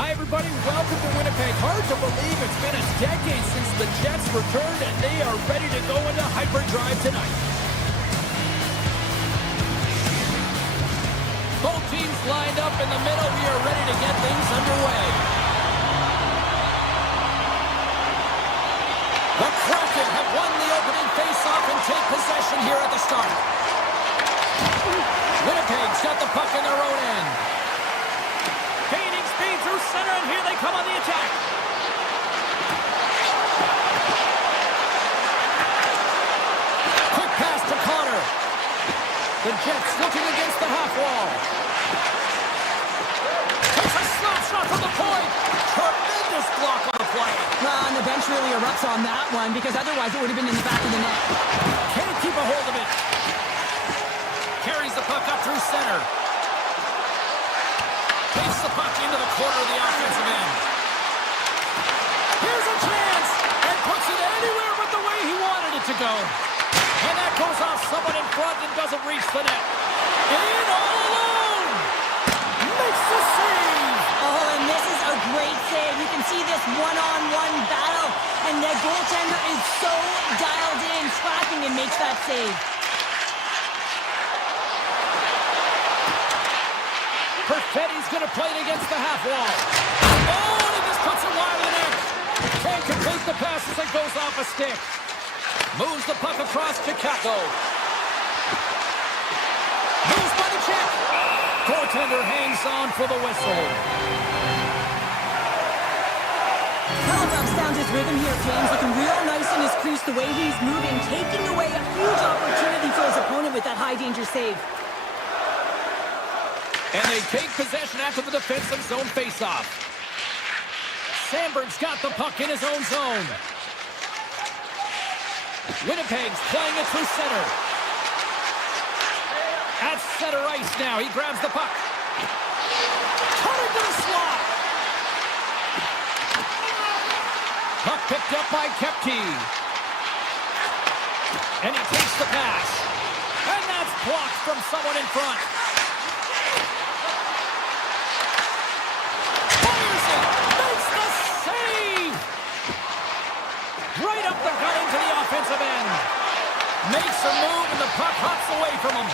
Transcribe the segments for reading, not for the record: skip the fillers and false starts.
Hi everybody, welcome to Winnipeg. Hard to believe it's been a decade since the Jets returned and they are ready to go into hyperdrive tonight. Both teams lined up in the middle. We are ready to get things underway. The Kraken have won the opening face-off and take possession here at the start. Winnipeg's got the puck in their own end. Through center, and here they come on the attack. Quick pass to Connor. The Jets looking against the half wall. Takes a slap shot from the point. Tremendous block on the play. And the bench really erupts on that one because otherwise it would have been in the back of the net. Can't keep a hold of it. Carries the puck up through center. Takes the puck into the corner of the offensive end. Here's a chance, and puts it anywhere but the way he wanted it to go. And that goes off someone in front and doesn't reach the net. In all alone! Makes the save! Oh, and this is a great save. You can see this one-on-one battle, and the goaltender is so dialed in, tracking and makes that save. Perfetti's going to play it against the half wall. Oh, and he just puts it wide of the net. Can't complete the pass as it goes off a stick. Moves the puck across to Kako. Moves by the check. Goaltender hangs on for the whistle. Halifax found his rhythm here, James. Looking real nice in his crease, the way he's moving, taking away a huge opportunity for his opponent with that high-danger save. And they take possession after the defensive zone faceoff. Sandberg's got the puck in his own zone. Winnipeg's playing it through center. At center ice now, he grabs the puck. Turning to the slot. Puck picked up by Kepke. And he takes the pass. And that's blocked from someone in front. Right up the gut into the offensive end. Makes a move and the puck hops away from him.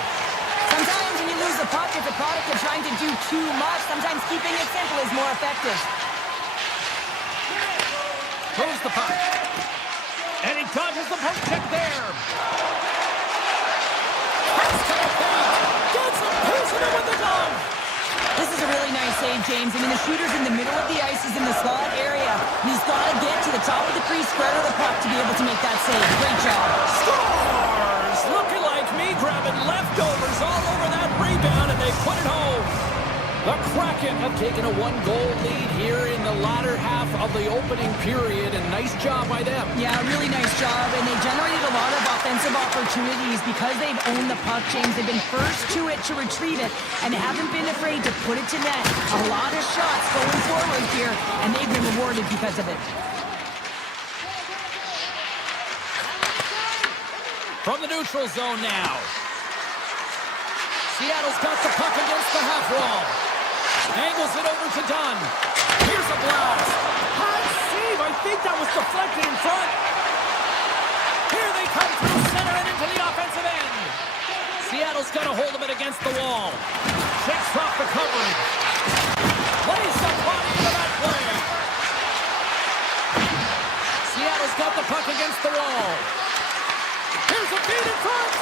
Sometimes when you lose the puck, it's a product of trying to do too much. Sometimes keeping it simple is more effective. Throws the puck. And he dodges the puck check there. Pass to the feet. Gets a piece of it with the glove. This is a really nice save, James. I mean, the shooter's in the middle of the ice. He's in the slot area. He's got to get to the top of the crease, spread of the puck to be able to make that save. Great job. Scores! Looking like me, grabbing leftovers all over that rebound, and they put it home. The Kraken have taken a one-goal lead here in the latter half of the opening period, and nice job by them. Yeah, really nice job, and they generated a lot of offensive opportunities because they've owned the puck, James. They've been first to it to retrieve it, and haven't been afraid to put it to net. A lot of shots going forward here, and they've been rewarded because of it. From the neutral zone now. Seattle's got the puck against the half wall. Angles it over to Dunn. Here's a blast. High save. I think that was deflected in front. Here they come through center and into the offensive end. Seattle's got a hold of it against the wall. Shakes off the coverage. Plays the body into that play. Seattle's got the puck against the wall. Here's a beat in front.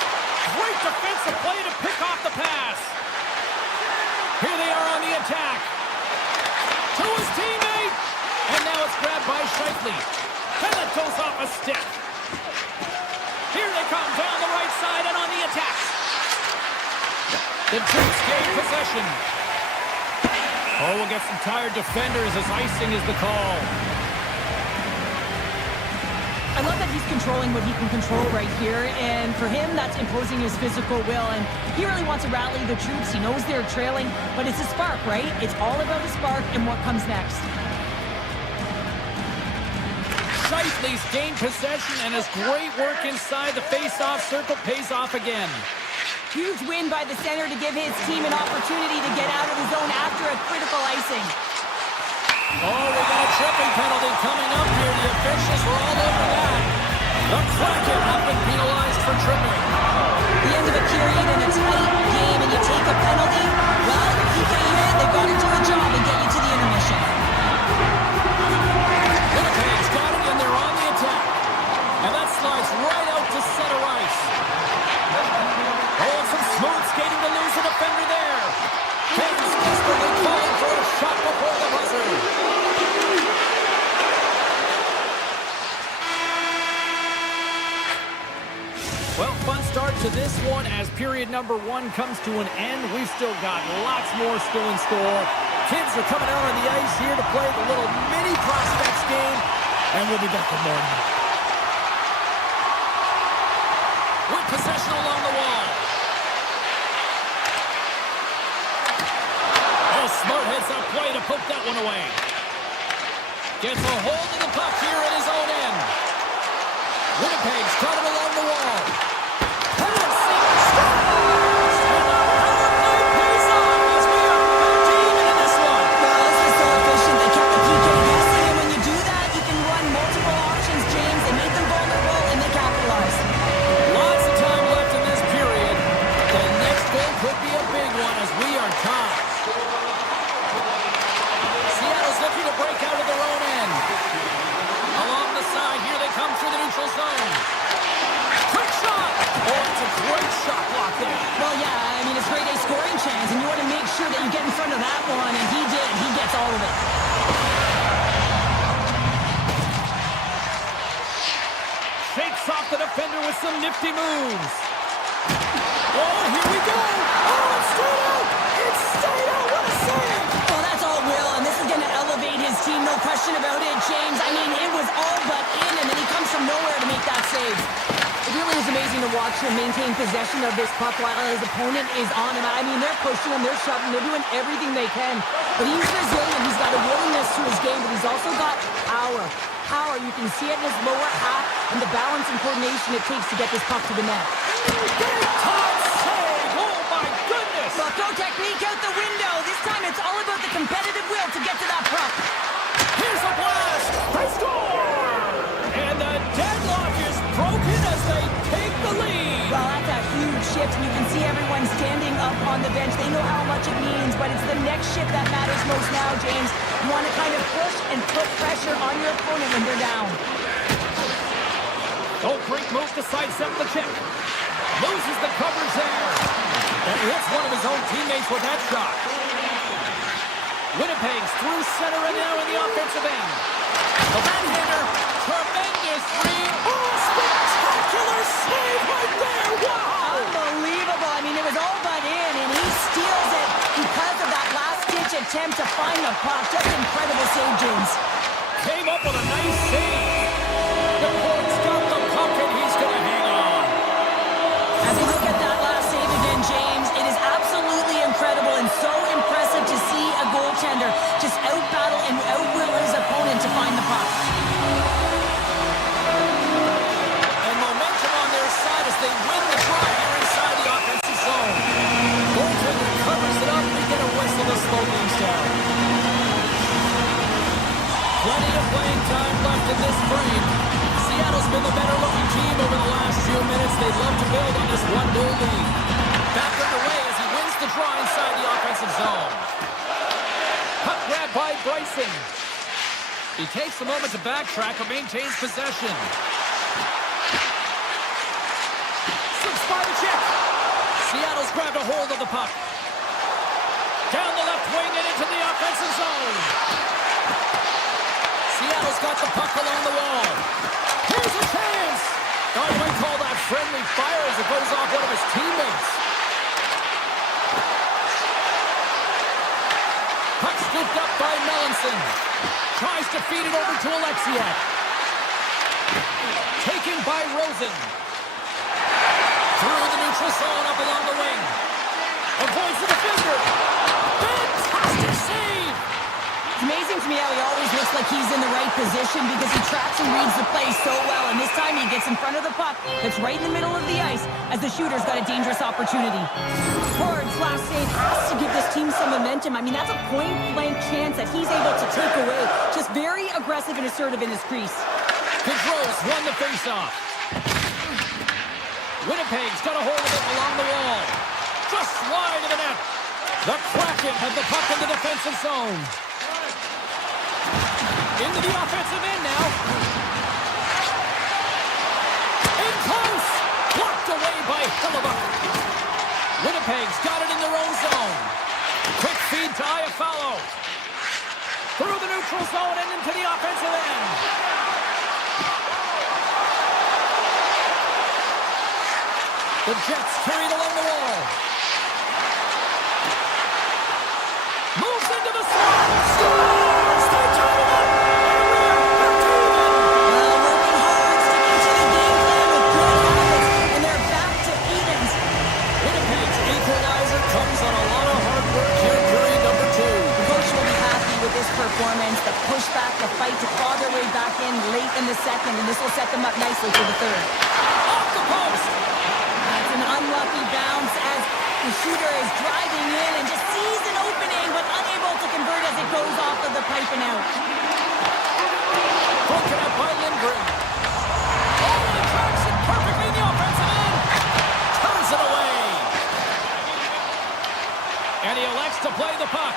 Great defensive play to pick off the pass. Here they are on the attack. To his teammate. goes off a stick. Here they come down the right side and on the attack. The Troops gain possession. Oh, we'll get some tired defenders as icing is the call. I love that he's controlling what he can control right here, and for him, that's imposing his physical will, and he really wants to rally the troops. He knows they're trailing, but it's a spark, right? It's all about the spark and what comes next. Shifley's gained possession, and his great work inside the face-off circle pays off again. Huge win by the center to give his team an opportunity to get out of the zone after a critical icing. Oh, we got a tripping penalty coming up here. The officials were all over that. The Kraken have been penalized for tripping. The end of a period in a tight game and you take a penalty, well, you can hear it. They've got to do a job and get you to the intermission. Winnipeg's got it and they're on the attack. And that slides right out to center ice. Oh, and some smooth skating to lose a defender there. Fans desperately calling for a shot before the buzzer. Well, fun start to this one as period number 1 comes to an end. We've still got lots more still in store. Kids are coming out on the ice here to play the little mini prospects game, and we'll be back in morning. With possession along the wall. Oh, smart heads up play to poke that one away. Gets a hold of the puck here at his own end. Winnipeg's got it along the wall. With some nifty moves. Oh, here we go. Oh, it's straight out. It's straight out. What a save. Well, that's all Will, and this is going to elevate his team. No question about it, James. I mean, it was all but in, and then he comes from nowhere to make that save. It really is amazing to watch him maintain possession of this puck while his opponent is on him. I mean, they're pushing him, they're shoving, they're doing everything they can. But he's resilient. He's got a willingness to his game, but he's also got power. You can see it in his lower half and the balance and coordination it takes to get this puck to the net. Big time save! Oh my goodness! Well, throw technique out the window. This time it's all about the competitive will to get to that puck. Here's a blast! They score! And the deadlock is broken as they take the lead. Well, that's a huge shift. You can see everyone standing up on the bench. They know how much it means, but it's the next shift that matters most now, James. You want to kind of push and put pressure on your opponent when they're down. Oh, great move to sidestep the check. Loses the coverage there. And he hits one of his own teammates with that shot. Winnipeg's through center and now in the offensive end. The backhander, tremendous read. Oh, spectacular save right there. Wow! Unbelievable. I mean, it was all but in, and he steals it because of that last-ditch attempt to find the puck. Just incredible save, James. Came up with a nice save. The Port's got the puck, and he's going to hang on. As we look at that last save again, James, it is absolutely incredible and so impressive to see a goaltender just out-battle and out-will his opponent to find the puck. And momentum on their side as they win the draw here inside the offensive zone. Goaltender covers it up. We get a whistle to slow things down. Plenty of playing time left in this frame. Seattle's been the better-looking team over the last few minutes. They'd love to build on this 1-goal lead. Back underway as he wins the draw inside the offensive zone. Puck grab by Bryson. He takes a moment to backtrack and maintains possession. Subzero check. Seattle's grabbed a hold of the puck. Down the left wing and into the offensive zone. Seattle's got the puck along the wall. fire as it goes off one of his teammates. Puck scooped up by Melanson. Tries to feed it over to Alexiak. Taken by Rosen. Through the neutral zone up along the wing. Avoids the defender. Fantastic save! It's amazing to me how he always looks like he's in the right position because he tracks and reads the play so well. And this time he gets in front of the puck that's right in the middle of the ice as the shooter's got a dangerous opportunity. Ford's last save has to give this team some momentum. I mean, that's a point-blank chance that he's able to take away. Just very aggressive and assertive in his crease. Gaudreau's won the faceoff. Winnipeg's got a hold of it along the wall. Just wide of the net. The Kraken have the puck in the defensive zone. Into the offensive end now. In close. Blocked away by Hellebuyck. Winnipeg's got it in their own zone. Quick feed to Iafallo. Through the neutral zone and into the offensive end. The Jets carried along the wall. Moves into the slot. Scores! They tie it up. And we're back to even. Well, working hard, sticking to the game plan with good habits, and they're back to evens. Winnipeg's equalizer comes on a lot of hard work here, period number 2. The coach will be happy with this performance. The pushback, the fight to claw their way back in late in the second, and this will set them up nicely for the third. Off the post. That's an unlucky bounce as the shooter is driving in and just sees an opening, but unable to convert as it goes off of the pipe and out. Broken up by Lindgren. Oh, and it tracks it perfectly in the offensive end. Turns it away. And he elects to play the puck.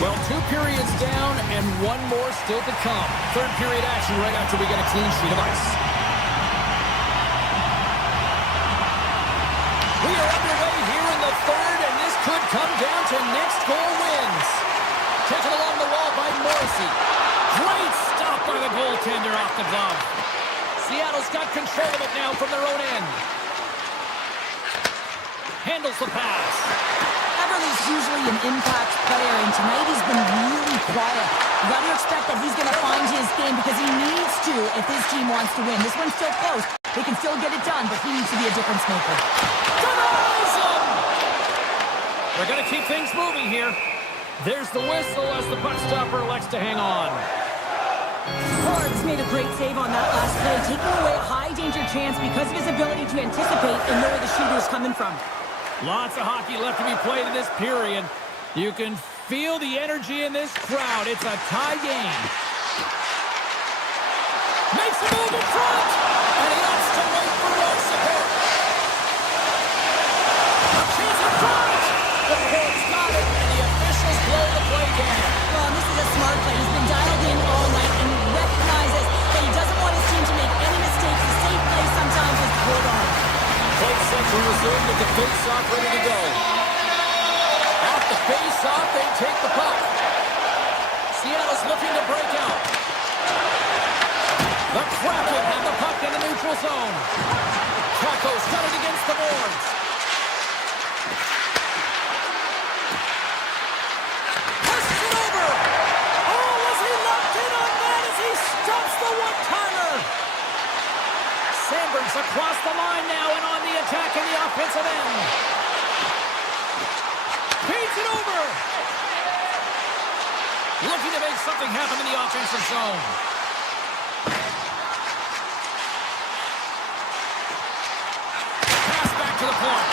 Well, 2 periods down and 1 more still to come. Third period action right after we get a clean sheet of ice. We are underway here in the third, and this could come down to next goal wins. Taken along the wall by Morrissey. Great stop by the goaltender off the glove. Seattle's got control of it now from their own end. Handles the pass. Everly's usually an impact player, and tonight he's been really quiet. You got to expect that he's going to find his game because he needs to if his team wants to win. This one's still close. They can still get it done, but he needs to be a difference maker. They're going to keep things moving here. There's the whistle as the puck stopper elects to hang on. Ford's made a great save on that last play, taking away a high-danger chance because of his ability to anticipate and know where the shooter is coming from. Lots of hockey left to be played in this period. You can feel the energy in this crowd. It's a tie game. Makes a move in front, and he opts to wait for more support. A chance in front. The Hawks got it, and the officials blow the play down. Well, this is a smart play. He's been dialed in all night and recognizes that he doesn't want his team to make any mistakes. The safe play sometimes is to hold on. Play set to resume with the face-off ready to go. Off the face-off, they take the puck. Seattle's looking to break out. The Kraken have the puck in the neutral zone. Krako's got it against the boards. Pushes it over. Oh, was he locked in on that as he stops the one-timer? Sandberg's across the line now and on the attack in the offensive end. Feeds it over. Looking to make something happen in the offensive zone. Pass back to the point.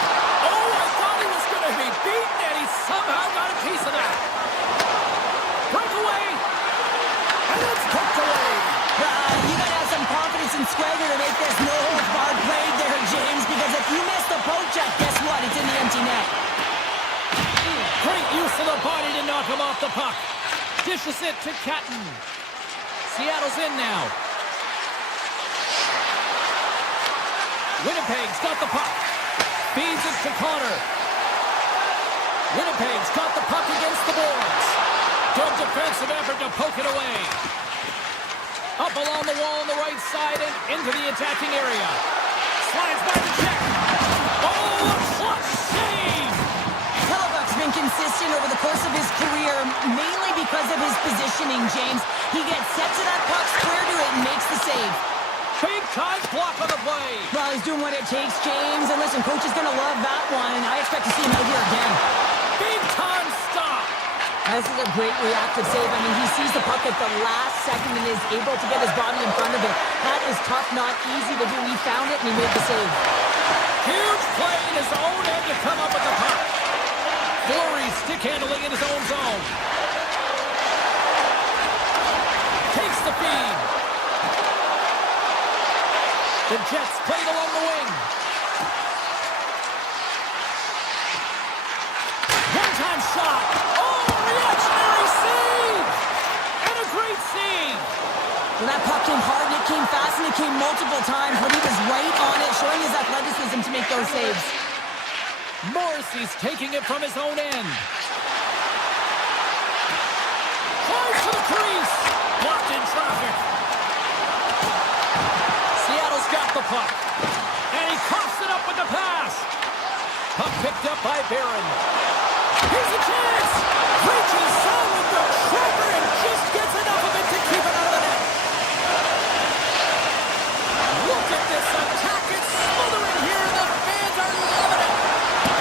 Oh, I thought he was going to be beaten, and he somehow got a piece of that. Breakaway. And it's tucked away. You got to have some confidence and swagger to make this no-holds-barred play there, James, because if you miss the poke check, guess what? It's in the empty net. Great use of the body to knock him off the puck. Dishes it to Catton. Seattle's in now. Winnipeg's got the puck. Feeds it to Connor. Winnipeg's got the puck against the boards. Good defensive effort to poke it away. Up along the wall on the right side and into the attacking area. Slides by the check. Oh, a clutch save! Hellebuck's been consistent over the course of his career, mainly because of his positioning, James. He gets set to that puck, square to it, and makes the save. Big time block on the play. Well, he's doing what it takes, James. And listen, coach is going to love that one, and I expect to see him out here again. Big time stop. This is a great reactive save. I mean, he sees the puck at the last second and is able to get his body in front of it. That is tough, not easy to do. He found it, and he made the save. Huge play in his own end to come up with the puck. Fleury stick handling in his own zone. Takes the feed. The Jets played along the wing. One-time shot. Oh, reactionary save! And a great save! Well, that puck came hard, and it came fast, and it came multiple times, but he was right on it, showing his athleticism to make those saves. Morrissey's taking it from his own end. Tries to the crease. Blocked in traffic. Seattle's got the puck. And he coughs it up with the pass. Puck picked up by Barron. Here's a chance. Reaches on with the trigger and just gets enough of it to keep it out of the net. Look at this attack. It's smothering here. The fans are loving it.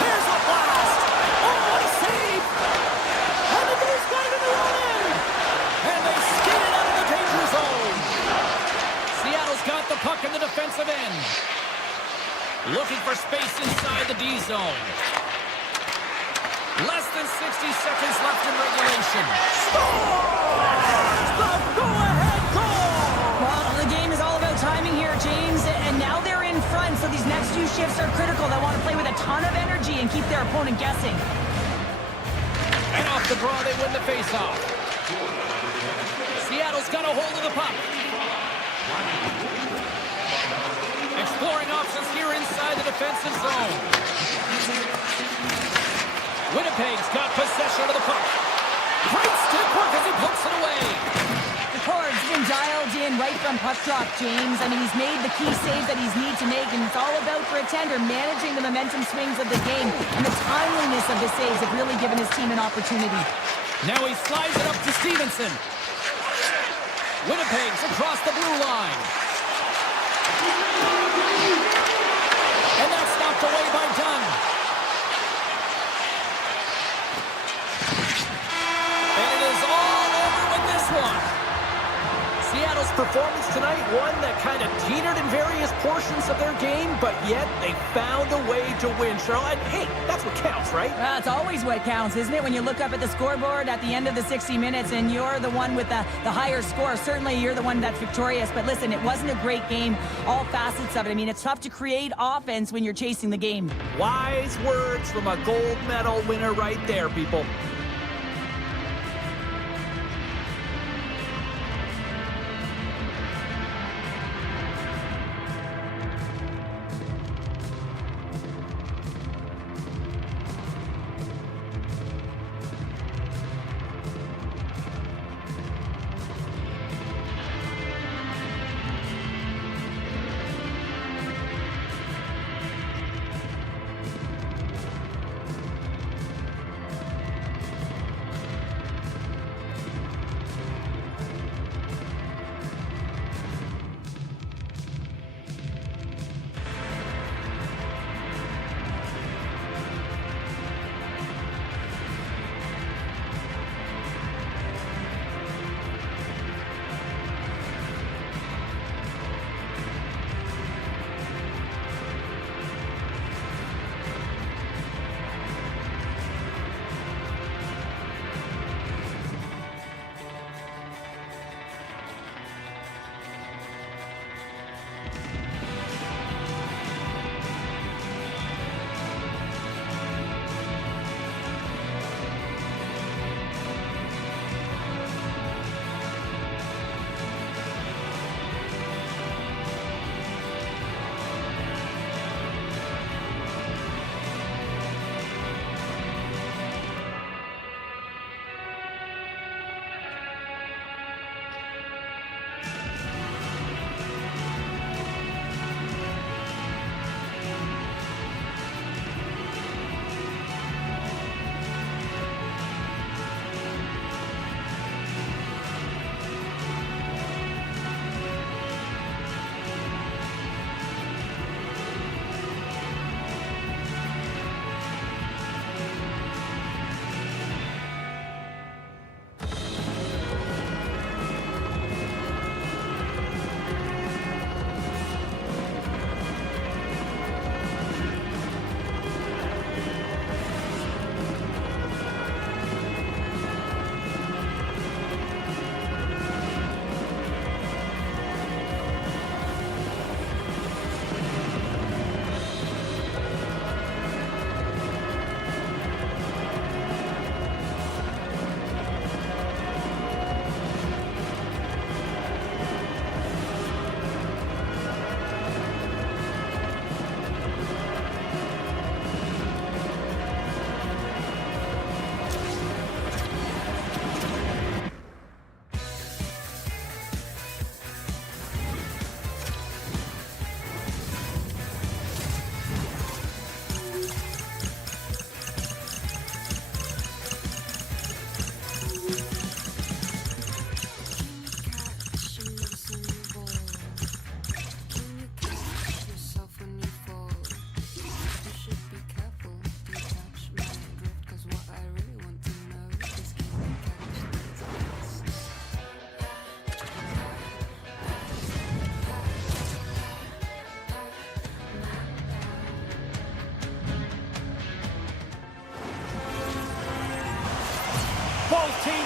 Here's a blast. Oh, what a save. And the Blues got it in their own end. And they skate it out of the danger zone. Seattle's got the puck in the defensive end. Looking for space inside the D zone. Less than 60 seconds left in regulation. Scores! The go-ahead goal! Well, the game is all about timing here, James, and now they're in front, so these next few shifts are critical. They want to play with a ton of energy and keep their opponent guessing. And off the draw, they win the faceoff. Seattle's got a hold of the puck. Exploring options here inside the defensive zone. Winnipeg's got possession of the puck. Great stick work as he pokes it away. The cord's been dialed in right from puck drop, James. I mean, he's made the key saves that he's need to make, and it's all about, for a tender, managing the momentum swings of the game, and the timeliness of the saves have really given his team an opportunity. Now he slides it up to Stevenson. Winnipeg's across the blue line. And that's knocked away by Dunn. And it is all over with this one. Seattle's performance tonight, one that kind of teetered in various portions of their game, but yet they found a way to win, Charlotte. And hey, that's what counts, right? That's always what counts, isn't it? When you look up at the scoreboard at the end of the 60 minutes and you're the one with the higher score, certainly you're the one that's victorious. But listen, it wasn't a great game, all facets of it. I mean, it's tough to create offense when you're chasing the game. Wise words from a gold medal winner right there, people.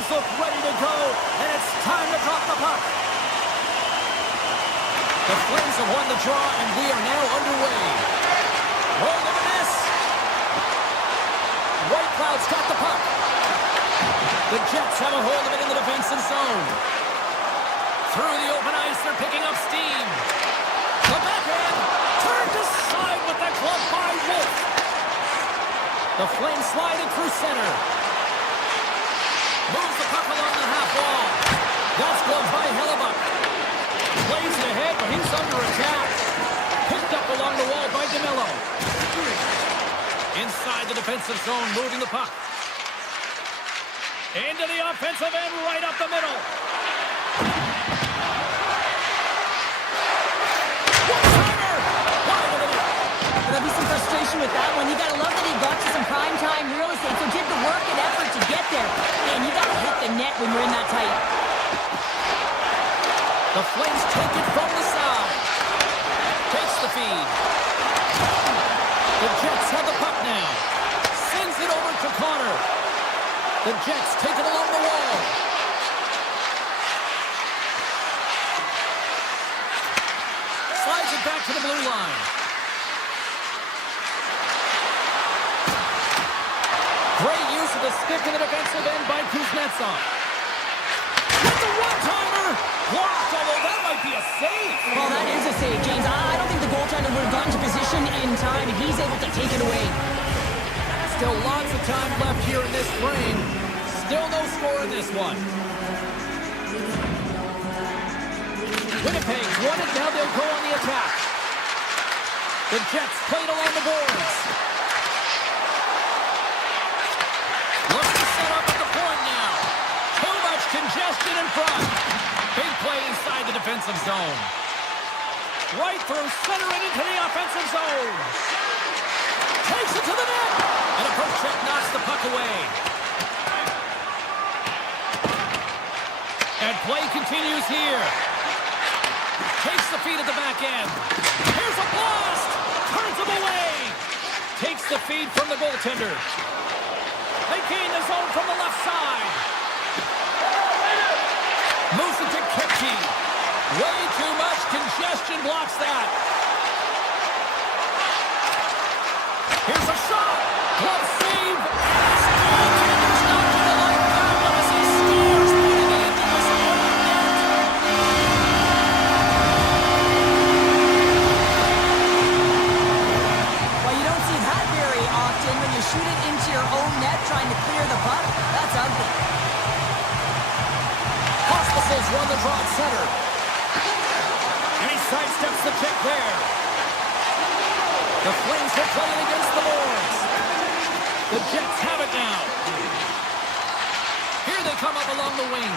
Flames look ready to go, and it's time to drop the puck. The Flames have won the draw, and we are now underway. Roll over this. White Cloud's got the puck. The Jets have a hold of it in the defensive zone. Through the open ice, they're picking up steam. The backhand turned aside with the glove by Wolf. The Flames slide it through center. Moves the puck along the half wall. That's gloved by Hellebuck. Plays it ahead, but he's under attack. Picked up along the wall by DeMello. Inside the defensive zone, moving the puck. Into the offensive end, right up the middle. One-timer! Wide of the net. There'll be some frustration with that one. You gotta love that he got to some prime-time real estate, so did the work and effort to get there. And you gotta hit the net when you're in that tight. The Flames take it from the side. Takes the feed. The Jets have the puck now. Sends it over to Connor. The Jets take it along the wall. Slides it back to the blue line. Great use of the stick in the defensive end by Kuznetsov. With the one-timer! Blocked, although that might be a save. Well, that is a save, James. I don't think the goaltender would have gotten to position in time, and he's able to take it away. Still lots of time left here in this frame. Still no score in this one. Winnipeg won it, now they'll go on the attack. The Jets played along the boards. Looks to set up at the point now. Too much congestion in front. Big play inside the defensive zone. Right through center and into the offensive zone. Takes it to the net. And a poke check knocks the puck away. And play continues here. Takes the feed at the back end. Here's a blast. Turns him away. Takes the feed from the goaltender. They gain the zone from the left side. Moves it to Kipke. Way too much congestion blocks that. Here's a shot. Glove save. Goaltender's knocked to the line foul as he scores, putting it into his own net. Well, you don't see that very often when you shoot it into your own net trying to clear the puck. That's ugly. Hospitals won the draw at center. And he sidesteps the check there. The Flames will play it against the boards. The Jets have it now. Here they come up along the wing.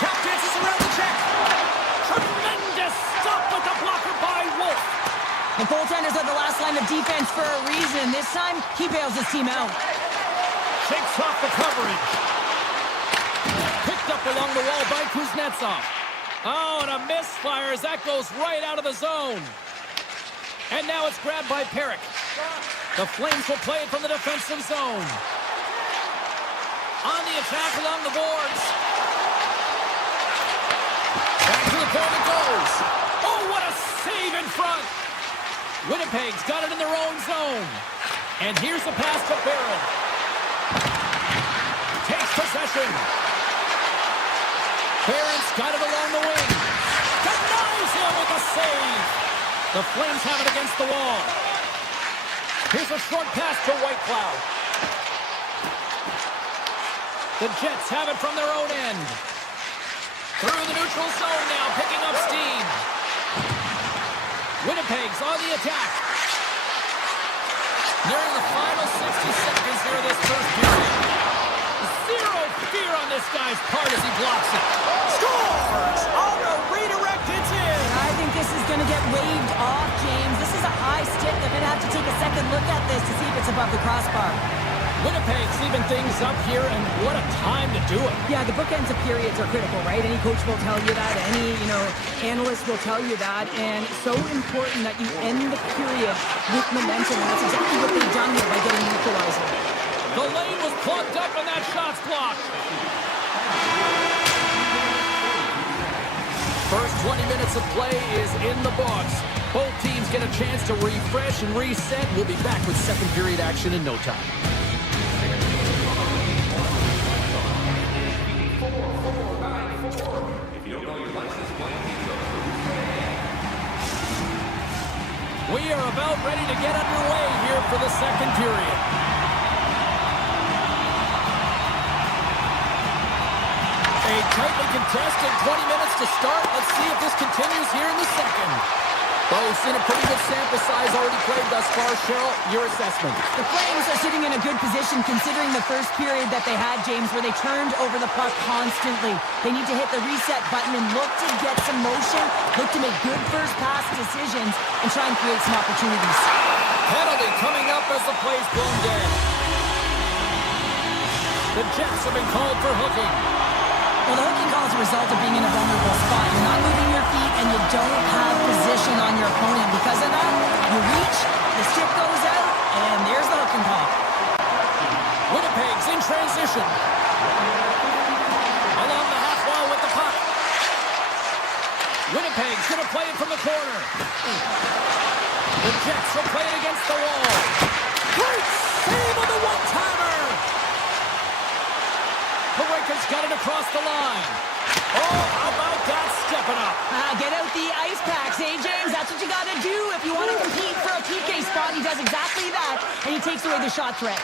Tap dances around the check. Tremendous stop with the blocker by Wolf. The goaltenders are the last line of defense for a reason. This time, he bails his team out. Shakes off the coverage. Picked up along the wall by Kuznetsov. Oh, and a misfire as that goes right out of the zone. And now it's grabbed by Perrick. The Flames will play it from the defensive zone. On the attack along the boards. Back to the point it goes. Oh, what a save in front. Winnipeg's got it in their own zone. And here's the pass to Barron. Takes possession. Barron's got it along the wing. Denies him with a save. The Flames have it against the wall. Here's a short pass to White Cloud. The Jets have it from their own end. Through the neutral zone now, picking up steam. Winnipeg's on the attack. Nearing the final 60 seconds here of this first period. Zero fear on this guy's part as he blocks it. Scores! On a redirect, it's in! I think this is going to get waved off, James. This is a high stick. They're going to have to take a second look at this to see if it's above the crossbar. Winnipeg's even things up here, and what a time to do it. Yeah, the bookends of periods are critical, right? Any coach will tell you that. Any, analyst will tell you that. And so important that you end the period with momentum. And that's exactly what they've done here by getting an equalizer. The lane was minutes of play is in the books. Both teams get a chance to refresh and reset. We'll be back with second period action in no time. We are about ready to get underway here for the second period. A tightly contested 20 minutes to start. Let's see if this continues here in the second. Both in a pretty good sample size already played thus far. Cheryl, your assessment. The Flames are sitting in a good position considering the first period that they had, James, where they turned over the puck constantly. They need to hit the reset button and look to get some motion, look to make good first pass decisions, and try and create some opportunities. Penalty coming up as the play's blown dead. The Jets have been called for hooking. Well, the hooking call is a result of being in a vulnerable spot. You're not moving your feet, and you don't have position on your opponent. Because of that, you reach, the stick goes out, and there's the hooking call. Winnipeg's in transition. Along the half wall with the puck. Winnipeg's going to play it from the corner. The Jets will play it against the wall. Great save on the one-timer. Kraken's got it across the line. Oh, how about that stepping up? Get out the ice packs, eh, James? That's what you got to do if you want to compete for a PK spot. He does exactly that, and he takes away the shot threat.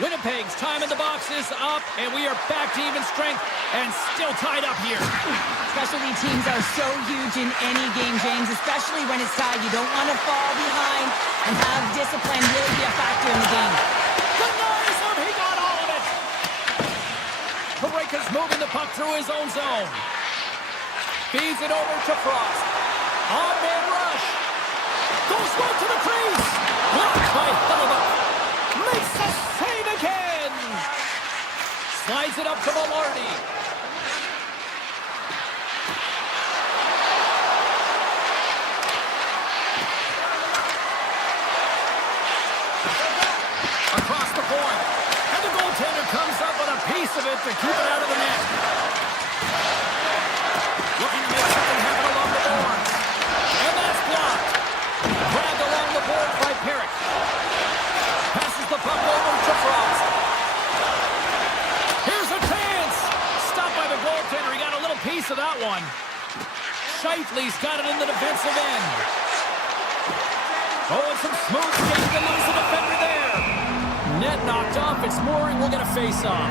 Winnipeg's time in the box is up, and we are back to even strength and still tied up here. Specialty teams are so huge in any game, James, especially when it's tied. You don't want to fall behind and have discipline really be a factor in the game. Denies him. He got all of it. Kraken's moving the puck through his own zone. Feeds it over to Frost. On man rush. Goes right to the crease. Blocked by Hellebuck. Makes the save again. Slides it up to Velarde. Across the point. And the goaltender comes up with a piece of it to keep it out of the net. Looking to make something happen along the boards. And that's blocked. Grabbed along the boards by Perrick. Passes the puck over to Frost. Here's a chance. Stopped by the goaltender. He got a little piece of that one. Scheifele's got it in the defensive end. Oh, and some smooth skating to lose the defender there. Net knocked off. It's Mooring. We'll get a face-off.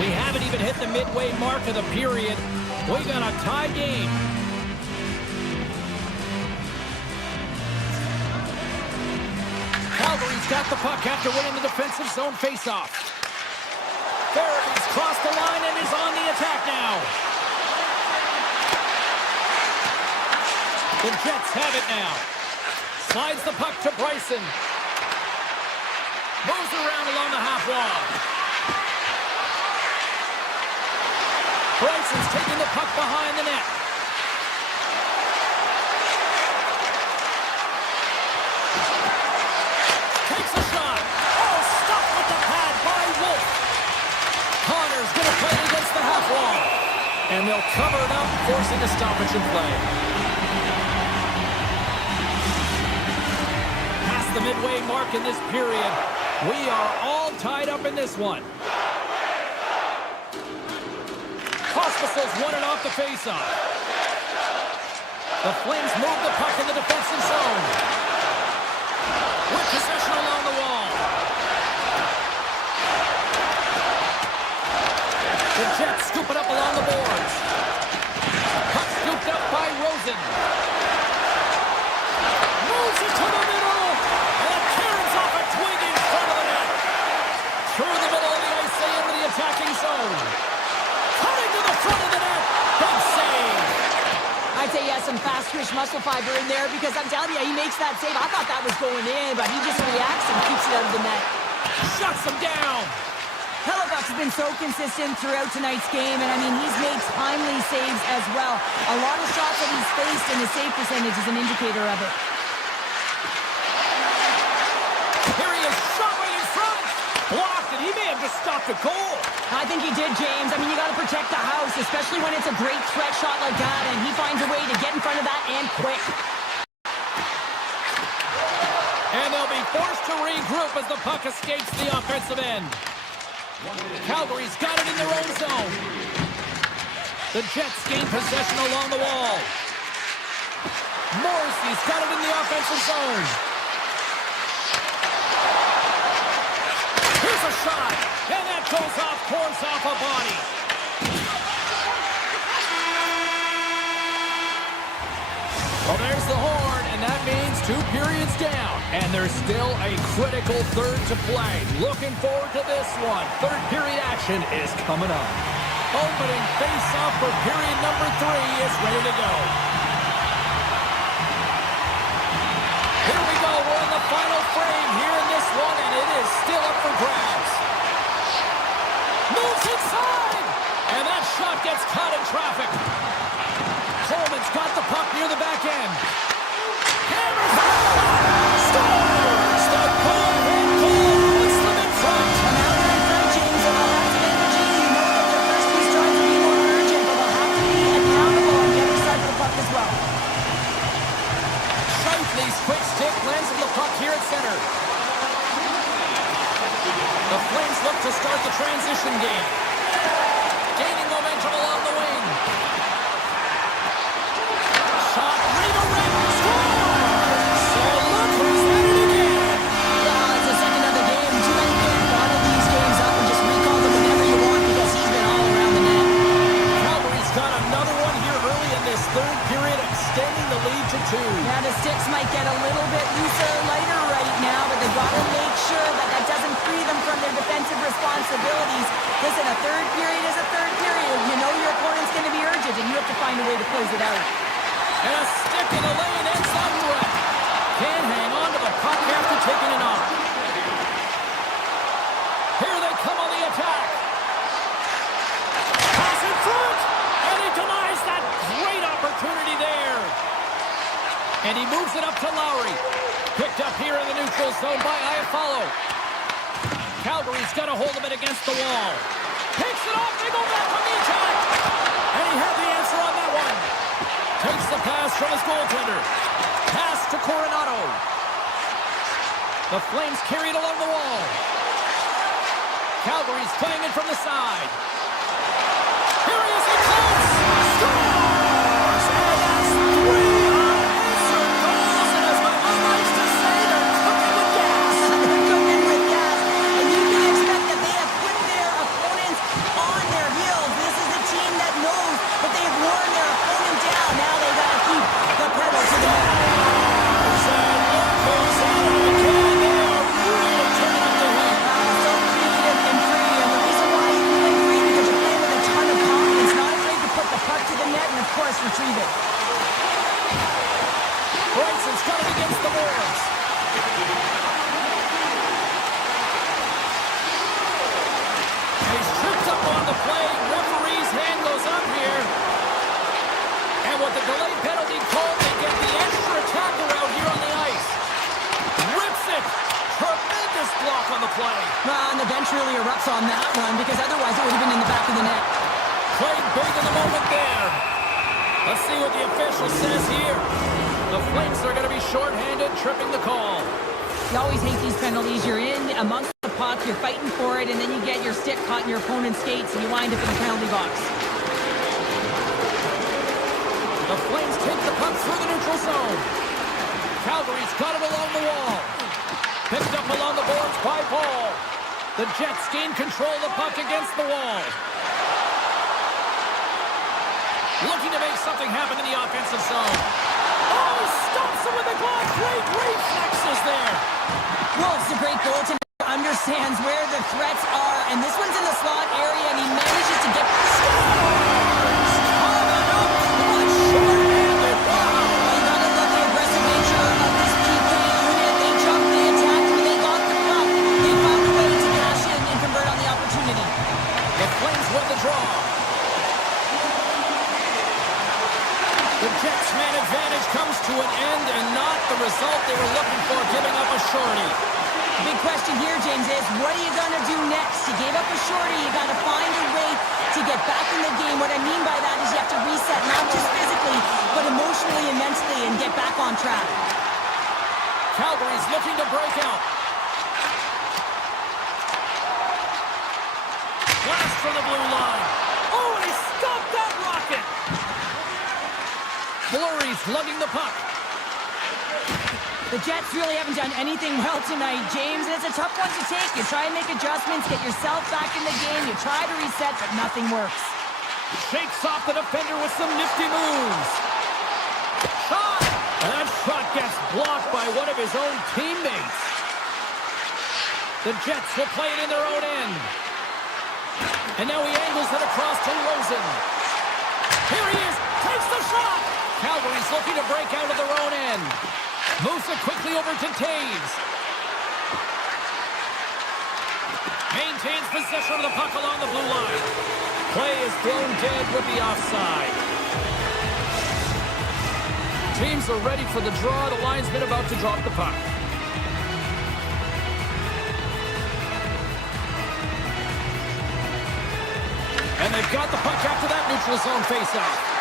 We haven't even hit the midway mark of the period. We got a tie game. Calgary's got the puck after winning the defensive zone face-off. Farabee's crossed the line and is on the attack now. The Jets have it now. Slides the puck to Bryson. Moves around along the half wall. Bryson's taking the puck behind the net. Takes a shot. Oh, stopped with the pad by Wolf. Connor's going to play it against the half wall. And they'll cover it up, forcing a stoppage in play. Past the midway mark in this period. We are all tied up in this one. Hospitals won it off the faceoff. The Flames move the puck in the defensive zone. With possession along the wall. The Jets scoop it up along the boards. Puck scooped up by Rosen. Moves it to the middle. And carries off a twig in front of the net. Through the middle of the ice, they into the attacking zone. Cutting to the front of the net. Big save. I'd say he has some fast twitch muscle fiber in there because I'm telling you, he makes that save. I thought that was going in, but he just reacts and keeps it out of the net. Shuts him down. Hellebuck's been so consistent throughout tonight's game, and I mean, he's made timely saves as well. A lot of shots that he's faced, and his save percentage is an indicator of it. Here he is, shot right in front. Blocked, and he may have just stopped a goal. I think he did, James. I mean, you got to protect the house, especially when it's a great threat shot like that, and he finds a way to get in front of that and quick. And they'll be forced to regroup as the puck escapes the offensive end. Calgary's got it in their own zone. The Jets gain possession along the wall. Morrissey's got it in the offensive zone. Here's a shot, and that goes off, course off a body. Well, there's the horn, and that means 2 periods down. And there's still a critical third to play. Looking forward to this one. Third period action is coming up. Opening face-off for period number 3 is ready to go. Here we go. We're in the final frame here in this one, and it is still up for grabs. Moves inside! And that shot gets caught in traffic. Coleman's got the puck near the back end. Hammers the shot! Scores! The goal-ahead goal puts them in front. And now they're in front, James, and they'll have to energy. You know that their first few strides will be more urgent, but they'll have to be accountable on the other side of the puck as well. Shifley's quick stick lands on the puck here at center. The Flames look to start the transition game. Gaining momentum along the wing. Shot, redirect, scores! So look who's at it again. It's the second of the game. Too many can bottle these games up and just recall them whenever you want because he's been all around the net. Calgary's got another one here early in this third period, extending the lead to 2. Now the sticks might get a little bit looser, lighter right now, but they've got to make sure that that doesn't free them from their defensive responsibilities. Listen, a third period is a third period. You know your opponent's going to be urgent, and you have to find a way to close it out. And a stick in the lane ends that threat. Can't hang on to the puck after taking it off. Here they come on the attack. Pass in front, and he denies that great opportunity there. And he moves it up to Lowry. Picked up here in the neutral zone by Iafallo. Calgary's got a hold of it against the wall. Picks it off, they go back on the attack. And he had the answer on that one. Takes the pass from his goaltender. Pass to Coronado. The Flames carry it along the wall. Calgary's playing it from the side. Here he is, he close. Scores! And that's 3 unanswered goals. And as my mom likes to say, they're cooking with gas. They're cooking with gas, and you can expect that they have put their opponents on their heels. This is a team that knows that they've worn their opponent down. Now they got to keep the pedal to the metal. So creative and free, and the reason why you play free because you're playing with a ton of confidence, not afraid to put the puck to the net and of course retrieve it. Bryson's got it against the boards. He's tripped up on the play. Referee's hand goes up here. And with the delayed penalty called, they get the extra tackle out here on the ice. Rips it. Tremendous block on the play. And the bench really erupts on that one because otherwise it would have been in the back of the net. Played big in the moment there. Let's see what the official says here. The Flames are going to be shorthanded, tripping the call. You always hate these penalties. You're in amongst the puck, you're fighting for it, and then you get your stick caught in your opponent's skates, and you wind up in the penalty box. The Flames take the puck through the neutral zone. Calgary's got it along the wall. Picked up along the boards by Paul. The Jets gain control of the puck against the wall. Looking to make something happen in the offensive zone. Oh, he stops it with a glove. Great reflexes there. Wolf's a great goaltender. Understands where the threats are, and this one's in the slot area, and he manages to get... Scores! Coming up clutch, short-handed. Wow! You gotta love the aggressive nature of this PK unit. They jumped, they attacked, and they got the puck. They found a way to cash in and convert on the opportunity. The Flames win the draw. The Jets' man advantage comes to an end, and not the result they were looking for, giving up a shorty. The big question here, James, is what are you going to do next? You gave up a shorty. You got to find a way to get back in the game. What I mean by that is you have to reset, not just physically, but emotionally and mentally, and get back on track. Calgary's looking to break out. Blast for the blue line. Oh, and he stopped that rocket. Fleury's lugging the puck. The Jets really haven't done anything well tonight, James, and it's a tough one to take. You try and make adjustments, get yourself back in the game, you try to reset, but nothing works. Shakes off the defender with some nifty moves. Shot! And that shot gets blocked by one of his own teammates. The Jets will play it in their own end. And now he angles it across to Rosen. Here he is, takes the shot! Calgary's looking to break out of their own end. Moves it quickly over to Taves. Maintains possession of the puck along the blue line. Play is thrown dead with the offside. Teams are ready for the draw. The linesman about to drop the puck. And they've got the puck after that neutral zone faceoff.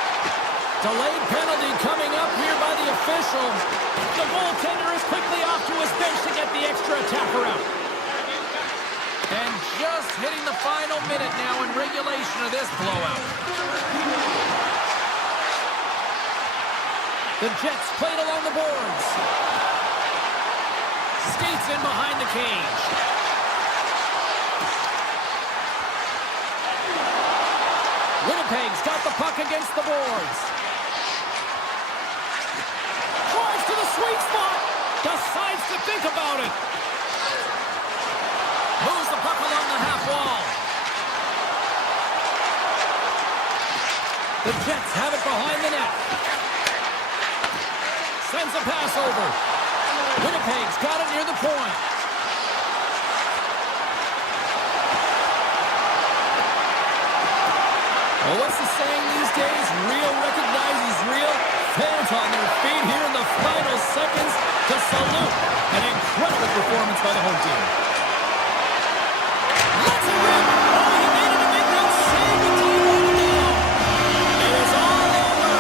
Delayed penalty coming up here by the official. The goaltender is quickly off to his bench to get the extra attacker out. And just hitting the final minute now in regulation of this blowout. The Jets played along the boards. Skates in behind the cage. Winnipeg's got the puck against the boards. Drives to the sweet spot. Decides to think about it. Moves the puck along the half wall. The Jets have it behind the net. Sends a pass over. Winnipeg's got it near the point. Well, what's the saying these days? Real recognizes real. Fans on their feet here in the final seconds to salute an incredible performance by the home team. Let's it rip! Oh, he needed to make that save to tie it down. It is all over.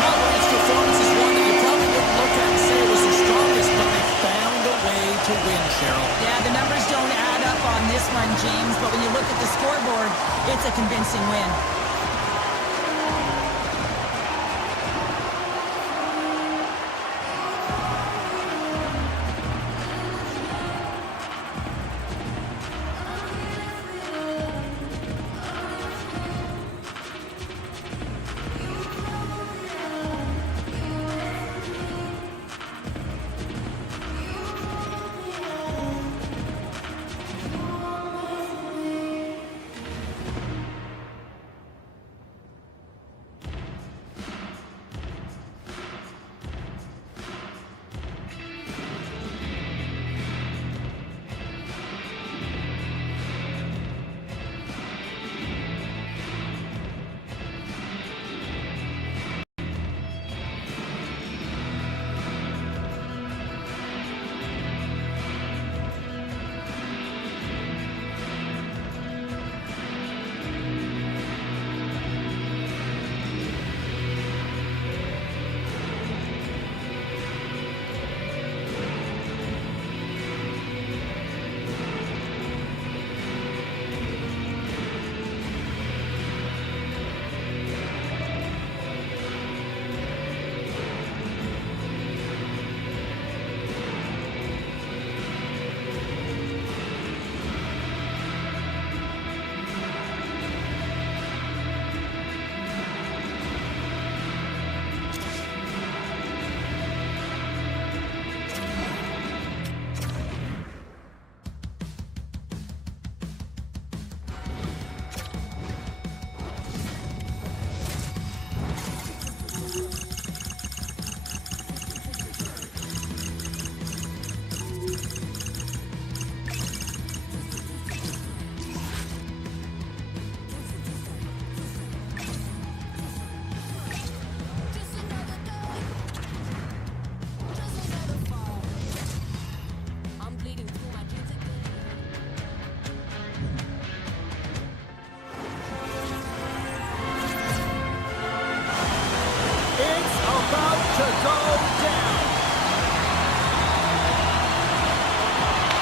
Calgary's performance is one that you probably wouldn't look at and say it was the strongest, but they found a way to win, Cheryl. Yeah, the numbers don't add up on this one, James, but when you look at the scoreboard, it's a convincing win.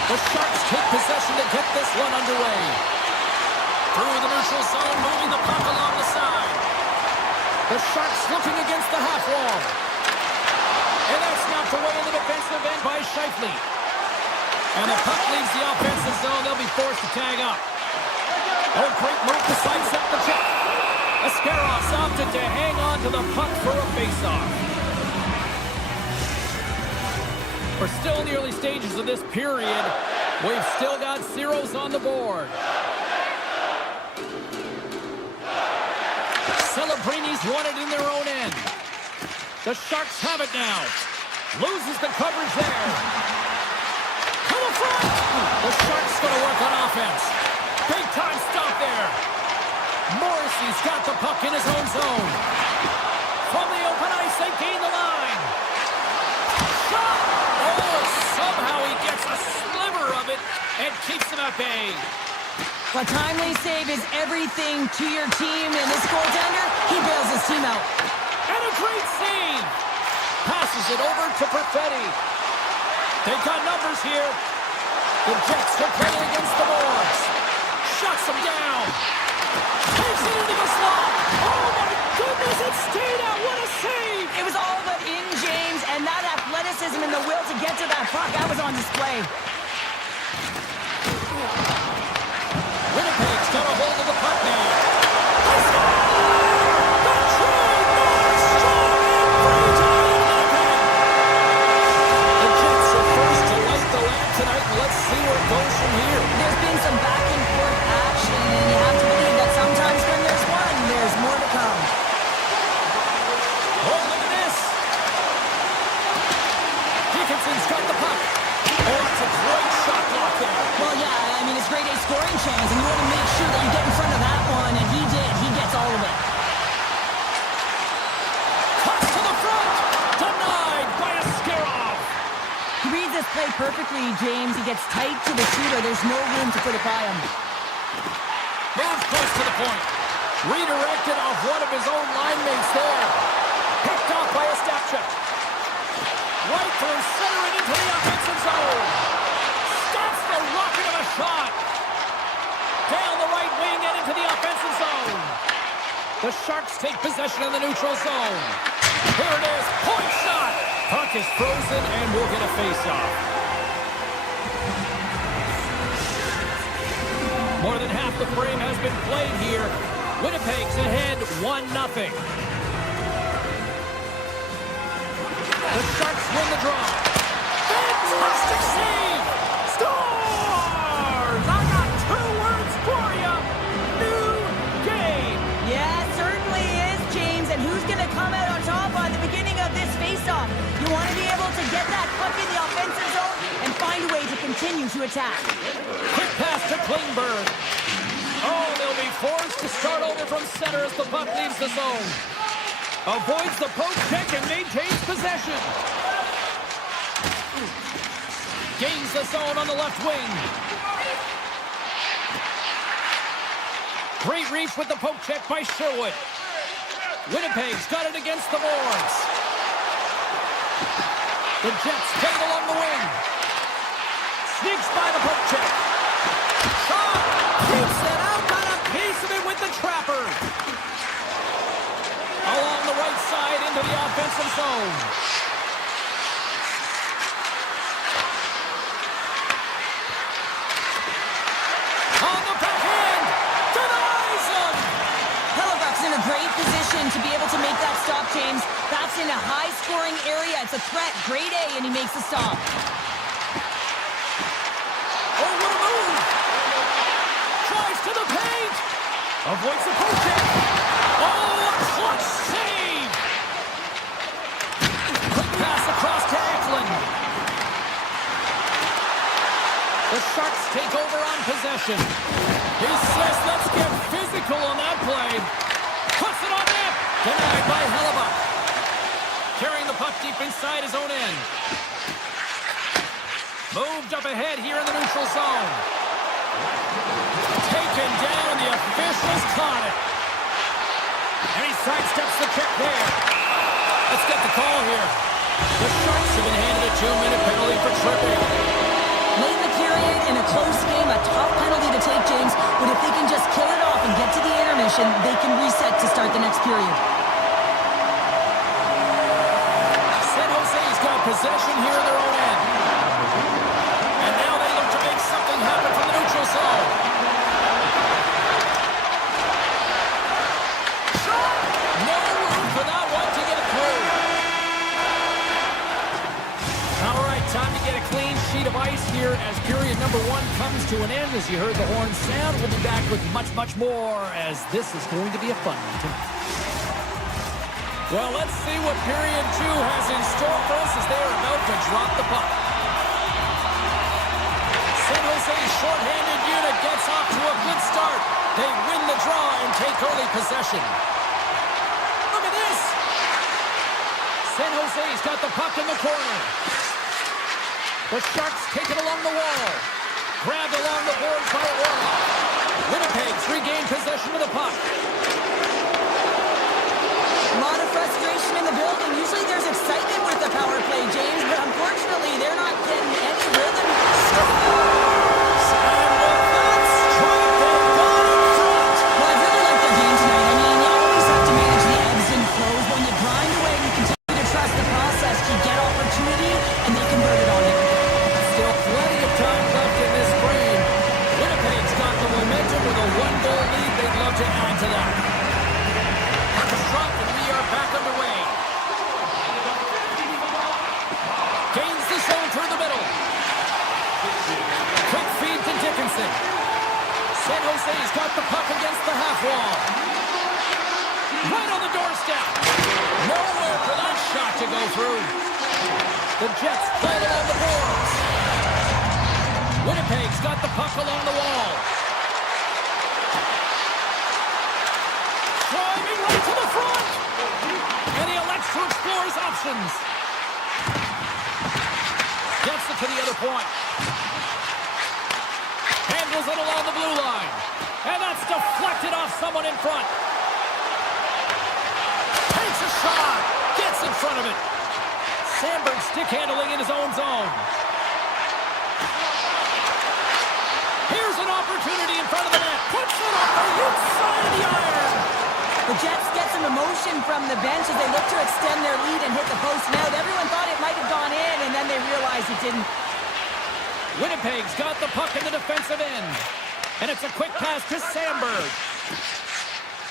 The Sharks take possession to get this one underway. Through the neutral zone, moving the puck along the side. The Sharks looking against the half wall. And that's knocked away in the defensive end by Scheifele. And the puck leaves the offensive zone. They'll be forced to tag up. Oh, great move to sidestep the check. Ascarov's opted to hang on to the puck for a faceoff. We're still in the early stages of this period. We've still got zeros on the board. Celebrini's won it in their own end. The Sharks have it now. Loses the coverage there. To the front! The Sharks going to work on offense. Big time stop there. Morrissey's got the puck in his own zone. From the open ice, they gain the line. Shot! Oh, somehow he gets a sliver of it and keeps them at bay. A timely save is everything to your team, and this goaltender, he bails his team out. And a great save! Passes it over to Perfetti. They've got numbers here. The Jets are playing against the boards. Shuts them down. Takes it into the slot. Oh my goodness, it stayed out. What a save! It was all but in, James, and that athleticism and the will to get to that puck, that was on display. Winnipeg's got a hold of the puck now. Let's see where it goes from here. There's been some back and forth action, and you have to believe that sometimes when there's one, there's more to come. Oh, look at this. Dickinson's got the puck. Oh, that's a great shot block there. Well, yeah, I mean, it's grade A scoring chance, and you want to make sure that you get in front of that one, and he did. He gets all of it. Toss to the front. Denied by Ascarov. He reads this play perfectly, James. He gets tight to the shooter. There's no room to put it by him. Moves close to the point. Redirected off one of his own line mates there. Picked off by Ostapchuk. Right through center and into the offensive zone. Stops the rocket of a shot. Down the right wing and into the offensive zone. The Sharks take possession in the neutral zone. Here it is. Point shot. Puck is frozen and we'll get a face-off. More than half the frame has been played here. Winnipeg's ahead 1-0. The Sharks win the draw. Fantastic save! Scores! I got 2 words for you. New game. Yeah, it certainly is, James. And who's going to come out on top on the beginning of this face-off? You want to be able to get that puck in the offensive zone and find a way to continue to attack. Quick pass to Klingberg. Oh, they'll be forced to start over from center as the puck leaves the zone. Avoids the poke check and maintains possession. Gains the zone on the left wing. Great reach with the poke check by Sherwood. Winnipeg's got it against the boards. The Jets play it along the wing. Sneaks by the poke check. Shot! Keeps it out. Got a piece of it with the trapper. Along the right side into the offensive zone. On the backhand. Denies him. Hellebuyck's in a great position to be able to make that stop, James. That's in a high-scoring area. It's a threat. Grade A, and he makes the stop. Oh, what a move. Tries to the paint. Avoids the poke check. Oh, a clutch save. Quick pass across to Eklund. The Sharks take over on possession. He says, let's get physical on that play. Puts it on net. Denied by Hellebuyck. Carrying the puck deep inside his own end. Moved up ahead here in the neutral zone. Taken down. The officials caught it. And he sidesteps the check there. Let's get the call here. The Sharks have been handed a 2-minute penalty for tripping. Late in the period, possession, they can reset to start the next period. San Jose's got possession here in their own end. And now they look to make something happen from the neutral zone. Shot! No room for that one to get through. All right, time to get a clean sheet of ice here as period number 1 comes to an end. As you heard the horn sound, we'll be back with much, much more as this is going to be a fun one tonight. Well, let's see what period 2 has in store for us as they are about to drop the puck. San Jose's shorthanded unit gets off to a good start. They win the draw and take early possession. Look at this! San Jose's got the puck in the corner. The Sharks take it along the wall. Grabbed along the boards by Orlov. Winnipeg's regained possession of the puck. A lot of frustration in the building. Usually there's excitement with the power play, James, but unfortunately they're not getting any rhythm. Well, I really like their game tonight. I mean, you always have to manage the ebbs and flows. When you grind away and you continue to trust the process, you get opportunity and they convert it on you. Still plenty of time left in this frame. Winnipeg's got the momentum with a 1-goal lead. They'd love to add to that. Puck is dropped and we are back underway. Gains the zone through the middle. Quick feed to Dickinson. San Jose's got the puck against the half wall. Right on the doorstep. Nowhere for that shot to go through. The Jets play it on the boards. Winnipeg's got the puck along the wall. Driving right to the front. And he elects to explore his options. Gets it to the other point. Handles it along the blue line. And that's deflected off someone in front. Takes a shot. Gets in front of it. Sandberg stick handling in his own zone. Here's an opportunity in front of the net. Puts it on the inside of the iron. The Jets get some emotion from the bench as they look to extend their lead and hit the post and out. Everyone thought it might have gone in, and then they realized it didn't. Winnipeg's got the puck in the defensive end. And it's a quick pass to Sandberg.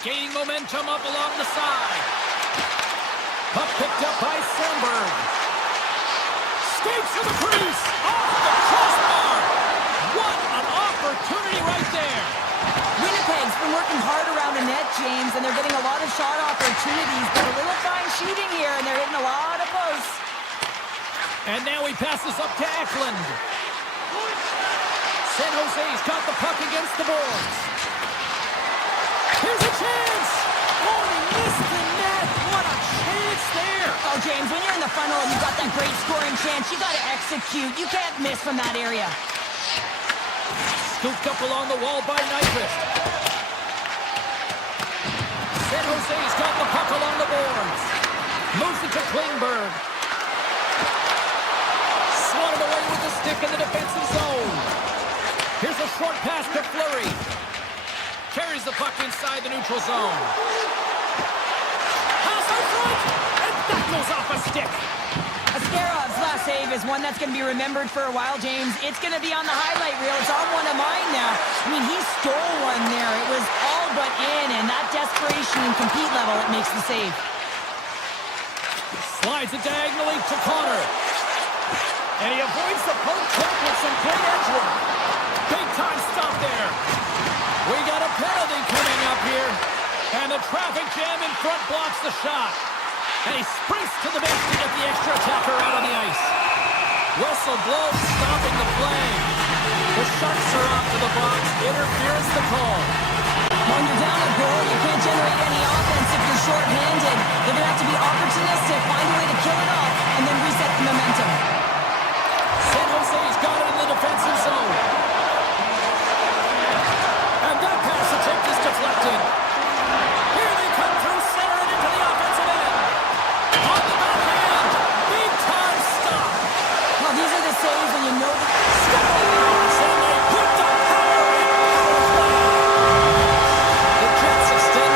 Gaining momentum up along the side. Puck picked up by Sandberg. Skates to the crease. Off the crossbar. What an opportunity right there. Winnipeg's been working hard around the net, James, and they're getting a lot of shot opportunities, but a little fine shooting here, and they're hitting a lot of posts. And now he passes up to Eklund. San Jose's got the puck against the boards. Here's a chance. Oh, he missed the net. What a chance there. Oh, James, when you're in the funnel and you've got that great scoring chance, you got to execute. You can't miss from that area. Scooped up along the wall by Nyquist. San Jose's got the puck along the boards. Moves it to Klingberg. Swatted away with the stick in the defensive zone. Here's a short pass to Fleury. Carries the puck inside the neutral zone. Pass in front, and that goes off a stick. Ascarov's last save is one that's going to be remembered for a while, James. It's going to be on the highlight reel. It's on one of mine now. I mean, he stole one there. It was all but in, and that desperation and compete level, it makes the save. Slides it diagonally to Connor. And he avoids the poke check with some great edge work. Big time stop there. We got a penalty coming up here. And the traffic jam in front blocks the shot. And he sprints to the bench to get the extra attacker out on the ice. Whistle blows, stopping the play. The Sharks are off to the box. Interference the call. When you're down a goal, you can't generate any offense if you're short-handed. You're going to have to be opportunistic, find a way to kill it off, and then reset the momentum. San Jose's got it in the defensive zone. And that pass attempt is deflected. Here they come through center and into the offensive end. On the backhand. Big time stop. Well, these are the saves when you know that. And they put the power in power play. The Jets extend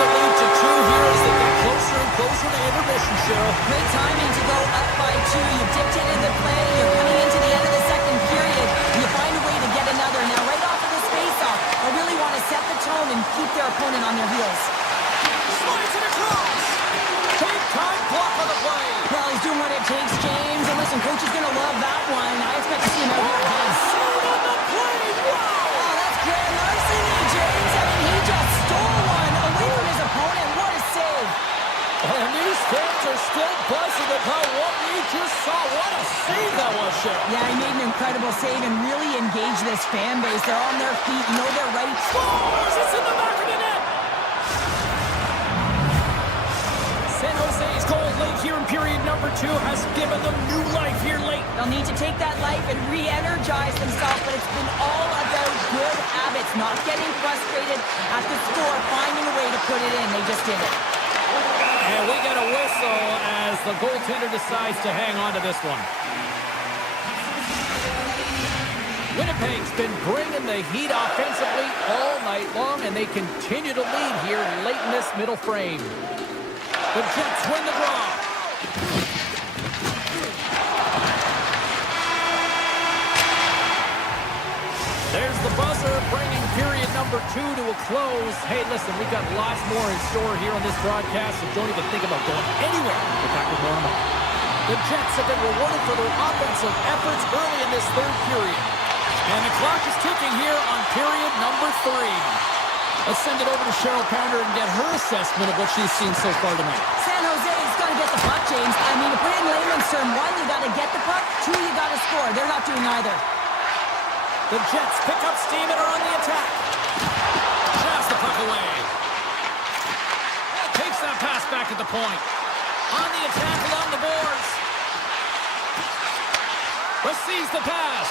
made an incredible save and really engaged this fan base. They're on their feet. You know they're right. Scores! It's in the back of the net! San Jose's goal late here in period number 2 has given them new life here late. They'll need to take that life and re-energize themselves, but it's been all about good habits, not getting frustrated at the score, finding a way to put it in. They just did it. And we get a whistle as the goaltender decides to hang on to this one. Winnipeg's been bringing the heat offensively all night long, and they continue to lead here late in this middle frame. The Jets win the draw. There's the buzzer, bringing period number 2 to a close. Hey, listen, we've got lots more in store here on this broadcast, so don't even think about going anywhere. We're back with more in a moment. The Jets have been rewarded for their offensive efforts early in this third period. And the clock is ticking here on period number 3. Let's send it over to Cheryl Pounder and get her assessment of what she's seen so far tonight. San Jose's got to get the puck, James. I mean, to put it in layman's term, 1, you got to get the puck. 2, you got to score. They're not doing either. The Jets pick up steam and are on the attack. Shafts the puck away. Takes that pass back at the point. On the attack along the boards. Receives the pass.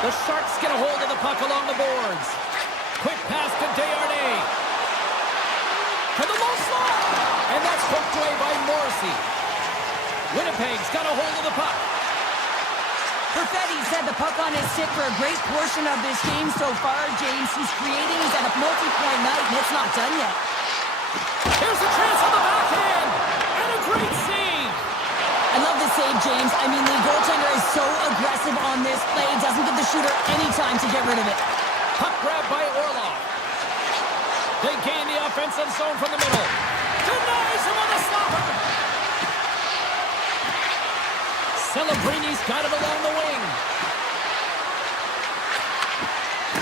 The Sharks get a hold of the puck along the boards. Quick pass to Desharnais. To the low slot. And that's hooked away by Morrissey. Winnipeg's got a hold of the puck. Perfetti's had the puck on his stick for a great portion of this game so far, James. He's creating, he's at a multi-point night, and it's not done yet. Here's a chance on the backhand. And a great save. I love the save, James. I mean, the goaltender is so aggressive on this play. Doesn't give the shooter any time to get rid of it. Puck grab by Orlov. They gain the offensive zone from the middle. Denies him on the stopper. Celebrini's got it along the wing.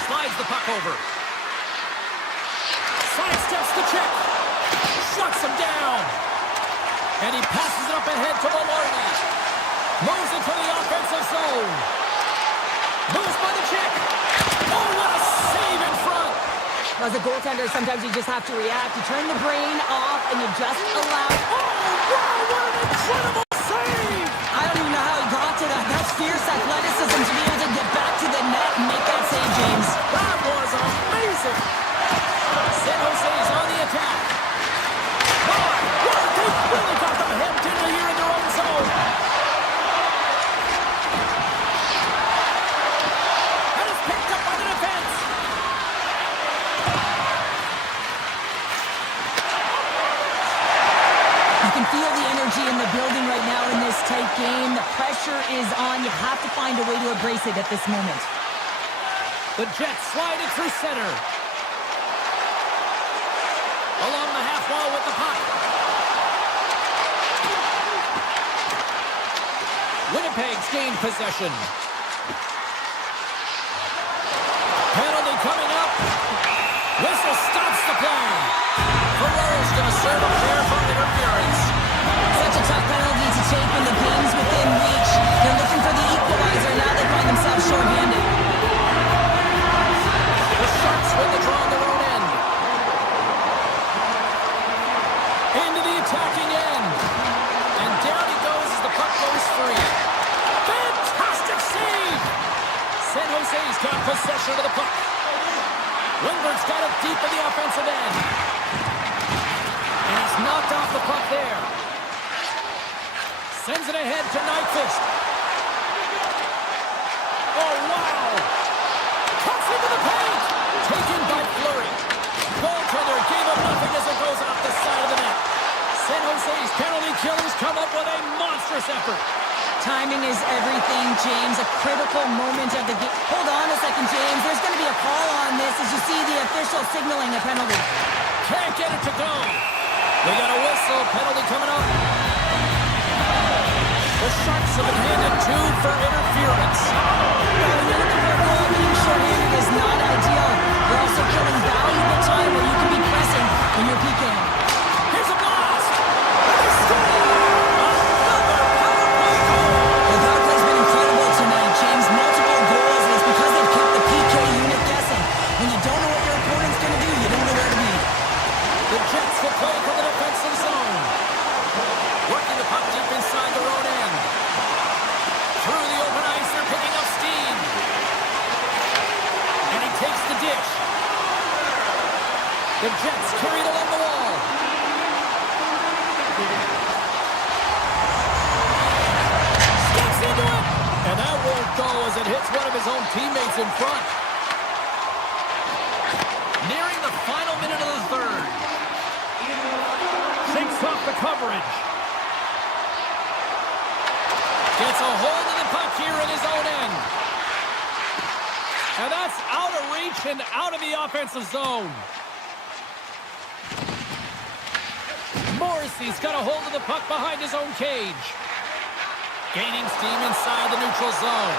Slides the puck over. Sidesteps the check. Shuts him down. And he passes it up ahead to Maloney. Moves into the offensive zone. Moves by the check. Oh, what a save in front. As a goaltender, sometimes you just have to react. You turn the brain off and you just allow... Oh, wow, what an incredible save. I don't even know how he got to that. That's fierce athleticism to be able to get back to the net and make that save, James. That was amazing. San Jose's on the attack. My word, they really got them hemmed in here in their own zone. And it's picked up by the defense. You can feel the energy in the building right now in this tight game. The pressure is on. You have to find a way to embrace it at this moment. The Jets slide it through center. Along the half wall with the puck. Winnipeg's gained possession. Penalty coming up. Whistle stops the play. Ferrero's going to serve up there for interference. Such a tough penalty to take when the game's within reach. They're looking for the equalizer. Now they find themselves short-handed. The Sharks win the draw on their own end. Into the attacking end. And down he goes as the puck goes free. Fantastic save! San Jose's got possession of the puck. Lindbergh's got it deep in the offensive end. And he's knocked off the puck there. Sends it ahead to Nyquist. Oh, wow! Cuts into the paint! Taken by Fleury. Goaltender gave him nothing as it goes off the side of the net. San Jose's penalty killers come up with a monstrous effort. Timing is everything, James. A critical moment of the game. Hold on a second, James. There's going to be a call on this as you see the official signaling a penalty. Can't get it to go. We got a whistle. Penalty coming up. The Sharks have been handed 2 for interference. Well, when you're looking for a goal, being short-handed is not ideal. You're also killing valuable time where you can be pressing when you're PKing. Here's a blast. And they score! coverage. Gets a hold of the puck here in his own end. And that's out of reach and out of the offensive zone. Morrissey's got a hold of the puck behind his own cage. Gaining steam inside the neutral zone.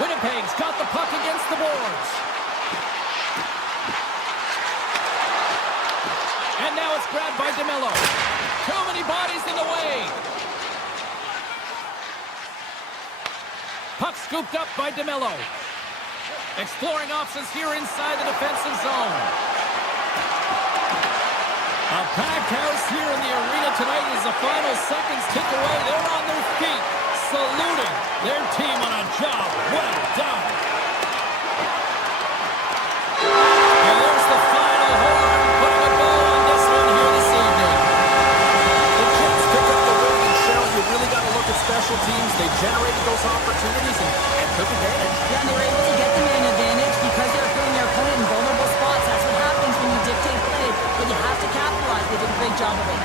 Winnipeg's got the puck against the boards. And now it's grabbed by DeMello. Too many bodies in the way. Puck scooped up by DeMello. Exploring options here inside the defensive zone. A packed house here in the arena tonight as the final seconds tick away. They're on their feet, saluting their team on a job well done. And there's the final horn, putting a bow on this one here this evening. The Jets pick up the win, and Cheryl, you really got to look at special teams. They generated those opportunities and took advantage. Yeah, and they were able to get the man advantage because they were putting their opponent in vulnerable spots. That's what happens when you dictate play, but you have to capitalize. They did a great job of it.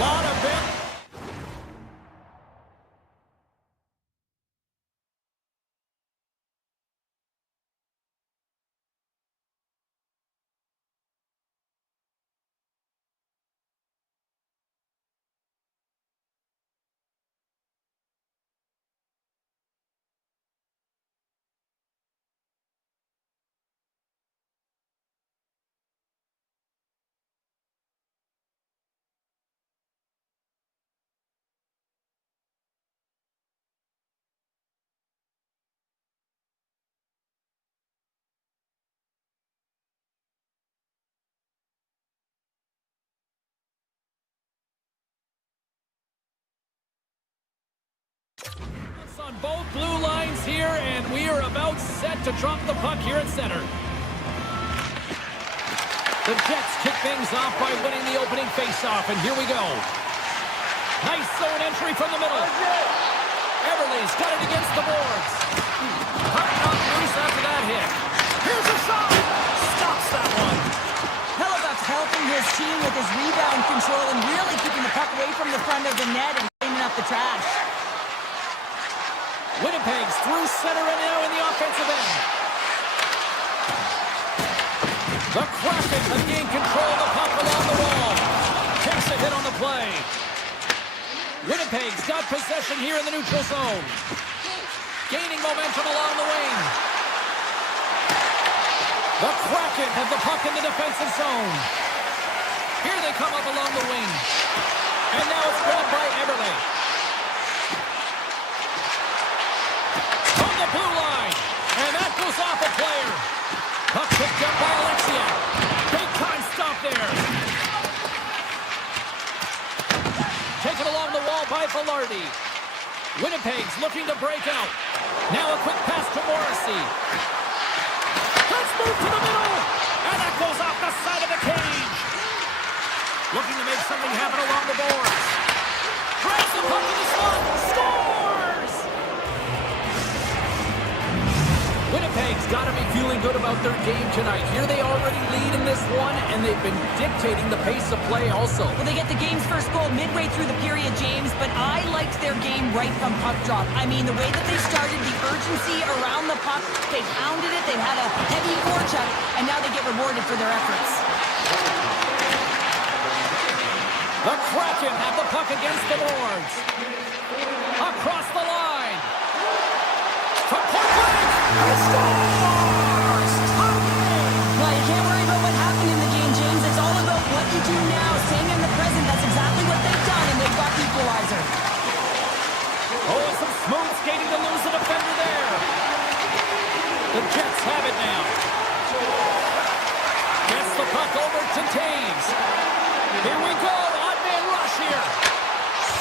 Lot of bit. On both blue lines here, and we are about set to drop the puck here at center. The Jets kick things off by winning the opening faceoff, and here we go. Nice zone entry from the middle. Everly's got it against the boards. Puck knocked loose after that hit. Here's a shot. Stops that one. Hellebuck's helping his team with his rebound control and really keeping the puck away from the front of the net and cleaning up the trash. Winnipeg's through center and now in the offensive end. The Kraken have gained control of the puck along the wall. Takes a hit on the play. Winnipeg's got possession here in the neutral zone. Gaining momentum along the wing. The Kraken have the puck in the defensive zone. Here they come up along the wing. And now it's grabbed by Everly. Blue line, and that goes off a player. Puck picked up by Alexia. Big time stop there. Taken along the wall by Velarde. Winnipeg's looking to break out. Now a quick pass to Morrissey. Let's move to the middle, and that goes off the side of the cage. Looking to make something happen along the boards. Grabs the puck in the slot. Scores! Winnipeg's got to be feeling good about their game tonight. Here they already lead in this one, and they've been dictating the pace of play also. Well, they get the game's first goal midway through the period, James, but I liked their game right from puck drop. I mean, the way that they started, the urgency around the puck, they pounded it, they had a heavy forecheck, and now they get rewarded for their efforts. The Kraken have the puck against the boards. Across the line. From point blank. Scores! Well, you can't worry about what happened in the game, James. It's all about what you do now, staying in the present. That's exactly what they've done, and they've got the equalizer. Oh, some smooth skating to lose the defender there. The Jets have it now. Gets the puck over to Taves. Here we go. Odd man rush here.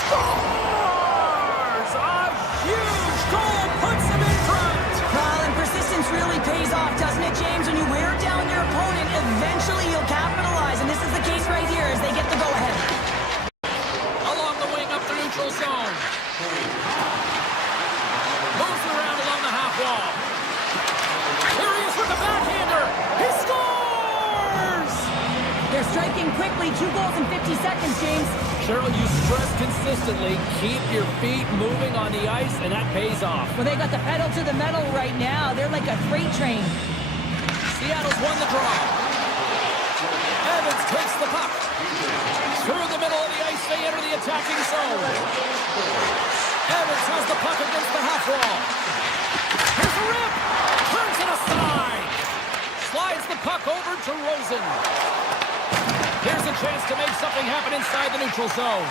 Scores! A huge goal puts him in front. Well, and persistence really pays off, doesn't it, James? When you wear down your opponent, eventually you'll capitalize, and this is the case right here as they get the go-ahead. Along the wing up the neutral zone. Moves around along the half wall. Here he is with the backhander. He scores! They're striking quickly. 2 goals in 50 seconds, James. Cheryl, you stress consistently, keep your feet moving on the ice, and that pays off. Well, they got the pedal to the metal right now. They're like a freight train. Seattle's won the draw. Evans takes the puck. Through the middle of the ice, they enter the attacking zone. Evans has the puck against the half wall. Here's a rip. Turns it aside. Slides the puck over to Rosen. Here's a chance to make something happen inside the neutral zone.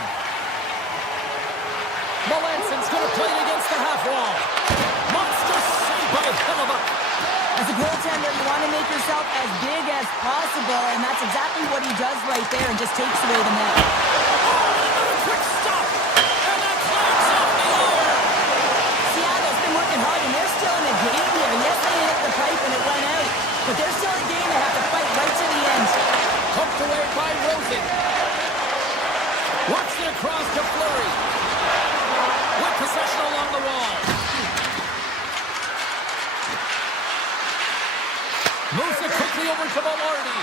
Melansson's going to play it against the half wall. Monster save by Hellebuck. As a goaltender, you want to make yourself as big as possible, and that's exactly what he does right there and just takes away the net. Oh, another quick stop. And that flags off the iron. Seattle's been working hard, and they're still in the game here. Yes, they hit the pipe and it went out, but they're still in a game they have to fight right to the end. Poked away by Rosen. Works it across to Fleury. With possession along the wall. Moves it quickly over to Velarde.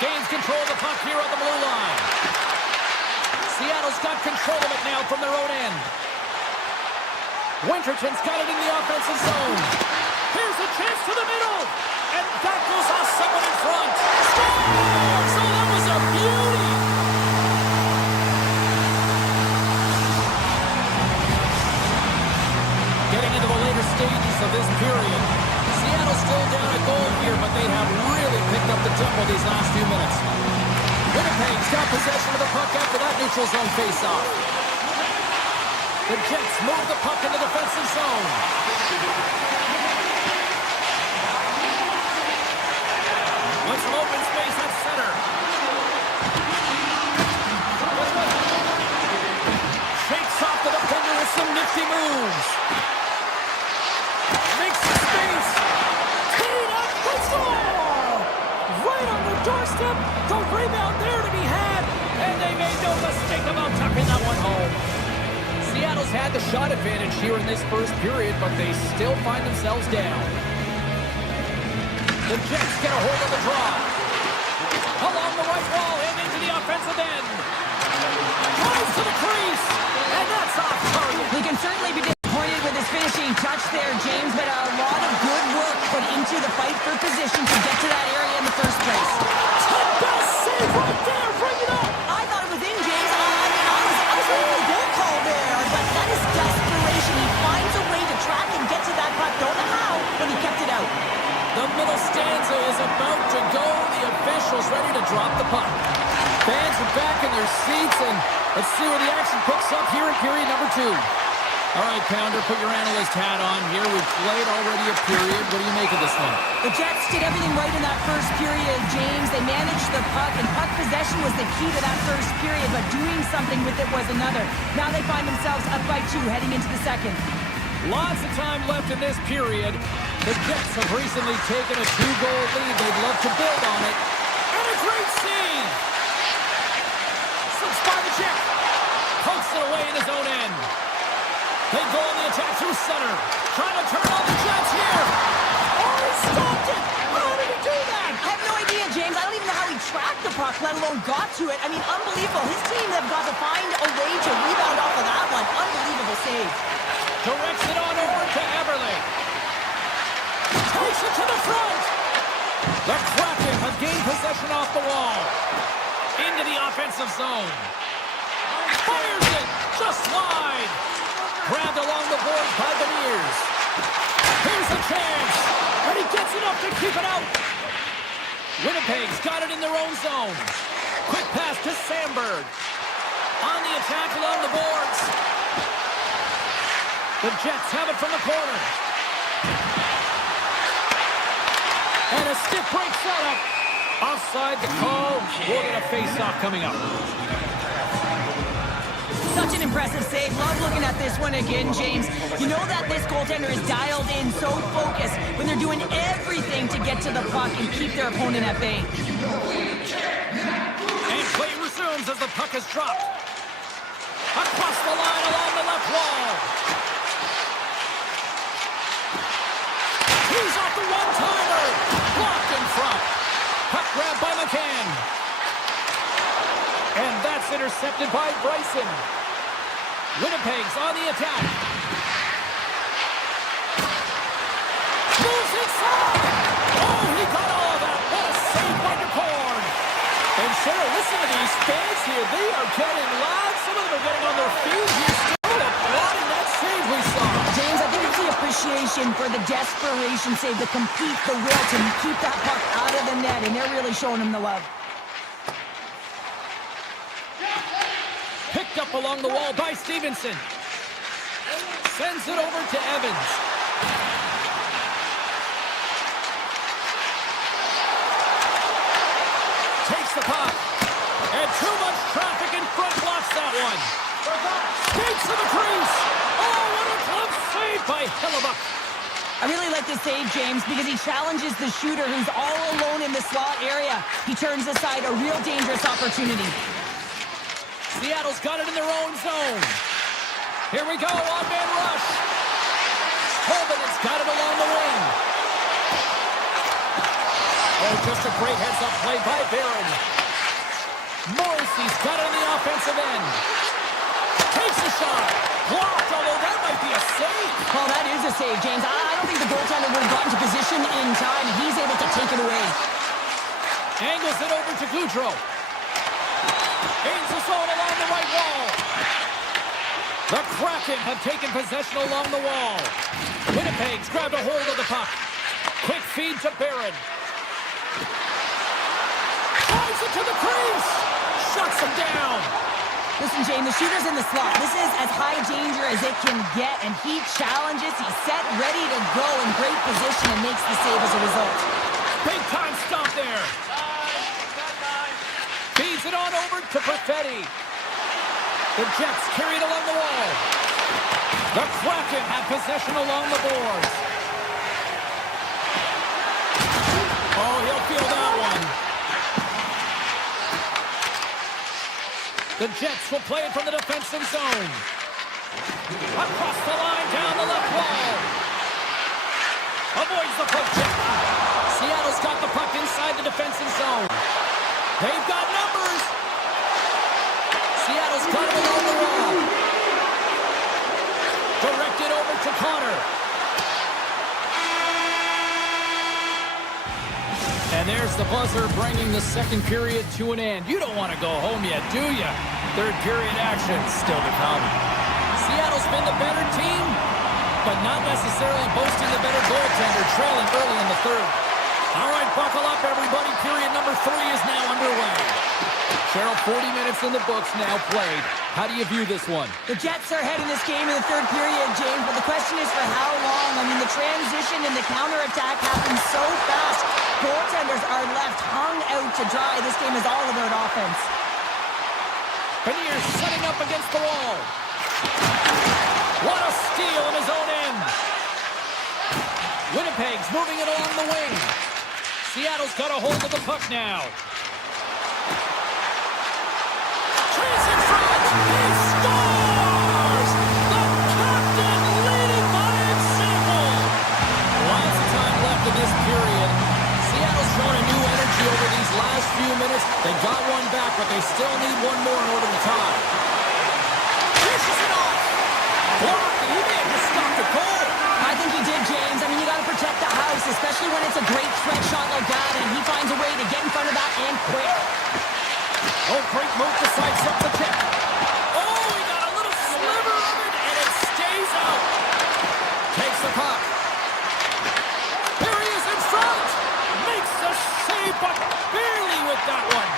Gains control of the puck here on the blue line. got control of it now from their own end. Winterton's got it in the offensive zone. Here's a chance to the middle. And that goes off someone in front. Scores! Oh, that was a beauty! Getting into the later stages of this period. Seattle's still down a goal here, but they have really picked up the tempo these last few minutes. Winnipeg's got possession of the puck after that neutral zone faceoff. The Jets move the puck in the defensive zone. With some open space at center. Shakes off the defender with some nifty moves. Makes the space. Teed up the score! Right on the doorstep. The rebound there to be had. And they made no mistake about tucking that one home. Seattle's had the shot advantage here in this first period, but they still find themselves down. The Jets get a hold of the draw. Along the right wall and into the offensive end. Drives to the crease, and that's off target. We can certainly be disappointed with his finishing touch there, James, but a lot of good work put into the fight for position to get to that area in the first place. Best save right there, bring it up. I thought it was in, James. I was waiting for the goal call there, but that is desperation. He finds a way to track and get to that puck. Don't know how, but he kept it out. The middle stanza is about to go. The officials ready to drop the puck. Fans are back in their seats, and let's see where the action picks up here in period number 2. All right, Pounder, put your analyst hat on here. We've played already a period. What do you make of this one? The Jets did everything right in that first period, James. They managed the puck, and puck possession was the key to that first period, but doing something with it was another. Now they find themselves up by 2 heading into the second. Lots of time left in this period. The Jets have recently taken a 2-goal lead. They'd love to build on it. And a great save! Slips by the check. Pokes it away in his own end. They go on the attack through center. Trying to turn on the Jets here. Oh, he stopped it! How did he do that? I have no idea, James. I don't even know how he tracked the puck, let alone got to it. I mean, unbelievable. His team have got to find a way to rebound off of that one. Unbelievable save. Directs it on over to Eberle. Takes it to the front. The Kraken have gained possession off the wall. Into the offensive zone. Fires it just wide. Grabbed along the boards by the Bears. Here's a chance. And he gets enough to keep it out. Winnipeg's got it in their own zone. Quick pass to Sandberg. On the attack along the boards. The Jets have it from the corner. And a stiff break setup. Offside the call. We'll get a face-off coming up. Such an impressive save. Love looking at this one again, James. You know that this goaltender is dialed in, so focused, when they're doing everything to get to the puck and keep their opponent at bay. And play resumes as the puck is dropped. Across the line along the left wall. He's off the one-timer. Blocked in front. Puck grabbed by McCann. And that's intercepted by Bryson. Winnipeg's on the attack. Moves inside. Oh, he got all of that. What a save by DeCorn. And Sarah, listen to these fans here. They are getting loud. Some of them are getting on their feet. He's still applauding that save we saw. James, I think it's the appreciation for the desperation save, the compete, the will to keep that puck out of the net, and they're really showing him the love. Picked up along the wall by Stevenson. Sends it over to Evans. Takes the puck. And too much traffic in front blocks that one. Skates to the crease. Oh, what a glove save by Hellebuck. I really like this save, James, because he challenges the shooter who's all alone in the slot area. He turns aside a real dangerous opportunity. Seattle's got it in their own zone. Here we go, on-man rush. Holden's got it along the wing. Oh, just a great heads-up play by Barron. Morrissey's got it on the offensive end. Takes a shot. Blocked, although that might be a save. Well, that is a save, James. I don't think the goaltender would have gotten to position in time, and he's able to take it away. Angles it over to Gaudreau. Gains the zone along the right wall. The Kraken have taken possession along the wall. Winnipeg's grabbed a hold of the puck. Quick feed to Barron. Drives it to the crease. Shuts him down. Listen, James, the shooter's in the slot. This is as high danger as it can get, and he challenges. He's set, ready to go in great position, and makes the save as a result. Big time stop there. Feeds it on over to Perfetti. The Jets carry it along the wall. The Kraken have possession along the boards. Oh, he'll feel that one. The Jets will play it from the defensive zone. Across the line, down the left wall. Avoids the poke check. Seattle's got the puck inside the defensive zone. They've got numbers. Seattle's got it along the wall. Directed over to Connor. And there's the buzzer bringing the second period to an end. You don't want to go home yet, do you? Third period action still to come. Seattle's been the better team, but not necessarily boasting the better goaltender, trailing early in the third. All right, buckle up, everybody. Period number 3 is now underway. Cheryl, 40 minutes in the books now played. How do you view this one? The Jets are ahead in this game in the third period, James, but the question is for how long? I mean, the transition and the counterattack happen so fast. Goaltenders are left hung out to dry. This game is all about offense. Beniers setting up against the wall. What a steal in his own end. Winnipeg's moving it along the wing. Seattle's got a hold of the puck now. Chase in front. He scores! The captain leading by example. Lots of time left in this period. Seattle's shown a new energy over these last few minutes. They got one back, but they still need one more in order to tie. Pushes it off. Blocked. He may have just stopped the goal. I think he did, James. I mean, you got to protect the house, especially when it's a great threat shot like that, and he finds a way to get in front of that and quick. Oh, great move to sidestep the check. Oh, he got a little sliver of it, and it stays out. Takes the puck. There he is in front. Makes the save, but barely with that one.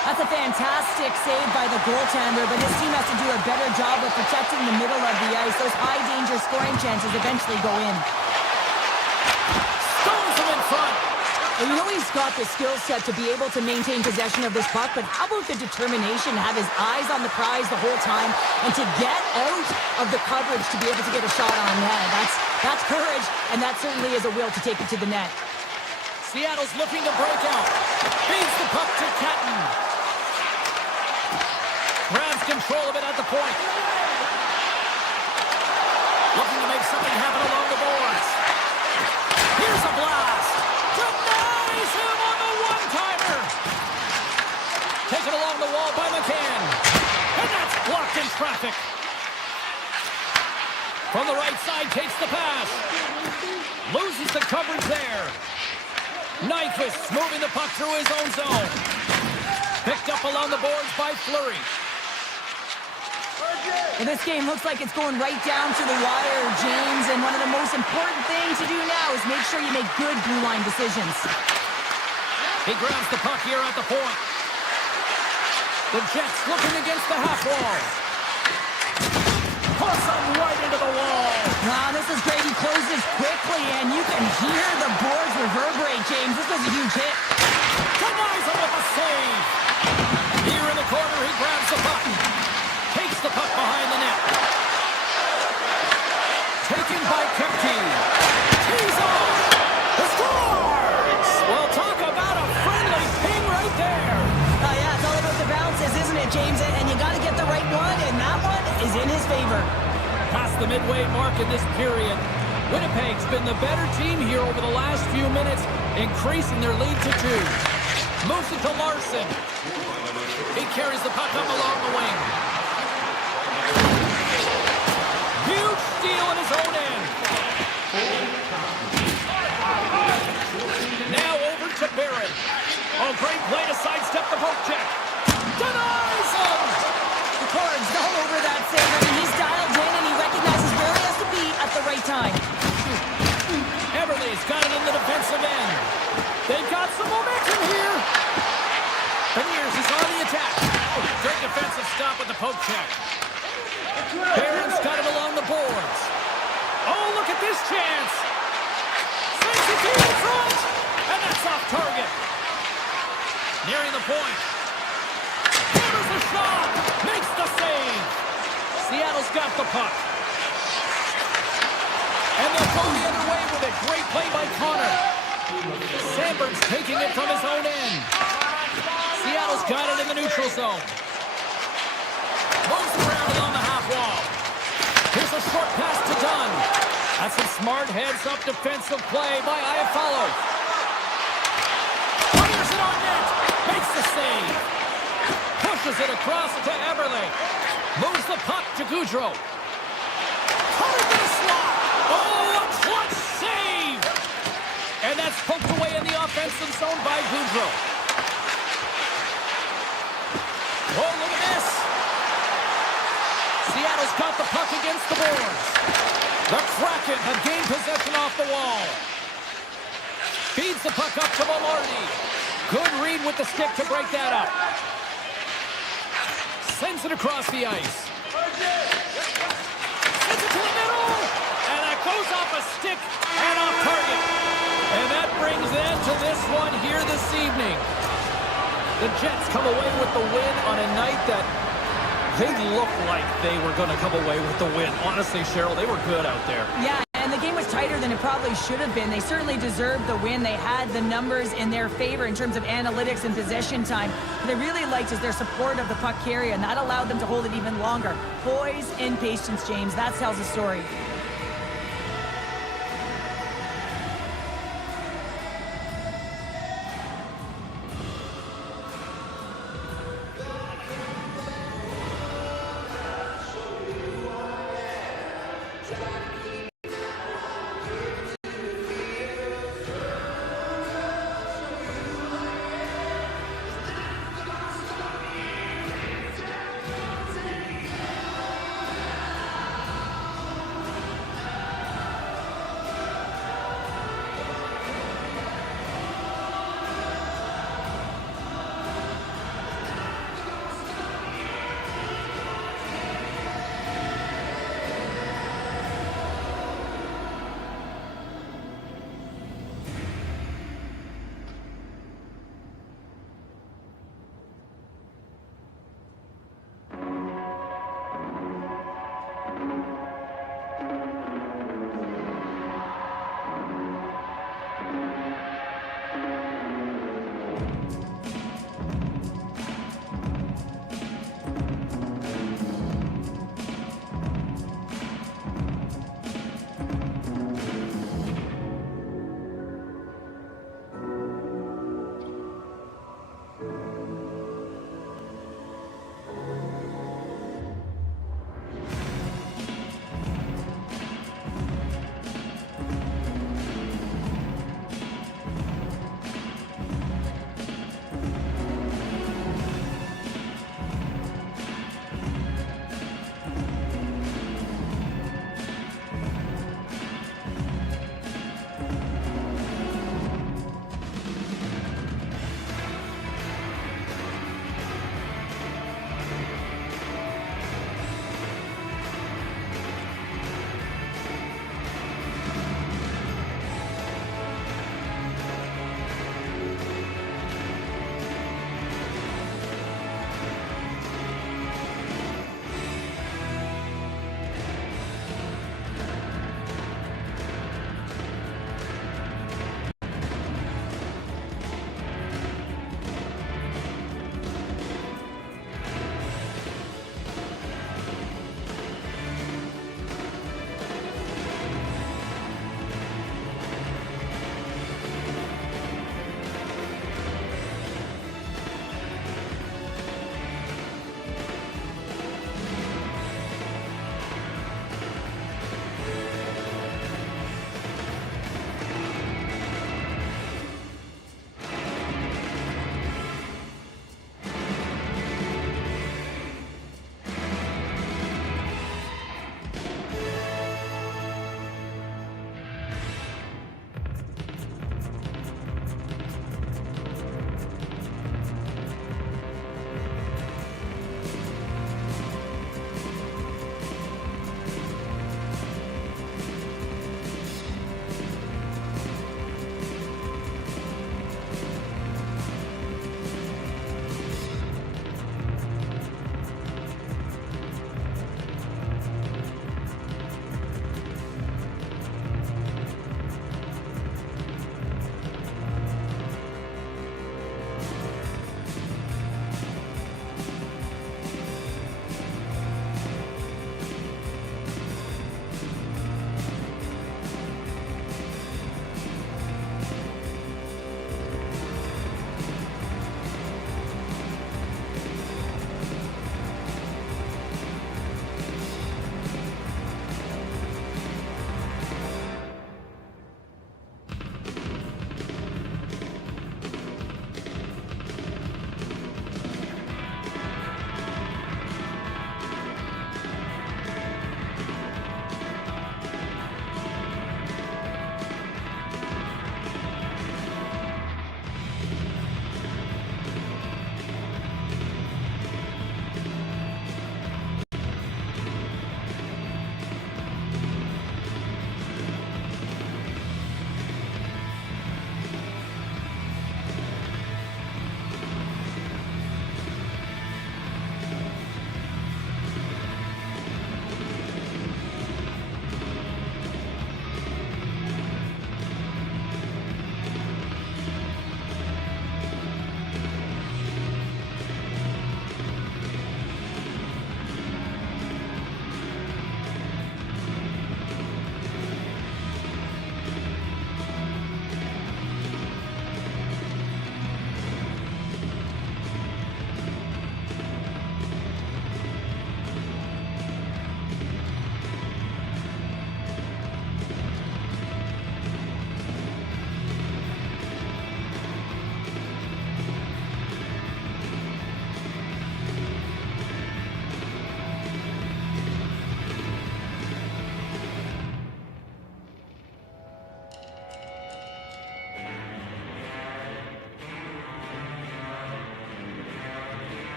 That's a fantastic save by the goaltender, but his team has to do a better job of protecting the middle of the ice. Those high-danger scoring chances eventually go in. Stones him in front. Well, you know he's got the skill set to be able to maintain possession of this puck, but how about the determination to have his eyes on the prize the whole time and to get out of the coverage to be able to get a shot on net? That's courage, and that certainly is a will to take it to the net. Seattle's looking to break out. Feeds the puck to Catton. Grabs control of it at the point. Looking to make something happen along the boards. Here's a blast. Denies him on the one-timer. Taken along the wall by McCann. And that's blocked in traffic. From the right side, takes the pass. Loses the coverage there. Nyquist moving the puck through his own zone. Picked up along the boards by Fleury. Well, this game looks like it's going right down to the wire, James, and one of the most important things to do now is make sure you make good blue line decisions. He grabs the puck here at the point. The Jets looking against the half wall. Puts him right into the wall. Wow, this is great. He closes quickly, and you can hear the boards reverberate, James. This was a huge hit. Denies him with a save. Here in the corner, he grabs the puck. Takes the puck behind the net. Taken by Kepke. Tees off. The scores! Well, talk about a friendly ping right there. Oh, yeah, it's all about the bounces, isn't it, James? And you got to get the right one, and that one is in his favor. Past the midway mark in this period, Winnipeg's been the better team here over the last few minutes, increasing their lead to 2. Moves it to Larson. He carries the puck up along the wing. him. Oh, great play to sidestep the poke check. Denies him! The Cards all over that save. I mean, he's dialed in and he recognizes where he has to be at the right time. Eberle's got it in the defensive end. They've got some momentum here. Beniers is on the attack. Oh, great defensive stop with the poke check. Barron's got it along the boards. Oh, look at this chance. Sends it to the front. And that's off target. Nearing the point. Hammers the shot. Makes the save. Seattle's got the puck. And they'll go the other way with it. Great play by Connor. Sandberg's taking it from his own end. Seattle's got it in the neutral zone. Moves around along the half wall. Here's a short pass to Dunn. That's a smart heads-up defensive play by Iafallo. Fires it on net. Makes the save. Pushes it across to Eberle. Moves the puck to Goudreau. Coming to the slot. Oh, a clutch save! And that's poked away in the offensive zone by Goudreau. Oh, look at this. Seattle's got the puck against the boards. The Kraken have gained possession off the wall. Feeds the puck up to Velarde. Good read with the stick to break that up. Sends it across the ice. Sends it to the middle. And that goes off a stick and off target. And that brings them to this one here this evening. The Jets come away with the win on a night that they looked like they were going to come away with the win. Honestly, Cheryl, they were good out there. Yeah, and the game was tighter than it probably should have been. They certainly deserved the win. They had the numbers in their favor in terms of analytics and possession time. What they really liked is their support of the puck carrier, and that allowed them to hold it even longer. Poise and patience, James. That tells the story.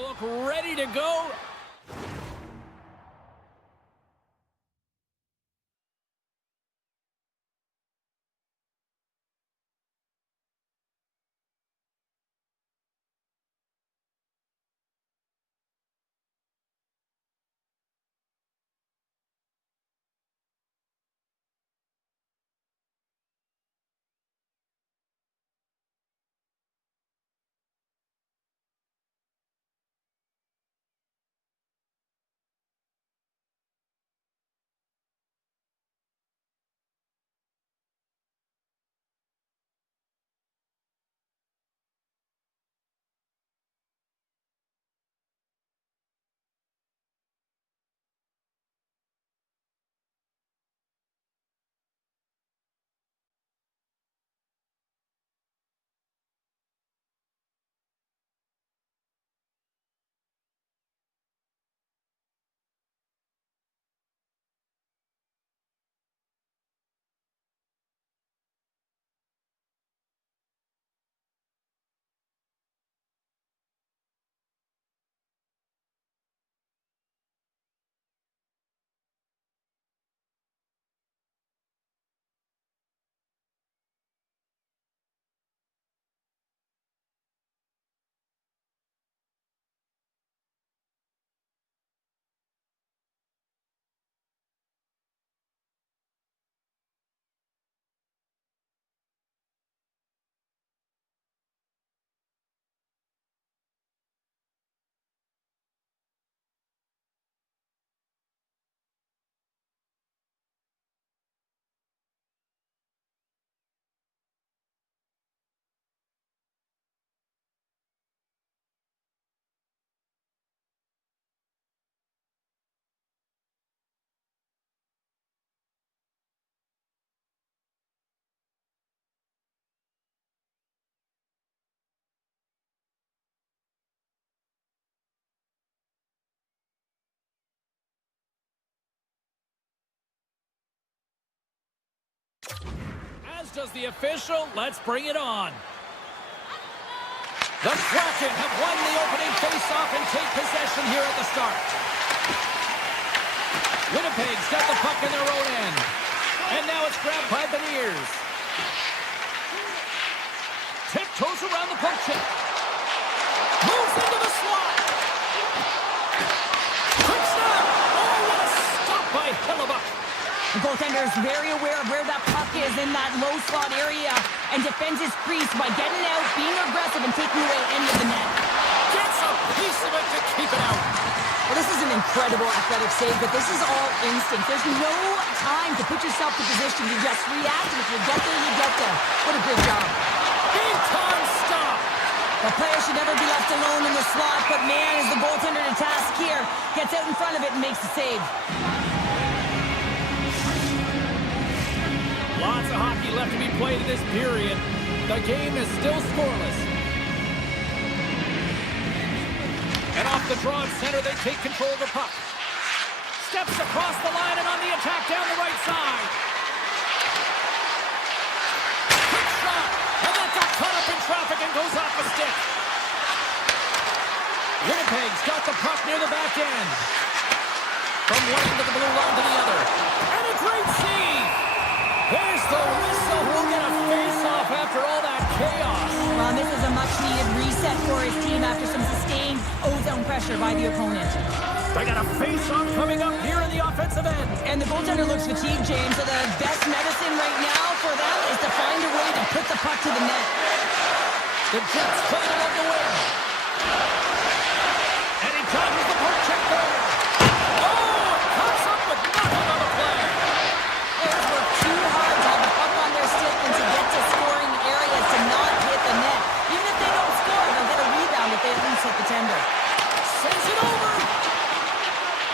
look ready to go. As does the official. Let's bring it on. The Kraken have won the opening faceoff and take possession here at the start. Winnipeg's got the puck in their own end. And now it's grabbed by Beniers. Tiptoes around the puck check. Moves into the slot. Quick snap. Oh, what a stop by Hellebuck. The goaltender is very aware of where that puck is in that low slot area and defends his crease by getting out, being aggressive, and taking away any of the net. Gets a piece of it to keep it out. Well, this is an incredible athletic save, but this is all instinct. There's no time to put yourself in position. You just react, and if you get there, you get there. What a great job. Big time stop. The player should never be left alone in the slot, but man, is the goaltender to task here. Gets out in front of it and makes the save. Lots of hockey left to be played in this period. The game is still scoreless. And off the draw at center, they take control of the puck. Steps across the line and on the attack down the right side. Quick shot. And that got caught up in traffic and goes off a stick. Winnipeg's got the puck near the back end. From one end of the blue line to the other. And a great save. There's the whistle. We'll get a face-off after all that chaos. Well, this is a much-needed reset for his team after some sustained ozone pressure by the opponent. They got a face-off coming up here in the offensive end. And the goaltender looks fatigued, James, so the best medicine right now for them is to find a way to put the puck to the net. The Jets play it along the wing. And he dodges the poke check there. Oh, it comes up with nothing on the play. Players work too hard to have the puck on their stick and to get to scoring areas to not hit the net. Even if they don't score, they'll get a rebound if they at least hit the tender. Sends it over.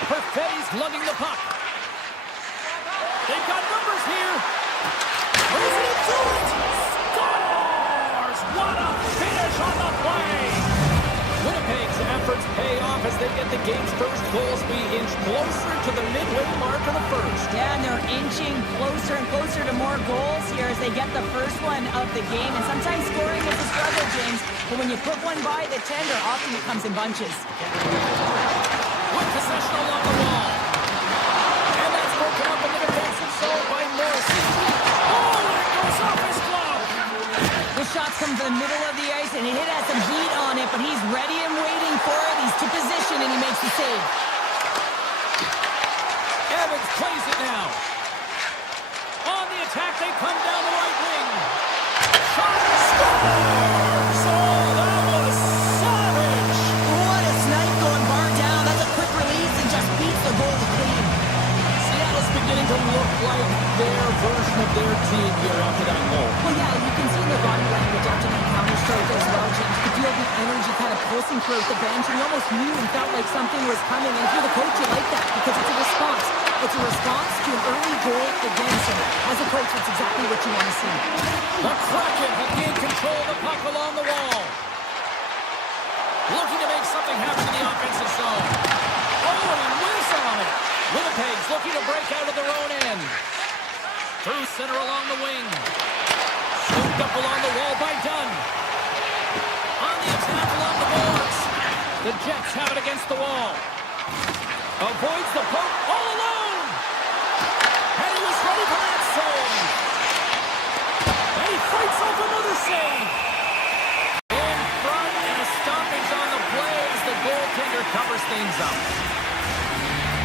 Perfetti's lugging the puck. They've got numbers here. Who's he do it? Scores! What a finish on the play! Winnipeg's efforts pay off as they get the game's first goals. We inch closer to the midway mark of the first. Yeah, and they're inching closer and closer to more goals here as they get the first one of the game. And sometimes scoring is a struggle, James. But when you put one by the tender, often it comes in bunches. With possession along the wall. And that's broken up in the defensive zone by Morrissey. Oh, and it goes off his glove. The shots come from the middle of the ice, and it has some heat on it, but he's ready and waiting for it. He's to position, and he makes the save. Evans plays it now. On the attack, they come down the right wing. Shot scores! Oh, that was savage! What a snipe going bar down. That's a quick release and just beats the goal clean. Seattle's beginning to look like their version of their team here after that goal. Well, yeah, you can see in their body language after that counter-strike as well, James. You could feel the energy kind of pulsing throughout the bench, and you almost knew and felt like something was coming. And if you're the coach, you like that because it's a response. It's a response to an early goal against him. As a coach, it's exactly what you want to see. The Kraken have gained control of the puck along the wall. Looking to make something happen in the offensive zone. Oh, and he whiffs on it. Winnipeg's looking to break out of their own end. Through center along the wing. Scooped up along the wall by Dunn. On the attack along the boards. The Jets have it against the wall. Avoids the poke all alone. And he was ready for that save. And he fights off another save. In front and a stoppage on the play as the goaltender covers things up.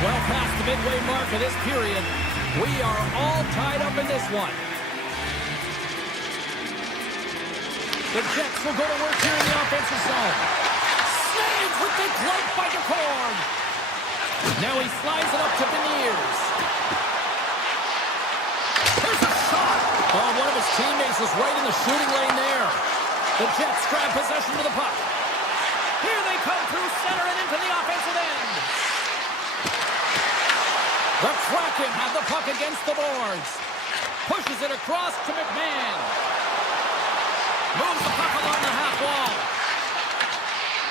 Well past the midway mark of this period, we are all tied up in this one. The Jets will go to work here in the offensive zone. Saves with the glove by DeCord. Now he slides it up to Beniers. There's a shot. Oh, one of his teammates is right in the shooting lane there. The Jets grab possession to the puck. Here they come through center and into the offensive end. The Kraken have the puck against the boards. Pushes it across to McMahon. Moves the puck along the half wall.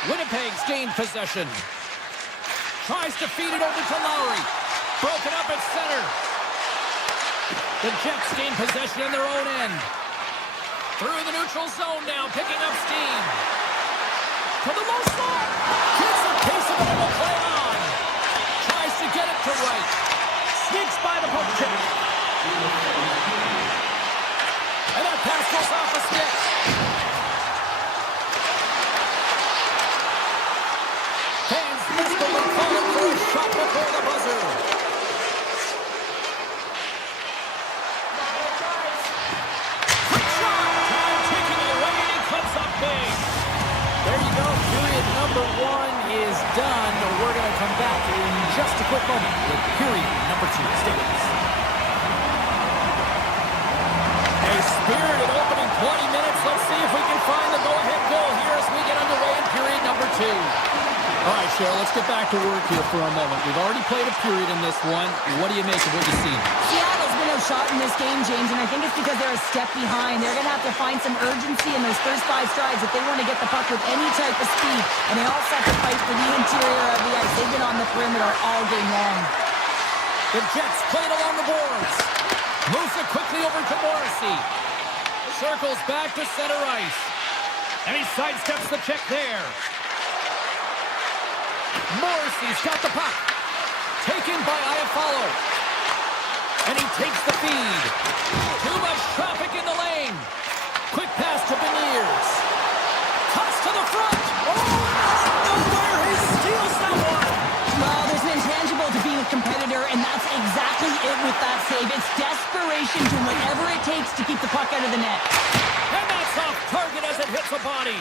Winnipeg's gained possession. Tries to feed it over to Lowry. Broken up at center. The Jets gain possession in their own end. Through the neutral zone now, picking up steam. To the low slot. Gets a piece of it and will play on. Tries to get it to right. Sneaks by the poke check. And that pass goes off a stick. Fans desperately calling for a shot before the buzzer. Quick shot. Time taking it away, and he comes up big. There you go. Period number one is done. We're going to come back in just a quick moment with period number two. Stay with us. A spirited opening 20 minutes. Let's see if we can find the go-ahead goal here as we get underway in period number two. All right, Cheryl, let's get back to work here for a moment. We've already played a period in this one. What do you make of what you see? Seattle's been outshot in this game, James, and I think it's because they're a step behind. They're going to have to find some urgency in those first 5 strides if they want to get the puck with any type of speed. And they all set to fight for the interior of the ice. They've been on the perimeter all game long. The Jets play it along the boards. Moves it quickly over to Morrissey. Circles back to center ice. And he sidesteps the check there. Morrissey's got the puck. Taken by Iafallo. And he takes the feed. Too much traffic in the lane. Quick pass to Beniers. Cuts to the front. Oh, where he steals that one. Well, there's an intangible to being a competitor, and that's exactly it with that save. It's desperation, doing whatever it takes to keep the puck out of the net. And that's off target as it hits a body.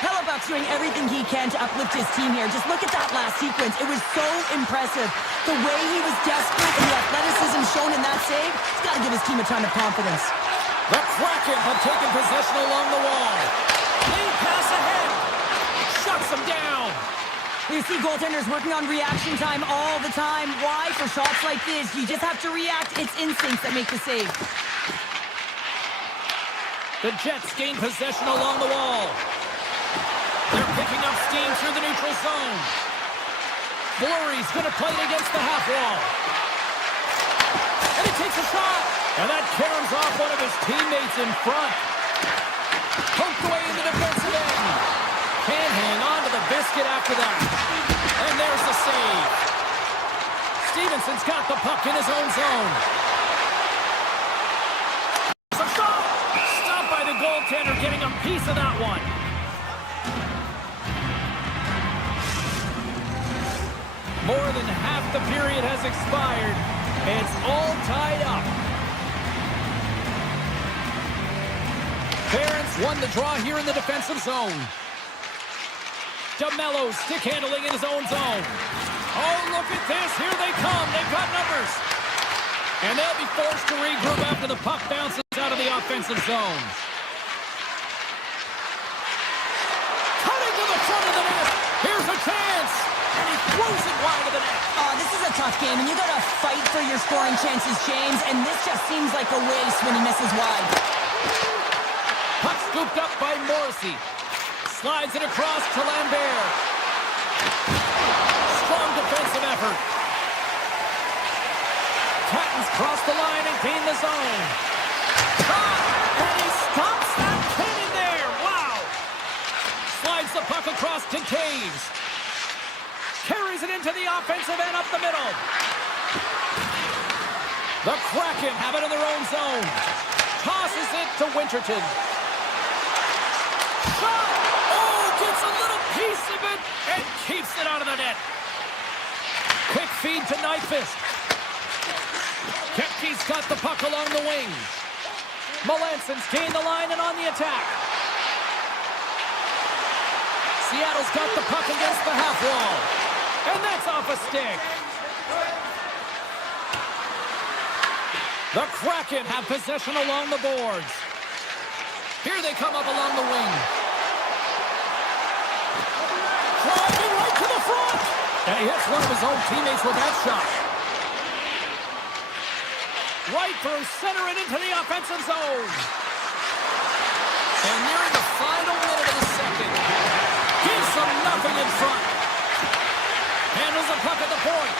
Hellebuck's doing everything he can to uplift his team here. Just look at that last sequence. It was so impressive. The way he was desperate and the athleticism shown in that save, he's got to give his team a ton of confidence. The Kraken have taken possession along the wall. Lead pass ahead. Shuts them down. You see goaltenders working on reaction time all the time. Why? For shots like this, you just have to react. It's instincts that make the save. The Jets gain possession along the wall. They're picking up steam through the neutral zone. Fleury's going to play it against the half wall. And he takes a shot. And that caroms off one of his teammates in front. Poked away in the defensive end. risk it after that. And there's the save. Stevenson's got the puck in his own zone. It's a shot! Stopped by the goaltender, getting a piece of that one. More than half the period has expired. It's all tied up. Barons won the draw here in the defensive zone. DeMello stick handling in his own zone. Oh, look at this. Here they come. They've got numbers. And they'll be forced to regroup after the puck bounces out of the offensive zone. Cutting to the front of the net. Here's a chance. And he throws it wide of the net. Oh, this is a tough game, and you got to fight for your scoring chances, James. And this just seems like a waste when he misses wide. Puck scooped up by Morrissey. Slides it across to Lambert. Strong defensive effort. Catton's crossed the line and gained the zone. And he stops that kid in there. Wow. Slides the puck across to Taves. Carries it into the offensive end up the middle. The Kraken have it in their own zone. Tosses it to Winterton. Shot! Oh, gets a little piece of it and keeps it out of the net. Quick feed to Nyquist. Kepke's got the puck along the wing. Melanson's gained the line and on the attack. Seattle's got the puck against the half wall. And that's off a stick. The Kraken have possession along the boards. Here they come up along the wing. Driving right to the front. And he hits one of his own teammates with that shot. Right through center and into the offensive zone. And nearing the final minute of the second. Gives them nothing in front. Handles the puck at the point.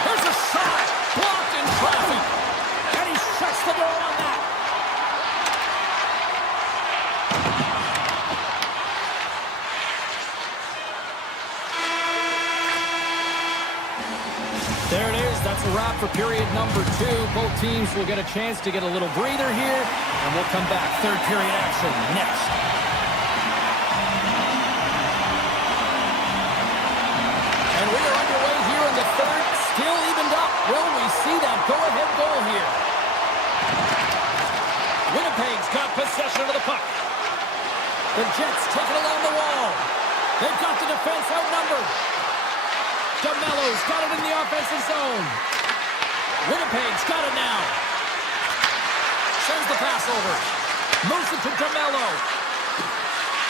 There's a shot. Blocked in traffic. And he shuts the door on that. There it is. That's a wrap for period number 2. Both teams will get a chance to get a little breather here. And we'll come back. Third period action next. And we are underway here in the third. Still evened up. Will we see that go-ahead goal here? Winnipeg's got possession of the puck. The Jets take it along the wall. They've got the defense outnumbered. DeMello's got it in the offensive zone. Winnipeg's got it now. Sends the pass over. Moves it to DeMello.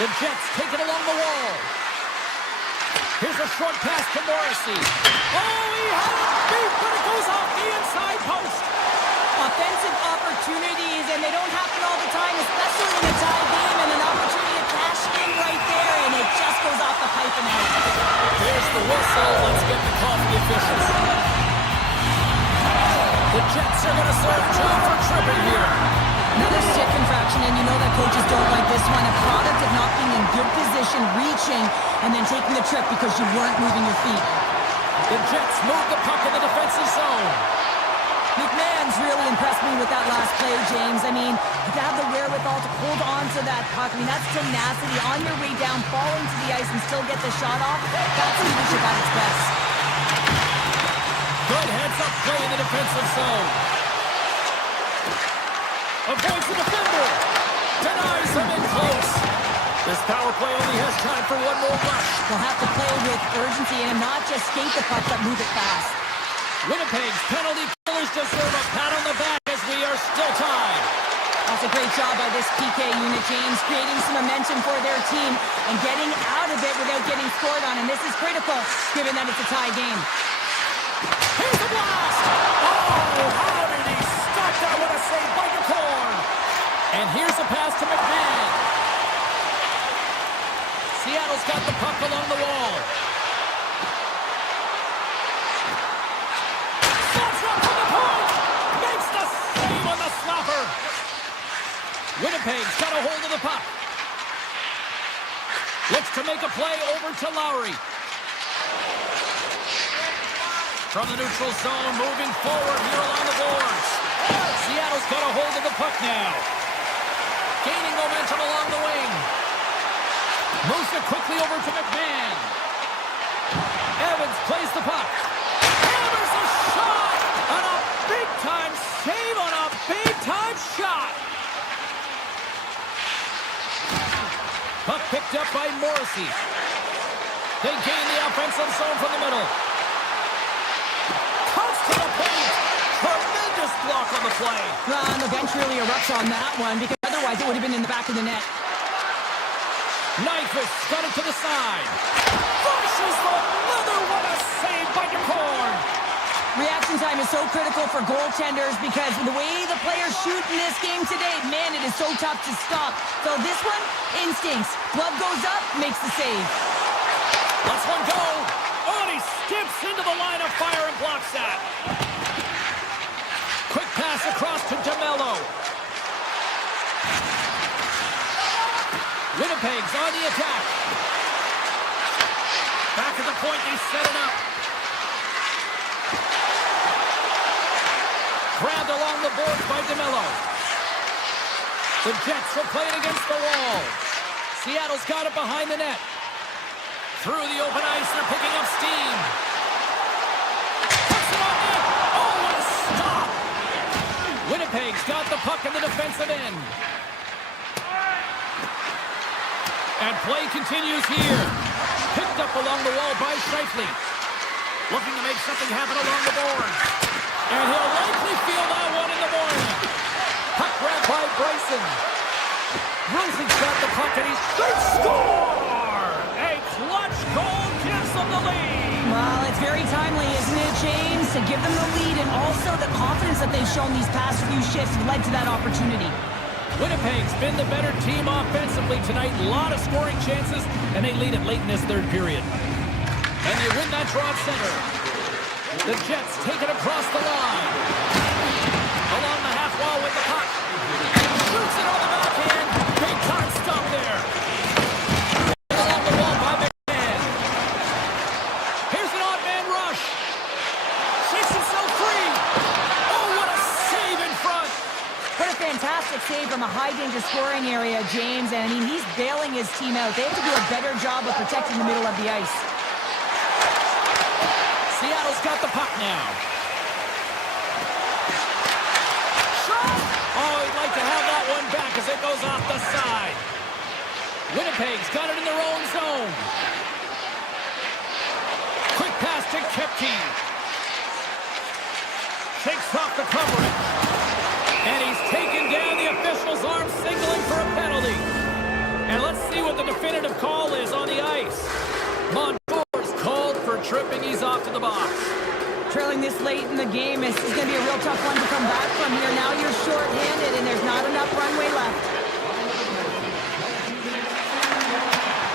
The Jets take it along the wall. Here's a short pass to Morrissey. Oh, he had it beat, but it goes off the inside post. Offensive opportunities, and they don't happen all the time, especially in a tie game, and an opportunity to cash in right there, and it just goes off the pipe and out. There's the whistle. Let's get the call from the officials. The Jets are going to serve 2 for tripping here. Another stick infraction, and you know that coaches don't like this one. A product of not being in good position, reaching, and then taking the trip because you weren't moving your feet. The Jets move the puck in the defensive zone. McMahon's really impressed me with that last play, James. I mean, to have the wherewithal to hold on to that puck, I mean, that's tenacity on your way down, falling to the ice and still get the shot off. That's leadership at its best. Good heads-up play in the defensive zone. Avoids the defender. Denies him in close. This power play only has time for one more rush. They'll have to play with urgency and not just skate the puck, but move it fast. Winnipeg's penalty killers deserve a pat on the back as we are still tied. That's a great job by this PK unit, James, creating some momentum for their team and getting out of it without getting scored on. And this is critical, given that it's a tie game. Here's the blast! Oh, how did he stop that with a save by DeCorn? And here's a pass to McMahon. Seattle's got the puck along the wall. Slots up to the point! Makes the save on the slapper! Winnipeg's got a hold of the puck. Looks to to make a play over to Lowry. From the neutral zone, moving forward here along the boards. Seattle's got a hold of the puck now. Gaining momentum along the wing. Moves it quickly over to McMahon. Evans plays the puck. Hammers a shot! And a big-time save on a big-time shot! Puck picked up by Morrissey. They gain the offensive zone from the middle. Cuts to the paint. Tremendous block on the play. Well, and the bench really erupts on that one because otherwise it would have been in the back of the net. Nyquist got it to the side. Flushes the leather. What a save by DeCorn. Reaction time is so critical for goaltenders because the way the players shoot in this game today, man, it is so tough to stop. So this one, instincts. Glove goes up, makes the save. Let's one go. Oh, and he skips into the line of fire and blocks that. Quick pass across to DeMello. Winnipeg's on the attack. Back at the point, they set it up. Grabbed along the boards by DeMello. The Jets will play it against the wall. Seattle's got it behind the net. Through the open ice, they're picking up steam. Puts it on net. Oh, what a stop! Winnipeg's got the puck in the defensive end. And play continues here. Picked up along the wall by Scheifele. Looking to make something happen along the boards. And he'll likely feel that one in the morning. Puck grabbed by Bryson. Rosing's got the puck and they score! A clutch goal gives them the lead. Well, it's very timely, isn't it, James? To give them the lead and also the confidence that they've shown these past few shifts led to that opportunity. Winnipeg's been the better team offensively tonight. A lot of scoring chances, and they lead it late in this third period. And they win that draw at center. The Jets take it across the line. Along the half wall with the puck. Shoots it on the backhand. Big time stop there. Along the wall by McMahon. Here's an odd man rush. Shakes himself free. Oh, what a save in front. What a fantastic save from a high-danger scoring area, James. And, I mean, he's bailing his team out. They have to do a better job of protecting the middle of the ice. Seattle's got the puck now. Shot! Oh, he'd like to have that one back as it goes off the side. Winnipeg's got it in their own zone. Quick pass to Kepke. Shakes off the coverage. And he's taken down. The official's arm signaling for a penalty. And let's see what the definitive call is on the ice. Montour's called for tripping. He's off to the box. Trailing this late in the game, this is going to be a real tough one to come back from here. Now you're short-handed and there's not enough runway left.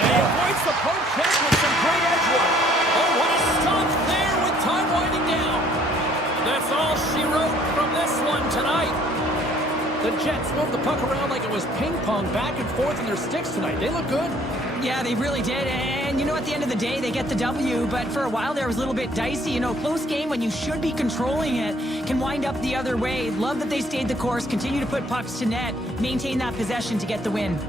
And he avoids the poke check with some great edge work. Oh, what a stop there with time winding down. That's all she wrote from this one tonight. The Jets moved the puck around like it was ping pong back and forth in their sticks tonight. They look good. Yeah, they really did. And, you know, at the end of the day, they get the W. But for a while there, it was a little bit dicey. You know, close game when you should be controlling it can wind up the other way. Love that they stayed the course, continue to put pucks to net, maintain that possession to get the win.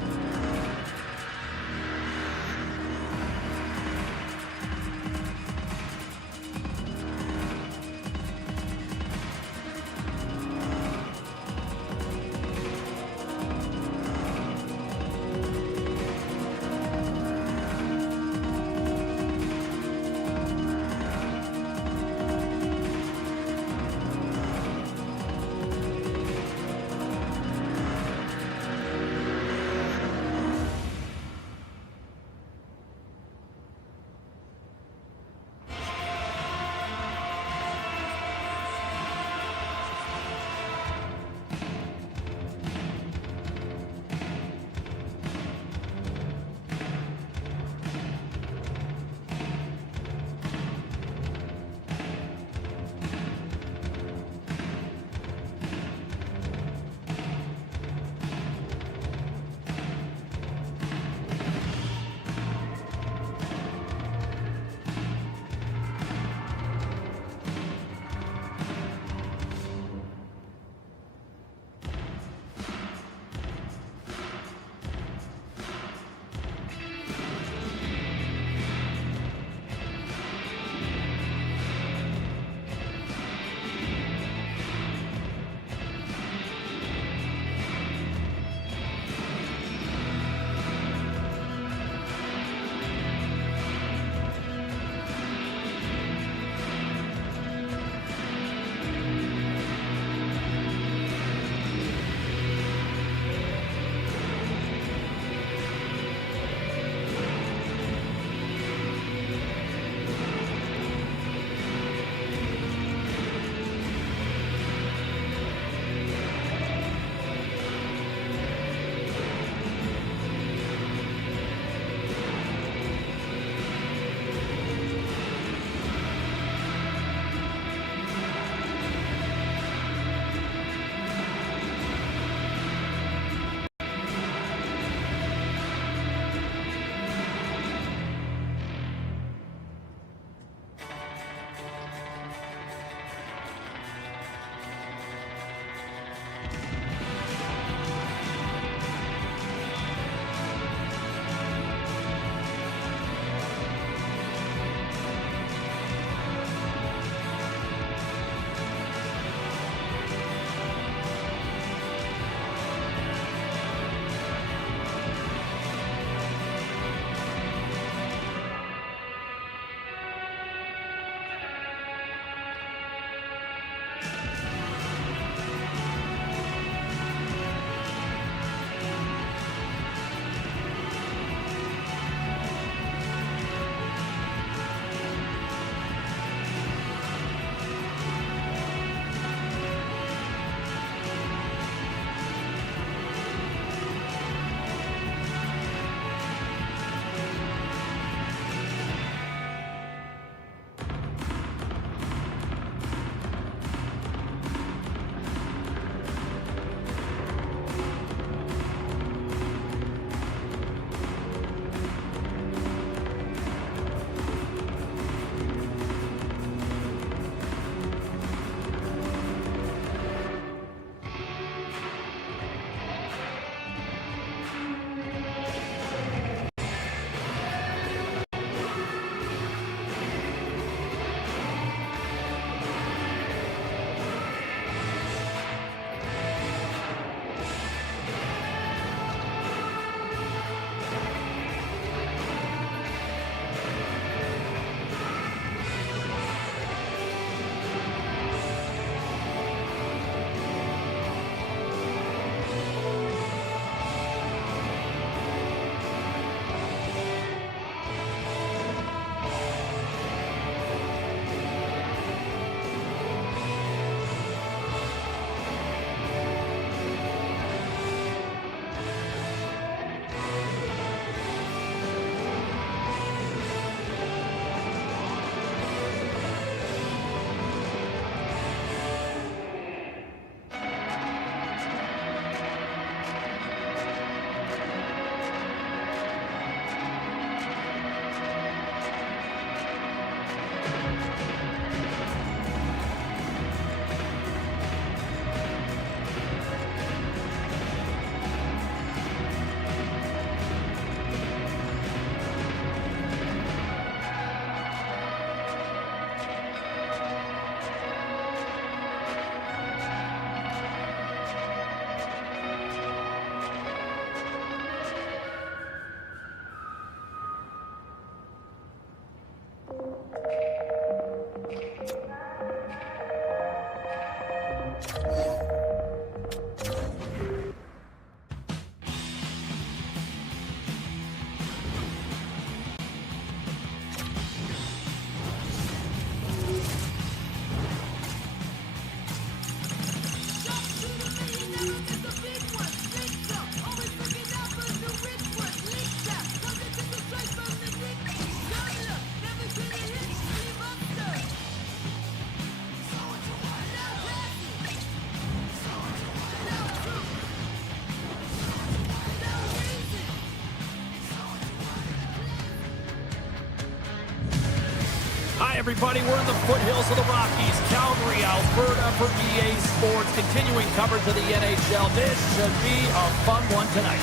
everybody, we're in the foothills of the Rockies, Calgary, Alberta for EA Sports. Continuing coverage of the NHL. This should be a fun one tonight.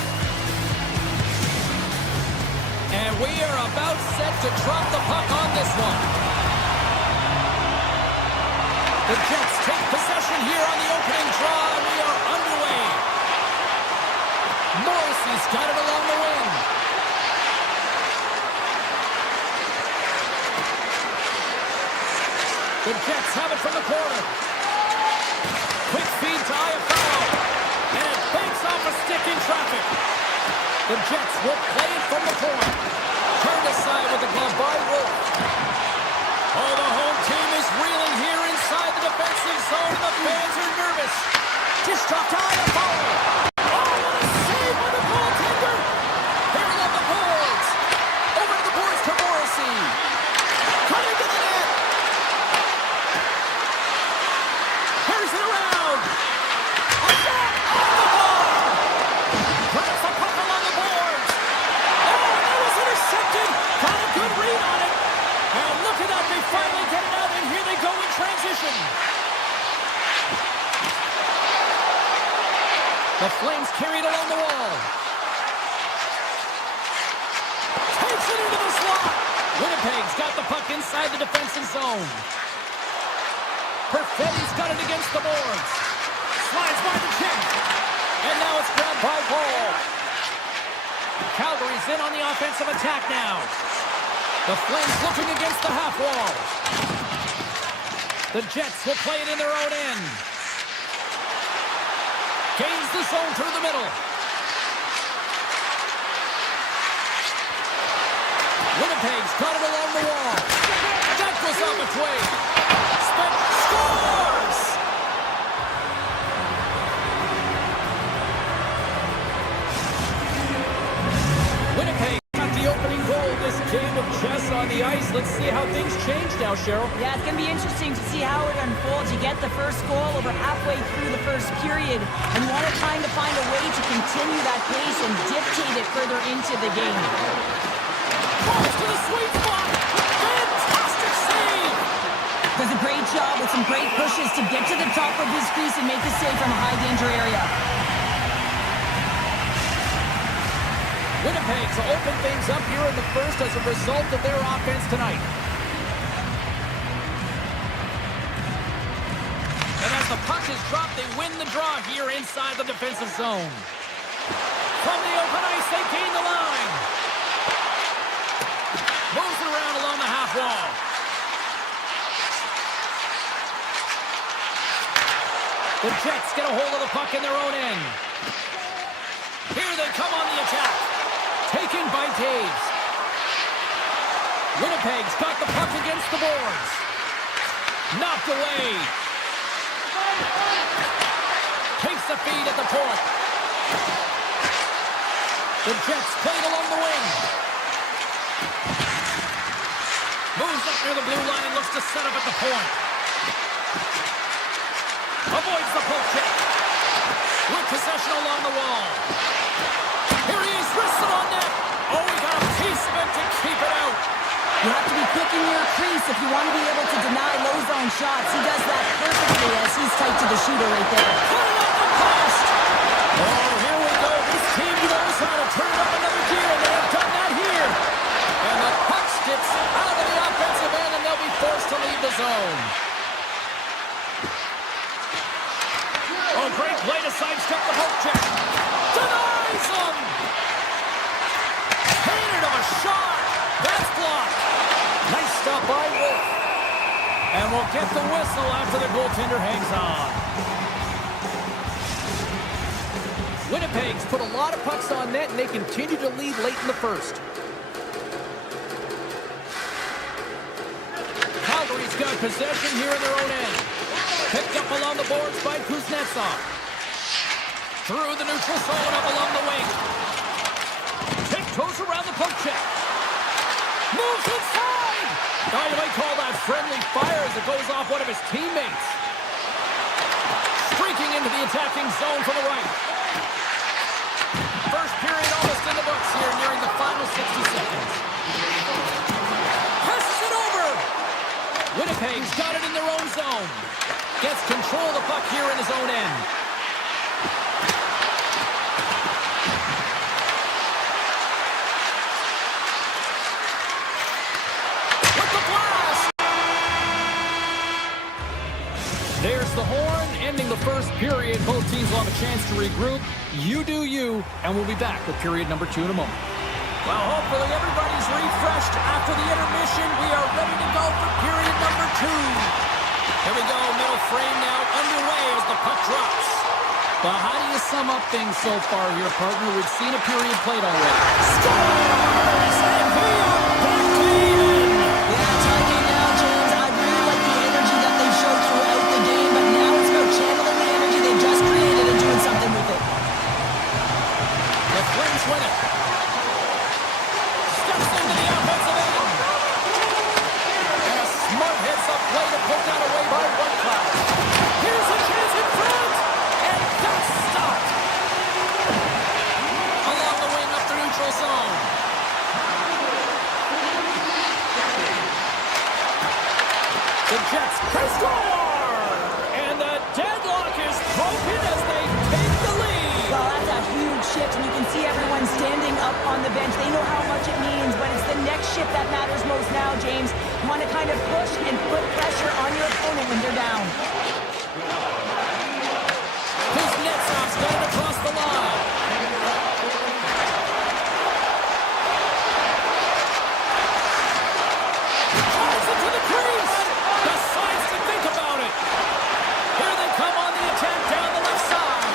And we are about set to drop the puck on this one. The Jets take possession here on the opening draw, and we are underway. Morrissey's got it along the wing. The Jets have it from the corner. Quick feed to Iafallo. And it banks off a stick in traffic. The Jets will play it from the point. Turned aside with the glove by Wolf. Oh, the home team is reeling here inside the defensive zone. The fans are nervous. Just dropped to Iafallo. Oh, what a save by the goaltender. Here on the boards. Over to the boards to Morrissey. Cutting to the net. Here's it around. A shot off the bar. Puts the puck along the boards. Oh, that was intercepted. Got a good read on it. And look at that. They finally get it out, and here they go in transition. The Flames carried along the wall. Takes it into the slot. Winnipeg's got the puck inside the defensive zone. Perfetti's got it against the boards. Slides by the chin. And now it's grabbed by Paul. Calgary's in on the offensive attack now. The Flames looking against the half wall. The Jets will play it in their own end. Gains the zone through the middle. Winnipeg's got it along the wall. That goes off its way. Scores! Winnipeg got the opening goal of this game of chess on the ice. Let's see how things change now, Cheryl. Yeah, it's going to be interesting to see how it unfolds. You get the first goal over halfway through the first period, and you want to kind of find a way to continue that pace and dictate it further into the game. Balls to the sweet spot. Fantastic save. Does a great job with some great pushes to get to the top of his crease and make the save from a high-danger area. Winnipeg to open things up here in the first as a result of their offense tonight. And as the puck is dropped, they win the draw here inside the defensive zone. From the open ice, they gain the line. Moves it around along the half wall. The Jets get a hold of the puck in their own end. Here they come on the attack. Taken by Taves. Winnipeg's got the puck against the boards. Knocked away. Takes the feed at the point. The Jets played along the wing. Moves up near the blue line and looks to set up at the point. Avoids the poke check. With possession along the wall. Here he is, wristed on net. Oh, he got a piece of it to keep it out. You have to be quick in your crease if you want to be able to deny low zone shots. He does that perfectly as he's tight to the shooter right there. Put it on the post. Oh, here we go. This team knows how to turn up another gear, and they have done that here. And the puck skips out of the offensive end, and they'll be forced to leave the zone. Oh, great play to sidestep the poke check. Denies him. Painted him a shot. That's blocked. Nice stop by Wolf. And we'll get the whistle after the goaltender hangs on. Winnipeg's put a lot of pucks on net, and they continue to lead late in the first. Calgary's got possession here in their own end. Picked up along the boards by Kuznetsov. Through the neutral zone up along the wing. Tiptoes around the poke check. Moves inside! Oh, you might call that friendly fire as it goes off one of his teammates. Streaking into the attacking zone from the right. First period almost in the books here, nearing the final 60 seconds. Passes it over. Winnipeg's got it in their own zone. Gets control of the puck here in his own end. With the blast! There's the horn, ending the first period. Both teams will have a chance to regroup. You do you, and we'll be back with period number 2 in a moment. Well, hopefully everybody's refreshed after the intermission. We are ready to go for period number 2. Here we go, middle frame now underway as the puck drops. Well, how do you sum up things so far here, partner? We've seen a period played already. Scores! And we are back to even! Yeah, talking now, James. I really like the energy that they showed throughout the game, but now it's about channeling the energy they just created and doing something with it. The Flames win it. Steps into the offensive end. And a smart heads-up play to put that away by Whitecloud. Here's a chance in front! And that's stopped! Along the wing up the neutral zone. The Jets score! And the deadlock is broken as they take the lead! Well, that's a huge shift, and you can see everyone standing up on the bench. They know how much it means, but it's the next shift that matters most now, James. You want to kind of push and put pressure on your opponent when they're down. Kuznetsov's got it across the line. Drives it to the crease! Decides to think about it. Here they come on the attack down the left side.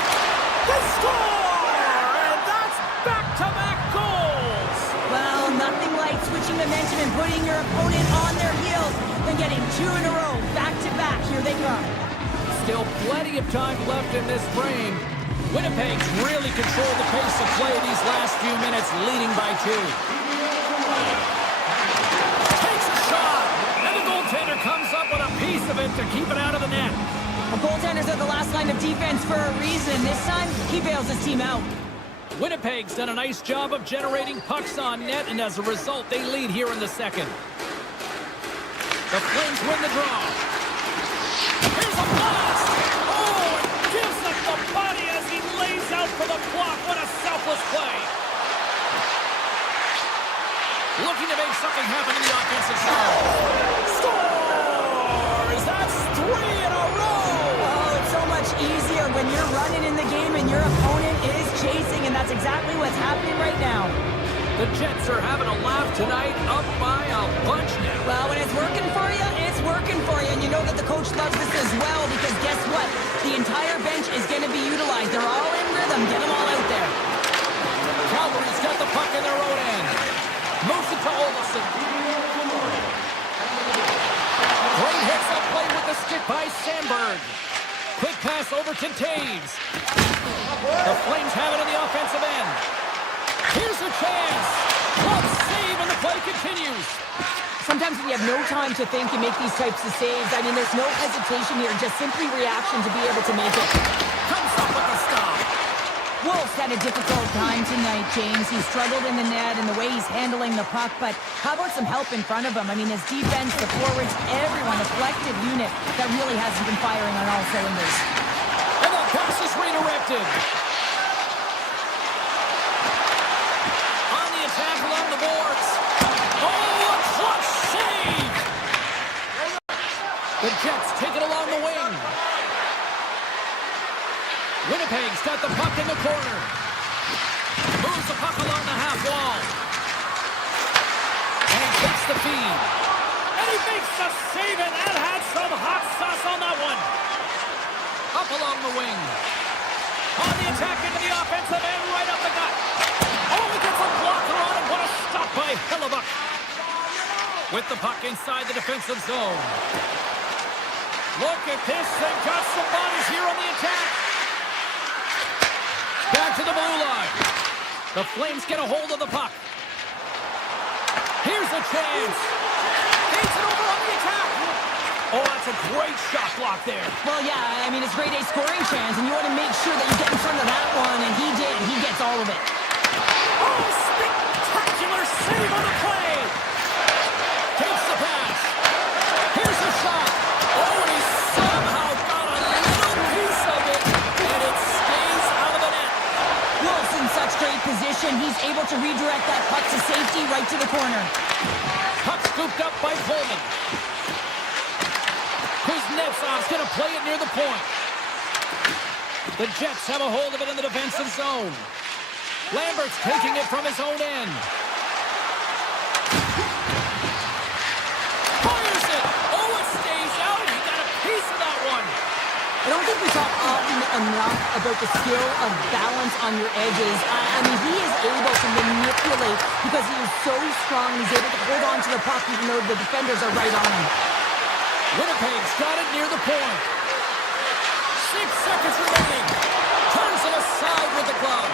They score! And that's back-to-back goals! Well, nothing like switching momentum and putting your opponent on their heels than getting 2 in a row, back-to-back. Here they come. Still plenty of time left in this frame. Winnipeg's really controlled the pace of play these last few minutes, leading by 2. Takes a shot! And the goaltender comes up with a piece of it to keep it out of the net. The goaltenders are the last line of defense for a reason. This time, he bails his team out. Winnipeg's done a nice job of generating pucks on net, and as a result, they lead here in the second. The Flames win the draw. Here's a blast! Oh, and gives up the body as he lays out for the block. What a selfless play! Looking to make something happen in the offensive zone. Scores! That's 3 in a row! Oh, it's so much easier when you're running in the game and your opponent is chasing, and that's exactly what's happening right now. The Jets are having a laugh tonight, up by a bunch now. Well, when it's working for you, it's working for you, and you know that the coach loves this as well, because guess what? The entire bench is going to be utilized. They're all in rhythm. Get them all out there. Calgary's got the puck in their own end. Moves it to Olofsson. Great hits-up play with the stick by Sandberg. Quick pass over to Taves. The Flames have it in the offensive end. Here's a chance. Glove save, and the play continues. Sometimes when you have no time to think, you make these types of saves. I mean, there's no hesitation here, just simply reaction to be able to make it. Comes up with the stop. Wolf's had a difficult time tonight, James. He struggled in the net and the way he's handling the puck, but how about some help in front of him? I mean, his defense, the forwards, everyone, a collective unit that really hasn't been firing on all cylinders. And the pass is redirected. On the attack along the boards. Oh, a clutch save! The Jets take it along the wing. Winnipeg's got the puck in the corner. Moves the puck along the half wall. And he gets the feed. And he makes the save, and that had some hot sauce on that one. Up along the wing. On the attack into the offensive end, right up the gut. Oh, he gets a blocker on it. What a stop by Hellebuck. With the puck inside the defensive zone. Look at this. They've got some bodies here on the attack. Back to the blue line. The Flames get a hold of the puck. Here's a chance. Gates it over on the attack. Oh, that's a great shot block there. Well, yeah, I mean, it's grade A scoring chance, and you want to make sure that you get in front of that one, and he did. He gets all of it. Oh, spectacular save on the play. Takes the pass. Here's a shot. is able to redirect that puck to safety right to the corner. Puck scooped up by Coleman. Kuznetsov's going to play it near the point. The Jets have a hold of it in the defensive zone. Lambert's taking it from his own end. Fires it! Oh, it stays out, and he got a piece of that one. I don't think we talk often enough about the skill of balance on your edges. I mean, he is able to manipulate because he is so strong. He's able to hold on to the puck even though the defenders are right on him. Winnipeg's got it near the point. 6 seconds remaining. Turns it aside with the glove.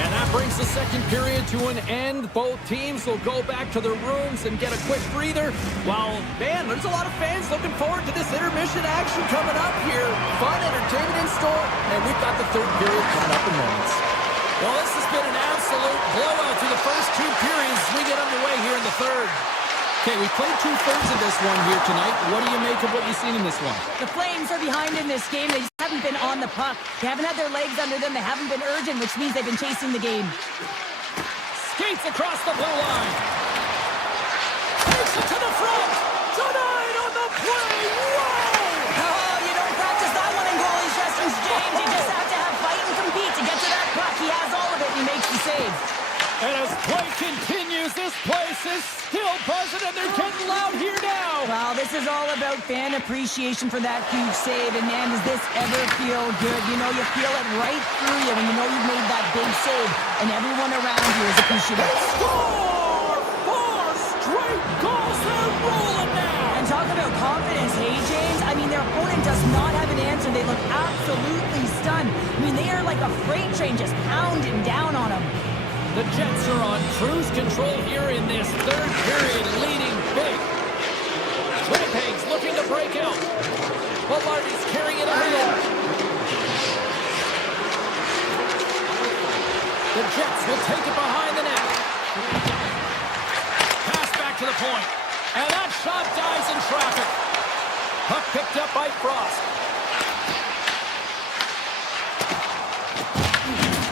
And that brings the second period to an end. Both teams will go back to their rooms and get a quick breather. While, man, there's a lot of fans looking forward to this intermission action coming up here. Fun entertainment in store. And we've got the third period coming up in moments. Well, this has been an absolute blowout through the first 2 periods as we get underway here in the third. Okay, we played 2/3 of this one here tonight. What do you make of what you've seen in this one? The Flames are behind in this game. They just haven't been on the puck. They haven't had their legs under them. They haven't been urgent, which means they've been chasing the game. Skates across the blue line. Takes it to the front. Denied on the play. Whoa! Oh, you don't practice that one in goalie sessions, James. You just have to have fight and compete to get to that puck. He has all of it, and he makes the save. And as play continues, this place is still buzzing, and they're getting loud here now. Well, this is all about fan appreciation for that huge save. And, man, does this ever feel good? You know, you feel it right through you when you know you've made that big save, and everyone around you is appreciative. Score! 4 straight goals. They're rolling now. And talk about confidence, hey, James? I mean, their opponent does not have an answer. They look absolutely stunned. I mean, they are like a freight train just pounding down on them. The Jets are on cruise control here in this third period, leading big. Winnipeg's looking to break out. Velarde's carrying it ahead. The Jets will take it behind the net. Pass back to the point. And that shot dives in traffic. Puck picked up by Frost.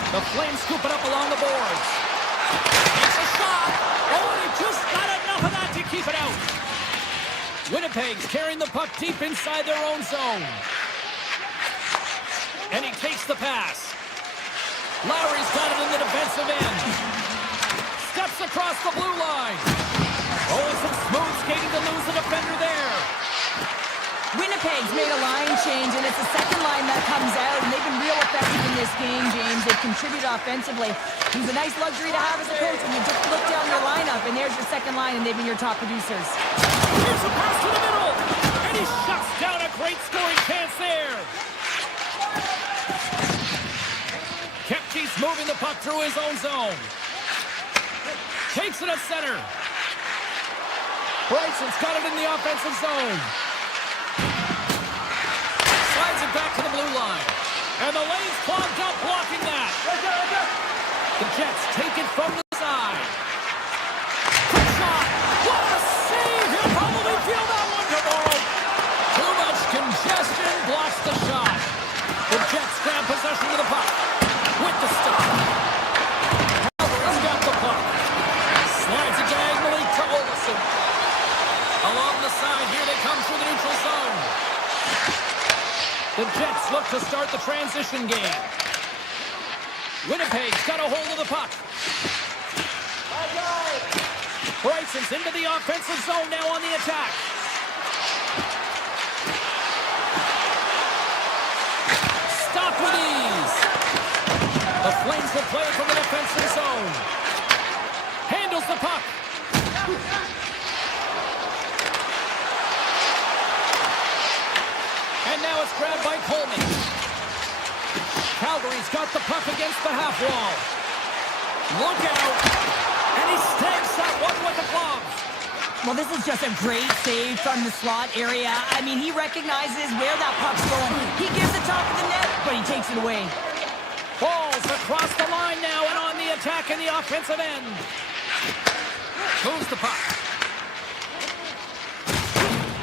The Flames scoop it up along the boards. It's a shot. Oh, they just got enough of that to keep it out. Winnipeg's carrying the puck deep inside their own zone. And he takes the pass. Lowry's got it in the defensive end. Steps across the blue line. Oh, some smooth skating to lose the defender there. Winnipeg's made a line change, and it's the second line that comes out, and they've been real effective in this game, James. They've contributed offensively. It's a nice luxury to have as a coach when you just look down your lineup, and there's your second line, and they've been your top producers. Here's a pass to the middle, and he shuts down a great scoring chance there. Kepke's moving the puck through his own zone. Takes it at center. Bryson's got it in the offensive zone. Slides it back to the blue line. And the lane's clogged up, blocking that. The Jets take it from the side. Quick shot. What a save. He'll probably feel that one tomorrow. Too much congestion blocks the shot. The Jets grab possession of the puck. With the stop. Calgary's got the puck. Slides it diagonally to Olsen. Along the side, here they come through the neutral zone. The Jets look to start the transition game. Winnipeg's got a hold of the puck. Bryson's into the offensive zone now on the attack. Stop with ease. The Flames will play it from the defensive zone. Handles the puck. And now it's grabbed by Coleman. Calgary's got the puck against the half wall. Look out. And he snags that one with the glove. Well, this is just a great save from the slot area. I mean, he recognizes where that puck's going. He gives the top of the net, but he takes it away. Balls across the line now and on the attack in the offensive end. Moves the puck.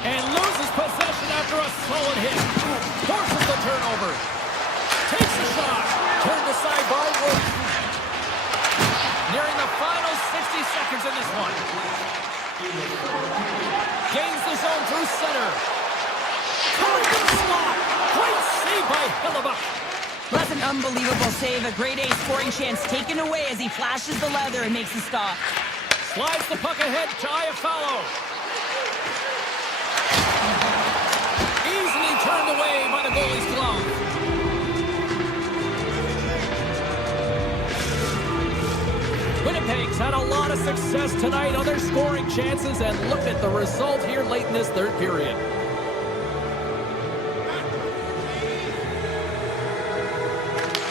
And loses possession after a solid hit. Forces the turnover. one. Gains the zone through center. Curry to the slot. Great save by Hellebuyck. That's an unbelievable save. A grade A scoring chance taken away as he flashes the leather and makes the stop. Slides the puck ahead to Iafallo. Easily turned away by the goalie's glove. Winnipeg's had a lot of success tonight on their scoring chances, and look at the result here late in this third period.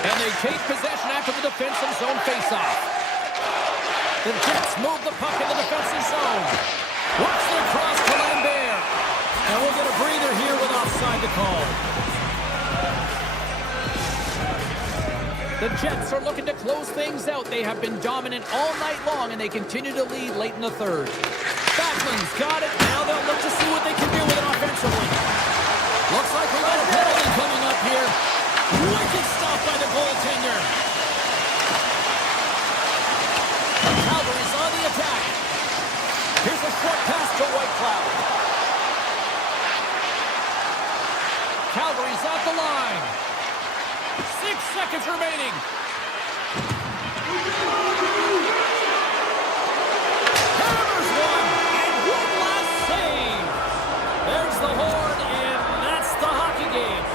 And they take possession after the defensive zone faceoff. The Jets move the puck in the defensive zone. Watch their cross to Lambert. And we'll get a breather here with offside to call. The Jets are looking to close things out. They have been dominant all night long, and they continue to lead late in the third. Backlund's got it. Now they'll look to see what they can do with it offensively. Looks like we got a penalty coming up here. Wicked stop by the goaltender. Calgary's on the attack. Here's a short pass to Whitecloud. Calgary's at the line. 6 seconds remaining. Hammers one. And one last save. There's the horn, and that's the hockey game.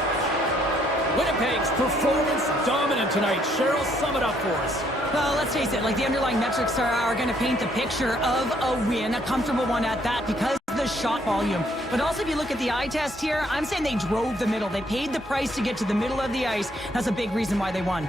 Winnipeg's performance dominant tonight. Cheryl, sum it up for us. Well, let's face it, like the underlying metrics are going to paint the picture of a win, a comfortable one at that, because of the shot volume. But also, if you look at the eye test here, I'm saying they drove the middle. They paid the price to get to the middle of the ice. That's a big reason why they won.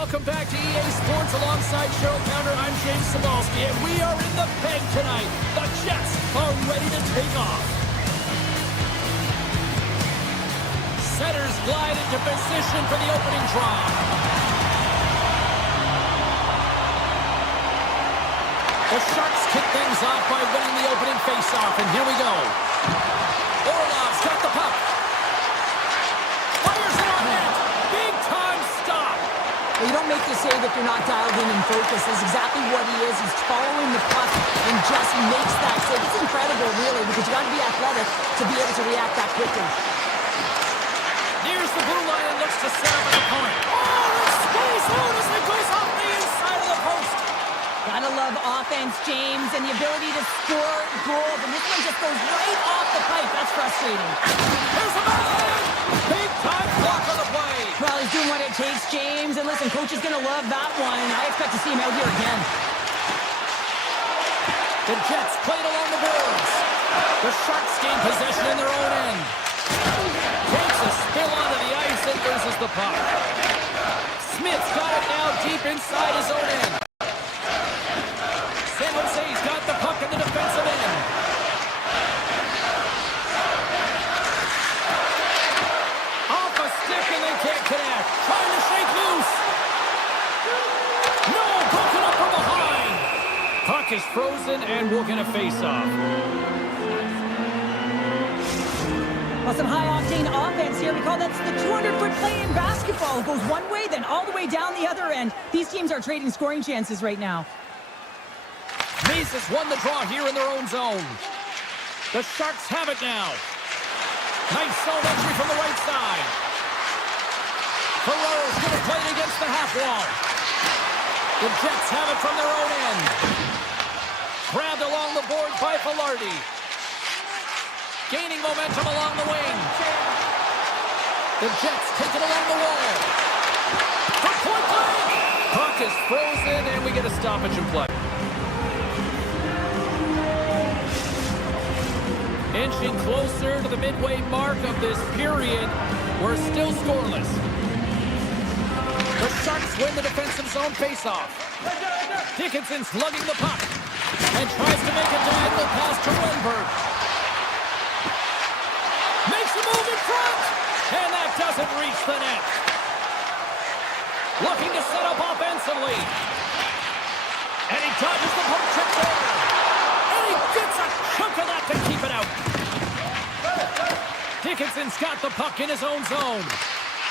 Welcome back to EA Sports alongside Cheryl Pounder. I'm James Cebulski, and we are in the peg tonight. The Jets are ready to take off. Setters glide into position for the opening draw. The Sharks kick things off by winning the opening faceoff, and here we go. Orlov's got the puck. Fires it on net. Big time stop. Well, you don't make the save if you're not dialed in and focused. That's exactly what he is. He's following the puck and just makes that save. It's incredible, really, because you got to be athletic to be able to react that quickly. Nears the blue line and looks to set up an opponent. Oh, it's space out as it goes off the inside of the post. Gotta love offense, James, and the ability to score goals. And this one just goes right off the pipe. That's frustrating. Here's a man! Big time block on the play. Well, he's doing what it takes, James. And listen, coach is gonna love that one. I expect to see him out here again. The Jets played along the boards. The Sharks gain possession in their own end. Takes a spill onto the ice and loses the puck. Smith's got it now deep inside his own end. San Jose's got the puck in the defensive end. Off a stick and they can't connect. Trying to shake loose. No, broken up from behind. Puck is frozen and we'll get a face-off. Well, some high-octane offense here. We call that the 200-foot play in basketball. It goes one way, then all the way down the other end. These teams are trading scoring chances right now. Mace has won the draw here in their own zone. The Sharks have it now. Nice zone entry from the right side. Ferraro's going to play it against the half wall. The Jets have it from their own end. Grabbed along the board by Velarde. Gaining momentum along the wing. The Jets take it along the wall. For point blank. Puck is frozen and we get a stoppage in play. Inching closer to the midway mark of this period. We're still scoreless. The Sharks win the defensive zone faceoff. Dickinson's lugging the puck and tries to make a diagonal pass to Renberg. Makes a move in front, and that doesn't reach the net. Looking to set up offensively. And he dodges the poke check there. And he gets a chunk of that to keep it out. Dickinson's got the puck in his own zone.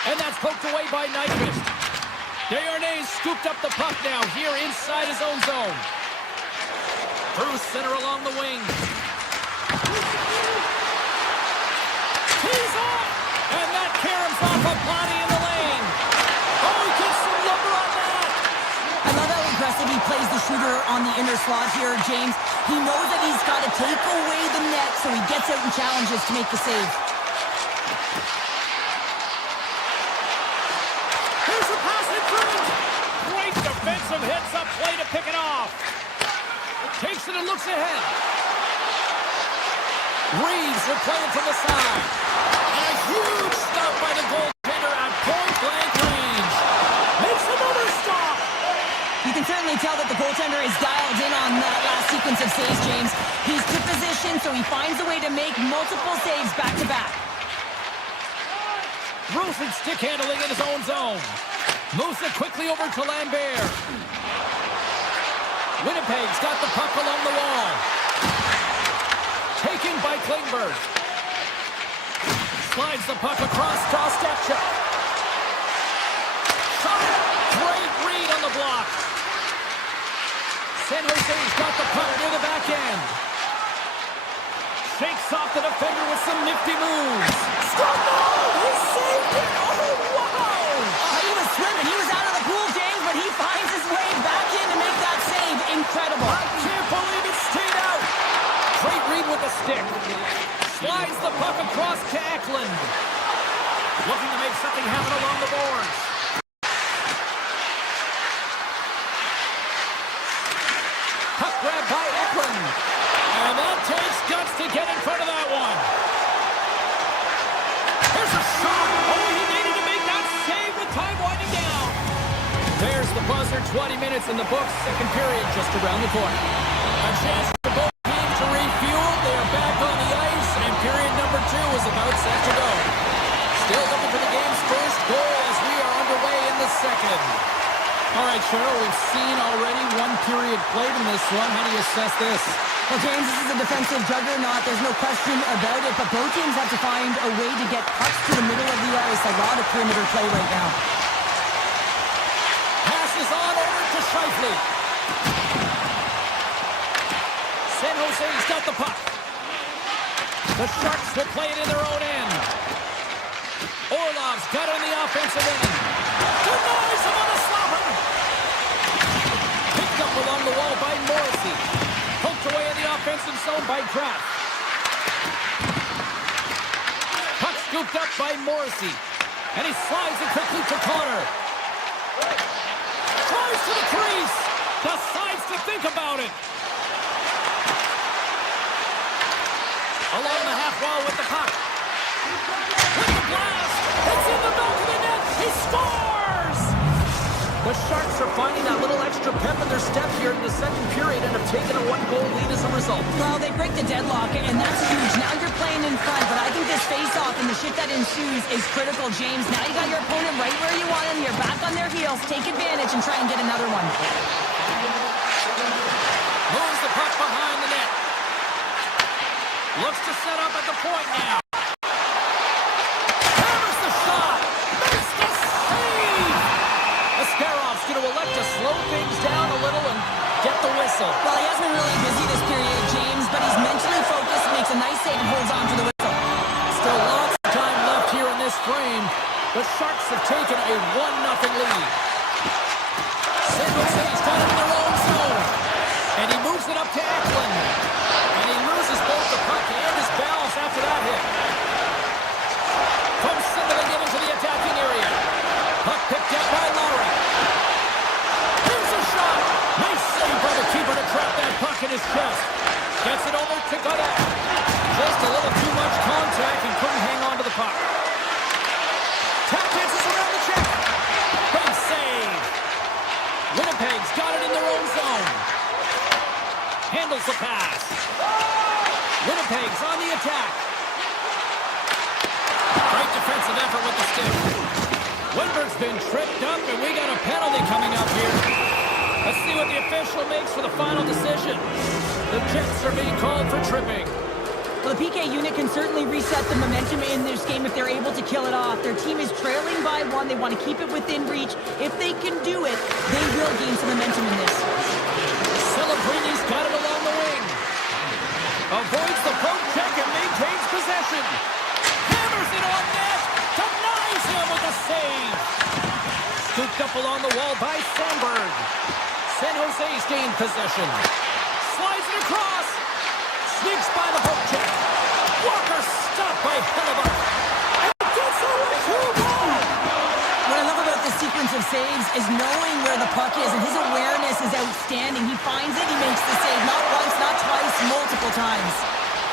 And that's poked away by Nyquist. Desharnais scooped up the puck now here inside his own zone. Through center along the wing. He's off! And that caroms off a body in the lane. Oh, he gets some lumber on that. I love how aggressive he plays the shooter on the inner slot here, James. He knows that he's got to take away the net, so he gets out and challenges to make the save. Here's a pass in front. Great defensive heads-up play to pick it off. Takes it and looks ahead. Reeves will play it from the side. And a huge stop by the goaltender at point-blank range. Makes another stop. You can certainly tell that the goaltender is dialed in on that last sequence of saves, James. He's to position, so he finds a way to make multiple saves back-to-back. Wilson stick handling in his own zone. Moves it quickly over to Lambert. Winnipeg's got the puck along the wall. Taken by Klingberg. Slides the puck across to Ostapchuk. Shot! Great read on the block. San Jose's got the puck near the back end. Shakes off the defender with some nifty moves. Struck off! He saved it! Oh, wow! He was swimming. He was out of the pool, James, but he finds his way back in to make that save. Incredible. I can't believe it stayed out. Great read with the stick. Slides the puck across to Eklund. Looking to make something happen along the boards. Puck grab by Eklund. And that takes guts to get in front of that one. There's a shot. Oh, he needed to make that save with time winding down. 20 minutes in the books. Second period just around the corner. A chance for both teams to refuel. They are back on the ice, and period number 2 is about set to go. Still looking for the game's first goal as we are underway in the second. All right, Cheryl, we've seen already 1 period played in this one. How do you assess this? Well, James, this is a defensive juggernaut. There's no question about it, but both teams have to find a way to get pucks to the middle of the ice. A lot of perimeter play right now. Pass is on over to Scheifele. San Jose's got the puck. The Sharks will play it in their own end. Orlov's got it in the offensive end. Denies him on the slapper. Picked up along the wall by Morrissey. Poked away in the offensive zone by Kraft. Puck scooped up by Morrissey. And he slides it quickly to Connor. Tries to the crease. Decides to think about it. Along the half wall with the puck. With the blast. It's in the back of the net. He scores! The Sharks are finding that little extra pep in their step here in the second period and have taken a 1-goal lead as a result. Well, they break the deadlock, and that's huge. Now you're playing in front, but I think this face-off and the shift that ensues is critical, James. Now you got your opponent right where you want him. You're back on their heels. Take advantage and try and get another one. Moves the puck behind the net. Looks to set up at the point now. Hammers the shot. Makes the save. Ascarov's going to elect to slow things down a little and get the whistle. Well, he has been really busy this period, James, but he's mentally focused, makes a nice save, and holds on to the whistle. Still lots of time left here in this frame. The Sharks have taken a 1-0 lead. San Jose's got it in their own zone. And he moves it up to Eklund. And he loses both the puck and his balance after that hit. From Simmons get into the attacking area. Puck picked up by Lowry. Here's a shot. Nice save by the keeper to trap that puck in his chest. Gets it over to Goddard. Just a little too much contact and couldn't hang on to the puck. Tap dances around the check. Big save. Winnipeg's got it in their own zone. Handles the pass. Winnipeg's on the attack. Great defensive effort with the stick. Windberg's been tripped up, and we got a penalty coming up here. Let's see what the official makes for the final decision. The Jets are being called for tripping. Well, the PK unit can certainly reset the momentum in this game if they're able to kill it off. Their team is trailing by 1. They want to keep it within reach. If they can do it, they will gain some momentum in this. Celebrini's got it along the wing. Avoids the poke check and maintains possession. Hammers it on net. Denies him with a save. Scooped up along the wall by Sandberg. San Jose's gained possession. Slides it across. Sneaks by the poke check. Walker stopped by Hellebuck. And gets it with 2 goals. What I love about this sequence of saves is knowing where the puck is, and his awareness is outstanding. He finds it, he makes the save, not once, not twice, multiple times.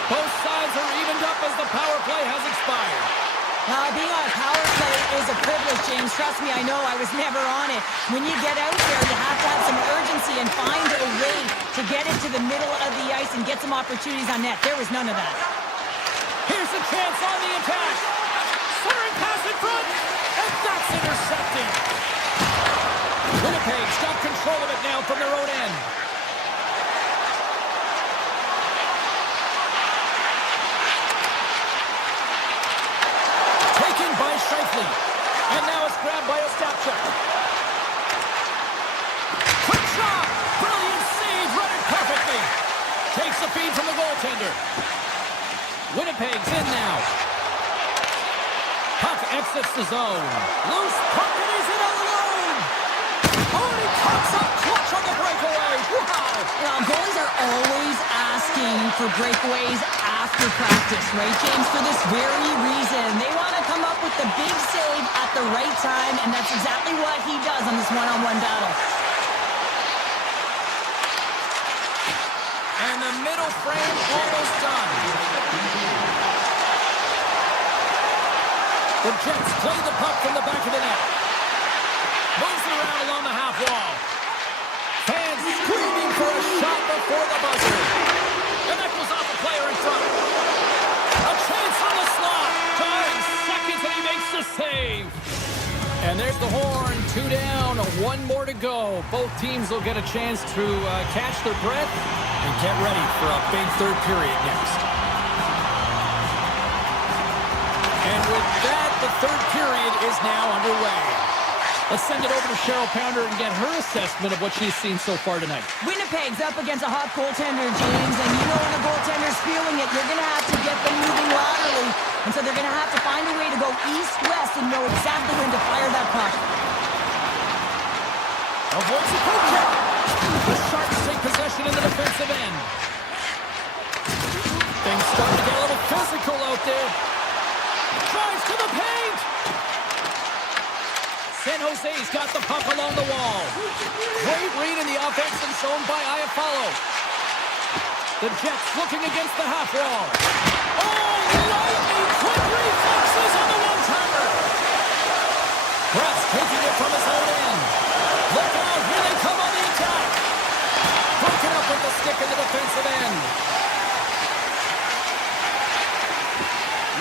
Both sides are evened up as the power play has expired. Being on a power play is a privilege, James. Trust me, I know. I was never on it. When you get out there, you have to have some urgency and find a way to get into the middle of the ice and get some opportunities on net. There was none of that. Here's a chance on the attack. Centering pass in front, and that's intercepted. Winnipeg's got control of it now from their own end. Taken by Scheifele. And now it's grabbed by Ostapchuk. Quick shot! Brilliant save, read it perfectly. Takes the feed from the goaltender. Winnipeg's in now. Puck exits the zone. Loose puck and he's in alone. Oh, and he pops up clutch on the breakaway. Wow! Well, goalies are always asking for breakaways after practice, right, James? For this very reason. They want to come up with the big save at the right time, and that's exactly what he does on this one-on-one battle. And the middle frame almost done. The Jets play the puck from the back of the net. Moves it around along the half wall. 2 down, 1 more to go. Both teams will get a chance to catch their breath and get ready for a big third period next. And with that, the third period is now underway. Let's send it over to Cheryl Pounder and get her assessment of what she's seen so far tonight. Winnipeg's up against a hot goaltender, James, and you know when a goaltender's feeling it, you're going to have to get them moving laterally. And so they're going to have to find a way to go east-west and know exactly when to fire that puck. Avoids the poke check. The Sharks take possession in the defensive end. Things starting to get a little physical out there. Drives to the paint. San Jose's got the puck along the wall. Great read in the offensive zone by Iafallo. The Jets looking against the half wall. Oh, lightning quick reflexes on the one-timer. Press taking it from his own end. Look out, here they come on the attack. Broken up with the stick in the defensive end.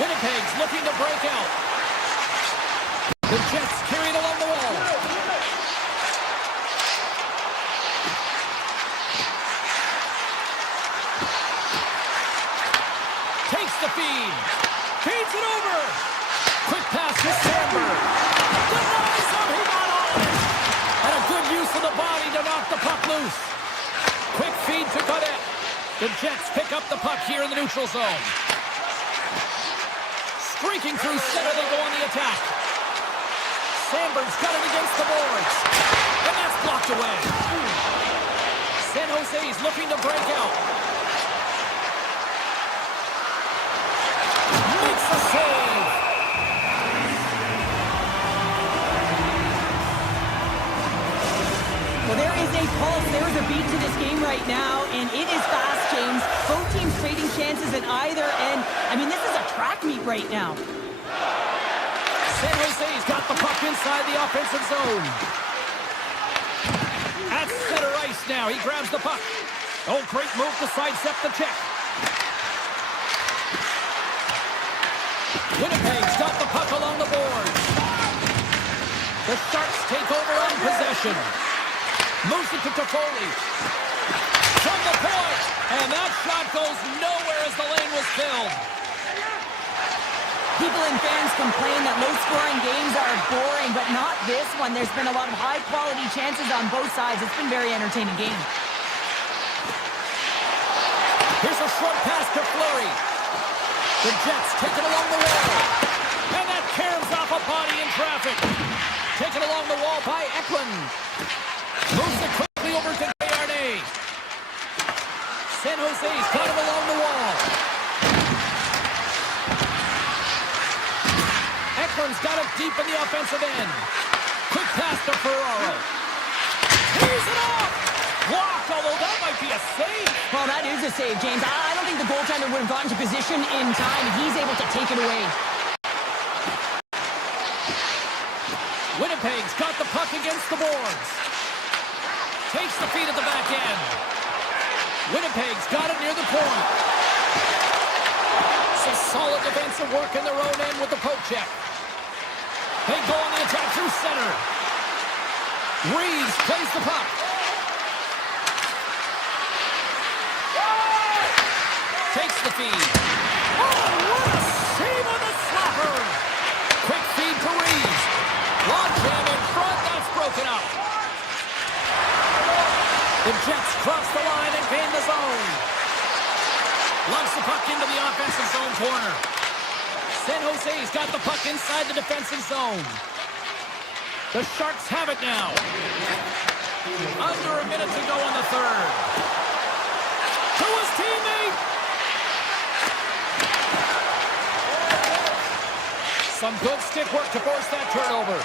Winnipeg's looking to break out. The Jets carry it along the wall. Takes the feed. Feeds it over. Quick pass to Sandberg. Denies him. He got on it. And a good use of the body to knock the puck loose. Quick feed to Godet. The Jets pick up the puck here in the neutral zone. Streaking through center, they go on the attack. Sandberg's got it against the boards. And that's blocked away. San Jose's looking to break out. Makes the save. Well, there is a pulse. There is a beat to this game right now, and it is fast, James. Both teams trading chances at either end. I mean, this is a track meet right now. San Jose's got the puck inside the offensive zone. At center ice now. He grabs the puck. Oh, great move to sidestep the check. Winnipeg's got the puck along the boards. The Sharks take over on possession. Moves it to Toffoli. From the point. And that shot goes nowhere as the lane was filled. People and fans complain that low-scoring games are boring, but not this one. There's been a lot of high-quality chances on both sides. It's been a very entertaining game. Here's a short pass to Fleury. The Jets take it along the wall. And that caroms off a body in traffic. Taken along the wall by Eklund. Moves it quickly over to Desharnais. San Jose's got him along the wall. Eklund's got it deep in the offensive end. Quick pass to Ferraro. He's it off! Blocked, although that might be a save. Well, that is a save, James. I don't think the goaltender would have gotten to position in time. He's able to take it away. Winnipeg's got the puck against the boards. Takes the feed at the back end. Winnipeg's got it near the point. Some solid defensive work in their own end with the poke check. They go on the attack through center. Reeves plays the puck. Takes the feed. Oh, what a save on the slapper! Quick feed to Reeves. Long jam in front, that's broken up. The Jets cross the line and gain the zone. Launch the puck into the offensive zone corner. San Jose's got the puck inside the defensive zone. The Sharks have it now. Under a minute to go in the third. To his teammate. Some good stick work to force that turnover.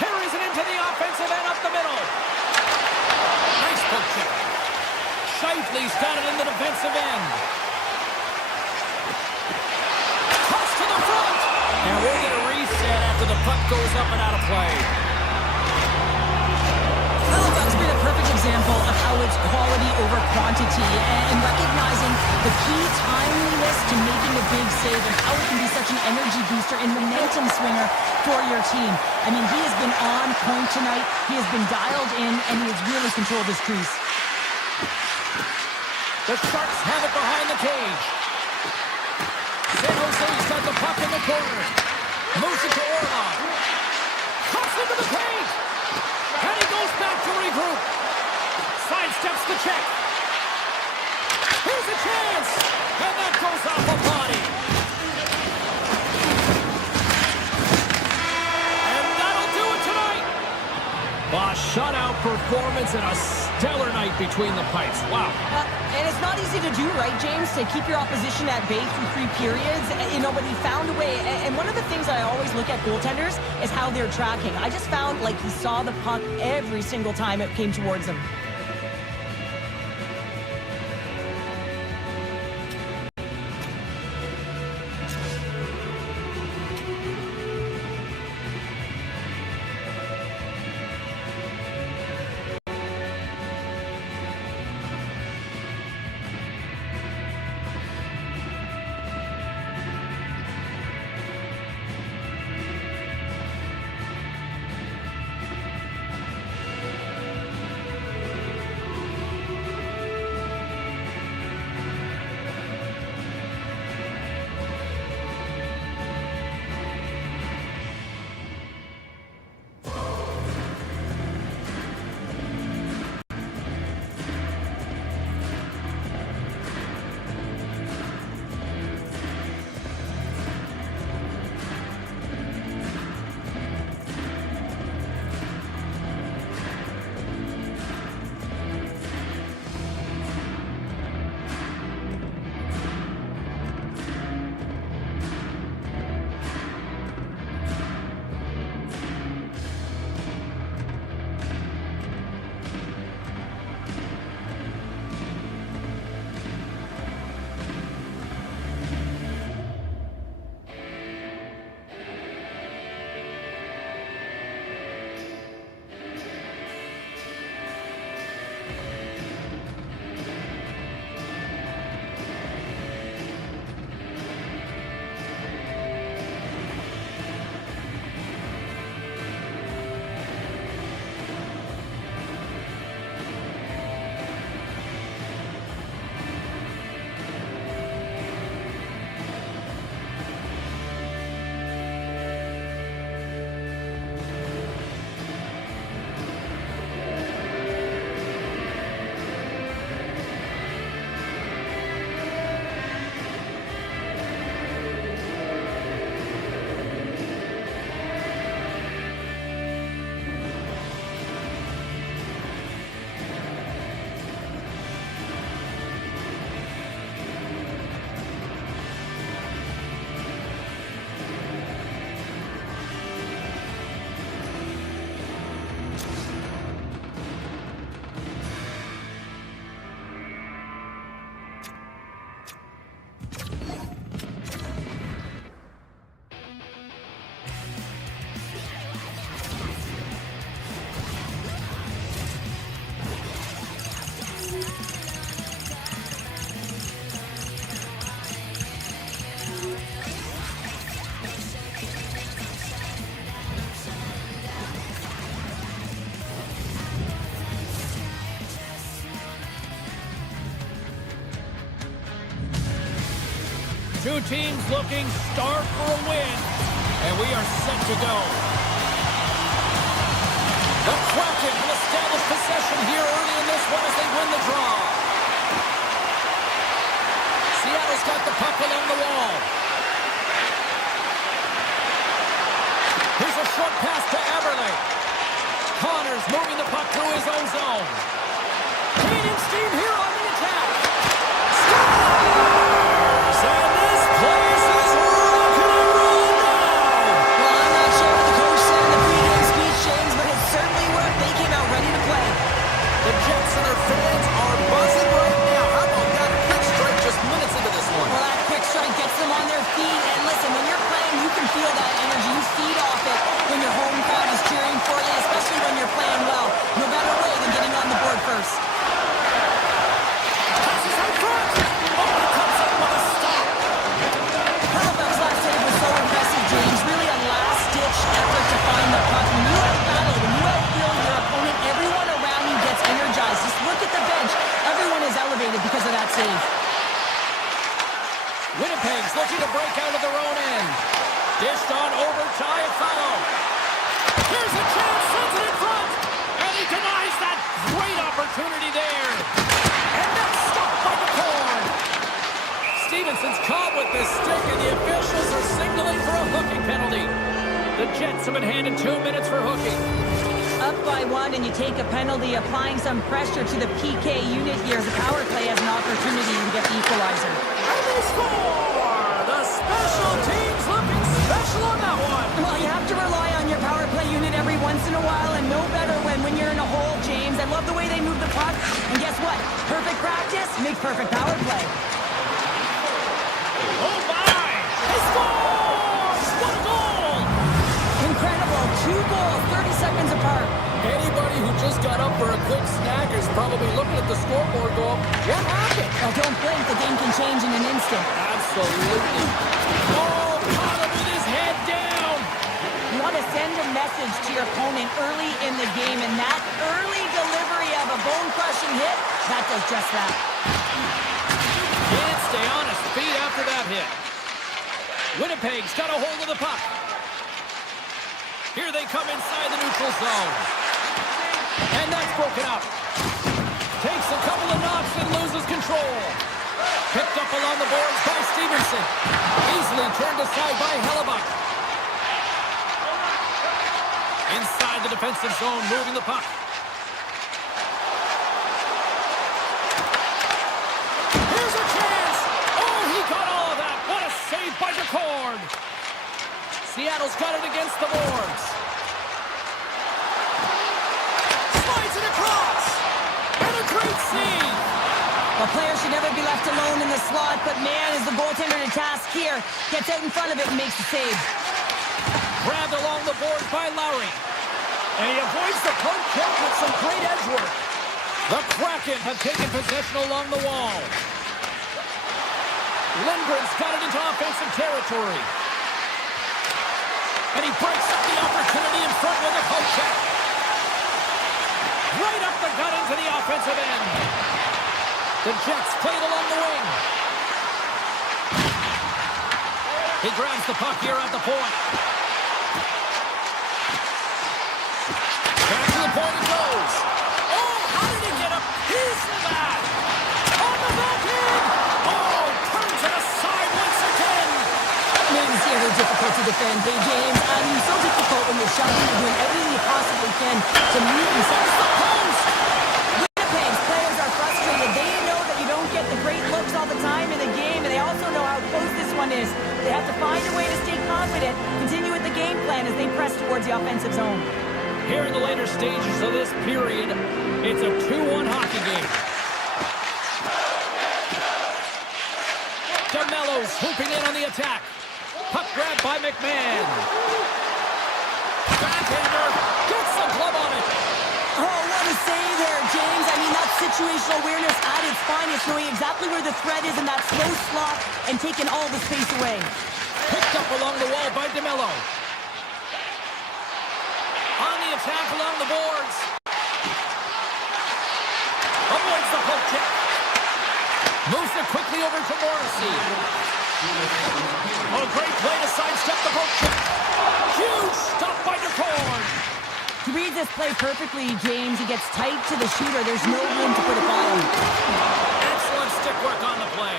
Carries it into the offensive end up the middle. Nice poke check. Shifley's got it in the defensive end. Toss to the front. And we'll get a reset after the puck goes up and out of play. Well, that's been a perfect example of how it's quality over quantity and recognizing the key timeliness to making a a big save and how it can be such an energy booster and momentum swinger for your team. I mean, he has been on point tonight. He has been dialed in, and he has really controlled his crease. The Sharks have it behind the cage. San Jose's got the puck in the corner. Moves it to Orlov. Cuts into the paint. And he goes back to regroup. Sidesteps the check. Here's a chance. And that goes off the body. And that'll do it tonight. A shutout performance and a stellar night between the pipes. Wow. And it's not easy to do, right, James, to keep your opposition at bay through 3 periods, but he found a way. And one of the things I always look at goaltenders is how they're tracking. I just found like he saw the puck every single time it came towards him. Two teams looking starved for a win, and we are set to go. The Kraken will establish possession here early in this one as they win the draw. Seattle's got the puck along the wall. Here's a short pass to Eberle. Connors moving the puck through his own zone. Canadian steam here on the attack. Scores! And this place is rocking and rolling now. Well, I'm not sure what the coach said in the pregame speech, James, but it certainly worked. They came out ready to play. The Jets and their fans are buzzing right now. How about that quick strike just minutes into this one? Well, that quick strike gets them on their feet. And listen, when you're playing, you can feel that energy. You feed off it when your home crowd is cheering for you, especially when you're playing well. No better way than getting on the board first. because of that save. Winnipeg's looking to break out of their own end. Dished on over to Iafallo. Here's a chance, sends it in front. And he denies that great opportunity there. And that's stopped by the corn. Stevenson's caught with this stick, and the officials are signaling for a hooking penalty. The Jets have been handed 2 minutes for hooking. Up by 1, and you take a penalty, applying some pressure to the PK unit here as the power play has an opportunity to get the equalizer. And they score! The special teams looking special on that one. Well, you have to rely on your power play unit every once in a while, and no better when you're in a hole, James. I love the way they move the puck, and guess what? Perfect practice makes perfect power play. Oh my! They score! What a goal! Incredible. 2 goals, 30 seconds apart. Anybody who just got up for a quick snack is probably looking at the scoreboard going, what happened? Well, don't blink. The game can change in an instant. Absolutely. Oh, caught him with his head down. You want to send a message to your opponent early in the game, and that early delivery of a bone-crushing hit, that does just that. Can't stay on his feet after that hit. Winnipeg's got a hold of the puck. Here they come inside the neutral zone. And that's broken up. Takes a couple of knocks and loses control. Picked up along the boards by Stevenson. Easily turned aside by Hellebuck. Inside the defensive zone, moving the puck. Here's a chance. Oh, he got all of that. What a save by DeCord. Seattle's got it against the boards. Slides it across. And a great save. A player should never be left alone in the slot, but man, is the goaltender to task here. Gets out in front of it and makes the save. Grabbed along the boards by Lowry. And he avoids the poke check with some great edge work. The Kraken have taken possession along the wall. Lindgren's got it into offensive territory. And he breaks up the opportunity in front with a poke check. Right up the gut into the offensive end. The Jets play it along the wing. He grabs the puck here at the point. Back to the point it goes. Oh, how did he get a piece of that? On the back end. Oh, turns it aside once again. Makes it very difficult to defend. Hey, James, so difficult when you're shouting and doing everything you possibly can to move themselves to the post. Winnipeg's players are frustrated. They know that you don't get the great looks all the time in the game, and they also know how close this one is. They have to find a way to stay confident, continue with the game plan as they press towards the offensive zone. Here in the later stages of this period, it's a 2-1 hockey game. DeMello's swooping in on the attack. Puck grab by McMahon. Backhander gets the glove on it. Oh, what a save there, James. I mean, that's situational awareness at its finest, knowing exactly where the threat is in that slow slot and taking all the space away. Picked up along the wall by DeMello. On the attack along the boards. Avoids the poke check. Moves it quickly over to Morrissey. Oh, great play to sidestep the poke check. Huge stop by DeCord. He reads this play perfectly, James. He gets tight to the shooter. There's no room to put a ball in. Excellent stick work on the play.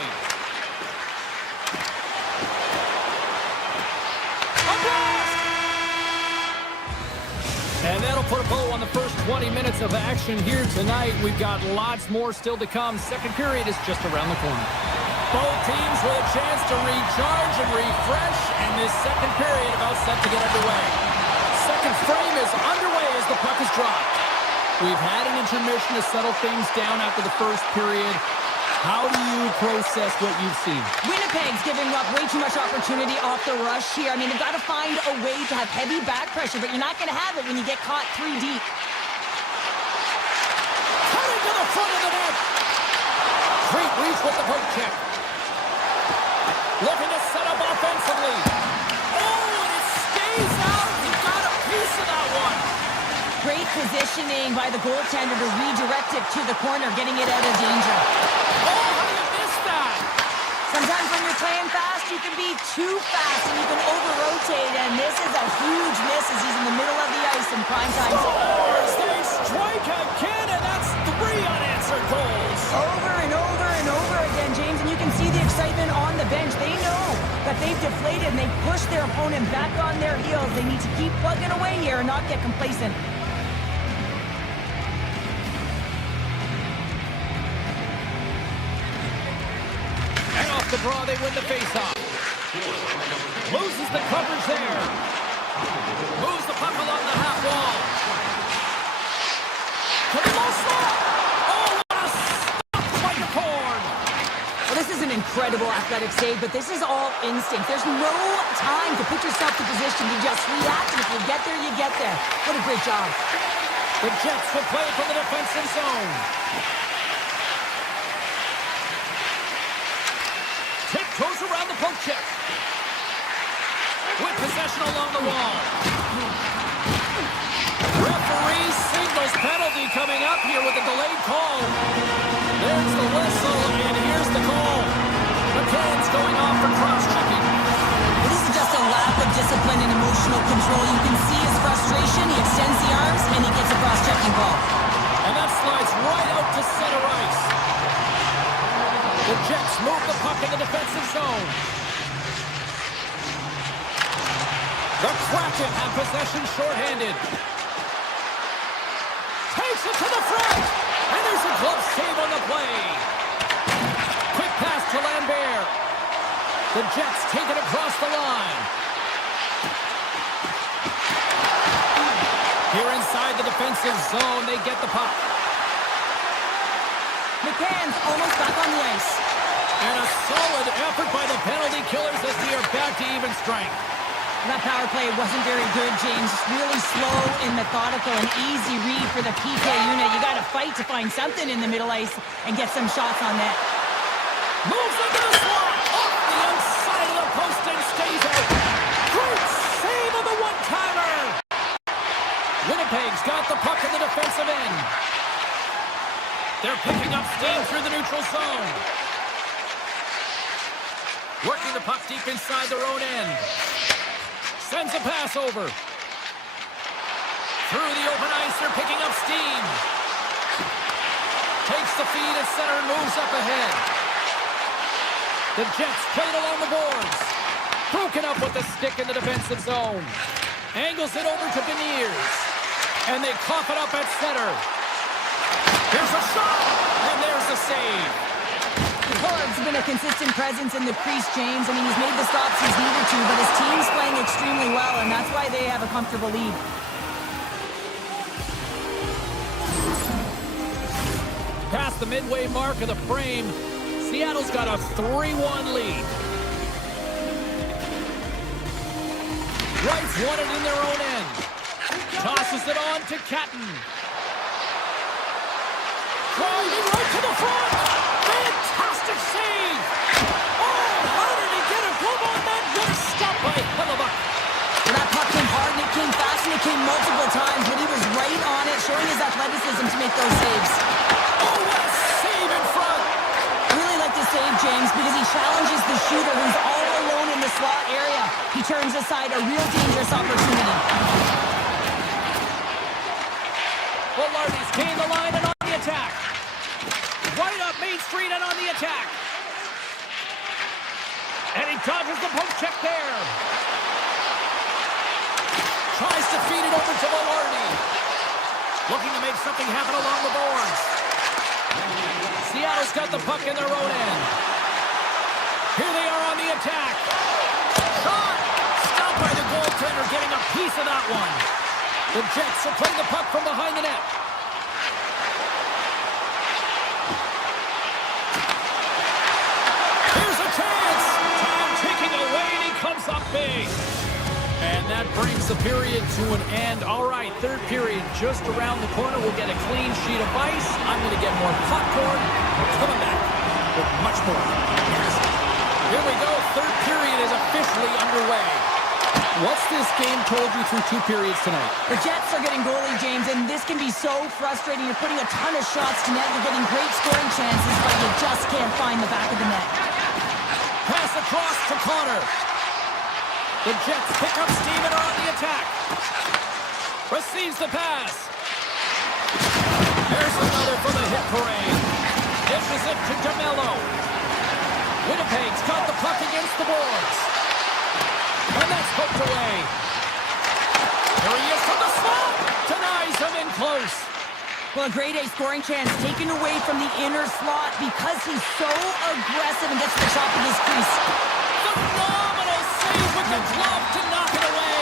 A blast! And that'll put a bow on the first 20 minutes of action here tonight. We've got lots more still to come. Second period is just around the corner. Both teams with a chance to recharge and refresh, and this second period about set to get underway. Second frame is underway as the puck is dropped. We've had an intermission to settle things down after the first period. How do you process what you've seen? Winnipeg's giving up way too much opportunity off the rush here. I mean, they've got to find a way to have heavy back pressure, but you're not going to have it when you get caught 3 deep. Cutting to the front of the net. Great reach with the poke check. Looking to set up offensively. Oh, and it stays out. He got a piece of that one. Great positioning by the goaltender to redirect it to the corner, getting it out of danger. Oh, too fast and you can over-rotate, and this is a huge miss as he's in the middle of the ice in prime time. Scores! They strike again, and that's 3 unanswered goals. Over and over and over again, James, and you can see the excitement on the bench. They know that they've deflated and they've pushed their opponent back on their heels. They need to keep plugging away here and not get complacent. And off the draw, they win the faceoff. Loses the coverage there. Moves the puck along the half wall. To the low slot. Oh, what a stop by the corn. Well, this is an incredible athletic save, but this is all instinct. There's no time to put yourself to position. You just react, and if you get there, you get there. What a great job. The Jets will play from the defensive zone. Tiptoes around the poke check. With possession along the wall. Referee signals penalty coming up here with a delayed call. There's the whistle, and here's the call. McCann's going off for cross-checking. This is just a lack of discipline and emotional control. You can see his frustration. He extends the arms, and he gets a cross-checking call. And that slides right out to center ice. The Jets move the puck in the defensive zone. The Kraken have possession shorthanded. Takes it to the front. And there's a glove save on the play. Quick pass to Lambert. The Jets take it across the line. Here inside the defensive zone, they get the puck. McCann's almost back on the ice. And a solid effort by the penalty killers as we are back to even strength. That power play wasn't very good, James. Really slow and methodical, an easy read for the PK unit. You got to fight to find something in the middle ice and get some shots on net. Moves into the slot, off the outside of the post and stays out. Great save on the one-timer. Winnipeg's got the puck in the defensive end. They're picking up steam through the neutral zone. Working the puck deep inside their own end. Sends a pass over. Through the open ice, they're picking up steam. Takes the feed at center and moves up ahead. The Jets played along the boards. Broken up with the stick in the defensive zone. Angles it over to Beniers. And they cough it up at center. Here's a shot, and there's the save. Corb's been a consistent presence in the crease, James. I mean, he's made the stops he's needed to, but his team's playing extremely well, and that's why they have a comfortable lead. Past the midway mark of the frame, Seattle's got a 3-1 lead. Wrights won it in their own end. Tosses it on to Catton. Driving right to the front. Fantastic save. Oh, how did he get a glove on that? What a stop by Hellebuck. Well, that puck came hard, and it came fast, and it came multiple times, but he was right on it, showing his athleticism to make those saves. Oh, what a save in front. I really like this save, James, because he challenges the shooter who's all alone in the slot area. He turns aside a real dangerous opportunity. Well, Lardy's gained the line and on the attack. Right up Main Street and on the attack. And he dodges the poke check there. Tries to feed it over to Velarde. Looking to make something happen along the boards. Seattle's got the puck in their own end. Here they are on the attack. Shot! Stopped by the goaltender, getting a piece of that one. The Jets will play the puck from behind the net. Here's a chance! Time ticking away, and he comes up big. And that brings the period to an end. All right, third period just around the corner. We'll get a clean sheet of ice. I'm going to get more popcorn. We're coming back with much more. Here we go. Third period is officially underway. What's this game told you through 2 periods tonight? The Jets are getting goalie, James, and this can be so frustrating. You're putting a ton of shots to net. You're getting great scoring chances, but you just can't find the back of the net. Pass across to Connor. The Jets pick up steam and are on the attack. Receives the pass. There's another for the hit parade. Dishes it to DeMello. Winnipeg's got the puck against the boards. And that's poked away. Here he is from the slot. Denies him in close. Well, a grade A scoring chance taken away from the inner slot because he's so aggressive and gets to the top of his crease. Phenomenal save with the glove to knock it away.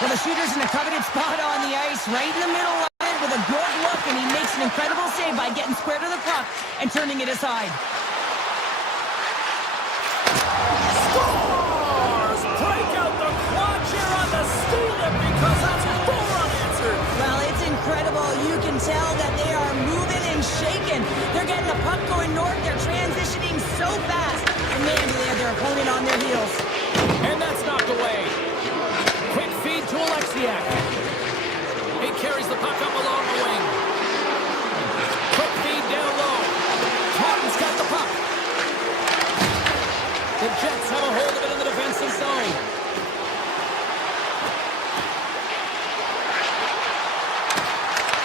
Well, the shooter's in a coveted spot on the ice, right in the middle of it with a good look, and he makes an incredible save by getting square to the puck and turning it aside. Scores! Break out the quad here on the steal-in because that's four unanswered. Well, it's incredible. You can tell that they are moving and shaking. They're getting the puck going north. They're transitioning so fast. And man, do they have their opponent on their heels. And that's knocked away. Quick feed to Alexiak. He carries the puck up along the wing. Quick feed down low. Cotton's got the puck. The Jets have a hold of it in the defensive zone.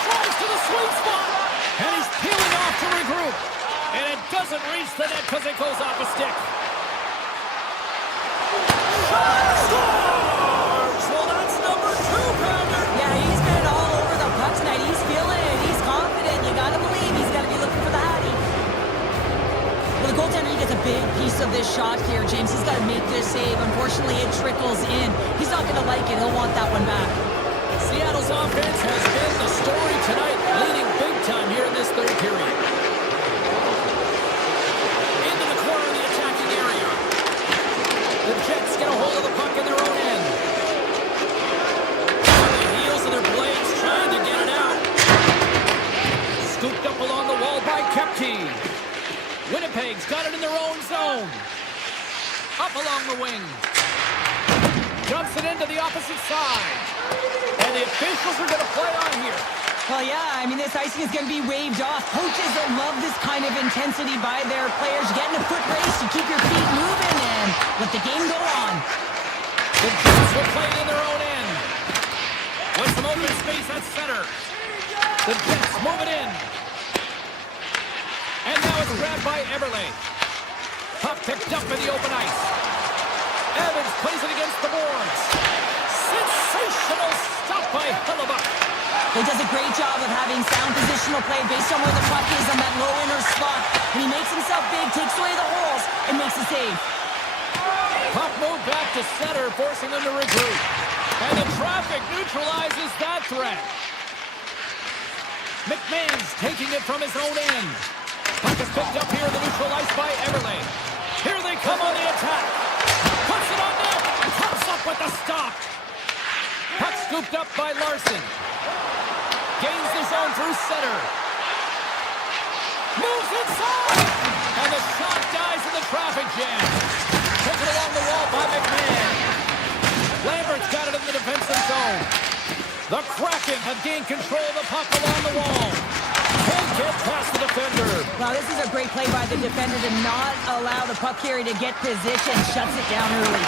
Tries to the sweet spot. And he's peeling off to regroup. And it doesn't reach the net because it goes off a stick. Scores! Well, that's number 2, Pounder. Yeah, he's been all over the puck tonight. He's feeling it. He's confident. You gotta believe he's gotta be looking for the hattie. Well, the goaltender, he gets a big piece of this shot here, James. He's got to make this save. Unfortunately, it trickles in. He's not going to like it. He'll want that one back. Seattle's offense has been the story tonight, leading big time here in this third period. Into the corner of the attacking area. The Jets get a hold of the puck in their own end. On the heels of their blades, trying to get it out. Scooped up along the wall by Kepke. Winnipeg's got it in their own zone. Up along the wing. Jumps it into the opposite side. And the officials are going to play on here. Well, yeah, I mean, this icing is going to be waved off. Coaches that love this kind of intensity by their players. Get in a foot race, you keep your feet moving, and let the game go on. The Jets will play it in their own end. With some open space at center. The Jets move it in. And now it's grabbed by Eberle. Puck picked up in the open ice. Evans plays it against the boards. Sensational stop by Hellebuyck. He does a great job of having sound positional play based on where the puck is on that low inner slot. And he makes himself big, takes away the holes, and makes a save. Puck moved back to center, forcing them to regroup. And the traffic neutralizes that threat. McMahon's taking it from his own end. Puck is picked up here in the neutral ice by Eberle. Here they come on the attack. Puts it on net. Comes up with the stop. Puck scooped up by Larson. Gains the zone through center. Moves inside. And the shot dies in the traffic jam. Taken along the wall by McMahon. Lambert's got it in the defensive zone. The Kraken have gained control of the puck along the wall. Can't get past the defender. Wow, this is a great play by the defender to not allow the puck carrier to get position. Shuts it down early.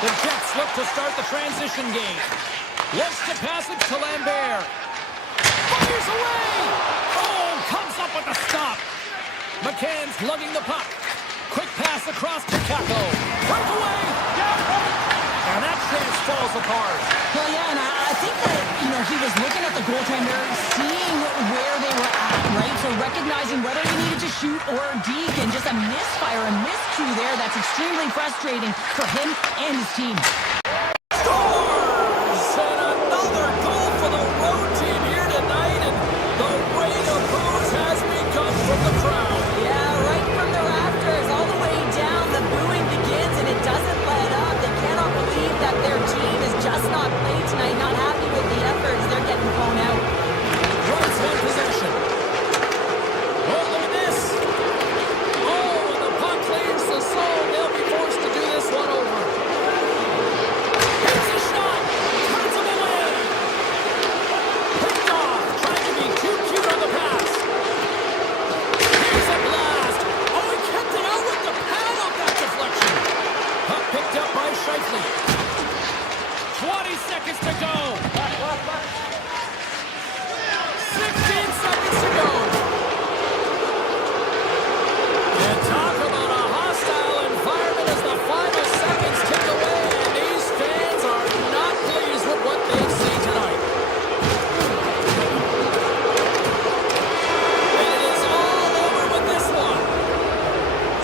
The Jets look to start the transition game. Looks to pass it to Lambert. Fires away! Oh, comes up with a stop. McCann's lugging the puck. Quick pass across to Kako. Breakaway! And that chance falls apart. Well, yeah, and I think that, he was looking at the goaltender, seeing where they were at, right? So recognizing whether he needed to shoot or deke, and just a misfire, a miscue there that's extremely frustrating for him and his team. Scores! And another goal for the road team here tonight, and the rain of boos has begun from the crowd. Yeah, right from the rafters, all the way down, the booing begins, and it doesn't let up. They cannot believe that their team is just not played tonight, not happy with the efforts. They're getting blown out. Rights in possession. Oh, look at this. Oh, and the puck clears the zone. They'll be forced to do this one over. Here's a shot. Turns him away. Picked off. Trying to be too cute on the pass. Here's a blast. Oh, he kept it out with the pad off that deflection. Puck picked up by Scheifele. 20 seconds to go. 16 seconds to go. And talk about a hostile environment as the final seconds tick away, and these fans are not pleased with what they've seen tonight. And it is all over with this one.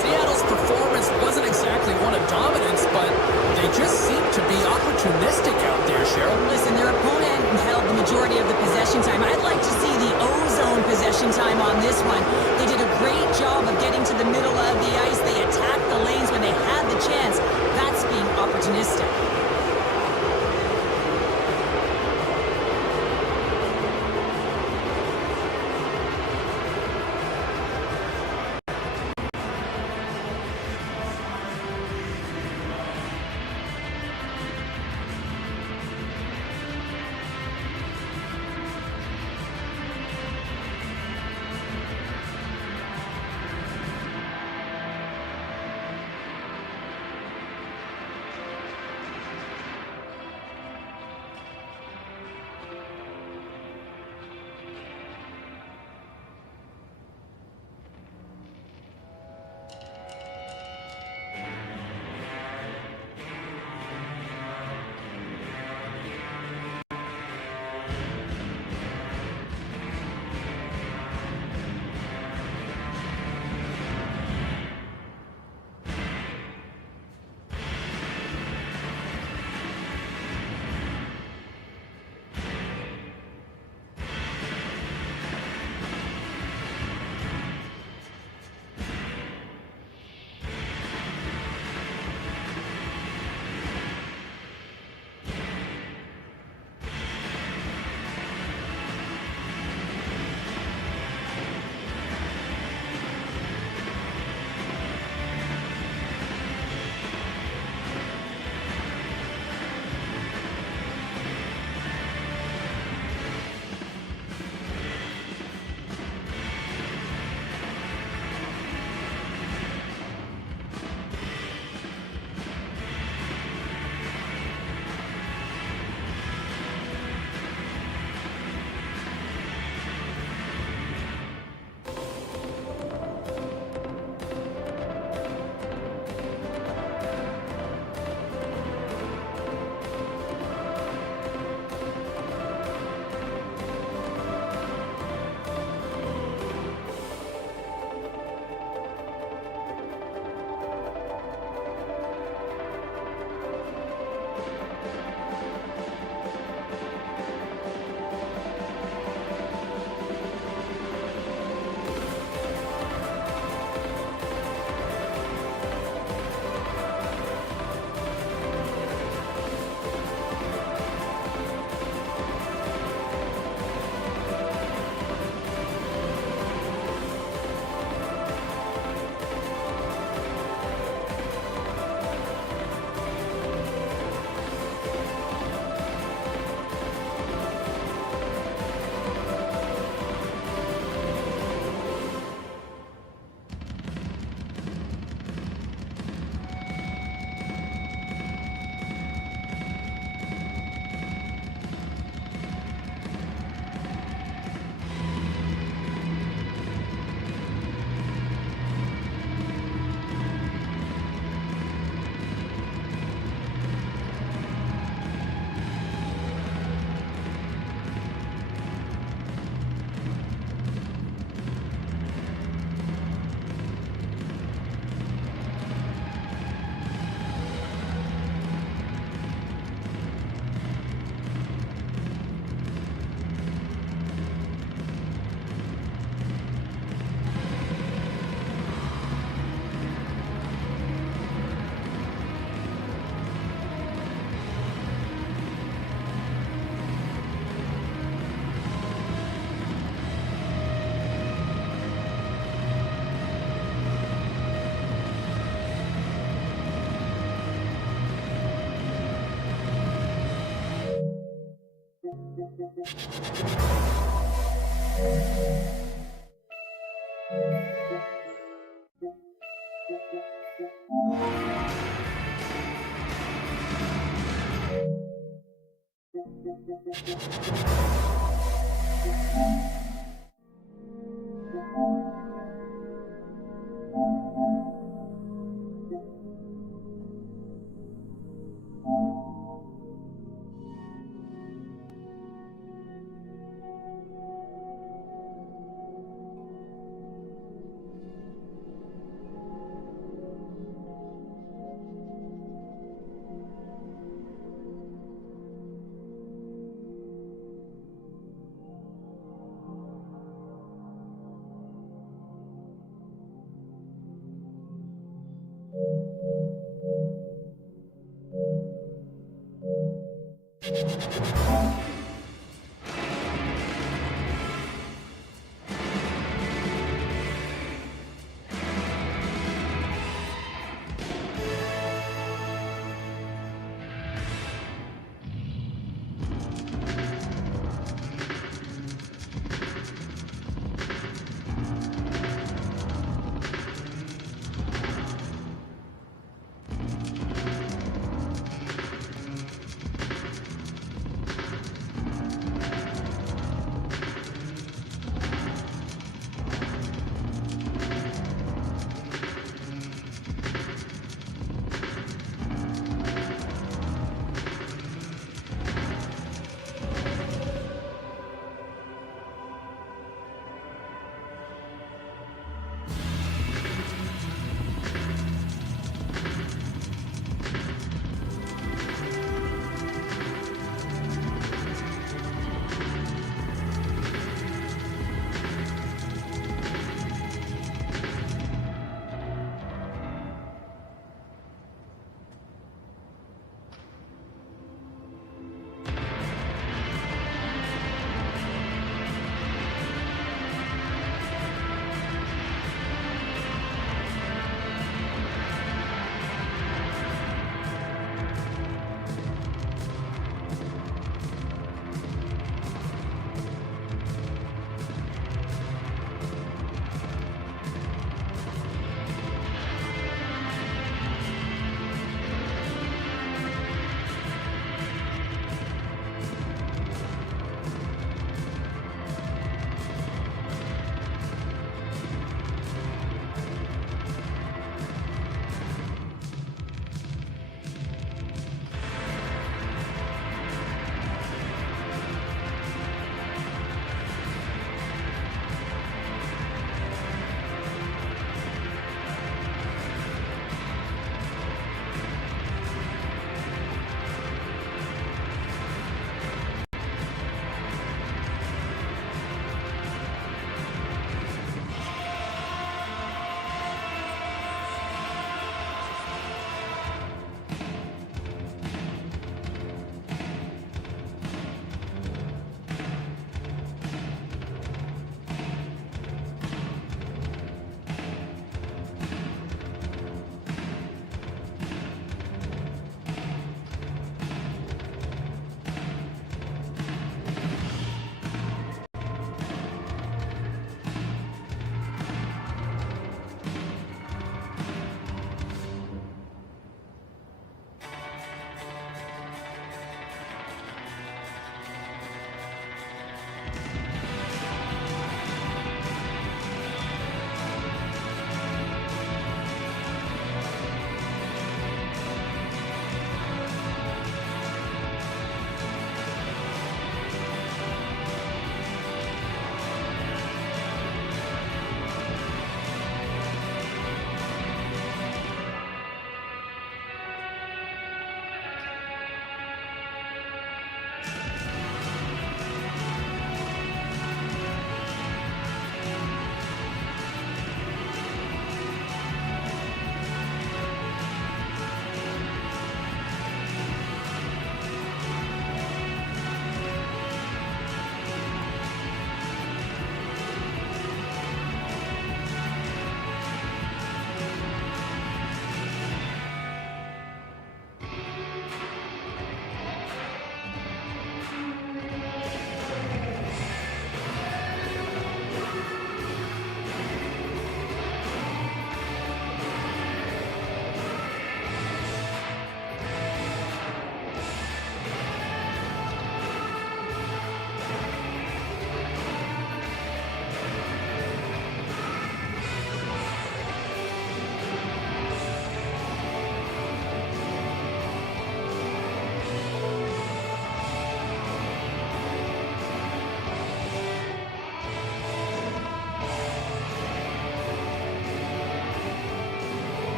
Seattle's performance wasn't exactly one of dominance, but they just seemed to be opportunistic out there, Cheryl. Listen, their opponent held the majority of the possession time. I'd like to see the O-zone possession time on this one. They did a great job of getting to the middle of the ice. They attacked the lanes when they had the chance. That's being opportunistic.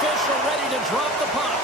official ready to drop the puck.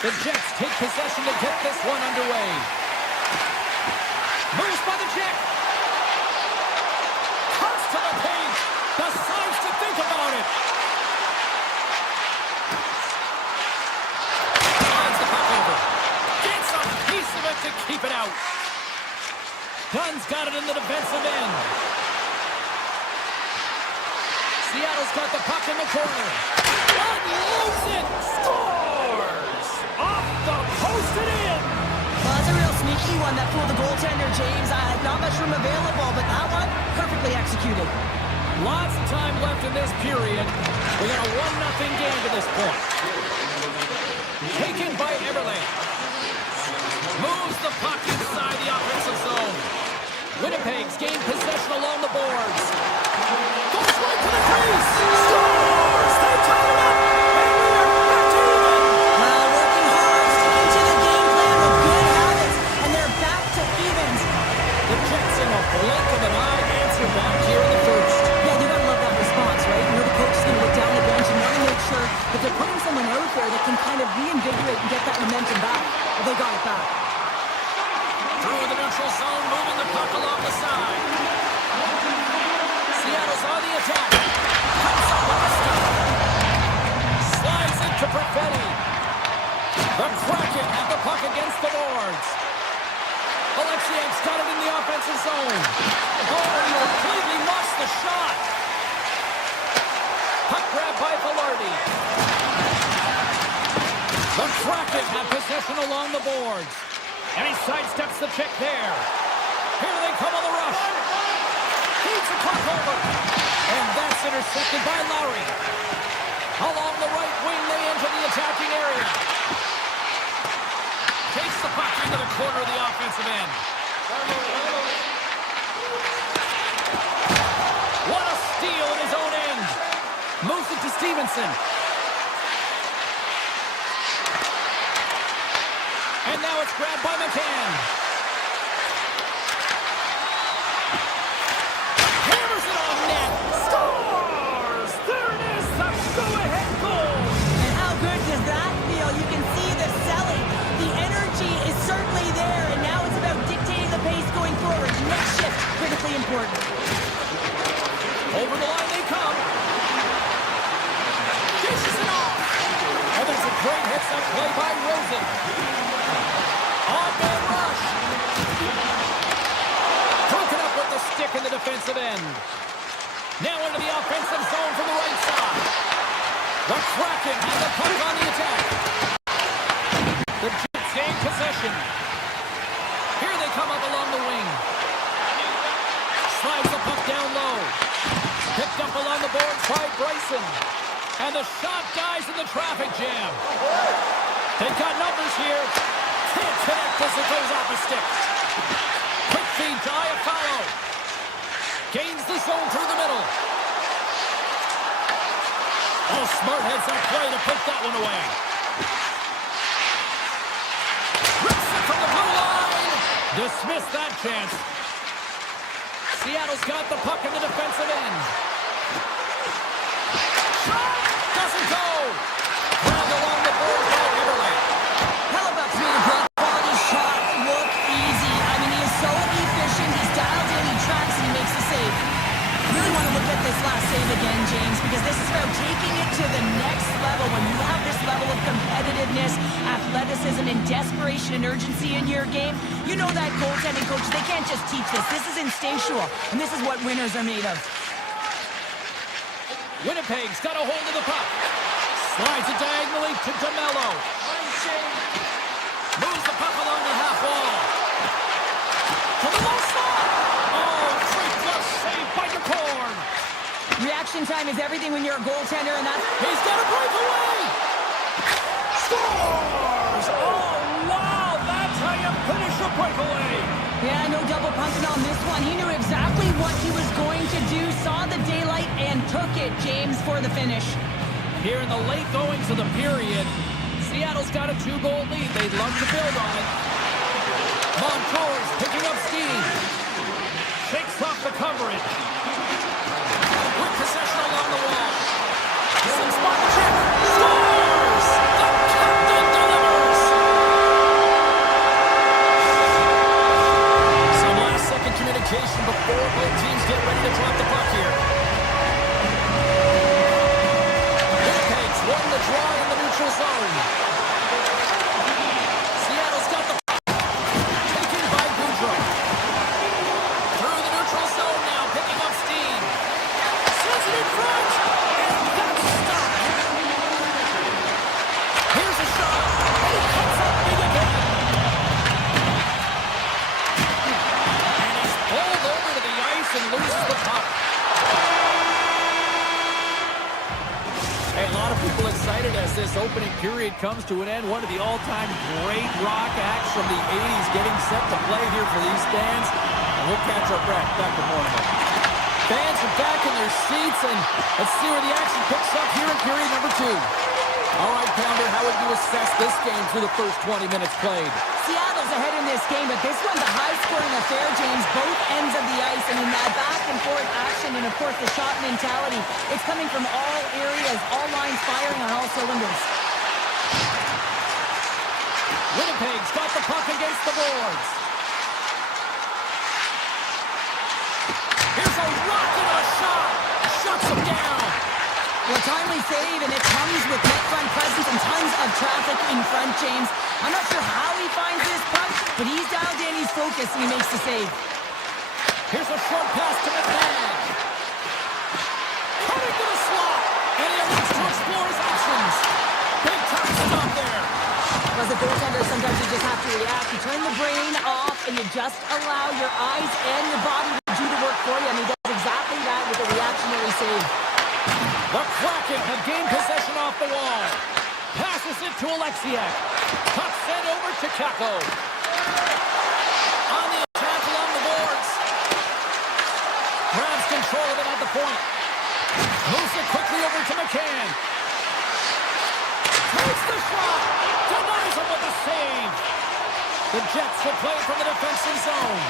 The Jets take possession to get this one underway. Moves by the Jet. Cuts to the paint. Decides to think about it. Slides the puck over. Gets a piece of it to keep it out. Dunn's got it in the defensive end. Seattle's got the puck in the corner. Unloads it. Scores! Off the post and in. Well, that's a real sneaky one that fooled the goaltender, James. Not much room available, but that one, perfectly executed. Lots of time left in this period. We got a 1-0 game to this point. Taken by Everly. Moves the puck inside the offensive zone. Winnipeg's gained possession along the boards. Goes right to the crease. Scores! They tie it up. And we are back to even. Well, working hard, sticking to the game plan with good habits, and they're back to evens. The Jets in a blink of an eye answer back here in the first. Yeah, you gotta love that response, right? You know the coach is gonna look down the bench and want to make sure that they're putting someone out there that can kind of reinvigorate and get that momentum back. Well, they got it back. Through the neutral zone, moving the puck along the side. Seattle's on the attack. Comes up with the stop. Slides into Perfetti. The Kraken have the puck against the boards. Alexiev's got it in the offensive zone. Oh, he completely lost the shot. Puck grab by Velarde. The Kraken have possession along the boards. And he sidesteps the check there. Here they come on the rush. Feeds the puck over. And that's intercepted by Lowry. Along the right wing, they enter the attacking area. Takes the puck into the corner of the offensive end. What a steal in his own end. Moves it to Stevenson. And now it's grabbed by McCann. Hammers it on net. Scores! There it is, the go-ahead goal. And how good does that feel? You can see the selling. The energy is certainly there, and now it's about dictating the pace going forward. Next shift, critically important. Over the line they come. Dishes it off. And there's a great hits-up play by Rosen. On-man rush. Broken up with the stick in the defensive end. Now into the offensive zone from the right side. The Kraken have the puck on the attack. The Jets gain possession. Here they come up along the wing. Slides the puck down low. Picked up along the boards by Bryson. And the shot dies in the traffic jam. They've got numbers here. Can't connect as it goes off a stick. Quick feed to Iafallo. Gains the zone through the middle. Oh, smart heads that play to put that one away. Rips it from the blue line. Dismiss that chance. Seattle's got the puck in the defensive end. Shot doesn't go. Grabbed along the board by Everly. Hellebuck's made a great again, James, because this is about taking it to the next level. When you have this level of competitiveness, athleticism, and desperation and urgency in your game, you know that goaltending coach, they can't just teach this. This is instinctual, and this is what winners are made of. Winnipeg's got a hold of the puck. Slides it diagonally to DeMello. Moves the puck along the half wall. To the low slot. Oh, great glove save by DeCorn. Reaction time is everything when you're a goaltender, and that's... He's got a breakaway. Scores! Oh, wow, that's how you finish a breakaway. Yeah, no double punting on this one. He knew exactly what he was going to do, saw the daylight, and took it, James, for the finish. Here in the late goings of the period, Seattle's got a 2-goal lead. They'd love to build on it. Montour's picking up steam. Shakes off the coverage. With possession along the wall. Some spot check. Scores! The captain delivers! Some last-second communication before both teams get ready to drop the puck here. Winnipeg's won the draw in the neutral zone. Seattle's got the puck. Taken by Goudreau. Through the neutral zone now, picking up steam. Sends it in front. And that's stopped. Here's a shot. And he cuts up big again. And he's pulled over to the ice and loses the puck. Hey, a lot of people excited as this opening period comes to an end. One of the all-time great rock acts from the 80s getting set to play here for these fans. And we'll catch our breath back to Moorman. Fans are back in their seats, and let's see where the action picks up here in period number 2. All right, Pounder, how would you assess this game through the first 20 minutes played? Seattle's ahead in this game, but this one's a high-scoring affair, James. Both ends of the ice, and in that back-and-forth action, and of course the shot mentality, it's coming from all areas, all lines firing on all cylinders. Winnipeg's got the puck against the boards. Here's a rocket on a shot. Shuts him down. Well, timely save, and it comes with net front presence and tons of traffic in front, James. I'm not sure how he finds this puck, but he's dialed in, he's focused, and he makes the save. Here's a short pass to McMahon. Coming to the slot, and he elects to explore his options. Big time stop there. As a goaltender, sometimes you just have to react. You turn the brain off, and you just allow your eyes and your body to do the work for you, and he does exactly that with a reactionary save. The Kraken have gained possession off the wall. Passes it to Alexiak. Puck sent over to Kako. On the attack along the boards. Grabs control of it at the point. Moves it quickly over to McCann. Takes the shot. Denies him with a save. The Jets will play from the defensive zone.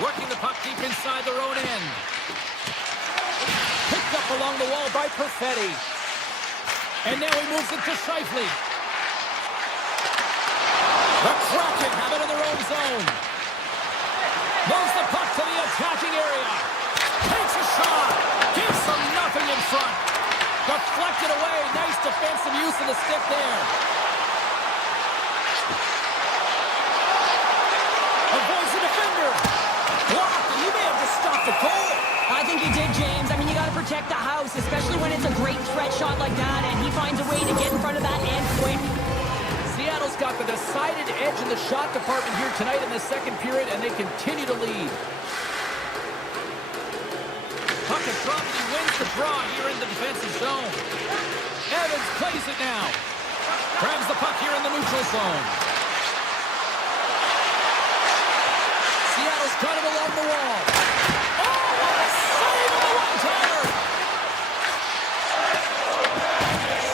Working the puck deep inside their own end. Picked up along the wall by Perfetti. And now he moves it to Scheifele. The Kraken have it in their own zone. Moves the puck to the attacking area. Takes a shot. Gives them nothing in front. Deflected away. Nice defensive use of the stick there. Avoids the defender. Blocked. You may have just stopped the goal. I think he did, James. I mean, you got to protect the house, especially when it's a great threat shot like that, and he finds a way to get in front of that and quick. Seattle's got the decided edge in the shot department here tonight in the second period, and they continue to lead. Puck is dropped, and he wins the draw here in the defensive zone. Evans plays it now. Grabs the puck here in the neutral zone. Seattle's got it along the wall.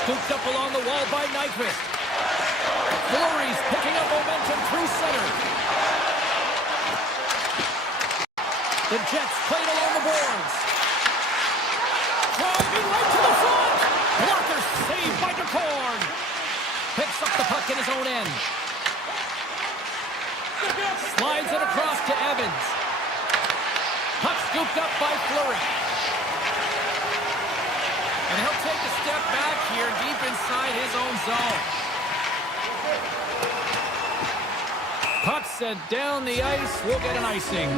Scooped up along the wall by Nyquist. Fleury's picking up momentum through center. The Jets played along the boards. Driving right to the front. Blocker saved by DeCorn. Picks up the puck in his own end. Slides it across to Evans. Puck Scooped up by Fleury. And he'll take a step back here deep inside his own zone. Puck sent down the ice. We'll get an icing.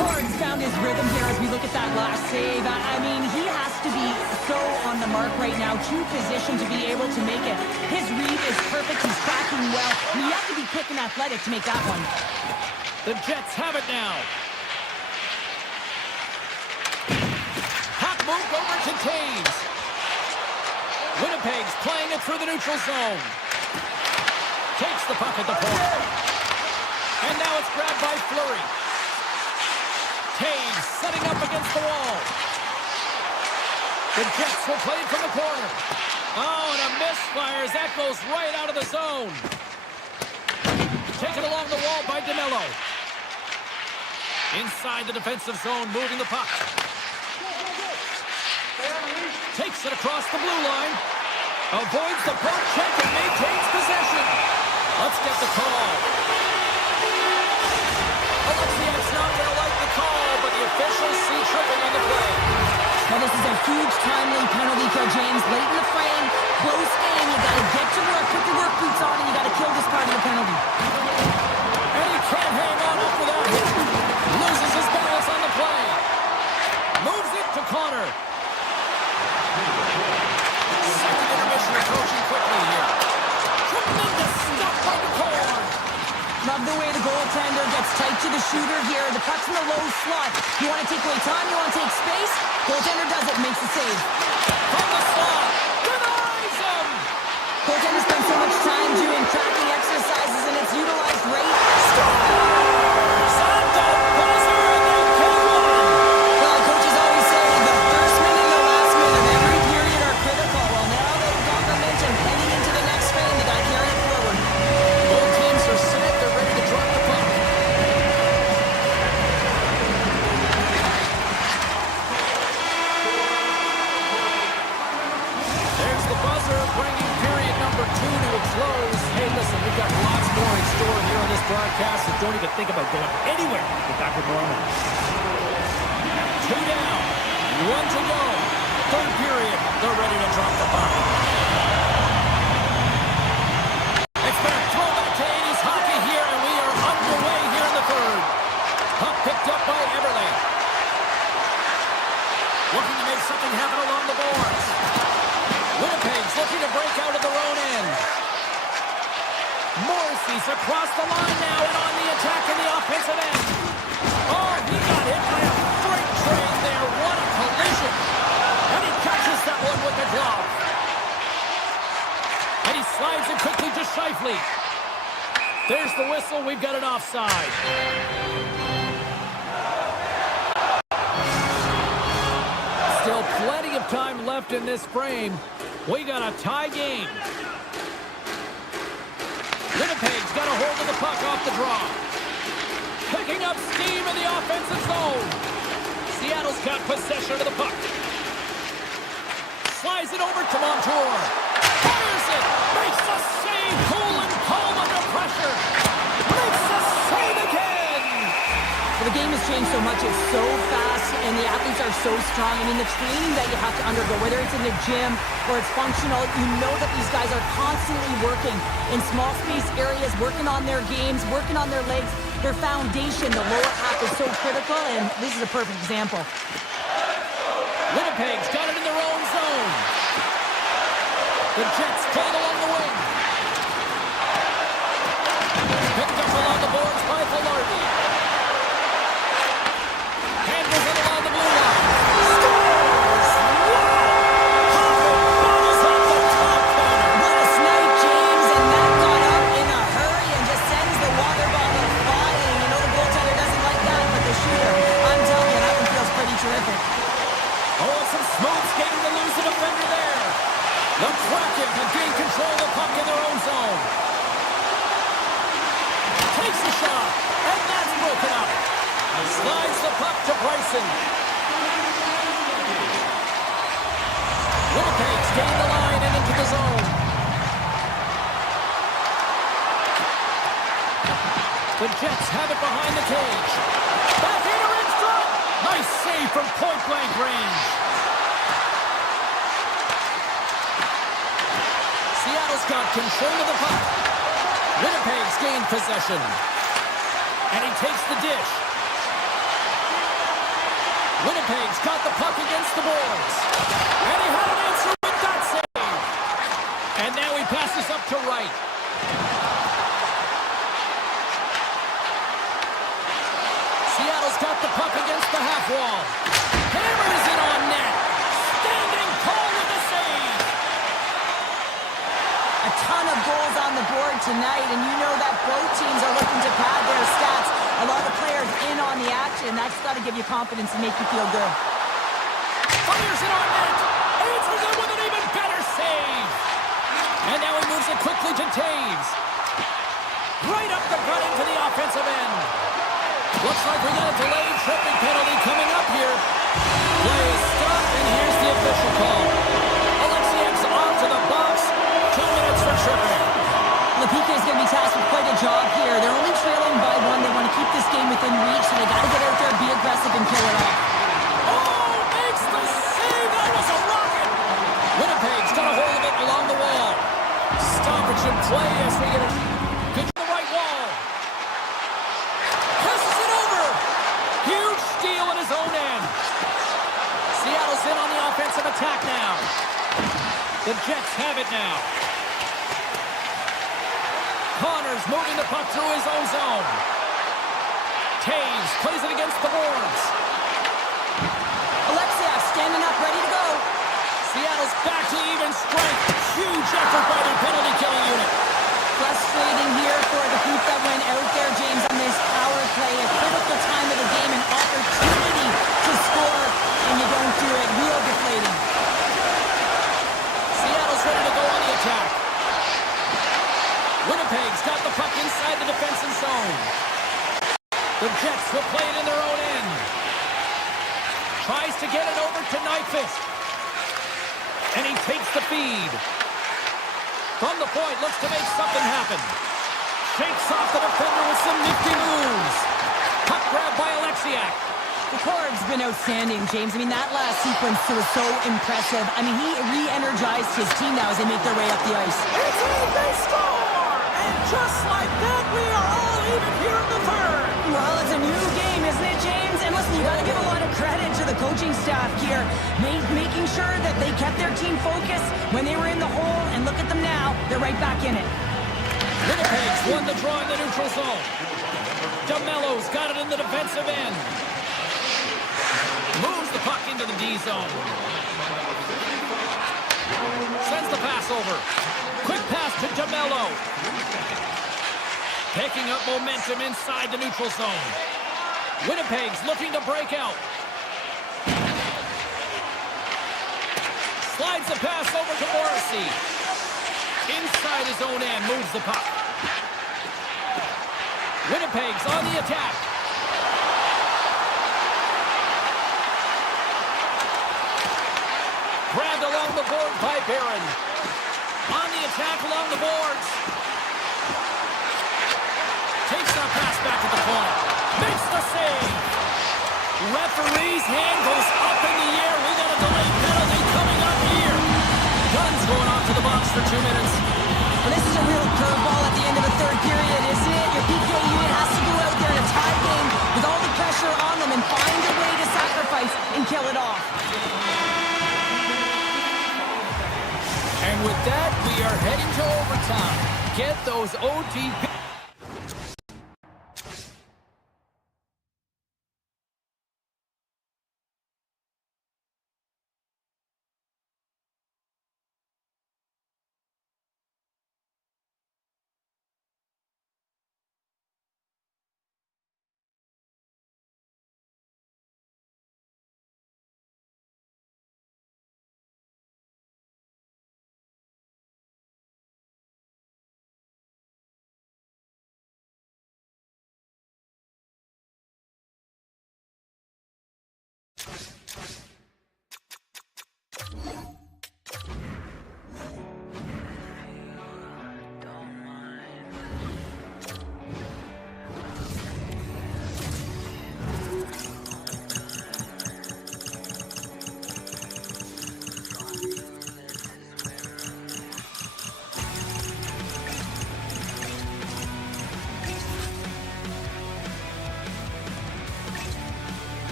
Lawrence found his rhythm here as we look at that last save. I mean, he has to be so on the mark right now, to position to be able to make it. His read is perfect. He's tracking well. I mean, you have to be quick and athletic to make that one. The Jets have it now. Puck moved over to Taves. Winnipeg's playing it through the neutral zone. Takes the puck at the point. And now it's grabbed by Fleury. Taves setting up against the wall. The Jets will play it from the corner. Oh, and a misfire as that goes right out of the zone. Taken along the wall by DeMello. Inside the defensive zone, moving the puck. Takes it across the blue line. Avoids the poke check and maintains possession. Let's get the call. Alexiak's not going to like the call, but the officials see tripping on the play. Well, this is a huge timely penalty kill, James. Late in the frame, close game. You got to get to work, put the work boots on, and you got to kill this part of the penalty. And he can't hang on after that hit. Loses his balance on the play. Moves it to Connor. Second intermission approaching quickly here. Tremendous stop by the corner. Love the way the goaltender gets tight to the shooter here. The puck's in the low slot. You want to take away time, you want to take space. Goaltender does it, makes the save. From the slot. Denies him. Goaltender spends so much time doing tracking exercises, and it's utilized right. Scores! On the buzzer, and they get one. Well, coaches always say the first minute and the last minute of every period are critical. Well, now they've got momentum heading into the next frame. They got to carry it forward. Both teams are set. They're ready to drop the puck. There's the buzzer, bringing period number 2 to a close. Hey, listen, we've got lots more in store here on this broadcast, so don't even think about going anywhere. Get back to normal. 2 down, 1 to go. Third period, they're ready to drop the puck. It's been a throwback to 80s hockey here, and we are underway here in the third. Puck picked up by Everly. Looking to make something happen along the boards. Winnipeg's looking to break out of their own end. Morrissey's across the line now and on the attack in the offensive end. Oh, he got hit by a freight train there. What a collision. And he catches that one with the glove. And he slides it quickly to Scheifele. There's the whistle. We've got an offside. Still plenty of time left in this frame. We got a tie game. Winnipeg's got a hold of the puck off the draw. Picking up steam in the offensive zone. Seattle's got possession of the puck. Slides it over to Montour. Fires it. Makes the save. Cool and calm under pressure. Makes the save again. The game has changed so much. It's so fast, and the athletes are so strong. I mean, the training that you have to undergo, whether it's in the gym or it's functional, you know that these guys are constantly working in small space areas, working on their games, working on their legs. Their foundation, the lower half, is so critical, and this is a perfect example. Winnipeg's got it in their own zone. The Jets playing along the wing. Picked up along the boards by Velarde. Handles it along the blue line. Scores! Wow! Bottles off the top corner. What a snipe, James, and that got up in a hurry and just sends the water bottle flying. You know the goaltender doesn't like that, but the shooter, I'm telling you, that one feels pretty terrific. Oh, some smooth skating to lose the defender there. The Kraken have gained control of the puck in their own zone. Takes a shot, and that's broken up. Slides the puck to Bryson. Winnipeg's gained the line and into the zone. The The Jets have it behind the cage. Backhander in front. Nice save from point-blank range. Seattle's got control of the puck. Winnipeg's gained possession. And he takes the dish. Winnipeg's got the puck against the boards. And he had an answer with that save. And now he passes up to right. Seattle's got the puck against the half wall. Hammers it on net. Standing tall with the save. A ton of goals on the board tonight, and you know that both teams are looking to pad their stats. A lot of players in on the action. That's got to give you confidence and make you feel good. Fires it on net. Answers it with an even better save. And now he moves it quickly to Taves. Right up the gut into the offensive end. Looks like we got a delayed tripping penalty coming up here. Play is stopped, and here's the official call. Alexiak's off to the box. 2 minutes for tripping. The PK is going to be tasked with quite a job here. They're only trailing by one. They want to keep this game within reach, so they got to get out there, be aggressive, and kill it off. Oh, makes the save. That was a rocket. Winnipeg's got a hold of it along the wall. Stoppage in play as we get it. Good to the right wall. Presses it over. Huge steal in his own end. Seattle's in on the offensive attack now. The Jets have it now. Connors moving the puck through his own zone. Taves plays it against the boards. Alexiak standing up, ready to go. Seattle's back to even strength. Huge effort by their penalty killing unit. Frustrating here for the group that went out there, James, on this power play. A critical time of the game, an opportunity to score, and you don't do it. Real deflating. Seattle's ready to go on the attack. Winnipeg's got the puck inside the defensive zone. The Jets will play it in their own end. Tries to get it over to Nyquist. And he takes the feed. From the point, looks to make something happen. Shakes off the defender with some nifty moves. Puck grab by Alexiak. The card's been outstanding, James. I mean, that last sequence was so impressive. I mean, he re-energized his team now as they make their way up the ice. It's in, they score! And just like that, we are all even here in the third. Well, it's a new game, isn't it, James? And listen, you got to give a lot of credit to the coaching staff here, making sure that they kept their team focused when they were in the hole. And look at them now. They're right back in it. Winnipeg's won the draw in the neutral zone. DeMello's got it in the defensive end. Moves the puck into the D zone. Sends the pass over. Quick pass to DeMello. Picking up momentum inside the neutral zone. Winnipeg's looking to break out. Slides the pass over to Morrissey. Inside his own end, moves the puck. Winnipeg's on the attack. Grabbed along the boards by Barron. On the attack along the boards. Takes that pass back to the point. Makes the save. Referee's hand goes up in the air. We got a delayed penalty coming up here. Guns going off to the box for 2 minutes. Well, this is a real curveball at the end of the third period, isn't it? Your PK unit has to go out there in a tie game with all the pressure on them and find a way to sacrifice and kill it off. And with that, we are heading to overtime. Get those OT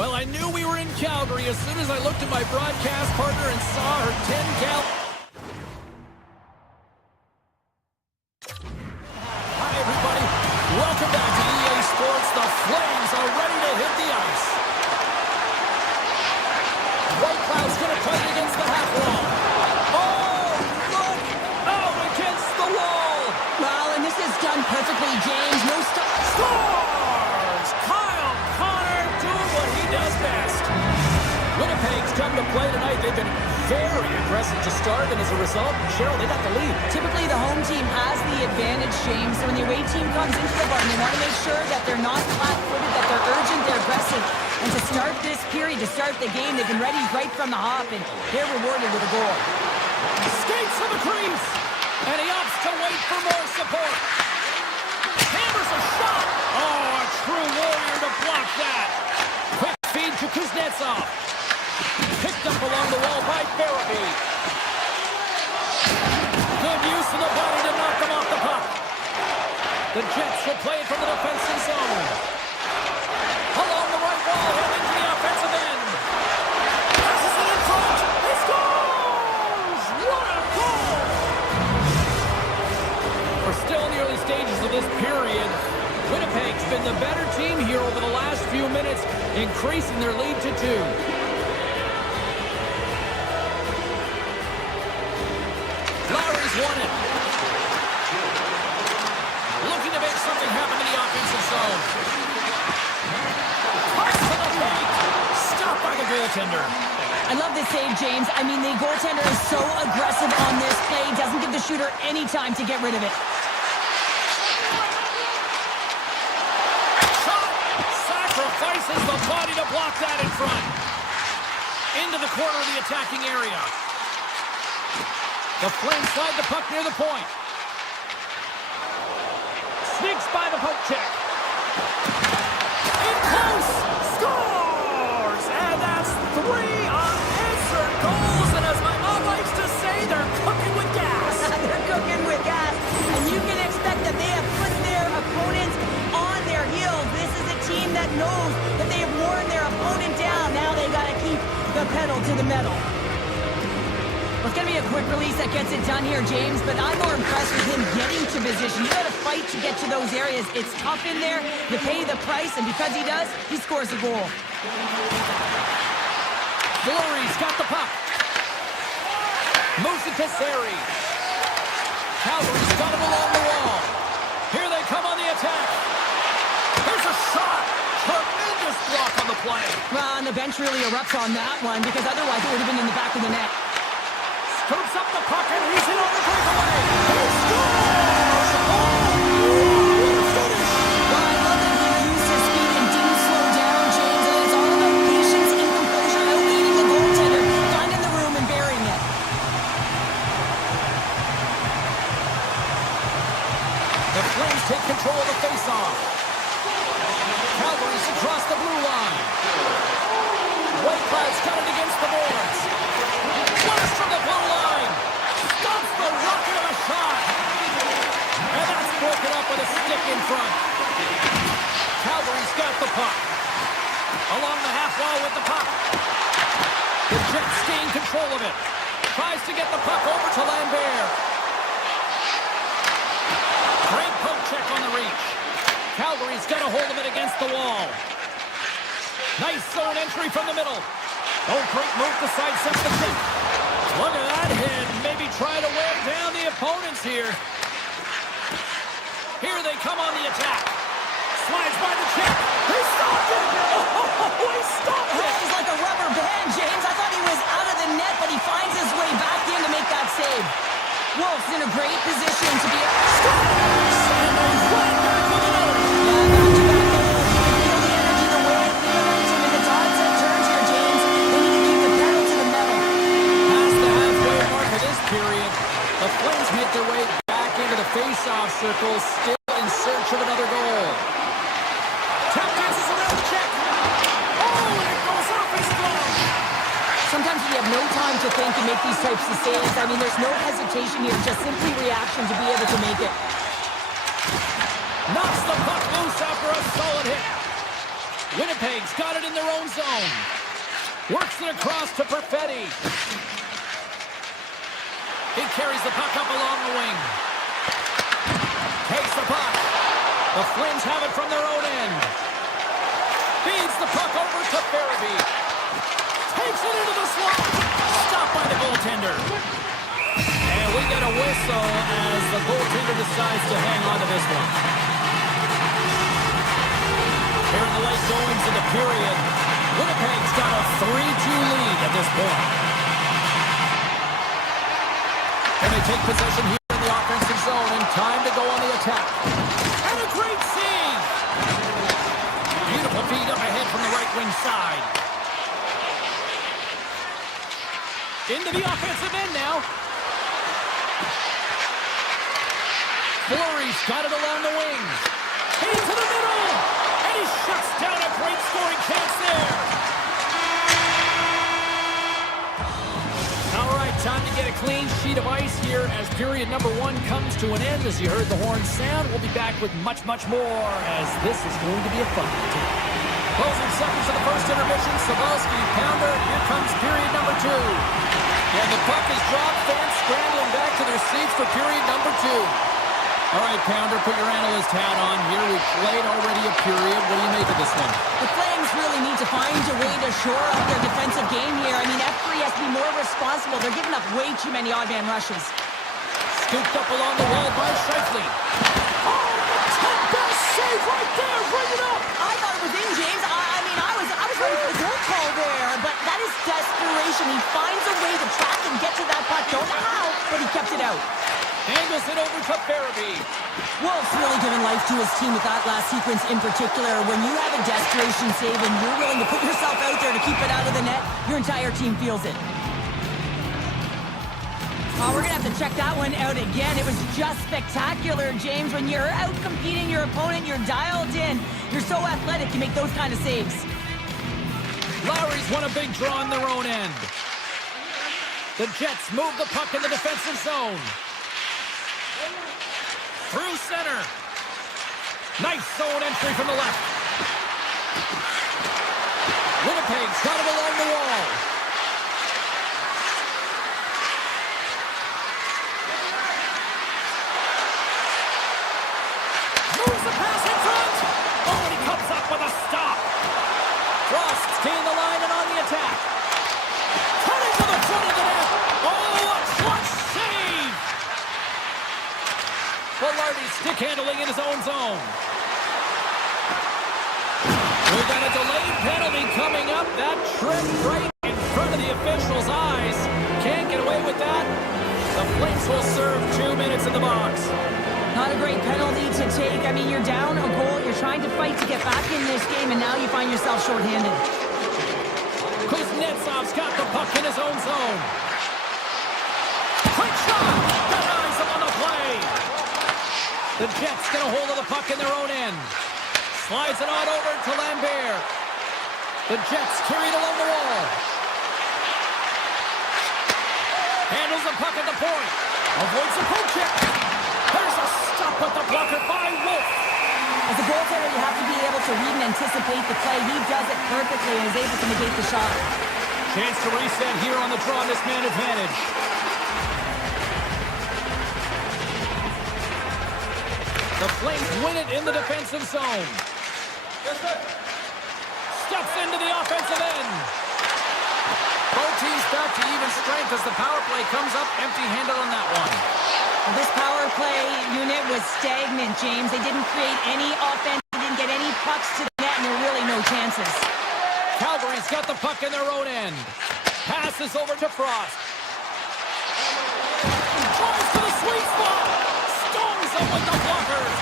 Well, I knew we were in Calgary as soon as I looked at my broadcast partner and saw her 10-gal. Hi, everybody. Welcome back to EA Sports. The Flames are ready to hit the ice. White Cloud's going to play it against the half wall. Oh, look! Out against the wall! Well, and this is done perfectly, James. No stop. Scores! Kyle Connor doing what he does best. Winnipeg's come to play tonight. They've been very aggressive to start, and as a result, Cheryl, they got the lead. Typically, the home team has the advantage, James. So when the away team comes into the barn, they want to make sure that they're not flat-footed, that they're urgent, they're aggressive. And to start this period, to start the game, they've been ready right from the hop, and they're rewarded with a goal. Skates to the crease, and he opts to wait for more support. Hammers a shot. Oh, a true warrior to block that. Quick feed to Kuznetsov. Picked up along the wall by Barabee. Good use of the body to knock them off the puck. The Jets will play it from the defensive zone. Along the right wall, heading to the offensive end. Passes it in front. He scores! What a goal! We're still in the early stages of this period. Winnipeg's been the better team here over the last few minutes, increasing their lead to 2. Lowry's won it. Looking to make something happen in the offensive zone. Pass to the paint. Stopped by the goaltender. I love this save, James. I mean, the goaltender is so aggressive on this play. Doesn't give the shooter any time to get rid of it. Shot. Sacrifices the body to block that in front. Into the corner of the attacking area. The Flames slide the puck near the point. Sneaks by the poke check. In close. Scores! And that's 3 unanswered goals. And as my mom likes to say, they're cooking with gas. They're cooking with gas. And you can expect that they have put their opponents on their heels. This is a team that knows that they have worn their opponent down. Now they got to keep the pedal to the metal. Well, it's going to be a quick release that gets it done here, James, but I'm more impressed with him getting to position. You got to fight to get to those areas. It's tough in there. You pay the price, and because he does, he scores a goal. Fleury's got the puck. Moves it to Seri. Calgary's got him along the wall. Here they come on the attack. There's a shot. Tremendous block on the play. Well, and the bench really erupts on that one, because otherwise it would have been in the back of the net. Scoops up the puck and he's in on the breakaway. He scores! Oh, finish! Well, I love that he used his speed and didn't slow down, James, and it's all about patience and composure, outleading the goaltender, finding the room and burying it. The Flames take control of the faceoff. Calgary's across the blue line. White Cloud's got it against the boards. Blast from the blue line. Stops the rocket of a shot. And that's broken up with a stick in front. Calgary's got the puck. Along the half wall with the puck. The Jets gain control of it. Tries to get the puck over to Lambert. Great poke check on the reach. Calgary's got a hold of it against the wall. Nice zone entry from the middle. Oh, great move to sidestep the kick. Look at that hit. Maybe try to wear down the opponents here. Here they come on the attack. Slides by the check. He stopped it. Oh, he stopped it. He's like a rubber band, James. I thought he was out of the net, but he finds his way back in to make that save. Wolf's in a great position to be a... Scores! And they right back with another. Back-to-back goals. You can feel the energy, the way, the momentum, and the tides that turns here, James. They need to keep the pedal to the metal. Past the halfway mark of this period, the Flames make their way back into the face-off circle, still in search of another goal. Tap dances around the check. Oh, and it goes off his glove. Sometimes you have no time to think and make these types of saves. I mean, there's no hesitation here, just simply reaction to be able to make it. Knocks the puck loose after a solid hit. Winnipeg's got it in their own zone. Works it across to Perfetti. He carries the puck up along the wing. Takes the puck. The Flames have it from their own end. Feeds the puck over to Farabee. Takes it into the slot. Stopped by the goaltender. And we get a whistle as the goaltender decides to hang on to this one. Here in the late goings of the period, Winnipeg's got a 3-2 lead at this point. And they take possession here in the offensive zone, and time to go on the attack. And a great save! Beautiful feed up ahead from the right wing side. Into the offensive end now. Fleury's got it along the wing. Into the middle! And he shuts down a great scoring chance there. All right, time to get a clean sheet of ice here as period number 1 comes to an end. As you heard the horn sound, we'll be back with much, much more as this is going to be a fun one. Closing seconds of the first intermission, Savosky, Pounder, here comes period number 2. And the puck is dropped, fans scrambling back to their seats for period number 2. All right, Pounder, put your analyst hat on here. We've played already a period. What do you make of this one? The Flames really need to find a way to shore up their defensive game here. I mean, F3 has to be more responsible. They're giving up way too many odd man rushes. Scooped up along the wall by Scheifele. Oh, the best save right there. Bring it up. I thought it was in, James. I was ready for the goal call there, but that is desperation. He finds a way to track and get to that puck. Don't know how, but he kept it out. Angles it over to Farabee. Wolf's really giving life to his team with that last sequence in particular. When you have a desperation save and you're willing to put yourself out there to keep it out of the net, your entire team feels it. Oh, we're going to have to check that one out again. It was just spectacular, James. When you're out competing your opponent, you're dialed in. You're so athletic, you make those kind of saves. Lowry's won a big draw on their own end. The Jets move the puck in the defensive zone. Through center. Nice zone entry from the left. Winnipeg's got it along the wall. Moves the pass in front. Oh, and he comes up with a stop. Frost's gained the line and on the attack. Cutting to the front of the net. Oh, a clutch save. Velarde's stick handling in his own zone. We've got a delayed penalty coming up. That tripped right in front of the official's eyes. Can't get away with that. The Flames will serve 2 minutes in the box. Not a great penalty to take. I mean, you're down a goal. You're trying to fight to get back in this game, and now you find yourself shorthanded. Kuznetsov's got the puck in his own zone. Quick shot! Denies him on the play. The Jets get a hold of the puck in their own end. Slides it on over to Lambert. The Jets carry it along the wall. Handles the puck at the point. Avoids the poke check. There's a stop with the blocker by Wolf. As a goaltender, you have to be able to read and anticipate the play. He does it perfectly and is able to negate the shot. Chance to reset here on the draw, this man advantage. The Flames win it in the defensive zone. Steps into the offensive end. Both teams back to even strength as the power play comes up empty-handed on that one. Well, this power play unit was stagnant, James. They didn't create any offense. They didn't get any pucks to the net, and there were really no chances. Calgary's got the puck in their own end. Passes over to Frost. Drives to the sweet spot. Storms up with the blockers.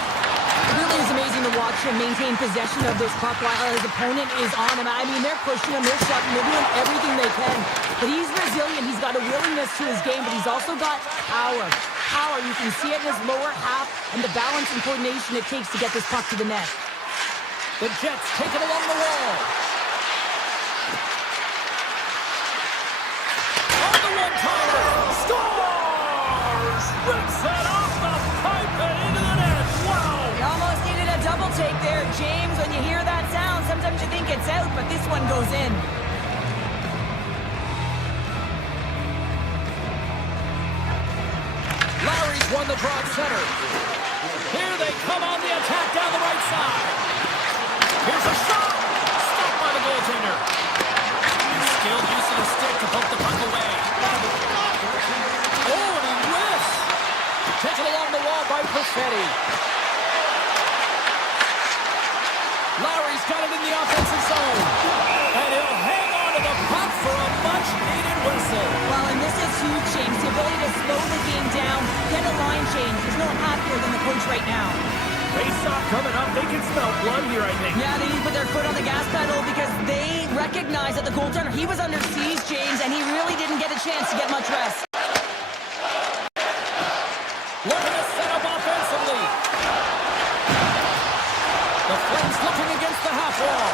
It really is amazing to watch him maintain possession of this puck while his opponent is on him. I mean, they're pushing him, they're shoving, they're doing everything they can. But he's resilient. He's got a willingness to his game, but he's also got power. Power. You can see it in his lower half and the balance and coordination it takes to get this puck to the net. The Jets take it along the wall. On the one-timer. Scores! Rips it off the pipe and into the net. Wow! You almost needed a double take there, James. When you hear that sound, sometimes you think gets out, but this one goes in. Lowry's won the draw at center. Here they come on the attack down the right side. Here's a shot. Stopped by the goaltender. Skilled use of the stick to poke the puck away. Oh, and he whiffs. Taken along the wall by Perfetti. Lowry's got it in the offensive zone. And he'll hang on to the puck for a much-needed whistle. Well, and this is huge, James. The ability to slow the game down, get a line change. There's no one happier than the coach right now. Face-off coming up. They can smell blood here, I think. Yeah, they need to put their foot on the gas pedal because they recognize that the goaltender, he was under siege, James, and he really didn't get a chance to get much rest. Looking to set up offensively. The Flames looking against the half wall.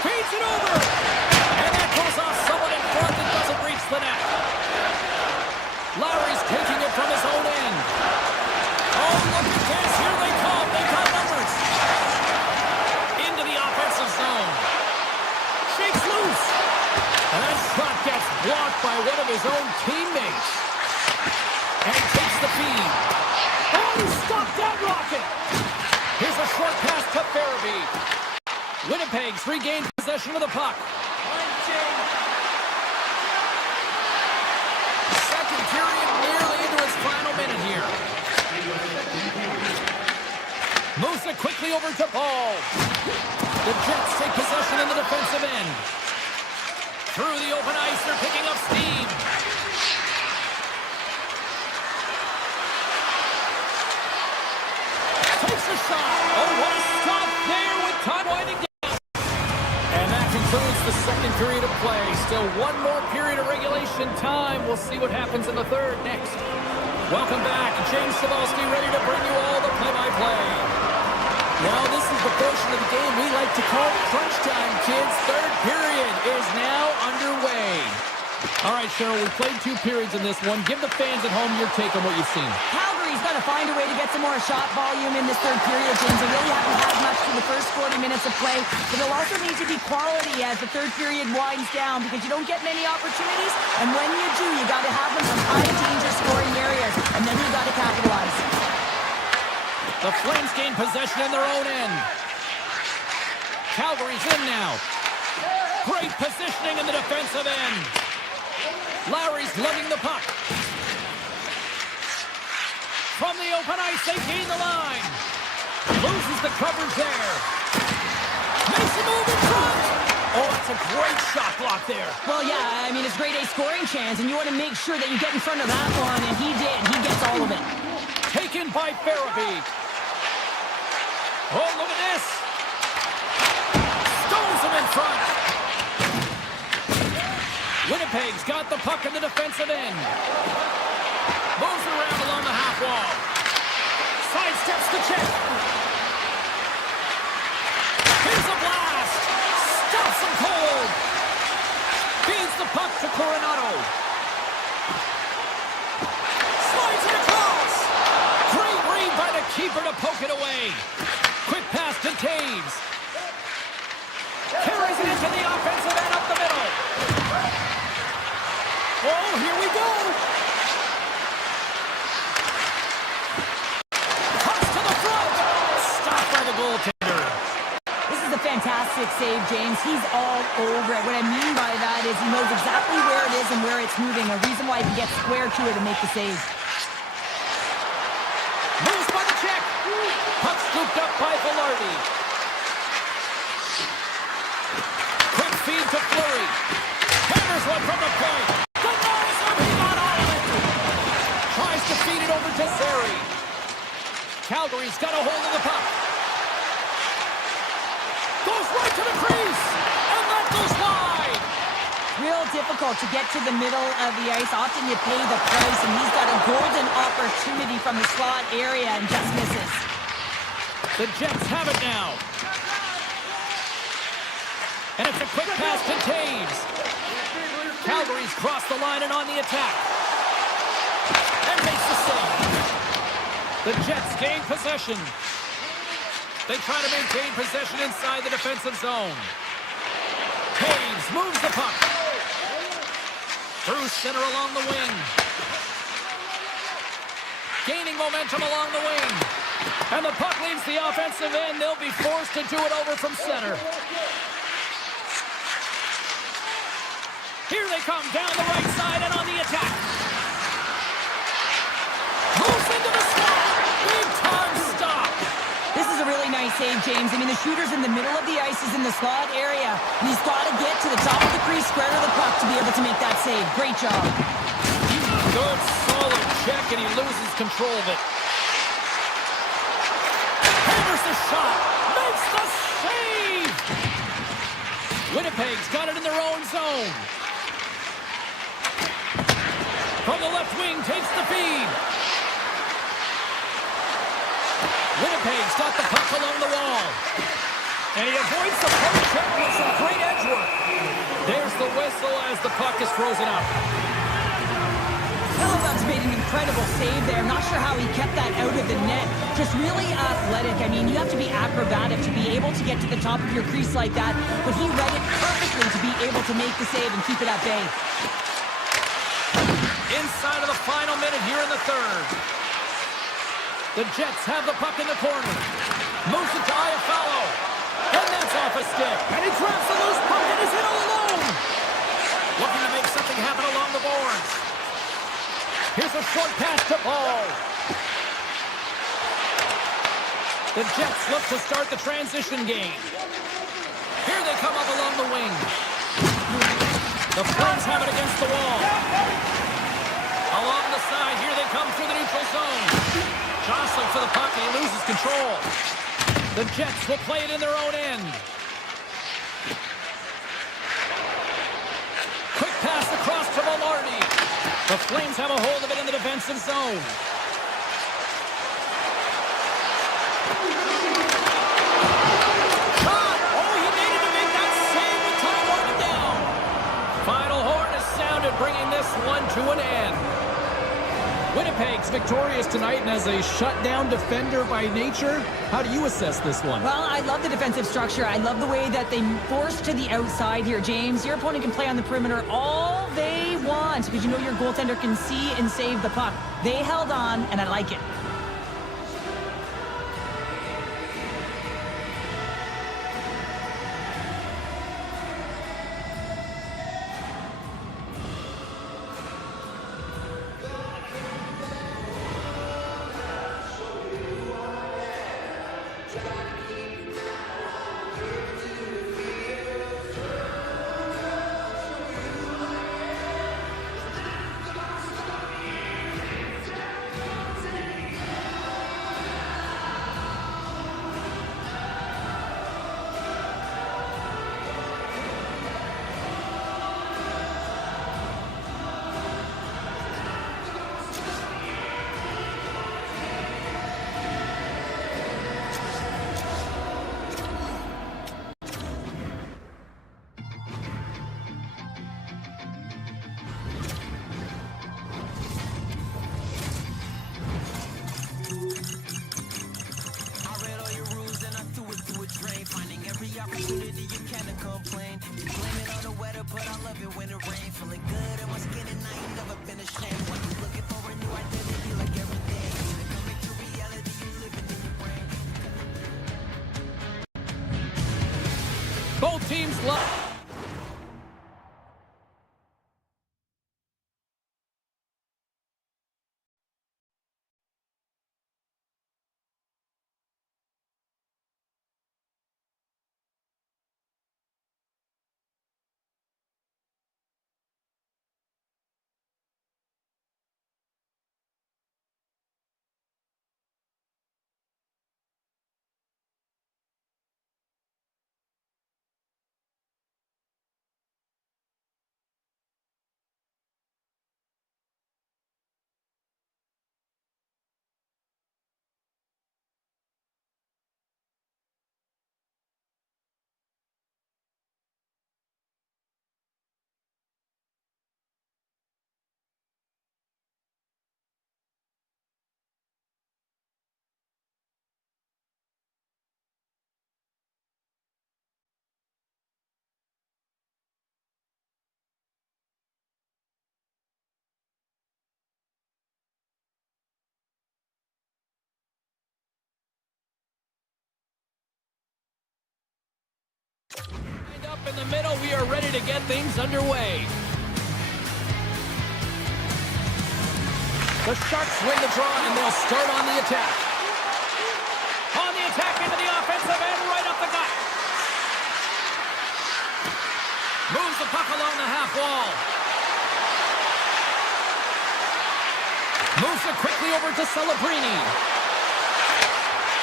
Feeds it over. And that goes off someone in front that doesn't reach the net. Lowry's taking it from his own end. Oh, look at this. Here they come. They got numbers. Into the offensive zone. Shakes loose. And that shot gets blocked by one of his own teammates. And takes the feed. Oh, stop that rocket. Here's a short pass to Farabee. Winnipeg's regained possession of the puck. Second period nearly into its final minute here. Moves it quickly over to Ball. The Jets take possession in the defensive end. Through the open ice, they're picking up steam. Takes a shot. Oh, what a stop there with time winding down. And that concludes the second period of play. Still one more period of regulation time. We'll see what happens in the third next. Welcome back. James Cybulski ready to bring you all the play-by-play. Now this is the portion of the game we like to call crunch time, kids. Third period is now underway. All right, Cheryl, we played 2 periods in this one. Give the fans at home your take on what you've seen. Calgary's got to find a way to get some more shot volume in this third period, James. They really haven't had much for the first 40 minutes of play, but they'll also need to be quality as the third period winds down because you don't get many opportunities, and when you do, you got to have them from high-danger scoring areas, and then you got to capitalize. The Flames gain possession in their own end. Calgary's in now. Great positioning in the defensive end. Lowry's lugging the puck. From the open ice, they gain the line. Loses the coverage there. Makes a move in front. Oh, that's a great shot block there. Well, yeah, I mean, it's grade A scoring chance, and you want to make sure that you get in front of that one, and he did. He gets all of it. Taken by Farabee. Oh, look at this. Stones him in front. Winnipeg's got the puck in the defensive end. Moves around along the half wall. Sidesteps the check. Here's a blast. Stops him cold. Feeds the puck to Coronado. Slides it across. Great read by the keeper to poke it away. Quick pass to Taves. Carries it into the offensive end up the middle. Oh, here we go. Cuts to the front. Stopped by the goaltender. This is a fantastic save, James. He's all over it. What I mean by that is he knows exactly where it is and where it's moving. A reason why he can get square to it and make the save. Moves by the check. Puck scooped up by Velarde. Quick feed to Fleury. Hammers one from the point. Denies him. He got all of it. Tries to feed it over to Zary. Calgary's got a hold of the puck. Goes right to the crease. And that goes wide. Real difficult to get to the middle of the ice. Often you pay the price, and he's got a golden opportunity from the slot area and just misses. The Jets have it now. And it's a quick pass to Taves. Calgary's crossed the line and on the attack. And makes the save. The Jets gain possession. They try to maintain possession inside the defensive zone. moves the puck. Through center along the wing. Gaining momentum along the wing. And the puck leaves the offensive end. They'll be forced to do it over from center. Here they come down the right side and on the attack. Moves into the slot. Big time stop. This is a really nice save, James. I mean, the shooter's in the middle of the ice, is in the slot area, and he's got to get to the top of the crease, square to the puck to be able to make that save. Great job. Good, solid check, and he loses control of it. Hammers the shot. Makes the save. Winnipeg's got it in their own zone. From the left wing, takes the feed. Winnipeg's got the puck along the wall. And he avoids the poke check with some great edge work. There's the whistle as the puck is frozen up. Hellebuck's made an incredible save there. I'm not sure how he kept that out of the net. Just really athletic. I mean, you have to be acrobatic to be able to get to the top of your crease like that. But he read it perfectly to be able to make the save and keep it at bay. Inside of the final minute here in the third. The Jets have the puck in the corner. Moves it to Iafallo. And that's off a stick. And he drops the loose puck and is in all alone. Looking to make something happen along the boards. Here's a short pass to Paul. The Jets look to start the transition game. Here they come up along the wing. The Flames have it against the wall. Along the side, here they come through the neutral zone. Jostling for the puck, and he loses control. The Jets will play it in their own end. Quick pass across to Velarde. The Flames have a hold of it in the defensive zone. Shot! Oh, he needed to make that save with time winding down. Final horn is sounded, bringing this one to an end. Winnipeg's victorious tonight, and as a shutdown defender by nature, how do you assess this one? Well, I love the defensive structure. I love the way that they force to the outside here, James. Your opponent can play on the perimeter all they want because you know your goaltender can see and save the puck. They held on, and I like it. Opportunity, you can't complain. You blame it on the weather, but I love it when it rains. Feeling good in my skin and I ain't never been ashamed. When you're looking for a new identity, like every day. You come into reality, you living in your brain. Both teams love. In the middle, we are ready to get things underway. The Sharks win the draw, and they'll start on the attack. On the attack into the offensive end, right up the gut. Moves the puck along the half wall. Moves it quickly over to Celebrini.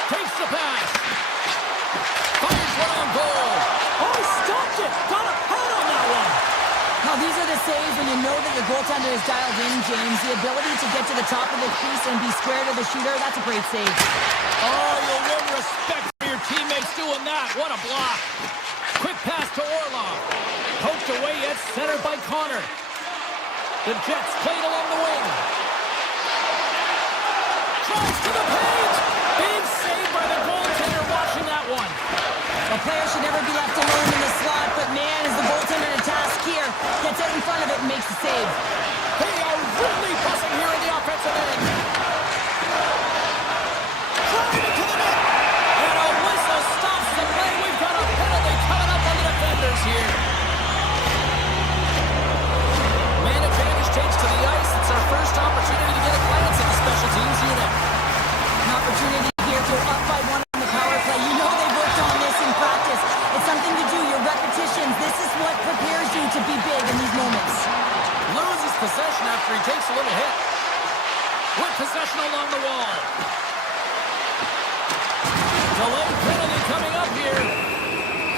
Takes the pass. Fires one on goal. Oh, he stopped it. Got a head on that one. Now, these are the saves when you know that your goaltender is dialed in, James. The ability to get to the top of the crease and be square to the shooter, that's a great save. Oh, you'll win respect for your teammates doing that. What a block. Quick pass to Orlov. Poked away at center by Connor. The Jets played along the wing. Drives to the paint. Big save by the goaltender watching that one. A player should never be left alone in the slot, but man, is the goaltender to task here. Gets out in front of it and makes the save. They are really buzzing here in the offensive end. Driving it to the net. And a whistle stops the play. We've got a penalty coming up on the defenders here. Man advantage takes to the ice. It's our first opportunity to get a glance at the special teams unit. An opportunity here to up by one on the power play. You know they've worked on this in practice. It's something to do, your repetitions. This is what prepares you to be big in these moments. Loses possession after he takes a little hit. With possession along the wall. Delayed penalty coming up here.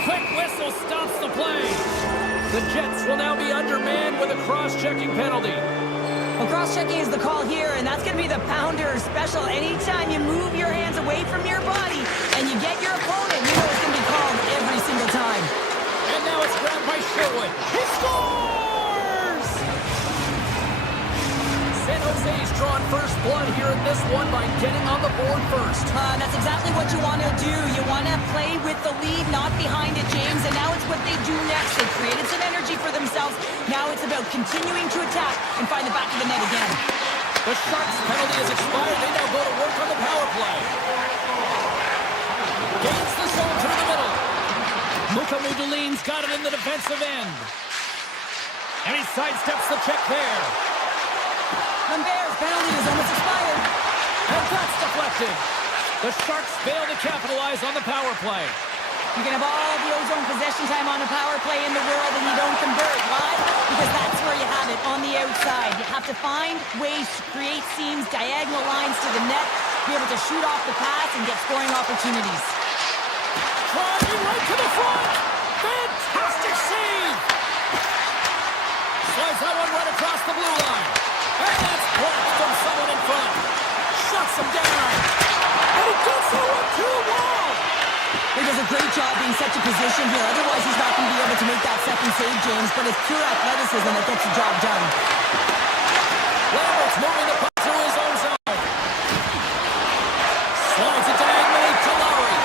Quick whistle stops the play. The Jets will now be undermanned with a cross-checking penalty. Well, cross-checking is the call here, and that's going to be the pounder special. Anytime you move your hands away from your body and you get your opponent, you know it's going to be called every single time. And now it's grabbed by Sherwood. He scores! San Jose's drawn first blood here in this one by getting on the board first. That's exactly what you want to do. You want to play with the lead, not behind it, James. And now it's what they do next. They created some energy for themselves. Now it's about continuing to attack and find the back of the net again. The Sharks' penalty has expired. They now go to work on the power play. Gains the zone through the middle. Mukamudulin's got it in the defensive end. And he sidesteps the check there. Lambert's penalty is almost expired. And that's deflected. The Sharks fail to capitalize on the power play. You can have all the ozone possession time on a power play in the world and you don't convert. Why? Because that's where you have it, on the outside. You have to find ways to create seams, diagonal lines to the net, be able to shoot off the pass and get scoring opportunities. Driving right to the front. Fantastic save. Slides that one right across the blue line. And that's blocked from someone in front. Shuts him down. And he gets the 1-2 wall. He does a great job being such a position here. Otherwise, he's not going to be able to make that second save, James. But it's pure athleticism that gets the job done. Lambert's moving the puck through his own zone. Slides it diagonally to Lowry.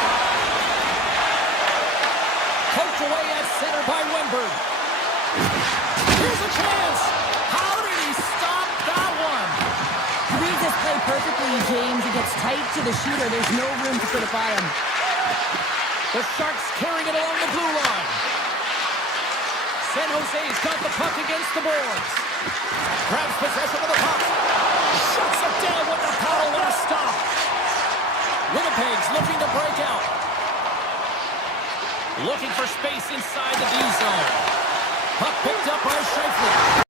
Poked away at center by Wimberg. Here's a chance. How did he stop that one? He reads this play perfectly, James. He gets tight to the shooter. There's no room to put it by him. The Sharks carrying it along the blue line. San Jose's got the puck against the boards. Grabs possession of the puck. Shuts it down with the power last stop. Winnipeg's looking to break out. Looking for space inside the D zone. Puck picked up by Scheifele.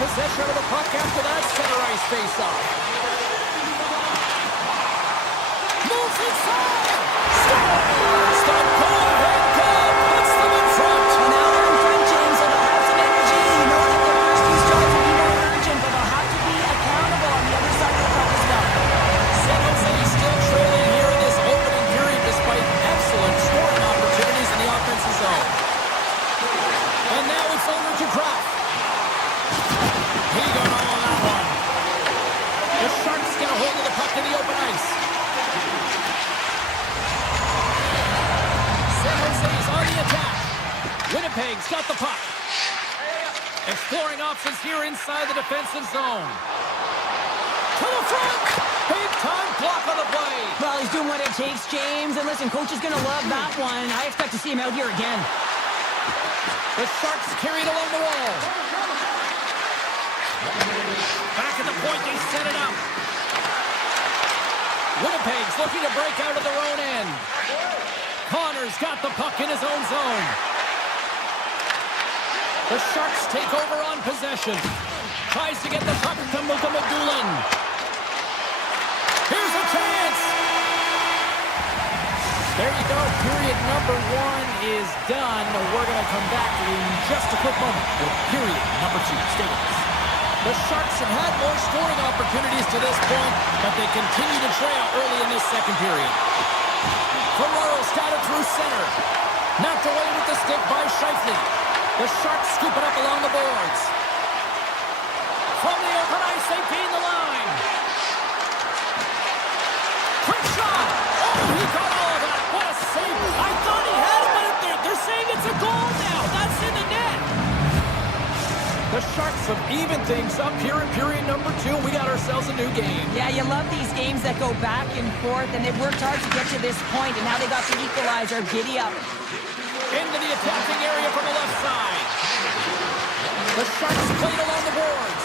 Possession of the puck after that center ice face-off. Moves inside! Scores! The go-ahead goal puts them in front! Well, now they're in front, James, so they'll have some energy. You know that their first two starts will be more urgent, but they'll have to be accountable on the other side of the puck as well. San Jose still trailing here in this opening period despite excellent scoring opportunities in the offensive zone. And now it's over to Kraken. He got all on that one. The Sharks get a hold of the puck in the open ice. San Jose's on Winnipeg's got the puck. Exploring options here inside the defensive zone. To the front! Big-time block on the play. Well, he's doing what it takes, James. And listen, coach is going to love that one. I expect to see him out here again. The Sharks carried along the wall. Back at the point, they set it up. Winnipeg's looking to break out of their own end. Connor's got the puck in his own zone. The Sharks take over on possession. Tries to get the puck to Mukamadulin. Here's a chance. There you go. Period number 1 is done. We're going to come back in just a quick moment with period number 2. Stay with us. The Sharks have had more scoring opportunities to this point, but they continue to trail early in this second period. Ferraro's got it through center. Knocked away with the stick by Scheifele. The Sharks scoop it up along the boards. From the open ice, they gain the line. Quick shot! Oh, he got all of that. What a save. I thought he had it, but they're saying it's a goal now. That's in the net. The Sharks have evened things up here in period number 2. We got ourselves a new game. Yeah, you love these games that go back and forth, and they've worked hard to get to this point, and now they got the equalizer. Giddy up. Into the attacking area from the left side. The Sharks played along the boards.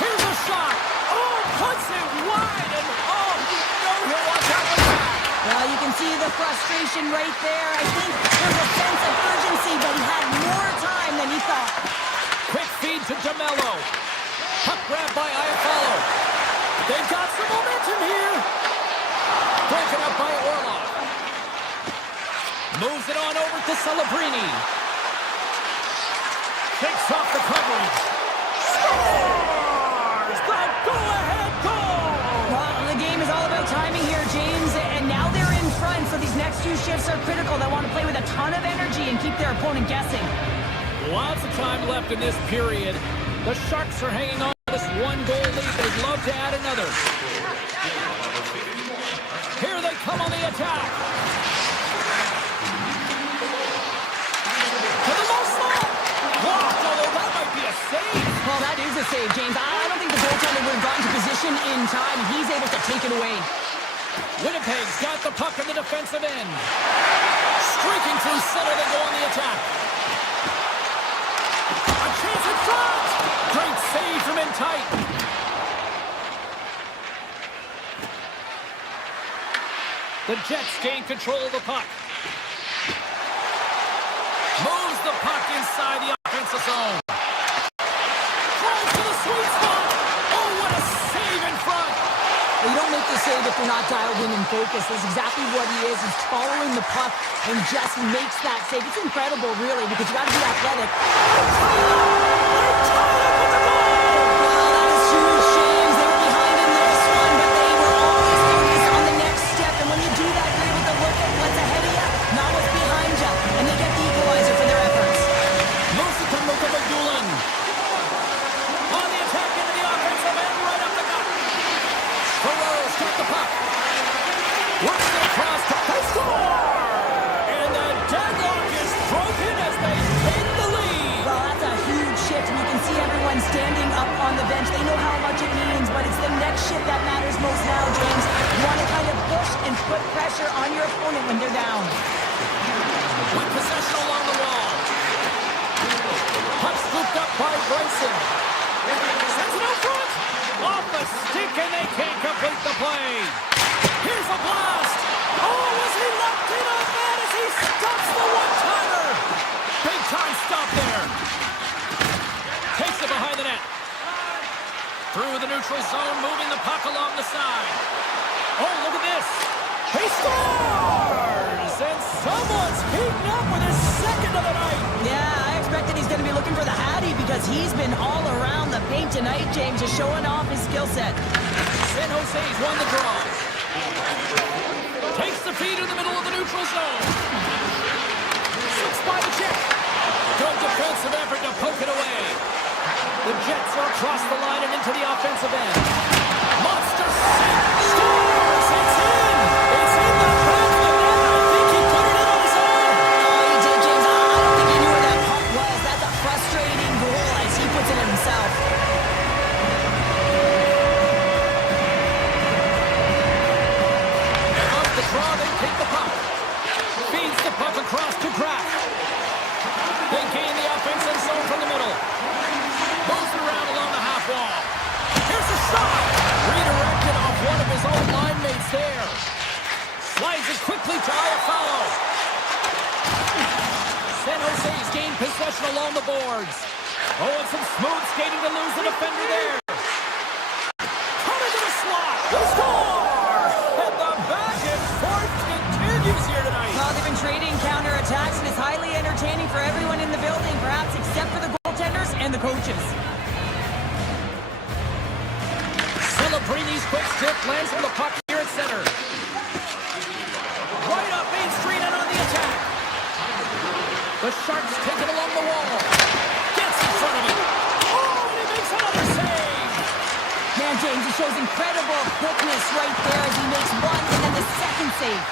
Here's a shot. Oh, puts it wide, and oh, you know he'll watch out for that. Well, you can see the frustration right there. I think there's a sense of urgency, but he had more time than he thought. Quick feed to DeMello. Puck grab by Iafallo. They've got some momentum here. Broken up by Orlov. Moves it on over to Celebrini. Takes off the coverage. Scores! The go-ahead goal! Well, the game is all about timing here, James, and now they're in front, so these next few shifts are critical. They want to play with a ton of energy and keep their opponent guessing. Lots of time left in this period. The Sharks are hanging on to this 1-goal lead. They'd love to add another. Here they come on the attack. To the low slot. Blocked, although that might be a save. Well, that is a save, James. I don't think the goaltender would have gotten to position in time. He's able to take it away. Winnipeg's got the puck in the defensive end. Streaking through center, they go on the attack. A chance in front. Great save from in tight. The Jets gain control of the puck. Moves the puck inside the offensive zone. Drives to the sweet spot. Oh, what a save in front. You don't make the save if you're not dialed in and focused. That's exactly what he is. He's following the puck and just makes that save. It's incredible, really, because you got to be athletic. Standing up on the bench. They know how much it means, but it's the next shift that matters most now, James. You want to kind of push and put pressure on your opponent when they're down. With possession along the wall. Puck scooped up by Bryson. Sends it out front. Off the stick, and they can't complete the play. Here's a blast. Oh, was he locked in on that as he stops the one-timer? Big time stop there. Takes it behind the net. Through the neutral zone, moving the puck along the side. Oh, look at this. He scores! And someone's heating up with his second of the night. Yeah, I expected he's going to be looking for the Hattie because he's been all around the paint tonight, James, just showing off his skill set. San Jose's won the draw. Takes the feed in the middle of the neutral zone. Six by the Jet. Good defensive effort to poke it away. The Jets are across the line and into the offensive end. Monster save. Scores! It's in! It's in the back of the net. I think he put it in on his own. Oh, he did, James. I Slides it quickly to Iafallo. San Jose's gained possession along the boards. Oh, and some smooth skating to lose the defender there. Coming to the slot. Score! And the back and forth continues here tonight. Well, they've been trading counterattacks, and it's highly entertaining for everyone in the building, perhaps except for the goaltenders and the coaches. Celebrini's quick stick lands from the puck here at center. Right up Main Street and on the attack. The Sharks take it along the wall. Gets in front of it. Oh, and he makes another save. Man, James, he shows incredible quickness right there as he makes one and then the second save.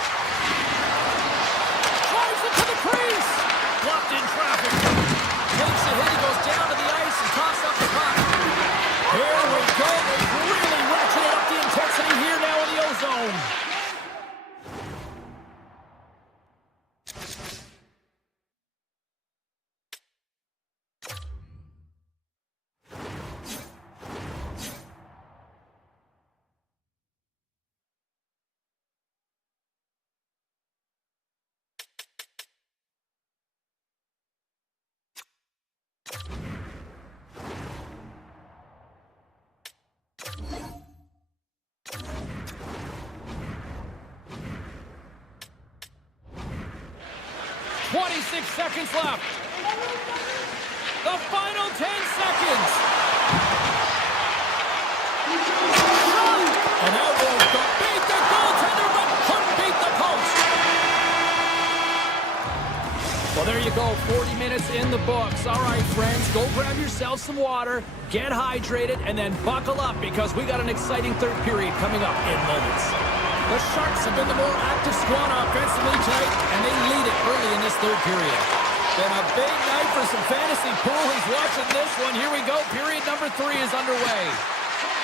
Drives it to the crease. Blocked in traffic. Takes a hit. He goes down to the ice and tosses up the puck. Here we go. They've really ratcheted up the intensity here now in the O-zone. Seconds left. The final 10 seconds. And elbow beat the goaltender, but couldn't beat the post. Well, there you go. 40 minutes in the books. All right, friends, go grab yourself some water, get hydrated, and then buckle up because we got an exciting third period coming up in moments. The Sharks have been the more active squad offensively tonight, and they lead it early in this third period. Been a big night for some fantasy pool. Who's watching this one? Here we go. Period number 3 is underway.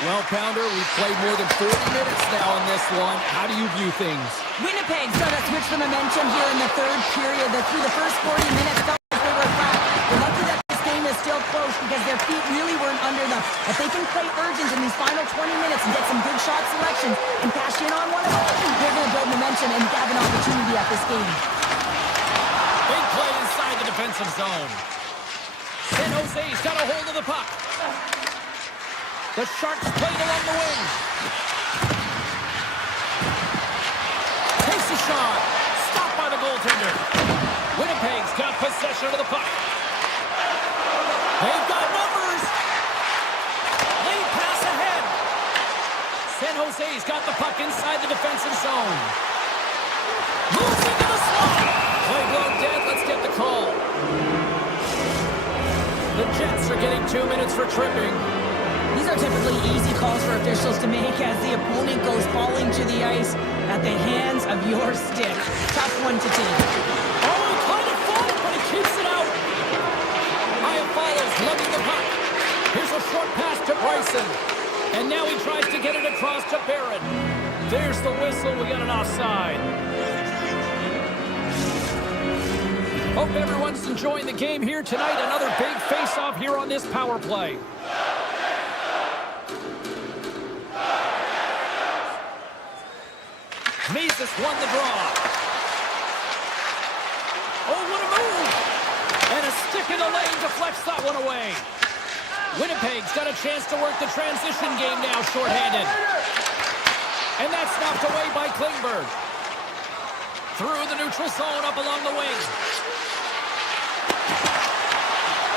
Well, Pounder, we've played more than 40 minutes now in this one. How do you view things? Winnipeg's got to switch the momentum here in the third period. Through the first 40 minutes, felt like they were flat. We're lucky that this game is still close because their feet really weren't under them. If they can play urgent in these final 20 minutes and get some good shot selections and cash in on one of them, they're going to build momentum and have an opportunity at this game. Big play inside the defensive zone. San Jose's got a hold of the puck. The Sharks played along the wing. Takes a shot. Stopped by the goaltender. Winnipeg's got possession of the puck. They've got numbers. Lead pass ahead. San Jose's got the puck inside the defensive zone. Moves into the slot. Play blown dead. Let's get the call. The Jets are getting 2 minutes for tripping. These are typically easy calls for officials to make as the opponent goes falling to the ice at the hands of your stick. Tough one to take. Oh, he kind of fought it, but he keeps it out. Iafallo's lugging the puck. Here's a short pass to Bryson. And now he tries to get it across to Barron. There's the whistle. We got an offside. Hope everyone's enjoying the game here tonight. Another big face-off here on this power play. Mises won the draw. Oh, what a move! And a stick in the lane deflects that one away. Winnipeg's got a chance to work the transition game now, shorthanded. And that's knocked away by Klingberg. Through the neutral zone, up along the wing.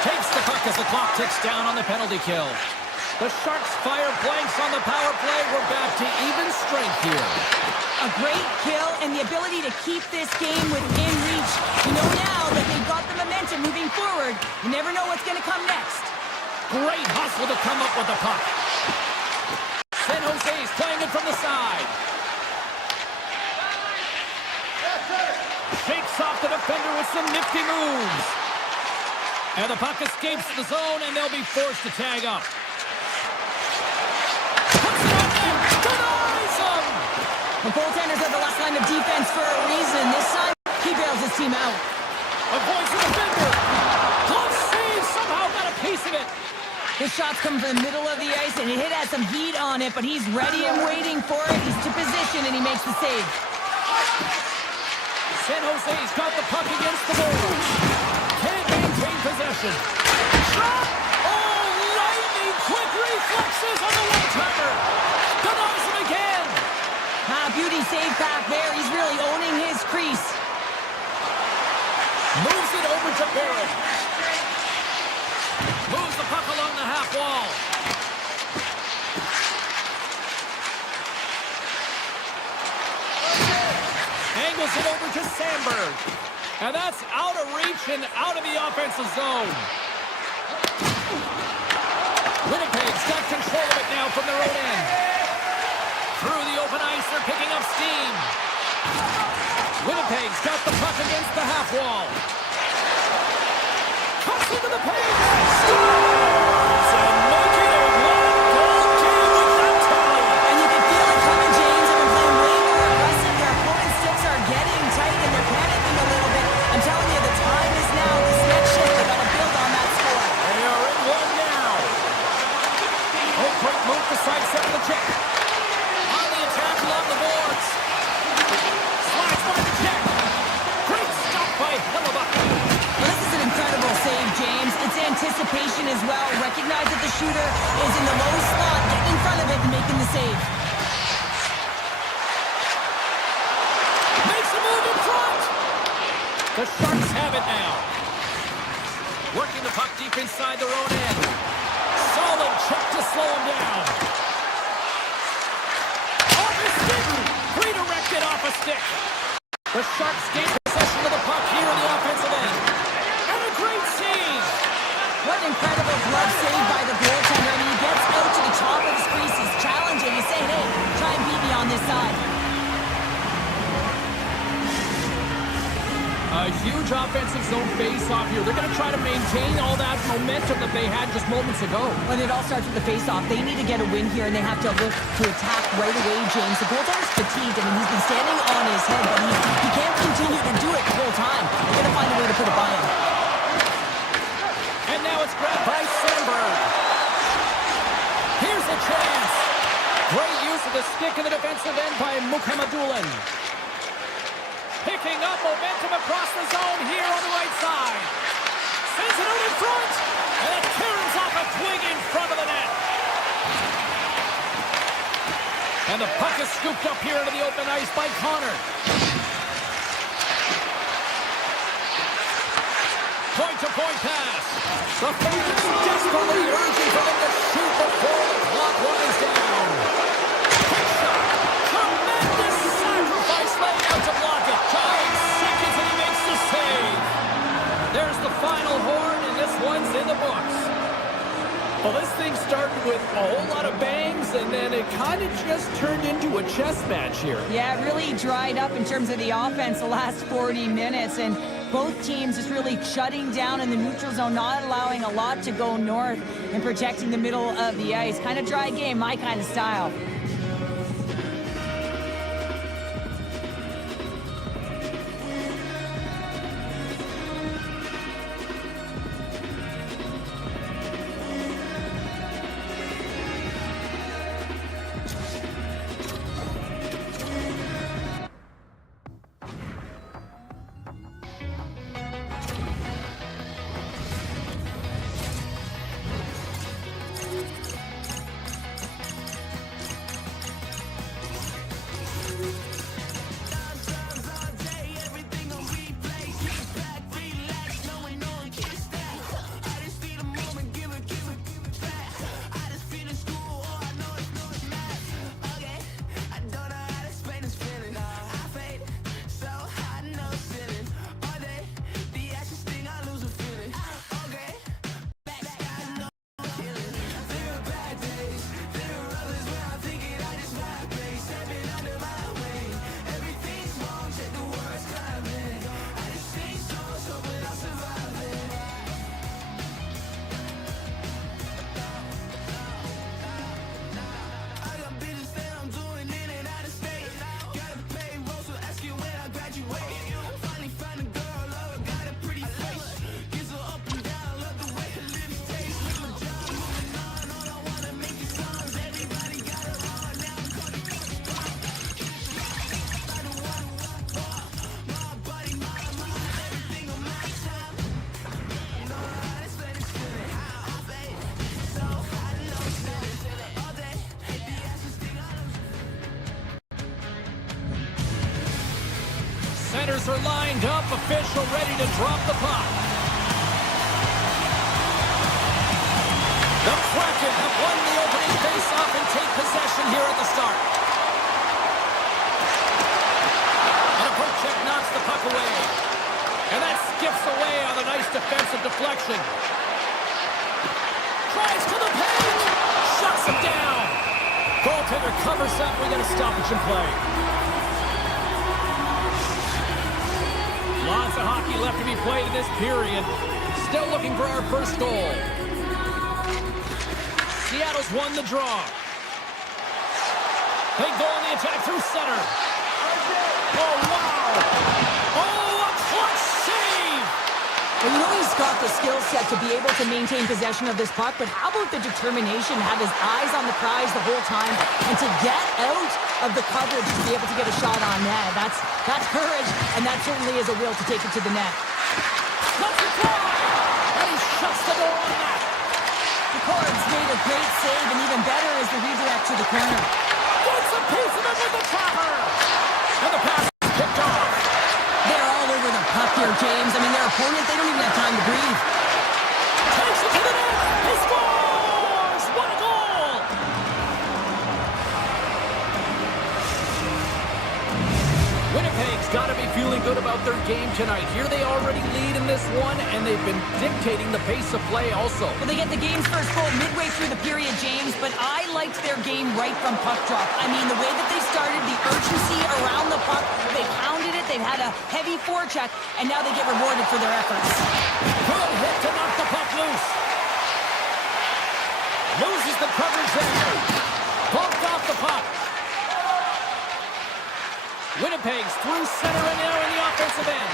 Takes the puck as the clock ticks down on the penalty kill. The Sharks fire blanks on the power play. We're back to even strength here. A great kill and the ability to keep this game within reach. You know now that they've got the momentum moving forward. You never know what's going to come next. Great hustle to come up with the puck. San Jose's playing it from the side. Shakes off the defender with some nifty moves. And the puck escapes the zone, and they'll be forced to tag up. Puts it on net. Denies him. The goaltenders are the last line of defense for a reason. This time, he bails his team out. Avoids the defender. Close save. Somehow got a piece of it. His shots come from the middle of the ice, and it has some heat on it, but he's ready and waiting for it. He's to position, and he makes the save. San Jose's got the puck against the boards. Can't maintain possession. Shot! Oh, lightning quick reflexes on the one-timer. Denies him again. Beauty save back there. He's really owning his crease. Moves it over to Barrett. Moves the puck along the half wall. Angles it over to Sandberg. And that's out of reach and out of the offensive zone. Winnipeg's got control of it now from their own end. Through the open ice, they're picking up steam. Winnipeg's got the puck against the half wall. Cuts into the paint. Scores! And making a one-goal game with that tie. And you can feel it coming, James. They've been playing way more aggressive. Their opponent's sticks are getting tight, and they're panicking a little bit. I'm telling you, the time is now. This next shift, they've got to build on that score. They are in one now. Oh, quick move to sidestep the check. On the attack along the boards. Slides by the check. Great stop by Hellebuck. Well, this is an incredible save, James. It's anticipation as well. Recognize that the shooter is in the low slot, getting in front of it and making the save. Makes a move in front. The Sharks have it now. Working the puck deep inside their own end. Solid check to slow him down. Off his stick. Redirected off a stick. The Sharks gain possession of the puck here in the offensive end. And a great save. What an incredible glove save by the goaltender. I mean, he gets out to the top of his crease. He's challenging. He's saying, hey, try and beat me on this side. A huge offensive zone face-off here. They're going to try to maintain all that momentum that they had just moments ago. But it all starts with the face-off. They need to get a win here, and they have to look to attack right away, James. The goaltender's fatigued. I mean, he's been standing on his head, but he can't continue to do it the whole time. They're going to find a way to put it by him. And now it's grabbed by Sandberg. Here's a chance. Great use of the stick in the defensive end by Mukhamadullin. Picking up momentum across the zone here on the right side. Sends it out in front. And it tears off a twig in front of the net. And the puck is scooped up here into the open ice by Connor. Point-to-point pass. The fans desperately urging for them to shoot before the clock runs down. Quick shot. Tremendous sacrifice laying out to block it. 5 seconds and he makes the save. There's the final horn, and this one's in the books. Well, this thing started with a whole lot of bangs, and then it kind of just turned into a chess match here. Yeah, it really dried up in terms of the offense the last 40 minutes, and both teams just really shutting down in the neutral zone, not allowing a lot to go north and protecting the middle of the ice. Kind of dry game, my kind of style. Defenders are lined up, official ready to drop the puck. The Kraken have won the opening face-off and take possession here at the start. And a poke check knocks the puck away. And that skips away on a nice defensive deflection. Tries to the paint. Shuts him down. Goaltender covers up. We got a stoppage in play. Lots of hockey left to be played in this period. Still looking for our first goal. Seattle's won the draw. They go on the attack through center. Oh, wow. Oh, a clutch save. Well, you know he's got the skill set to be able to maintain possession of this puck, but how about the determination, have his eyes on the prize the whole time, and to get out of the coverage to be able to get a shot on net. That's courage, and that certainly is a will to take it to the net. Let's fly! And he shuts the door on that. The Cards made a great save, and even better is the redirect to the corner. Gets a piece of it with the trapper. And the pass is picked off. They're all over the puck here, James. I mean, their opponent, they don't even have time to breathe. Takes it to the net. He scores! What a goal! Winnipeg's got to be feeling good about their game tonight. Here they already lead in this one, and they've been dictating the pace of play also. Well, they get the game's first goal midway through the period, James, but I liked their game right from puck drop. I mean, the way that they started, the urgency around the puck, they pounded it, they've had a heavy forecheck, and now they get rewarded for their efforts. Good hit to knock the puck loose. Loses the coverage there. Bumped off the puck. Winnipeg's through center and now in the offensive end.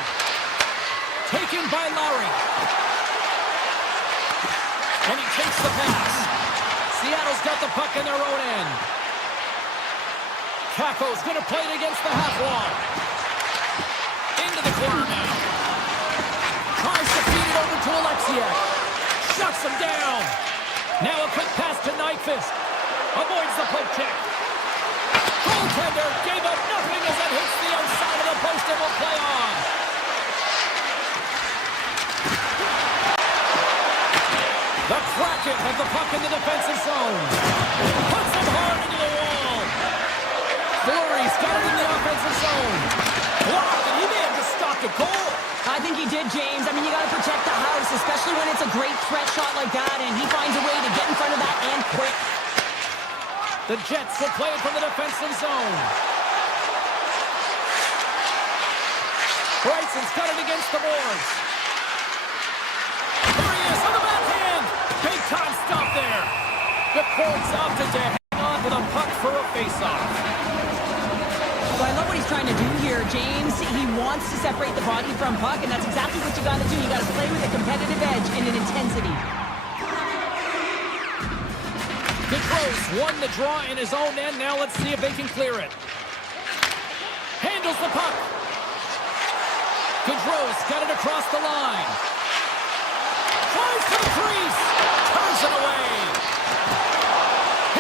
Taken by Lowry. And he takes the pass. Seattle's got the puck in their own end. Kako's going to play it against the half wall. Into the corner now. Tries to feed it over to Alexiak. Shuts him down. Now a quick pass to Nyquist. Avoids the poke check. Goaltender gave up nothing as it hits the outside of the post and will play on. The Kraken have the puck in the defensive zone. Puts him hard into the wall. Fleury's got it in the offensive zone. Blocked, and he may have just stopped a goal. I think he did, James. I mean, you got to protect the house, especially when it's a great threat shot like that, and he finds a way to get in front of that and quick. The Jets will play it from the defensive zone. Bryson's got it against the boards. There he is on the backhand. Big time stop there. The Colts opted to hang on to the puck for a faceoff. Well, I love what he's trying to do here, James. He wants to separate the body from puck, and that's exactly what you got to do. You got to play with a competitive edge and an intensity. DeGrosse won the draw in his own end. Now let's see if they can clear it. Handles the puck. DeGrosse got it across the line. Tries to the crease. Turns it away.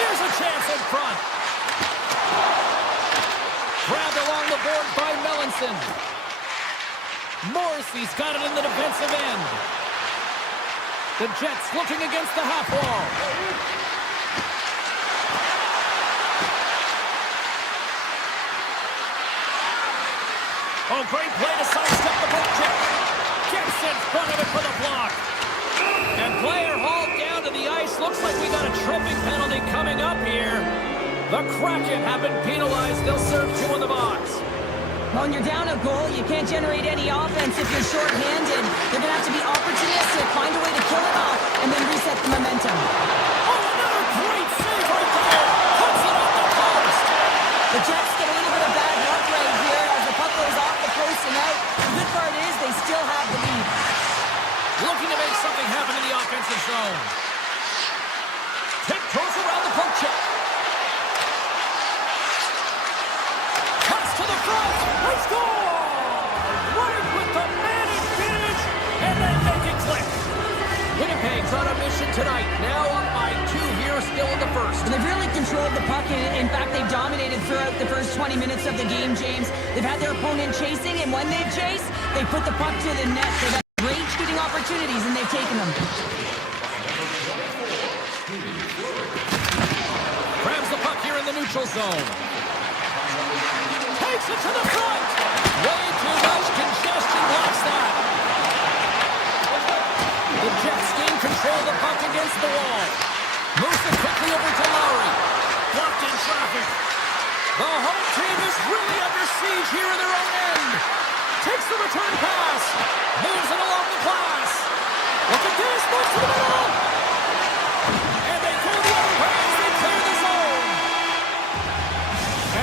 Here's a chance in front. Grabbed along the board by Melanson. Morrissey's got it in the defensive end. The Jets looking against the half wall. Oh, great play to sidestep the poke check. Gets in front of it for the block. And player hauled down to the ice. Looks like we got a tripping penalty coming up here. The Kraken have been penalized. They'll serve two in the box. When you're down a goal, you can't generate any offense if you're short-handed. You're going to have to be opportunistic, find a way to kill it off, and then reset the momentum. Oh, another great save right there. Puts it on the post. The Jets get a little bit of bad luck right here as the puck goes off the post and out. The good part is they still have the lead. Looking to make something happen in the offensive zone. Tiptoes around the poke check. Cuts to the front. They score! Running with the man advantage, and then make it click. Winnipeg's on a mission tonight. Now up by 2 here, still in the first. And they've really controlled the puck. In fact, they've dominated throughout the first 20 minutes of the game, James. They've had their opponent chasing, and when they chase, they put the puck to the net. They've had great shooting opportunities, and they've taken them. Grabs the puck here in the neutral zone. Takes it to the front. Way too much congestion blocks that. The Jets gain control of the puck against the wall. Moves it quickly over to Lowry. Blocked in traffic. The home team is really under siege here in their own end. Takes the return pass. Moves it along the glass. Look at this. Moves to the middle. And they go the other way as they clear the zone.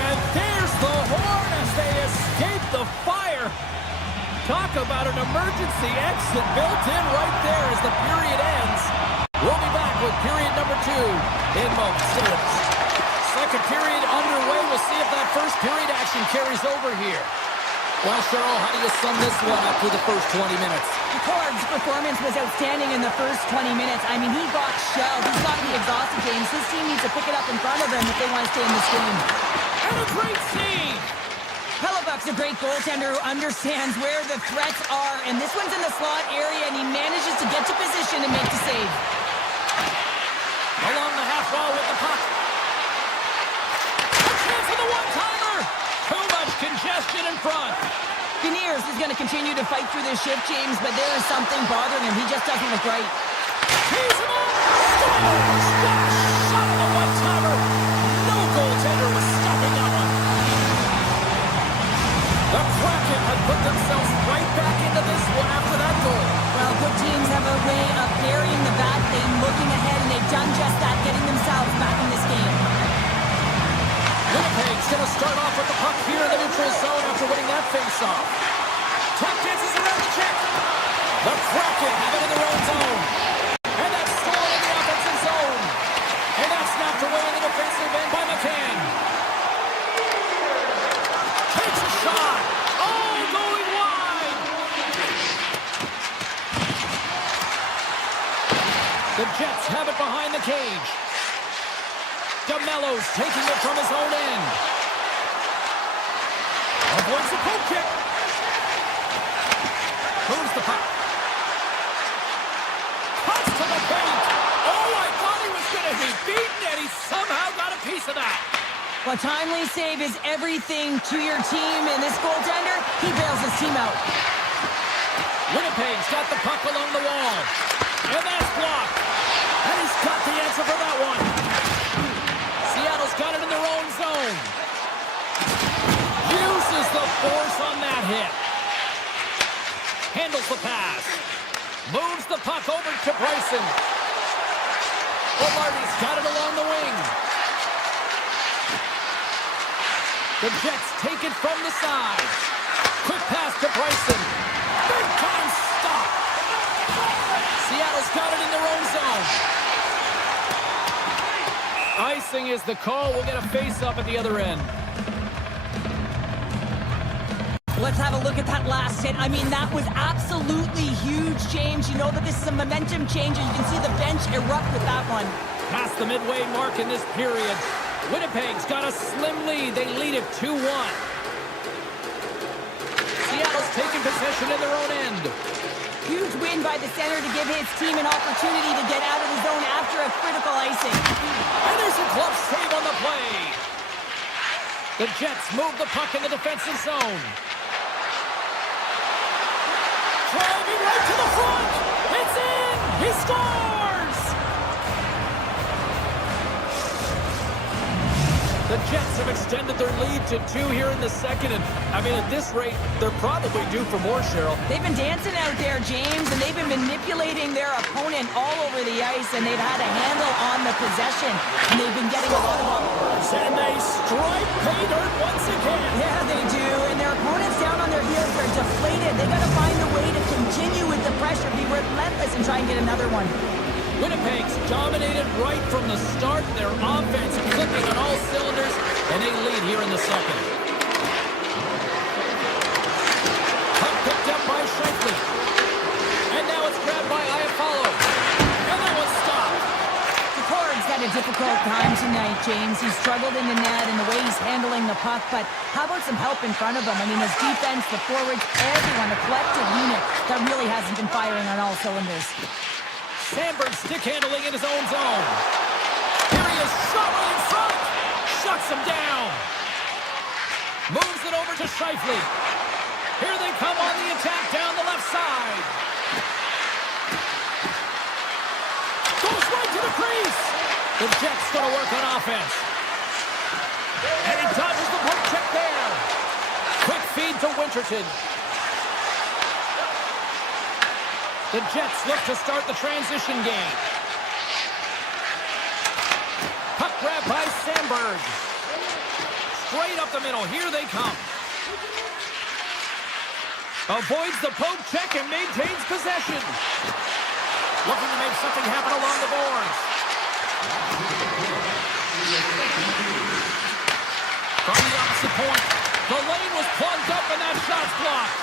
And there's the horn as they escape the fire. Talk about an emergency exit built in right there as the period ends. We'll be back with period number 2 in moments. Second period underway. We'll see if that first period action carries over here. Well, Cheryl, how do you sum this one up through the first 20 minutes? Ford's performance was outstanding in the first 20 minutes. I mean, he got shelled. He's got to be exhausted, James. His team needs to pick it up in front of him if they want to stay in this game. And a great save! Hellebuck's a great goaltender who understands where the threats are, and this one's in the slot area, and he manages to get to position and make the save. Along the half wall with the puck. A chance for the one-timer! Too much congestion in front. Beniers is going to continue to fight through this shift, James, but there is something bothering him. He just doesn't look right. He's him up! Scores! What a shot on the one-timer! No goaltender was stopping that one. The Kraken have put themselves right back into this one after that goal. Well, good teams have a way of burying the bad thing, looking ahead, and they've done just that, getting themselves back in this game. Winnipeg's going to start off with the puck here in the neutral zone after winning that face-off. Tap dances around the check. The Kraken have it in their own zone. And that's stolen in the offensive zone. And that's knocked away in the defensive end by McCann. Takes a shot. Oh, going wide. The Jets have it behind the cage. DeMello's taking it from his own end. Avoids the poke kick. Moves the puck. Cuts to the paint. Oh, I thought he was going to be beaten, and he somehow got a piece of that. Well, timely save is everything to your team, and this goaltender, he bails his team out. Winnipeg's got the puck along the wall. And that's blocked. And he's got the answer for that one. Seattle's got it in their own zone. Uses the force on that hit. Handles the pass. Moves the puck over to Bryson. O'Marty's got it along the wing. The Jets take it from the side. Quick pass to Bryson. Big time stop. Seattle's got it in their own zone. Icing is the call. We'll get a face-up at the other end. Let's have a look at that last hit. I mean, that was absolutely huge, James. You know that this is a momentum change, and you can see the bench erupt with that one. Past the midway mark in this period. Winnipeg's got a slim lead. They lead it 2-1. Seattle's taking possession in their own end. Huge win by the center to give his team an opportunity to get out of the zone after a critical icing. And there's a glove save on the play. The Jets move the puck in the defensive zone. Driving right to the front. It's in. He scores. The Jets have extended their lead to 2 here in the second. And, I mean, at this rate, they're probably due for more, Cheryl. They've been dancing out there, James, and they've been manipulating their opponent all over the ice, and they've had a handle on the possession, and they've been getting a lot of offense. And they strike pay dirt once again. Yeah, they do, and their opponents down on their heels are deflated. They got to find a way to continue with the pressure, be relentless, and try and get another one. Winnipeg's dominated right from the start. Their offense clicking on all cylinders, and they lead here in the second. Puck picked up by Scheifele. And now it's grabbed by Iafallo. And that one's stopped. The Cords had a difficult time tonight, James. He's struggled in the net and the way he's handling the puck, but how about some help in front of him? I mean, his defense, the forwards, everyone, a collective unit that really hasn't been firing on all cylinders. Sandberg stick handling in his own zone. Here he is, shot right in front. Shuts him down. Moves it over to Scheifele. Here they come on the attack down the left side. Goes right to the crease. The Jets going to work on offense. And he dodges the poke check there. Quick feed to Winterton. The Jets look to start the transition game. Puck grab by Sandberg. Straight up the middle. Here they come. Avoids the poke check and maintains possession. Looking to make something happen along the boards. From the opposite point, the lane was plugged up and that shot's blocked.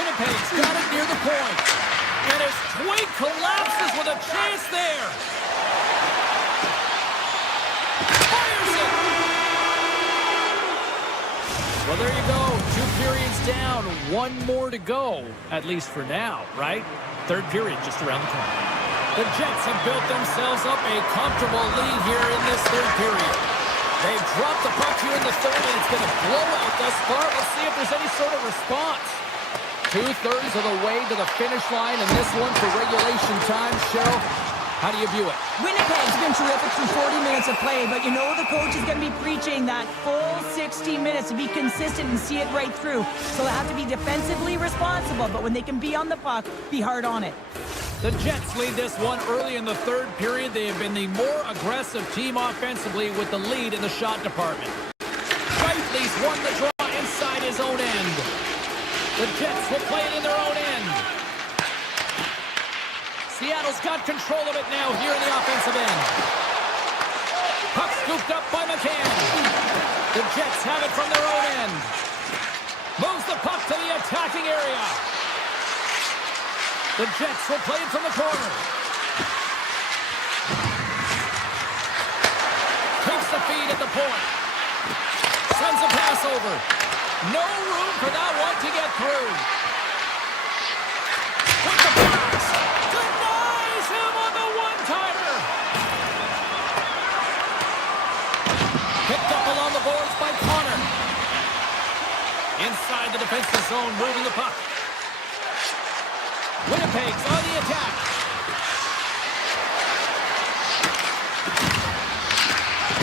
Winnipeg's got it near the point. And his twig collapses with a chance there. Fires it! Well, there you go. 2 periods down. 1 more to go. At least for now, right? Third period just around the corner. The Jets have built themselves up a comfortable lead here in this third period. They've dropped the puck here in the third, and it's been a blowout thus far. Let's see if there's any sort of response. 2/3 of the way to the finish line, and this one for regulation time. Cheryl, how do you view it? Winnipeg's been terrific through 40 minutes of play, but you know the coach is going to be preaching that full 60 minutes to be consistent and see it right through. So they have to be defensively responsible, but when they can be on the puck, be hard on it. The Jets lead this one early in the third period. They have been the more aggressive team offensively with the lead in the shot department. Scheifele's won the draw inside his own end. The Jets will play it in their own end. Seattle's got control of it now here in the offensive end. Puck scooped up by McCann. The Jets have it from their own end. Moves the puck to the attacking area. The Jets will play it from the corner. Takes the feed at the point. Sends a pass over. No room for that one to get through. With the pass. Denies him on the one-timer. Picked up along the boards by Connor. Inside the defensive zone, moving the puck. Winnipeg's on the attack.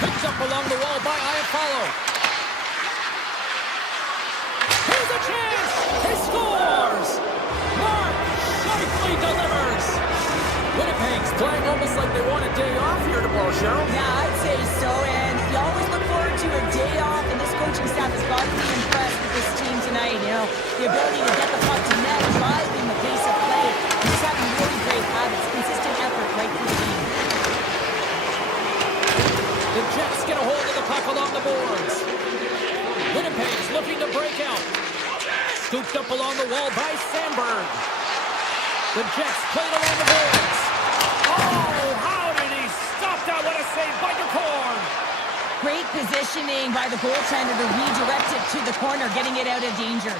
Picked up along the wall by Iafallo. Here's a chance! He scores! Mark Scheifele delivers! Winnipeg's playing almost like they want a day off here tomorrow, Cheryl. Yeah, I'd say so, and you always look forward to a day off, and this coaching staff has got to be impressed with this team tonight. You know, the ability to get the puck to net, driving the pace of play, and just having really great habits, consistent effort right through the game. The Jets get a hold of the puck along the boards. Winnipeg's looking to break out. Scooped up along the wall by Sandberg. The Jets played along the boards. Oh, how did he stop that? What a save by DeCorn. Great positioning by the goaltender to redirect it to the corner, getting it out of danger.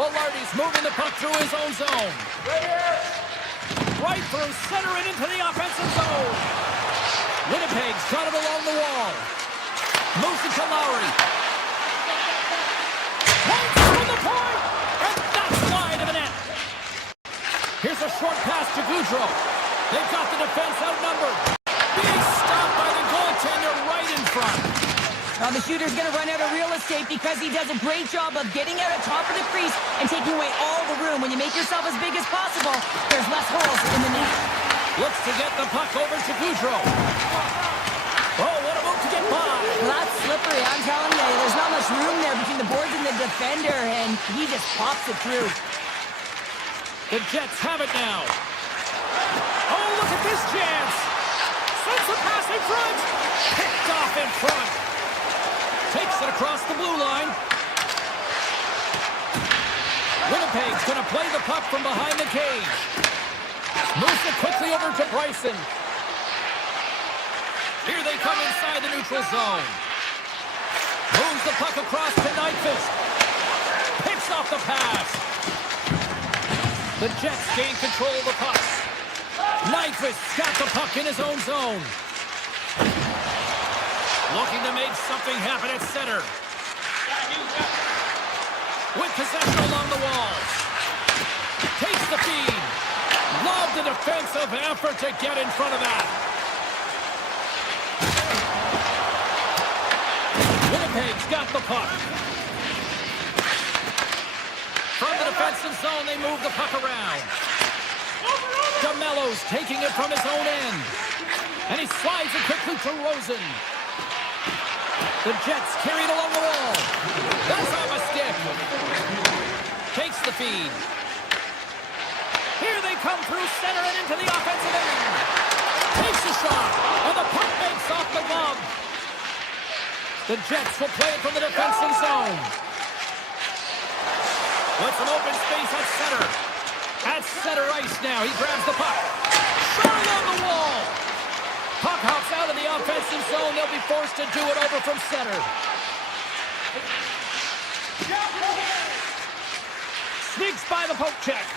Velarde's moving the puck through his own zone. Right through center and into the offensive zone. Winnipeg's got it along the wall. Moves it to Lowry. Points from the point, and that's wide of the net. Here's a short pass to Gaudreau. They've got the defense outnumbered. Big stop by the goaltender right in front. Well, the shooter's going to run out of real estate because he does a great job of getting out on top of the crease and taking away all the room. When you make yourself as big as possible, there's less holes in the net. Looks to get the puck over to Gaudreau. Oh, what a move to get by. Well, that's slippery. I'm telling you, there's not much room there between the boards and the defender, and he just pops it through. The Jets have it now. Oh, look at this chance. Sends the pass in front. Picked off in front. Takes it across the blue line. Winnipeg's going to play the puck from behind the cage. Moves it quickly over to Bryson. Here they come inside the neutral zone. Moves the puck across to Nyquist. Picks off the pass. The Jets gain control of the puck. Nyquist's got the puck in his own zone. Looking to make something happen at center. With possession along the wall. Takes the feed. Love the defensive effort to get in front of that. Winnipeg's got the puck. From the defensive zone, they move the puck around. DeMello's taking it from his own end. And he slides it quickly to Rosen. The Jets carry it along the wall. That's off a stick. Takes the feed. Here they come through center and into the offensive end. Takes a shot. And the puck makes off the glove. The Jets will play it from the defensive zone. With some open space at center. At center ice now. He grabs the puck. Shot along the wall. Puck hops out of the offensive zone. They'll be forced to do it over from center. Sneaks by the poke check.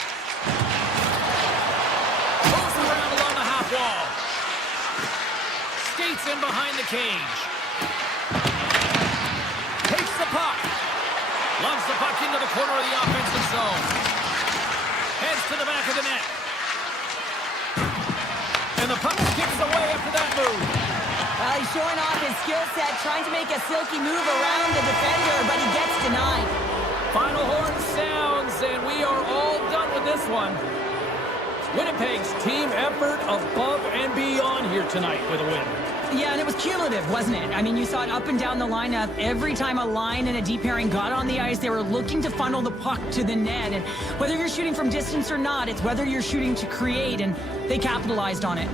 Moves around along the half wall. Skates in behind the cage. Takes the puck. Loves the puck into the corner of the offensive zone. Heads to the back of the net. And the puck skips away after that move. He's showing off his skill set, trying to make a silky move around the defender, but he gets denied. Final horn sounds, and we are all done with this one. Winnipeg's team effort above and beyond here tonight with a win. Yeah, and it was cumulative, wasn't it? I mean, you saw it up and down the lineup. Every time a line and a D pairing got on the ice, they were looking to funnel the puck to the net. And whether you're shooting from distance or not, it's whether you're shooting to create, and they capitalized on it.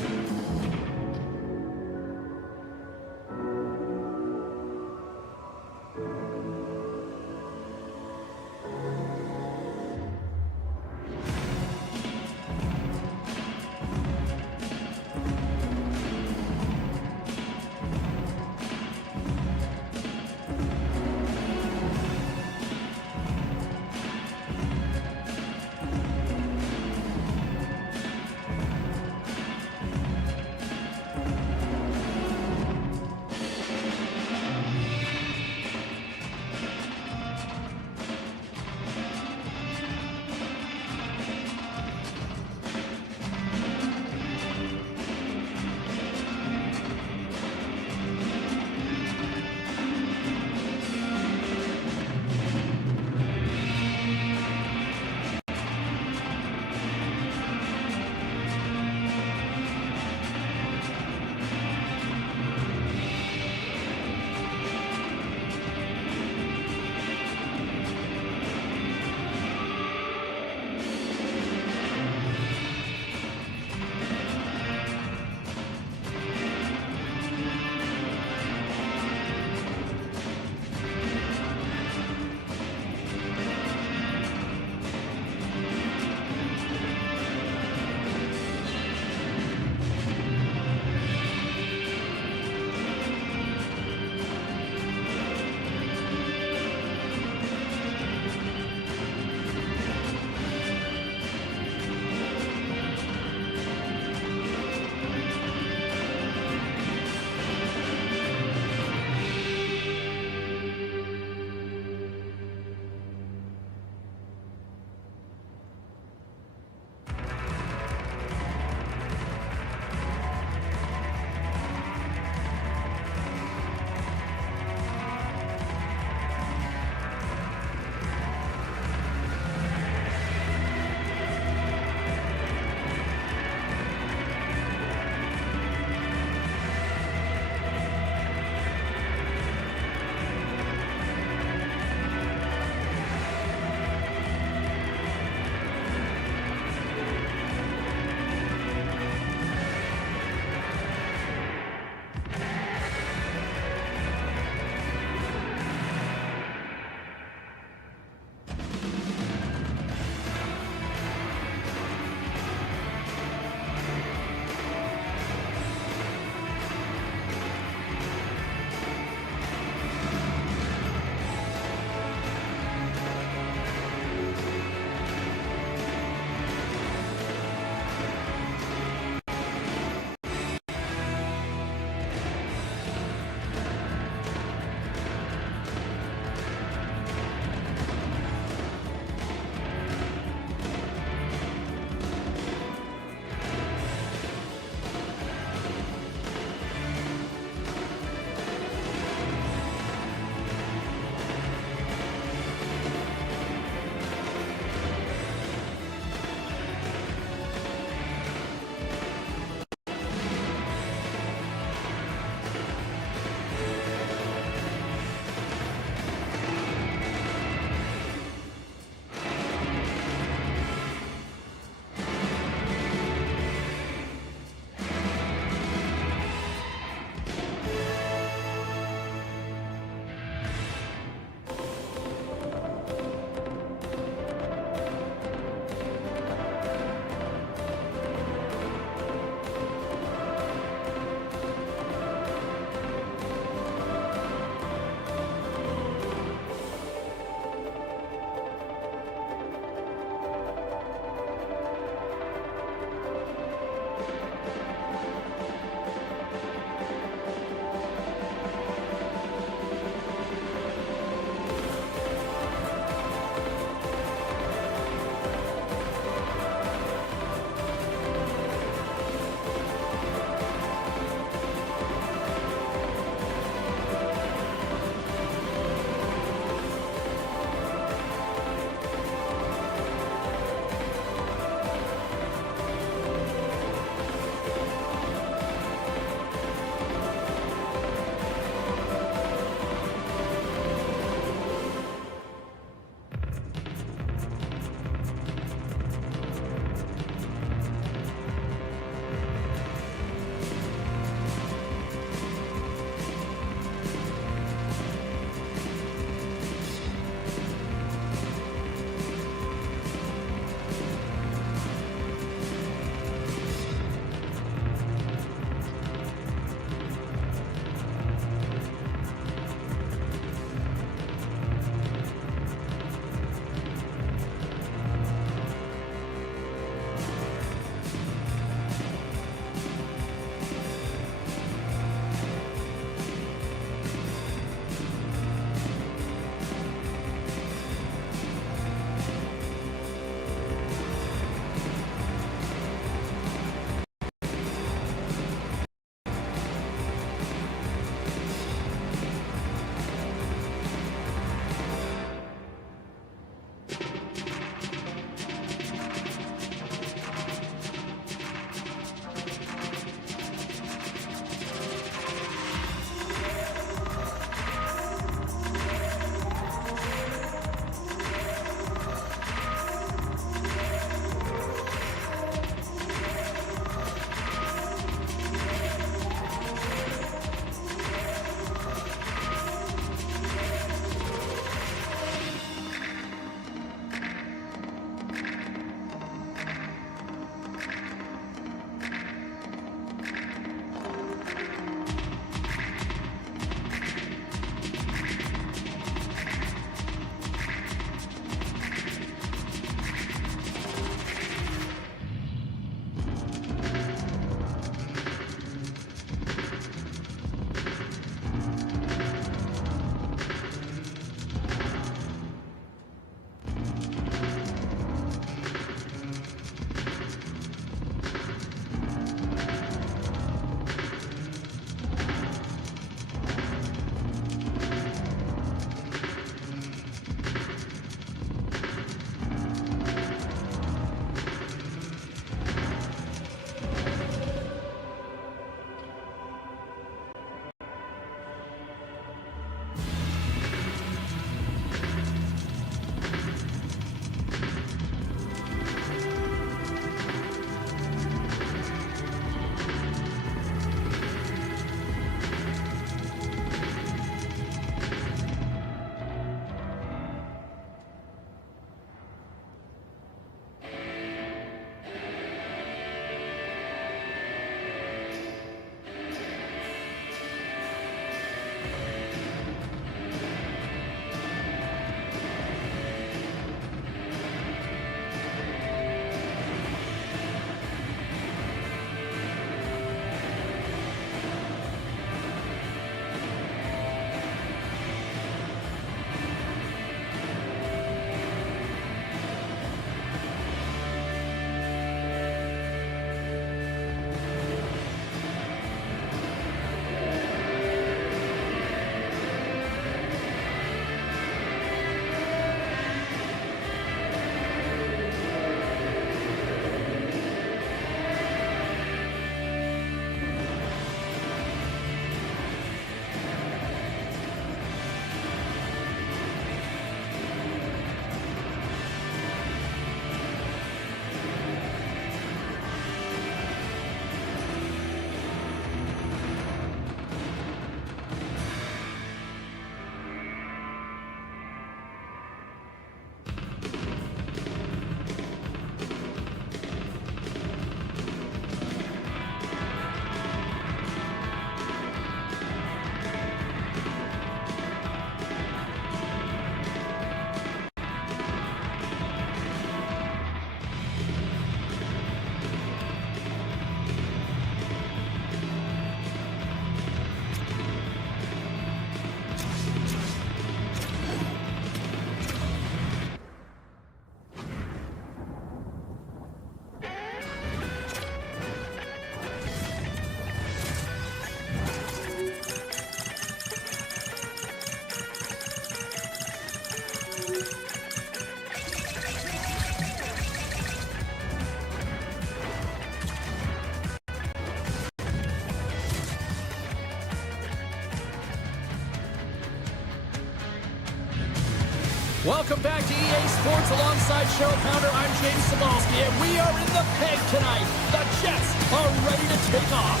Welcome back to EA Sports alongside Cheryl Pounder. I'm James Cebulski, and we are in the peg tonight. The Jets are ready to take off.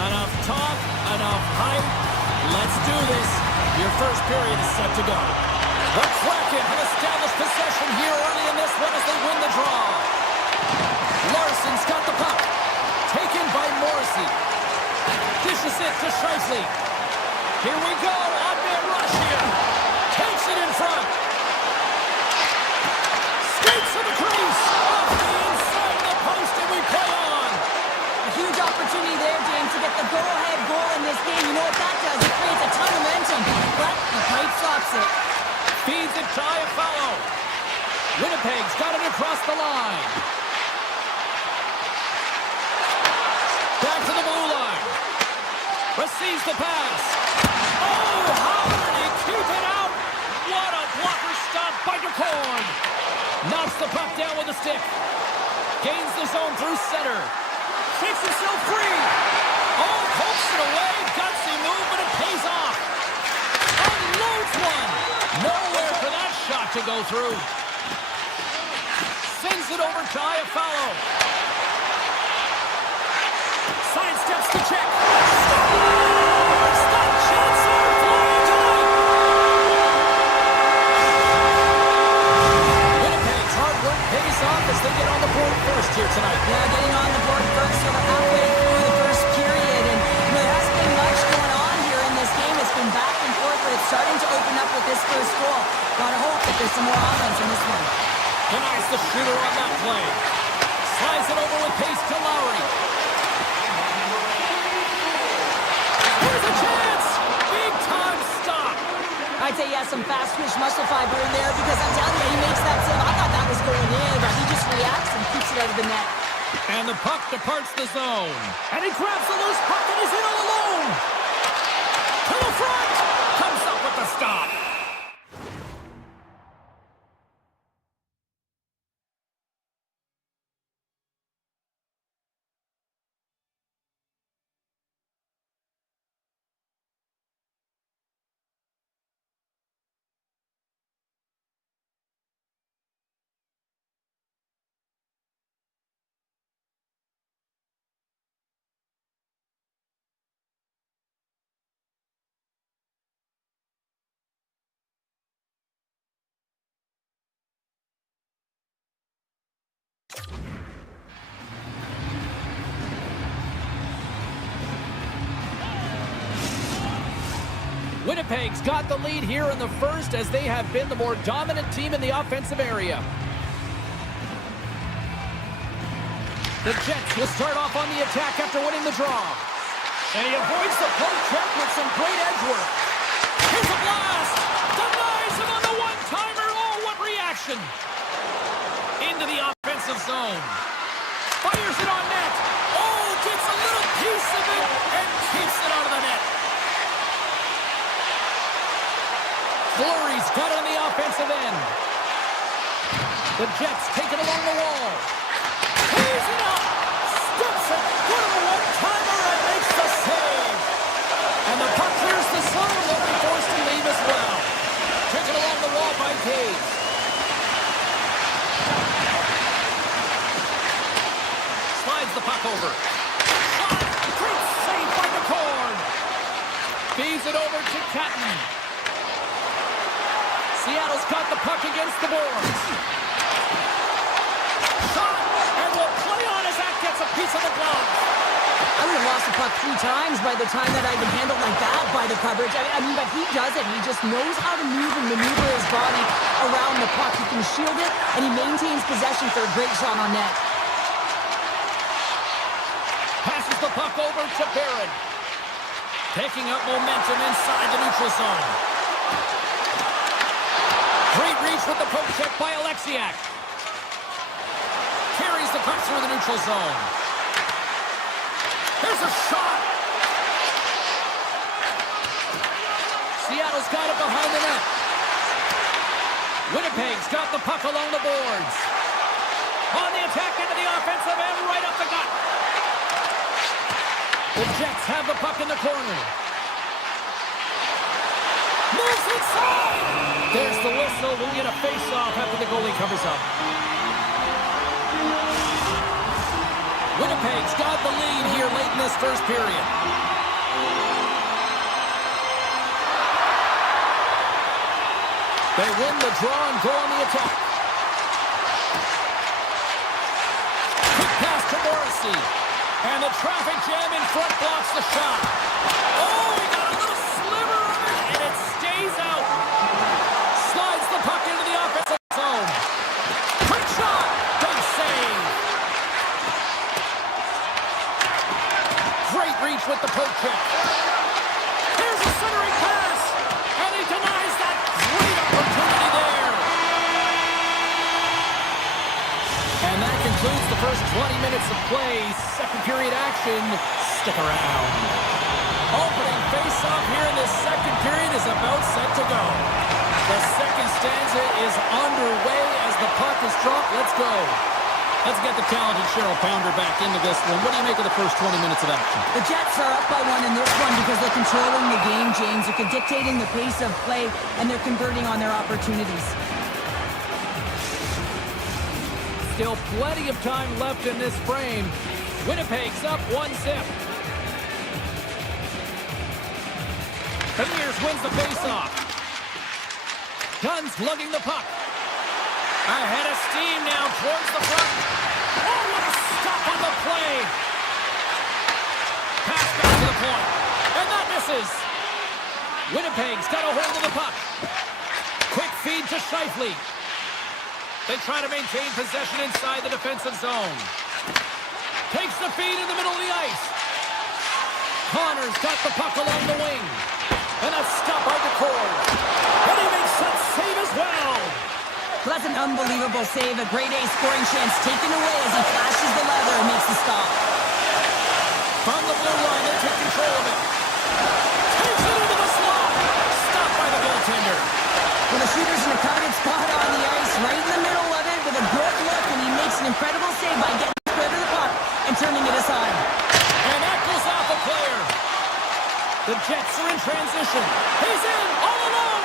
Enough talk, enough hype. Let's do this. Your first period is set to go. The Kraken have established possession here early in this one as they win the draw. Larson's got the puck. Taken by Morrissey. Dishes it to Scheifele. Here we go. Odd-man rush here. Takes it in front. Skates to the crease. Off the inside of the post, and we play on. A huge opportunity there, James, to get the go-ahead goal in this game. You know what that does? It creates a ton of momentum. But the pipe stops it. Feeds it to Iafallo. Winnipeg's got it across the line. Back to the blue line. Receives the pass. Oh, how did he keep it out? What a blocker stop by DeCorn. Knocks the puck down with a stick. Gains the zone through center. Takes himself free. Oh, pokes it away. Gutsy move, but it pays off. Unloads one. Nowhere for that shot to go through. Sends it over to Iafallo. Sidesteps the check. Scores! The Jets are flying tonight! Winnipeg's hard work pays off as they get on the board first here tonight. Yeah, getting on the board first, so we're halfway through the first period. And there hasn't been much going on here in this game. It's been back and forth, but it's starting to open up with this first goal. Gotta hope that there's some more offense in this one. Denies the shooter on that play. Slides it over with pace to Lowry. Here's a chance! Big time stop! I'd say he has some fast twitch muscle fiber in there because I'm telling you, he makes that save. I thought that was going in, but he just reacts and keeps it out of the net. And the puck departs the zone. And he grabs the loose puck and is in all alone. To the front! Comes up with the stop. Winnipeg's got the lead here in the first as they have been the more dominant team in the offensive area. The Jets will start off on the attack after winning the draw. And he avoids the poke check with some great edge work. Here's a blast! Denies him on the one-timer! Oh, what reaction! Into the offensive zone. Fires it on net. Oh, gets a little piece of it and keeps it out of the net. Fleury's got it on the offensive end. The Jets take it along the wall. Tees it up. Steps it. Good on a one-timer and makes the save. And the puck clears the zone. They'll be forced to leave as well. Taken along the wall by Cage. Slides the puck over. Shot. Great save by DeCorn. Feeds it over to Catton. Seattle's got the puck against the boards. Shot, and will play on as that gets a piece of the glove. I would have lost the puck 3 times by the time that I've been handled like that by the coverage. I mean, but he does it. He just knows how to move and maneuver his body around the puck. He can shield it, and he maintains possession for a great shot on net. Passes the puck over to Barron. Taking up momentum inside the neutral zone. Great reach with the poke check by Alexiak. Carries the puck through the neutral zone. There's a shot. Seattle's got it behind the net. Winnipeg's got the puck along the boards. On the attack into the offensive end, right up the gut. The Jets have the puck in the corner. Moves inside! There's the whistle. We'll get a face-off after the goalie covers up. Winnipeg's got the lead here late in this first period. They win the draw and go on the attack. Quick pass to Morrissey. And the traffic jam in front blocks the shot. Oh, he got a little sliver of it, and it stays out. Slides the puck into the offensive zone. Quick shot. Big save. Great reach with the poke check. Here's a centering pass, and he denies that great opportunity there. And that concludes the first 20 minutes of play. Second period action. Stick around. Opening face-off here in this second period is about set to go. The second stanza is underway as the puck is dropped. Let's go. Let's get the talented Cheryl Pounder back into this one. What do you make of the first 20 minutes of action? The Jets are up by 1 in this one because they're controlling the game, James. They're dictating the pace of play, and they're converting on their opportunities. Still plenty of time left in this frame. Winnipeg's up 1-0. Beniers wins the faceoff. Gunn's lugging the puck. Ahead of steam now towards the front. Oh, what a stop on the play. Pass back to the point. And that misses. Winnipeg's got a hold of the puck. Quick feed to Scheifele. They try to maintain possession inside the defensive zone. Takes the feed in the middle of the ice. Connor's got the puck along the wing. And a stop by the core. And he makes that save as well. Well, that's an unbelievable save. A grade A scoring chance taken away as he flashes the lever and makes the stop. From the blue line, they take control of it. Takes it into the slot. Stopped by the goaltender. Well, the shooter's in a coveted spot on the ice, right in the middle of it with a good look, and he makes an incredible save by getting square to the puck and turning it aside. And that goes off a player. The Jets are in transition. He's in, all alone.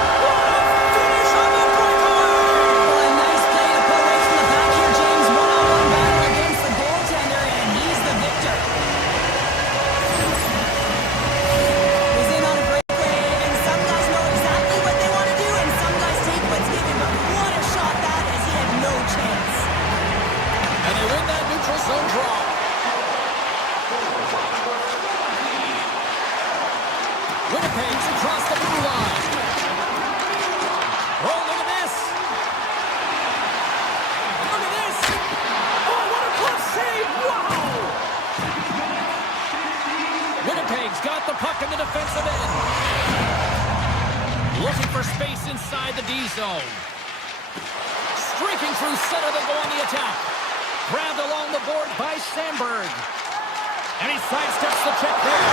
Finish on the breakaway. Well, a nice play to pull away from the back here, James. One-on-one battle against the goaltender, and he's the victor. He's in on a breakaway, and some guys know exactly what they want to do, and some guys take what's given, but what a shot that is. He had no chance. And they win that neutral zone draw. Winnipeg's across the blue line. Oh, look at this. Look at this. Oh, what a glove save. Wow. Winnipeg's got the puck in the defensive end. Looking for space inside the D zone. Streaking through center, they go on the attack. Grabbed along the board by Sandberg. And he sidesteps the check there.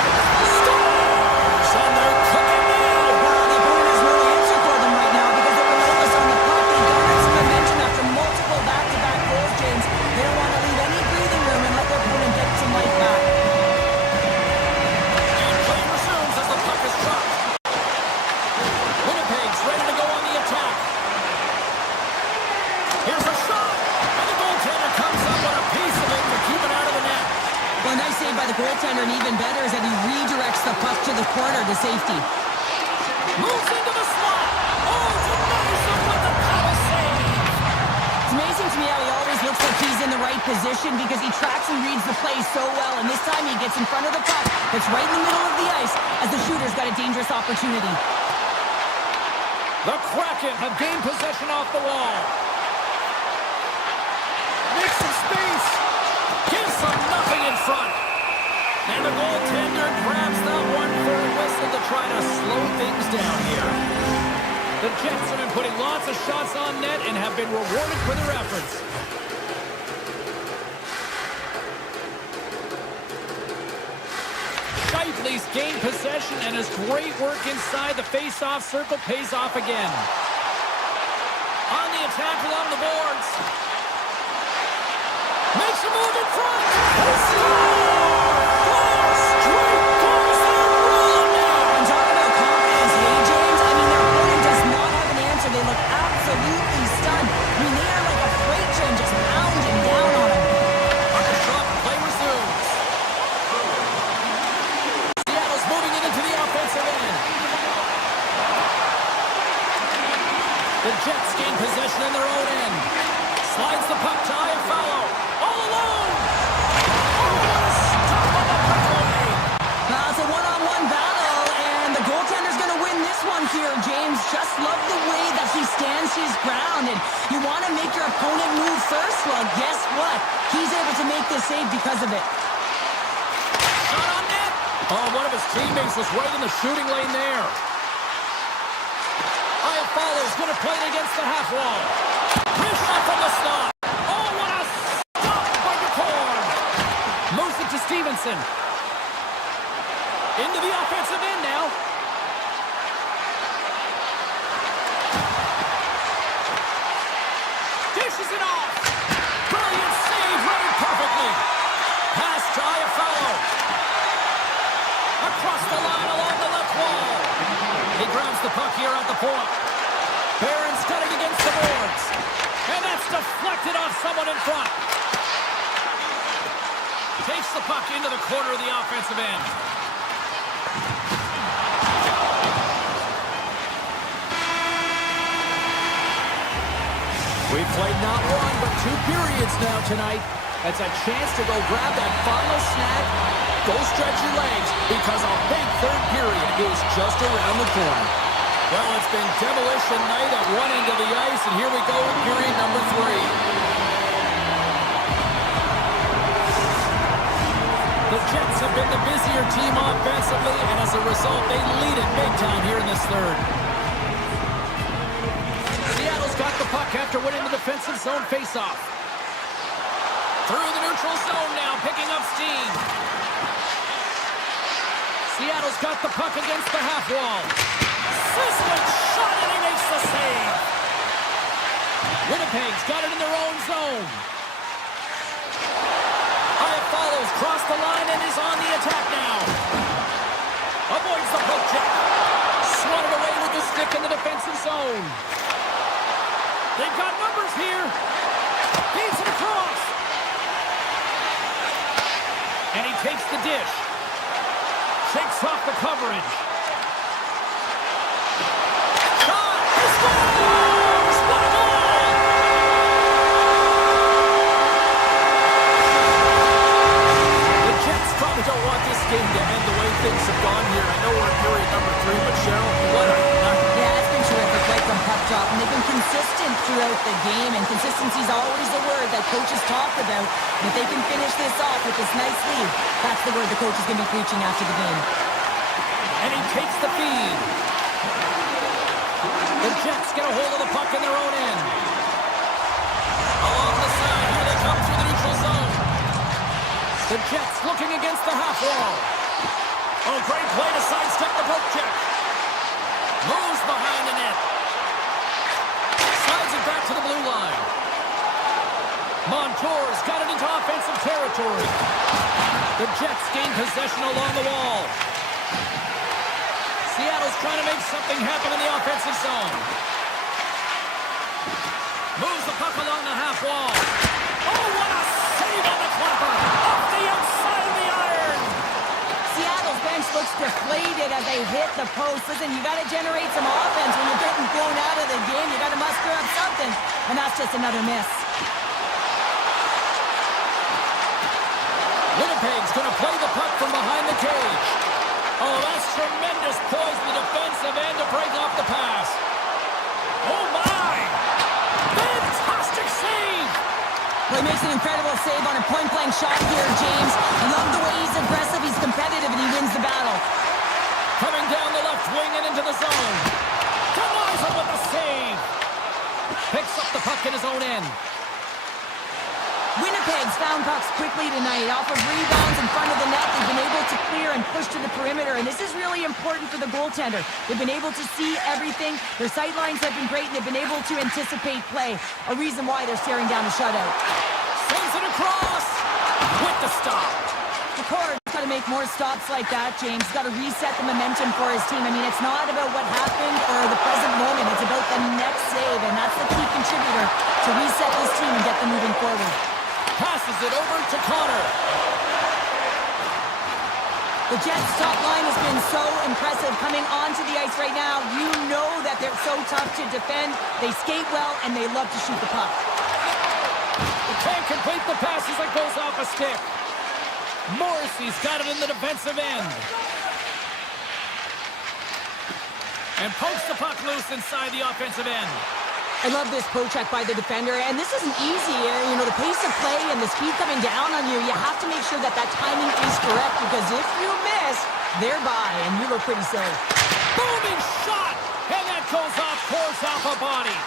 Scores! And they're cooking now. The point has no answer for them right now because they're relentless on the puck. They garnered some momentum after multiple back-to-back goals, James. They don't want to leave any breathing room and let their opponent get some life back. And play resumes as the puck is dropped. Winnipeg's ready to go on the attack. Here's a shot. And the goaltender comes up with a piece of it to keep it out of the net. Well, a nice save by the goaltender, and even better is that he redirects the puck to the corner to safety. Moves into the slot. Oh, denies him with the power save. It's amazing to me how he always looks like he's in the right position because he tracks and reads the play so well, and this time he gets in front of the puck that's right in the middle of the ice as the shooter's got a dangerous opportunity. The Kraken have gained possession off the wall. Makes some space. Gives them nothing in front. And the goaltender grabs that one for a whistle to try to slow things down here. The Jets have been putting lots of shots on net and have been rewarded for their efforts. Scheifele's gained possession, and his great work inside the face-off circle pays off again. On the attack along the boards. Makes a move in front. He scores! 4 straight goals in a row! The Jets gain possession in their own end. Slides the puck to Iafallo. All alone! Oh, what a stop on the breakaway! Now it's a one-on-one battle, and the goaltender's going to win this one here, James. Just love the way that he stands his ground, and you want to make your opponent move first. Well, guess what? He's able to make this save because of it. Shot on net! Oh, one of his teammates was right in the shooting lane there. Iafallo's going to play it against the half wall. Wrist shot from the slot. Oh, what a stop by DeCorn. Moves it to Stevenson. Into the offensive end now. Dishes it off. Brilliant save, read it perfectly. Pass to Iafallo. Across the line along the left wall. He grabs the puck here at the point. Barron's got it against the boards. And that's deflected off someone in front. Takes the puck into the corner of the offensive end. We've played not one, but 2 periods now tonight. That's a chance to go grab that final snack. Go stretch your legs, because a big third period is just around the corner. Well, it's been demolition night at one end of the ice, and here we go in period number 3. The Jets have been the busier team offensively, and as a result, they lead it big time here in this third. Seattle's got the puck after winning the defensive zone faceoff. Through the neutral zone now, picking up steam. Seattle's got the puck against the half wall. Sizzling shot, and he makes the save. Winnipeg's got it in their own zone. Iafallo's crossed the line and is on the attack now. Avoids the poke check. Swatted away with the stick in the defensive zone. They've got numbers here. Feeds it across. And he takes the dish. Shakes off the coverage. Shot! He scores! What a goal! The Jets probably don't want this game to end the way things have gone here. I know we're in period number 3, but Cheryl, what a night. Yeah, it's been terrific right from puck drop, and they've been consistent throughout the game, and consistency is always the word that coaches talk about. And if they can finish this off with this nice lead, that's the word the coach is going to be preaching after the game. And he takes the feed. The Jets get a hold of the puck in their own end. Along the side, here they come through the neutral zone. The Jets looking against the half wall. Oh, great play to sidestep the poke check. Moves behind the net. Slides it back to the blue line. Montour's got it into offensive territory. The Jets gain possession along the wall. Seattle's trying to make something happen in the offensive zone. Moves the puck along the half wall. Oh, what a save on the clapper! Off the outside of the iron! Seattle's bench looks deflated as they hit the post. Listen, you got to generate some offense when you're getting thrown out of the game. You got to muster up something, and that's just another miss. Winnipeg's going to play the puck from behind the cage. Oh, that's tremendous poise in the defensive end to break off the pass. Oh, my! Fantastic save! Well, he makes an incredible save on a point-blank shot here, James. I love the way he's aggressive, he's competitive, and he wins the battle. Coming down the left wing and into the zone. Denies him with the save. Picks up the puck in his own end. Winnipeg's found pucks quickly tonight. Off of rebounds in front of the net, they've been able to clear and push to the perimeter, and this is really important for the goaltender. They've been able to see everything. Their sight lines have been great, and they've been able to anticipate play. A reason why they're staring down the shutout. Sends it across with the stop. McCord's got to make more stops like that, James. He's got to reset the momentum for his team. I mean, it's not about what happened or the present moment. It's about the next save, and that's the key contributor to reset this team and get them moving forward. Passes it over to Connor. The Jets' top line has been so impressive coming onto the ice right now. You know that that. They're so tough to defend. They skate well, and they love to shoot the puck. Can't complete the pass as it goes off a stick. Morrissey's got it in the defensive end. And pokes the puck loose inside the offensive end. I love this poke check by the defender, and this isn't easy. You know, the pace of play and the speed coming down on you, you have to make sure that that timing is correct, because if you miss, they're by, and you look pretty silly. Booming shot! And that goes off, pours off a body.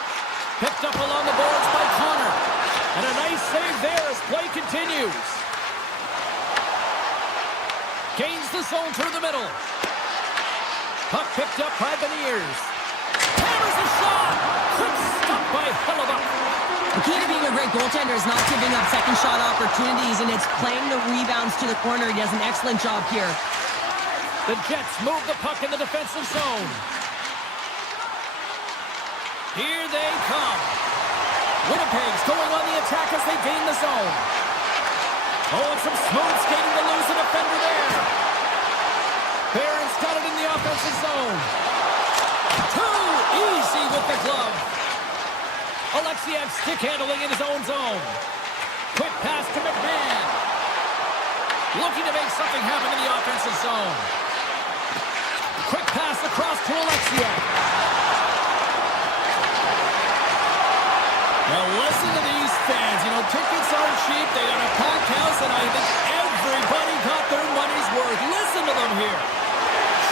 Picked up along the boards by Connor. And a nice save there as play continues. Gains the zone through the middle. Puck picked up by Beniers. Hammers a shot! Quick stop by Hellebuck. The key to being a great goaltender is not giving up second shot opportunities, and it's playing the rebounds to the corner. He does an excellent job here. The Jets move the puck in the defensive zone. Here they come. Winnipeg's going on the attack as they gain the zone. Oh, and some smooth skating to lose a defender there. Barron's got it in the offensive zone. Too easy with the glove. Alexiev stick handling in his own zone. Quick pass to McMahon. Looking to make something happen in the offensive zone. Quick pass across to Alexiev. Now listen to these fans. You know, tickets aren't cheap. They got a packed house, and I think everybody got their money's worth. Listen to them here.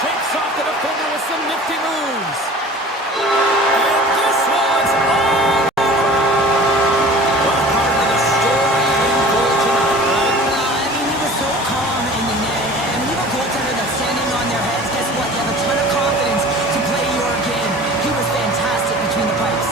Shakes off the defender with some nifty moves. And this one's all part of the story in goal tonight. I mean, he was so calm in the net, and we have a goaltender that's standing on their heads. Guess what? You have a ton of confidence to play your game. He was fantastic between the pipes.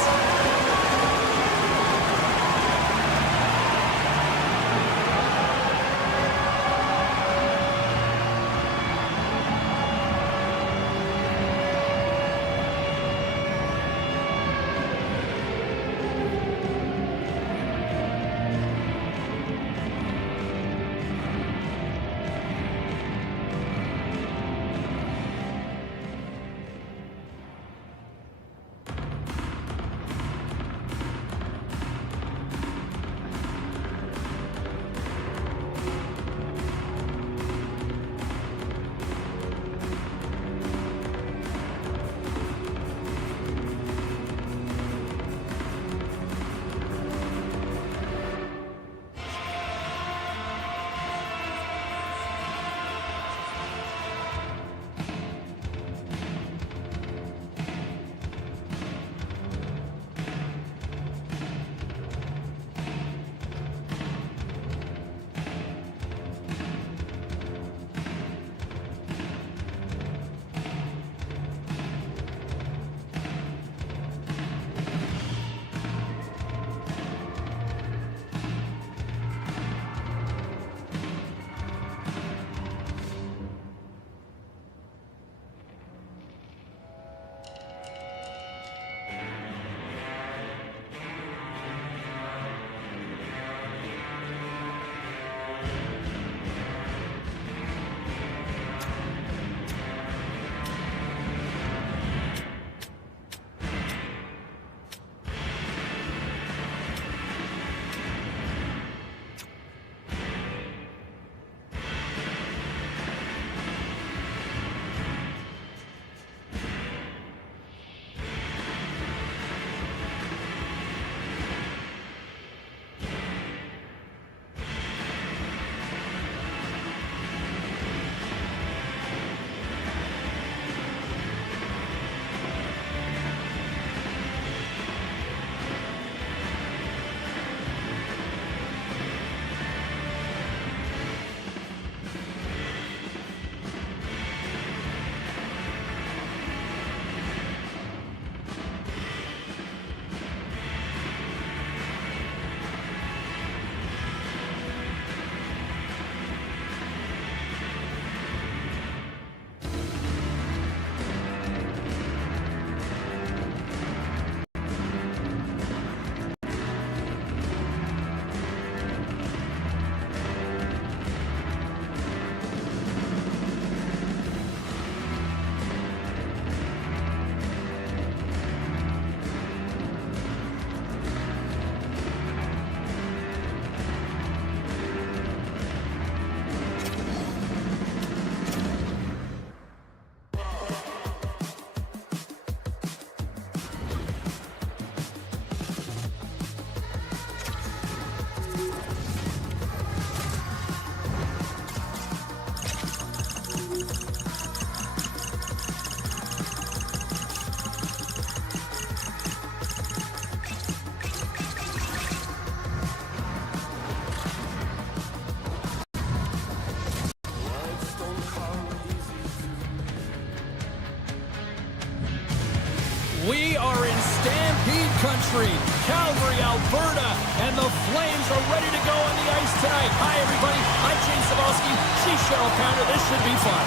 Stampede Country, Calgary, Alberta, and the Flames are ready to go on the ice tonight. Hi, everybody. I'm James Cybulski. She's Cheryl Pounder. This should be fun.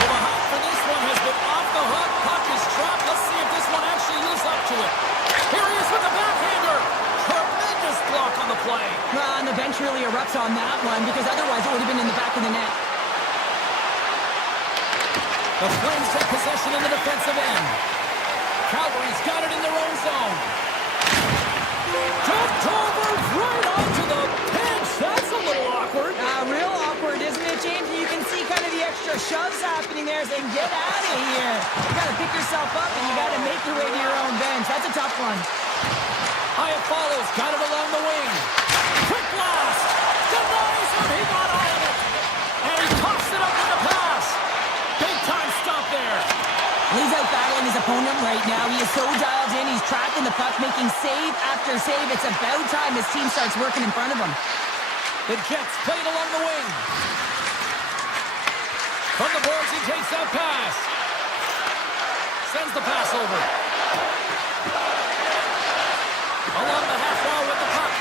Well, the hype for this one has been off the hook. Puck is trapped. Let's see if this one actually lives up to it. Here he is with the backhander. Tremendous block on the play. Well, and the bench really erupts on that one because otherwise it would have been in the back of the net. The Flames take possession in the defensive end. Calgary's got it in their own zone. Dumped over right onto the bench. That's a little awkward. Real awkward, isn't it, James? You can see kind of the extra shoves happening there saying, get out of here. You got to pick yourself up and you got to make your way to your own bench. That's a tough one. Hyatt follows, got it along the wing. Quick blast. Denies him. He got all of it. And he coughs it up with the pass. Big time stop there. He's out battling his opponent right now. He is so dialed in. He's tracking the puck, making save after save. It's about time his team starts working in front of him. The Jets play it along the wing. From the boards, he takes that pass. Sends the pass over. Along the half wall with the puck.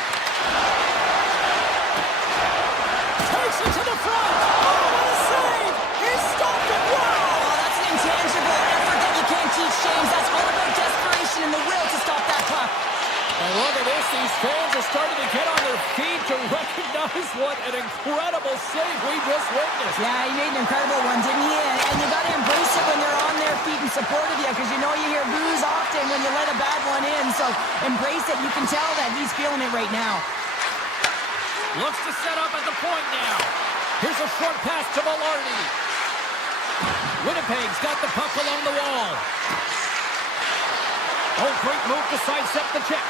Takes it to the front. Oh, what a save! He stopped it. Wow! Oh, that's an intangible effort that you can't teach, James. That's all about desperation and the will to stop that puck. And look at this. These fans are starting to get on their feet to recognize what an incredible save we just witnessed. Yeah, he made an incredible one, didn't he? And you got to embrace it when they're on their feet in support of you because you know you hear boos often when you let a bad one in. So embrace it. You can tell that he's feeling it right now. Looks to set up at the point now. Here's a short pass to Maloney. Winnipeg's got the puck along the wall. Oh, great move to sidestep the check.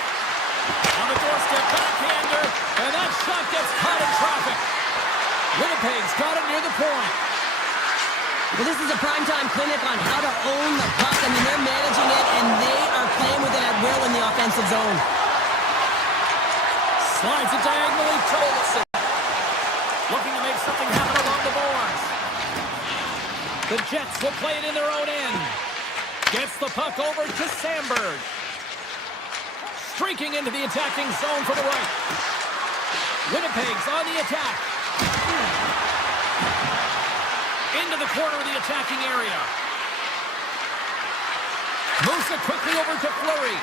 On the doorstep, backhander, and that shot gets caught in traffic. Winnipeg's got it near the point. Well, this is a primetime clinic on how to own the puck. I mean, they're managing it, and they are playing with it at will in the offensive zone. Slides it diagonally to Olsen. Looking to make something happen along the boards. The Jets will play it in their own end. Gets the puck over to Sandberg. Streaking into the attacking zone for the right. Winnipeg's on the attack. Into the corner of the attacking area. Moves it quickly over to Fleury.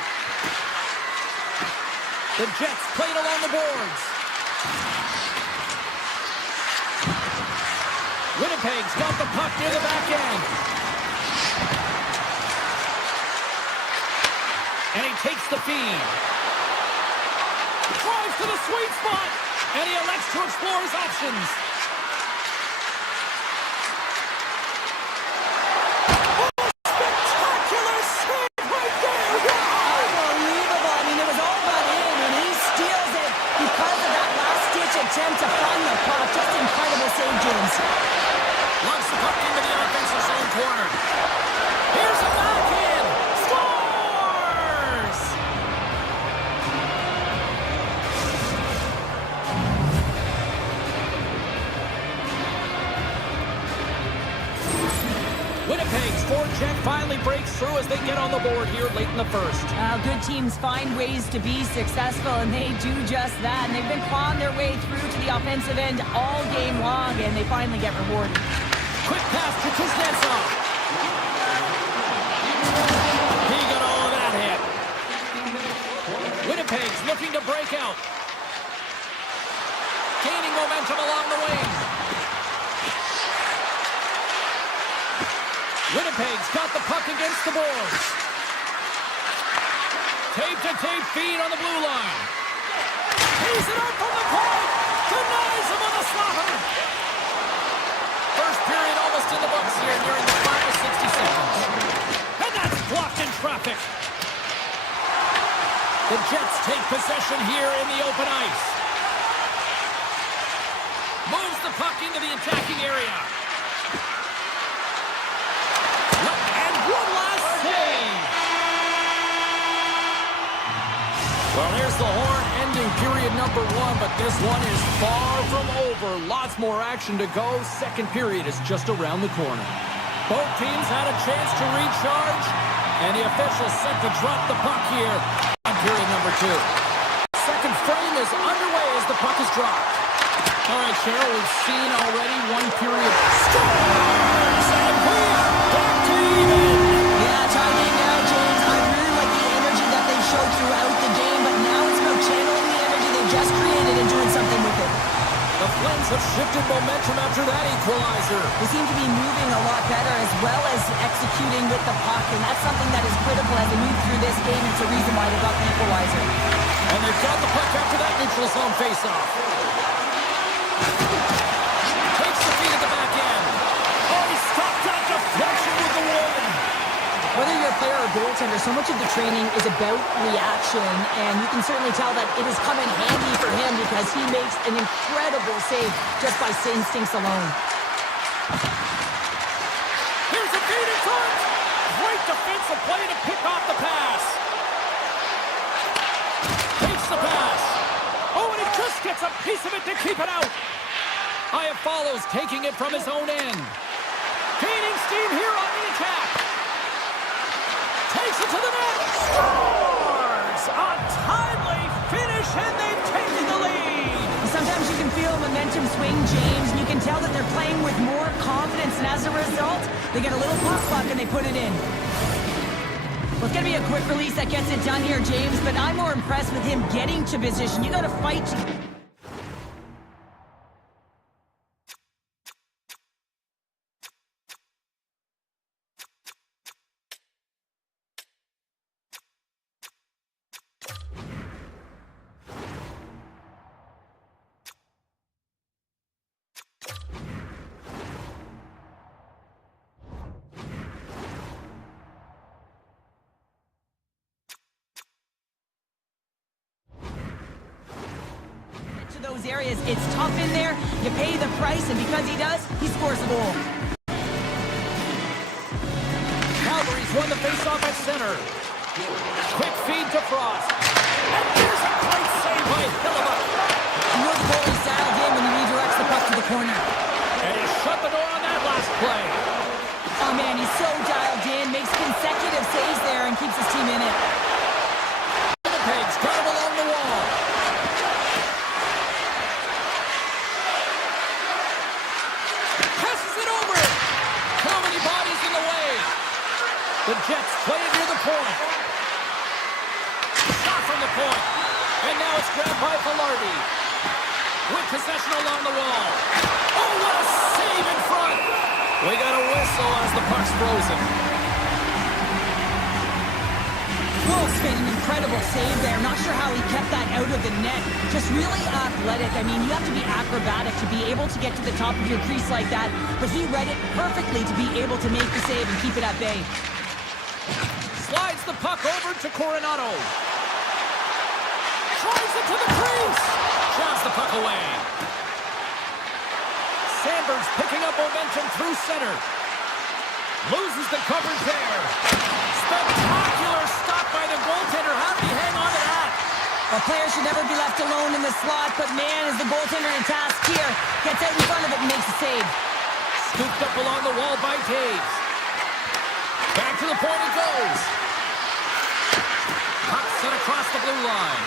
The Jets played along the boards. Winnipeg's got the puck near the back end. And he takes the feed. Drives to the sweet spot. And he elects to explore his options. Oh, spectacular save right there. Wow! Unbelievable. I mean, it was all but in, and he steals it because of that last-ditch attempt to find the puck. Just incredible save, James. Launch the puck into the offensive zone corner. Here's a backhand. Scores! Winnipeg's forecheck finally breaks through as they get on the board here late in the first. Good teams find ways to be successful, and they do just that. And they've been clawing their way through to the offensive end all game long, and they finally get rewarded. Quick pass to Kuznetsov. He got all of that hit. Winnipeg's looking to break out. Gaining momentum along the wing. Winnipeg's got the puck against the boards. Tape-to-tape feed on the blue line. He's it up from the point. Denies him on the slapper. First period almost in the books here, nearing the final 60 seconds. And that's blocked in traffic. The Jets take possession here in the open ice. Moves the puck into the attacking area. And one last save. Well, here's the horn ending period number one, but this one is far from over. Lots more action to go. Second period is just around the corner. Both teams had a chance to recharge. And the officials set to drop the puck here on period number 2. Second frame is underway as the puck is dropped. All right, Cheryl, we've seen already one period. Scores! And we are back to even. Yeah, tie game now, James. I really like the energy that they showed throughout the game, but now it's about channeling the energy they just created and doing something with it. The Flames have shifted momentum after that equalizer. They seem to be moving a lot better as well as executing with the puck, and that's something that is critical as they move through this game. It's a reason why they got the equalizer. And they've got the puck after that neutral zone faceoff. Takes the feed at the back end. Oh, he stopped that deflection with the win. Whether you're a player or goaltender, so much of the training is about reaction, and you can certainly tell that it has come in handy for him because he makes an incredible save just by instincts alone. Here's a feed in front. Great defensive play to pick off the pass. Takes the pass. Oh, and he just gets a piece of it to keep it out. Aya follows, taking it from his own end. Gaining steam here on the attack. Takes it to the net. Scores! A timely finish, and they've taken the lead. Sometimes you can feel momentum swing, James, and you can tell that they're playing with more confidence, and as a result, they get a little puck and they put it in. Well, it's going to be a quick release that gets it done here, James, but I'm more impressed with him getting to position. You got to fight. Those areas, it's tough in there. You pay the price, and because he does, he scores a goal. Calgary's won the faceoff at center. Quick feed to Frost. And here's a great save by Hillebuck. You know the goalie's dialed in when he redirects the puck to the corner. And he shut the door on that last play. Oh man, he's so dialed in, makes consecutive saves there, and keeps his team in it. Winnipeg's got him along the wall. The Jets play it near the point. Shot from the point. And now it's grabbed by Velarde. With possession along the wall. Oh, what a save in front. We got a whistle as the puck's frozen. Wolf's made an incredible save there. Not sure how he kept that out of the net. Just really athletic. I mean, you have to be acrobatic to be able to get to the top of your crease like that. But he read it perfectly to be able to make the save and keep it at bay. Slides the puck over to Coronado. Drives it to the crease. Shoves the puck away. Sandberg's picking up momentum through center. Loses the coverage there. Spectacular stop by the goaltender. How did he hang on to that? A player should never be left alone in the slot, but man, is the goaltender in task here. Gets out in front of it and makes a save. Scooped up along the wall by Taves. Back to the point it goes. Puck set across the blue line.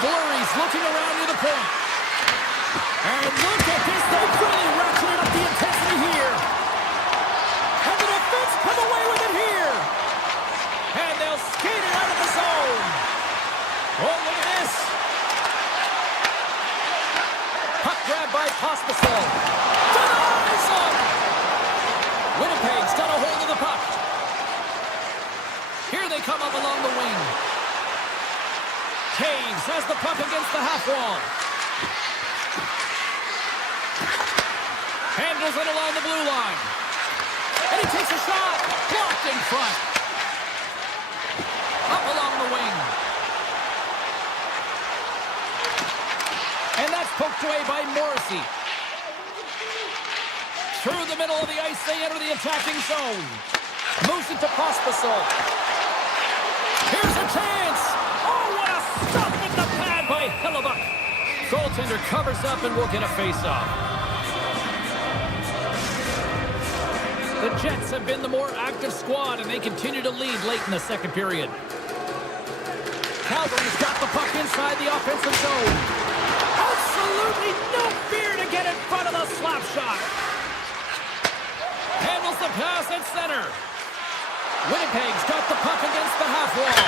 Fleury's looking around near the point. And look at this. They're really ratcheting up the intensity here. And the defense come away with it here. And they'll skate it out of the zone. Oh, look at this. Puck grab by Pospisil. Denies him. Winnipeg's got a hold of the puck. Here they come up along the wing. Taves has the puck against the half wall. Handles it along the blue line. And he takes a shot. Blocked in front. Up along the wing. And that's poked away by Morrissey. Through the middle of the ice, they enter the attacking zone. Moves it to Pospisil. Here's a chance. Oh, what a stop with the pad by Hillebuck. Goaltender covers up and will get a face-off. The Jets have been the more active squad, and they continue to lead late in the second period. Calgary's got the puck inside the offensive zone. Absolutely no fear to get in front of the slap shot. Handles the pass at center. Winnipeg's got the puck against the half wall.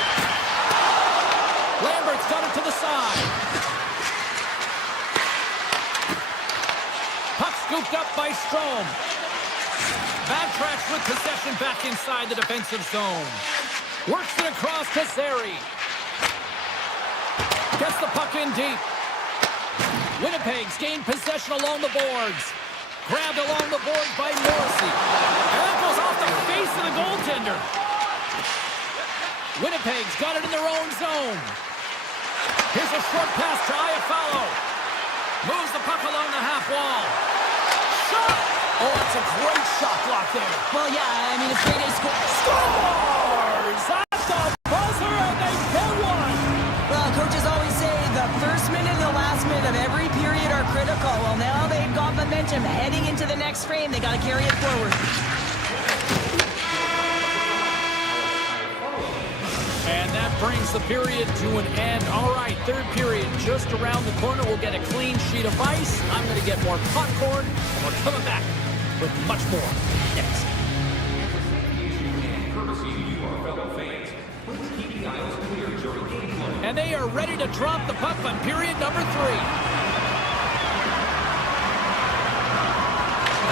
Lambert's got it to the side. Puck scooped up by Strome. Backtracks with possession back inside the defensive zone. Works it across to Zary. Gets the puck in deep. Winnipeg's gained possession along the boards. Grabbed along the boards by Morrissey. And that goes off the face of the goaltender. Winnipeg's got it in their own zone. Here's a short pass to Iafallo. Moves the puck along the half wall. Shot! Oh, that's a great shot block there. Well, yeah, I mean, it's great to score. Scores! That's the buzzer, and they get one! Well, coaches always say the first minute and the last minute of every period are critical. Well, now they've got momentum heading into the next frame. They got to carry it forward. And that brings the period to an end. All right, third period just around the corner. We'll get a clean sheet of ice. I'm going to get more popcorn, and we're coming back with much more next. And they are ready to drop the puck on period number 3.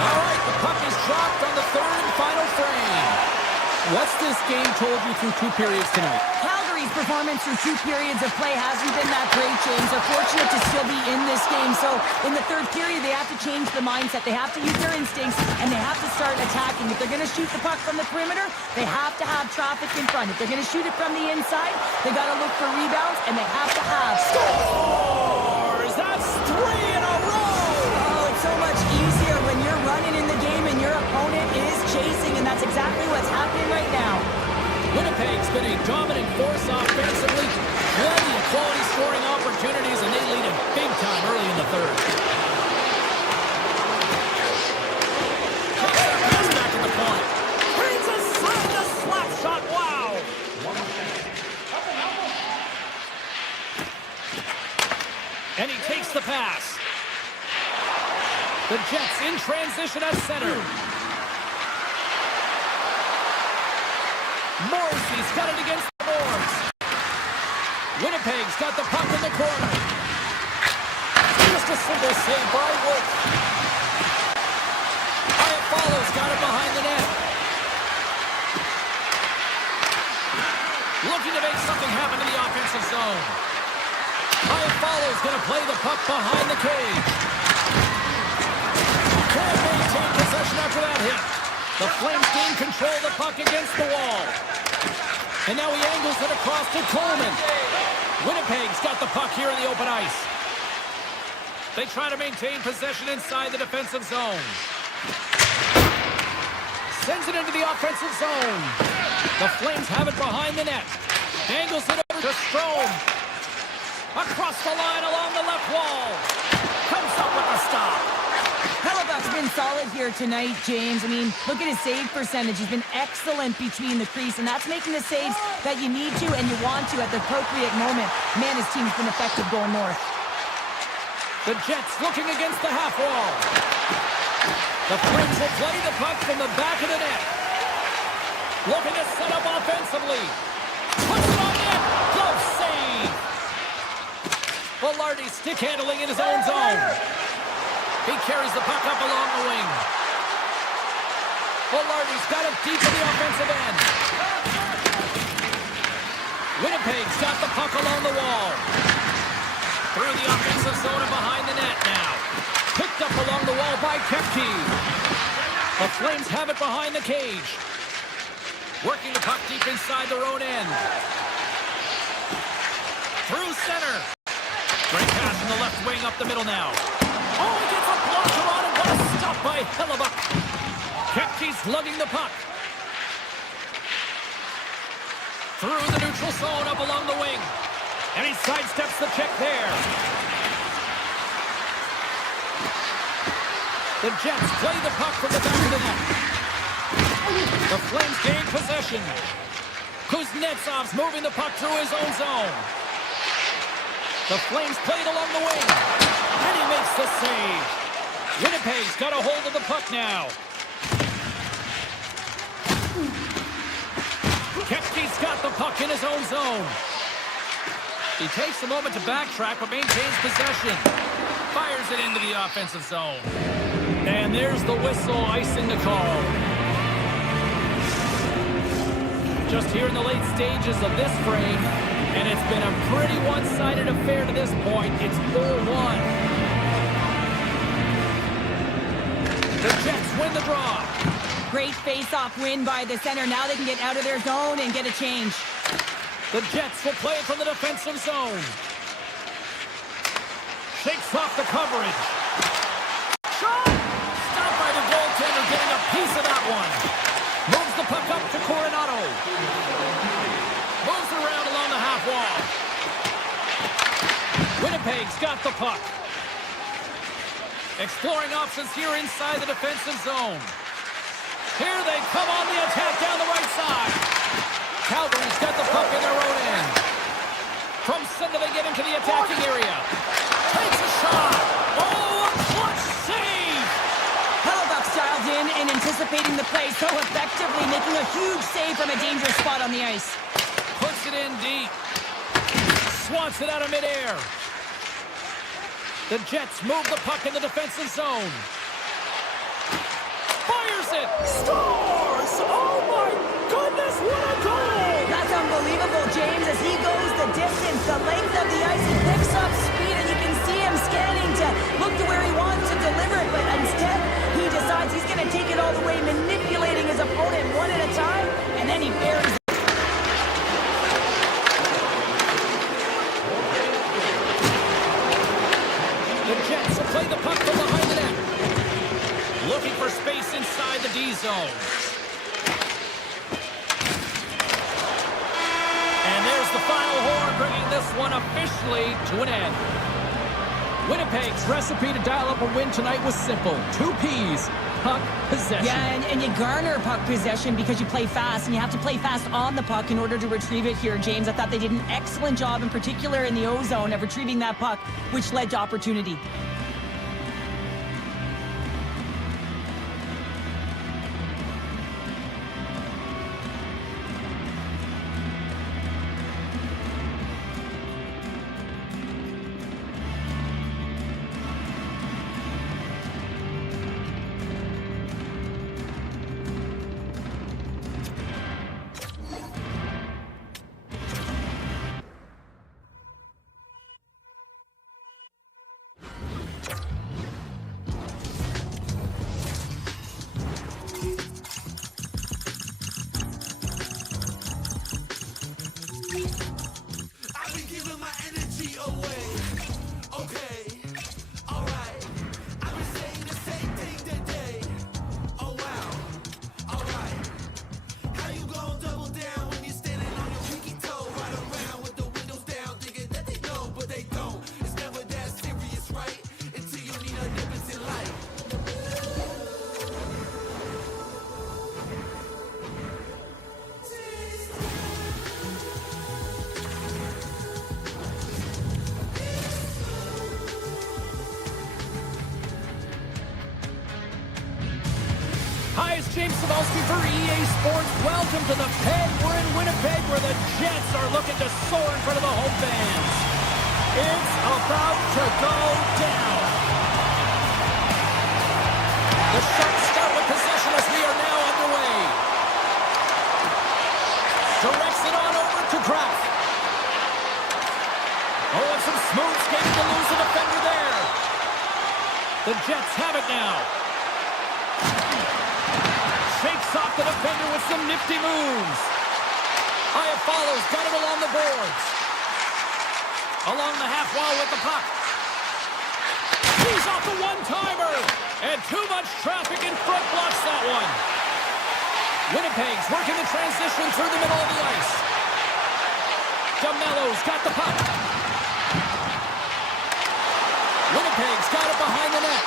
All right, the puck is dropped on the third and final frame. What's this game told you through 2 periods tonight? Calgary's performance through 2 periods of play hasn't been that great, James. They're fortunate to still be in this game. So in the third period, they have to change the mindset. They have to use their instincts, and they have to start attacking. If they're going to shoot the puck from the perimeter, they have to have traffic in front. If they're going to shoot it from the inside, they got to look for rebounds, and they have to have scores. That's 3 in a row. Oh, it's so much easier when you're running in the game and your opponent is chasing, and that's exactly what's happening right now. Winnipeg's been a dominant force offensively. Plenty of quality scoring opportunities, and they lead it big time early in the third. Pass back in the corner. Brings aside the slap shot. Wow. And he takes the pass. The Jets in transition at center. Morrissey's got it against the boards. Winnipeg's got the puck in the corner. Just a single save by Wolf. Iafallo's got it behind the net. Looking to make something happen in the offensive zone. Iafallo's going to play the puck behind the cage. Can't maintain possession after that hit. The Flames gain control of the puck against the wall. And now he angles it across to Coleman. Winnipeg's got the puck here in the open ice. They try to maintain possession inside the defensive zone. Sends it into the offensive zone. The Flames have it behind the net. Angles it over to Strome. Across the line along the left wall. Comes up with a stop. Hellebuck's been solid here tonight, James. I mean, look at his save percentage. He's been excellent between the crease, and that's making the saves that you need to and you want to at the appropriate moment. Man, his team's been effective going north. The Jets looking against the half wall. The Flames will play the puck from the back of the net. Looking to set up offensively. Puts it on net. Glove save. Velarde stick handling in his own zone. He carries the puck up along the wing. Velarde's got it deep in the offensive end. Winnipeg's got the puck along the wall. Through the offensive zone and behind the net now. Picked up along the wall by Kepke. The Flames have it behind the cage. Working the puck deep inside their own end. Through center. Great pass from the left wing up the middle now. Oh, he gets a blocker on it. What a stop by Hellebuck. Kepke's lugging the puck. Through the neutral zone up along the wing. And he sidesteps the check there. The Jets play the puck from the back of the net. The Flames gain possession. Kuznetsov's moving the puck through his own zone. The Flames play it along the wing. And he makes the save. Winnipeg's got a hold of the puck now. Kepke's got the puck in his own zone. He takes a moment to backtrack but maintains possession. Fires it into the offensive zone. And there's the whistle icing the call. Just here in the late stages of this frame, and it's been a pretty one-sided affair to this point. It's 4-1. The Jets win the draw. Great face-off win by the center. Now they can get out of their zone and get a change. The Jets will play it from the defensive zone. Shakes off the coverage. Shot! Stopped by the goaltender, getting a piece of that one. Moves the puck up to Coronado. Moves it around along the half wall. Winnipeg's got the puck. Exploring options here inside the defensive zone. Here they come on the attack down the right side. Calgary's got the puck in their own end. From center they get into the attacking area. Takes a shot. Oh, a clutch save! Hellbuck's dialed in and anticipating the play so effectively, making a huge save from a dangerous spot on the ice. Puts it in deep. Swats it out of midair. The Jets move the puck in the defensive zone. Fires it! Scores! Oh my goodness, what a goal! That's unbelievable, James, as he goes the distance, the length of the ice. He picks up speed, and you can see him scanning to look to where he wants to deliver it, but instead he decides he's going to take it all the way, manipulating his opponent one at a time, and then he buries it. The Jets will play the puck from behind the net. Looking for space inside the D zone. And there's the final horn, bringing this one officially to an end. Winnipeg's recipe to dial up a win tonight was simple. 2 Ps, puck possession. Yeah, and you garner puck possession because you play fast, and you have to play fast on the puck in order to retrieve it here, James. I thought they did an excellent job, in particular in the O zone, of retrieving that puck, which led to opportunity. Hi, it's James Cebulski for EA Sports. Welcome to the Pen. We're in Winnipeg where the Jets are looking to soar in front of the home fans. It's about to go down. The Sharks start with possession as we are now underway. Directs it on over to Kraken. Oh, and some smooth skating to lose a defender there. The Jets have it now. Shakes off the defender with some nifty moves. Follows, got it along the boards. Along the half wall with the puck. He's off the one-timer. And too much traffic in front blocks that one. Winnipeg's working the transition through the middle of the ice. DeMello's got the puck. Winnipeg's got it behind the net.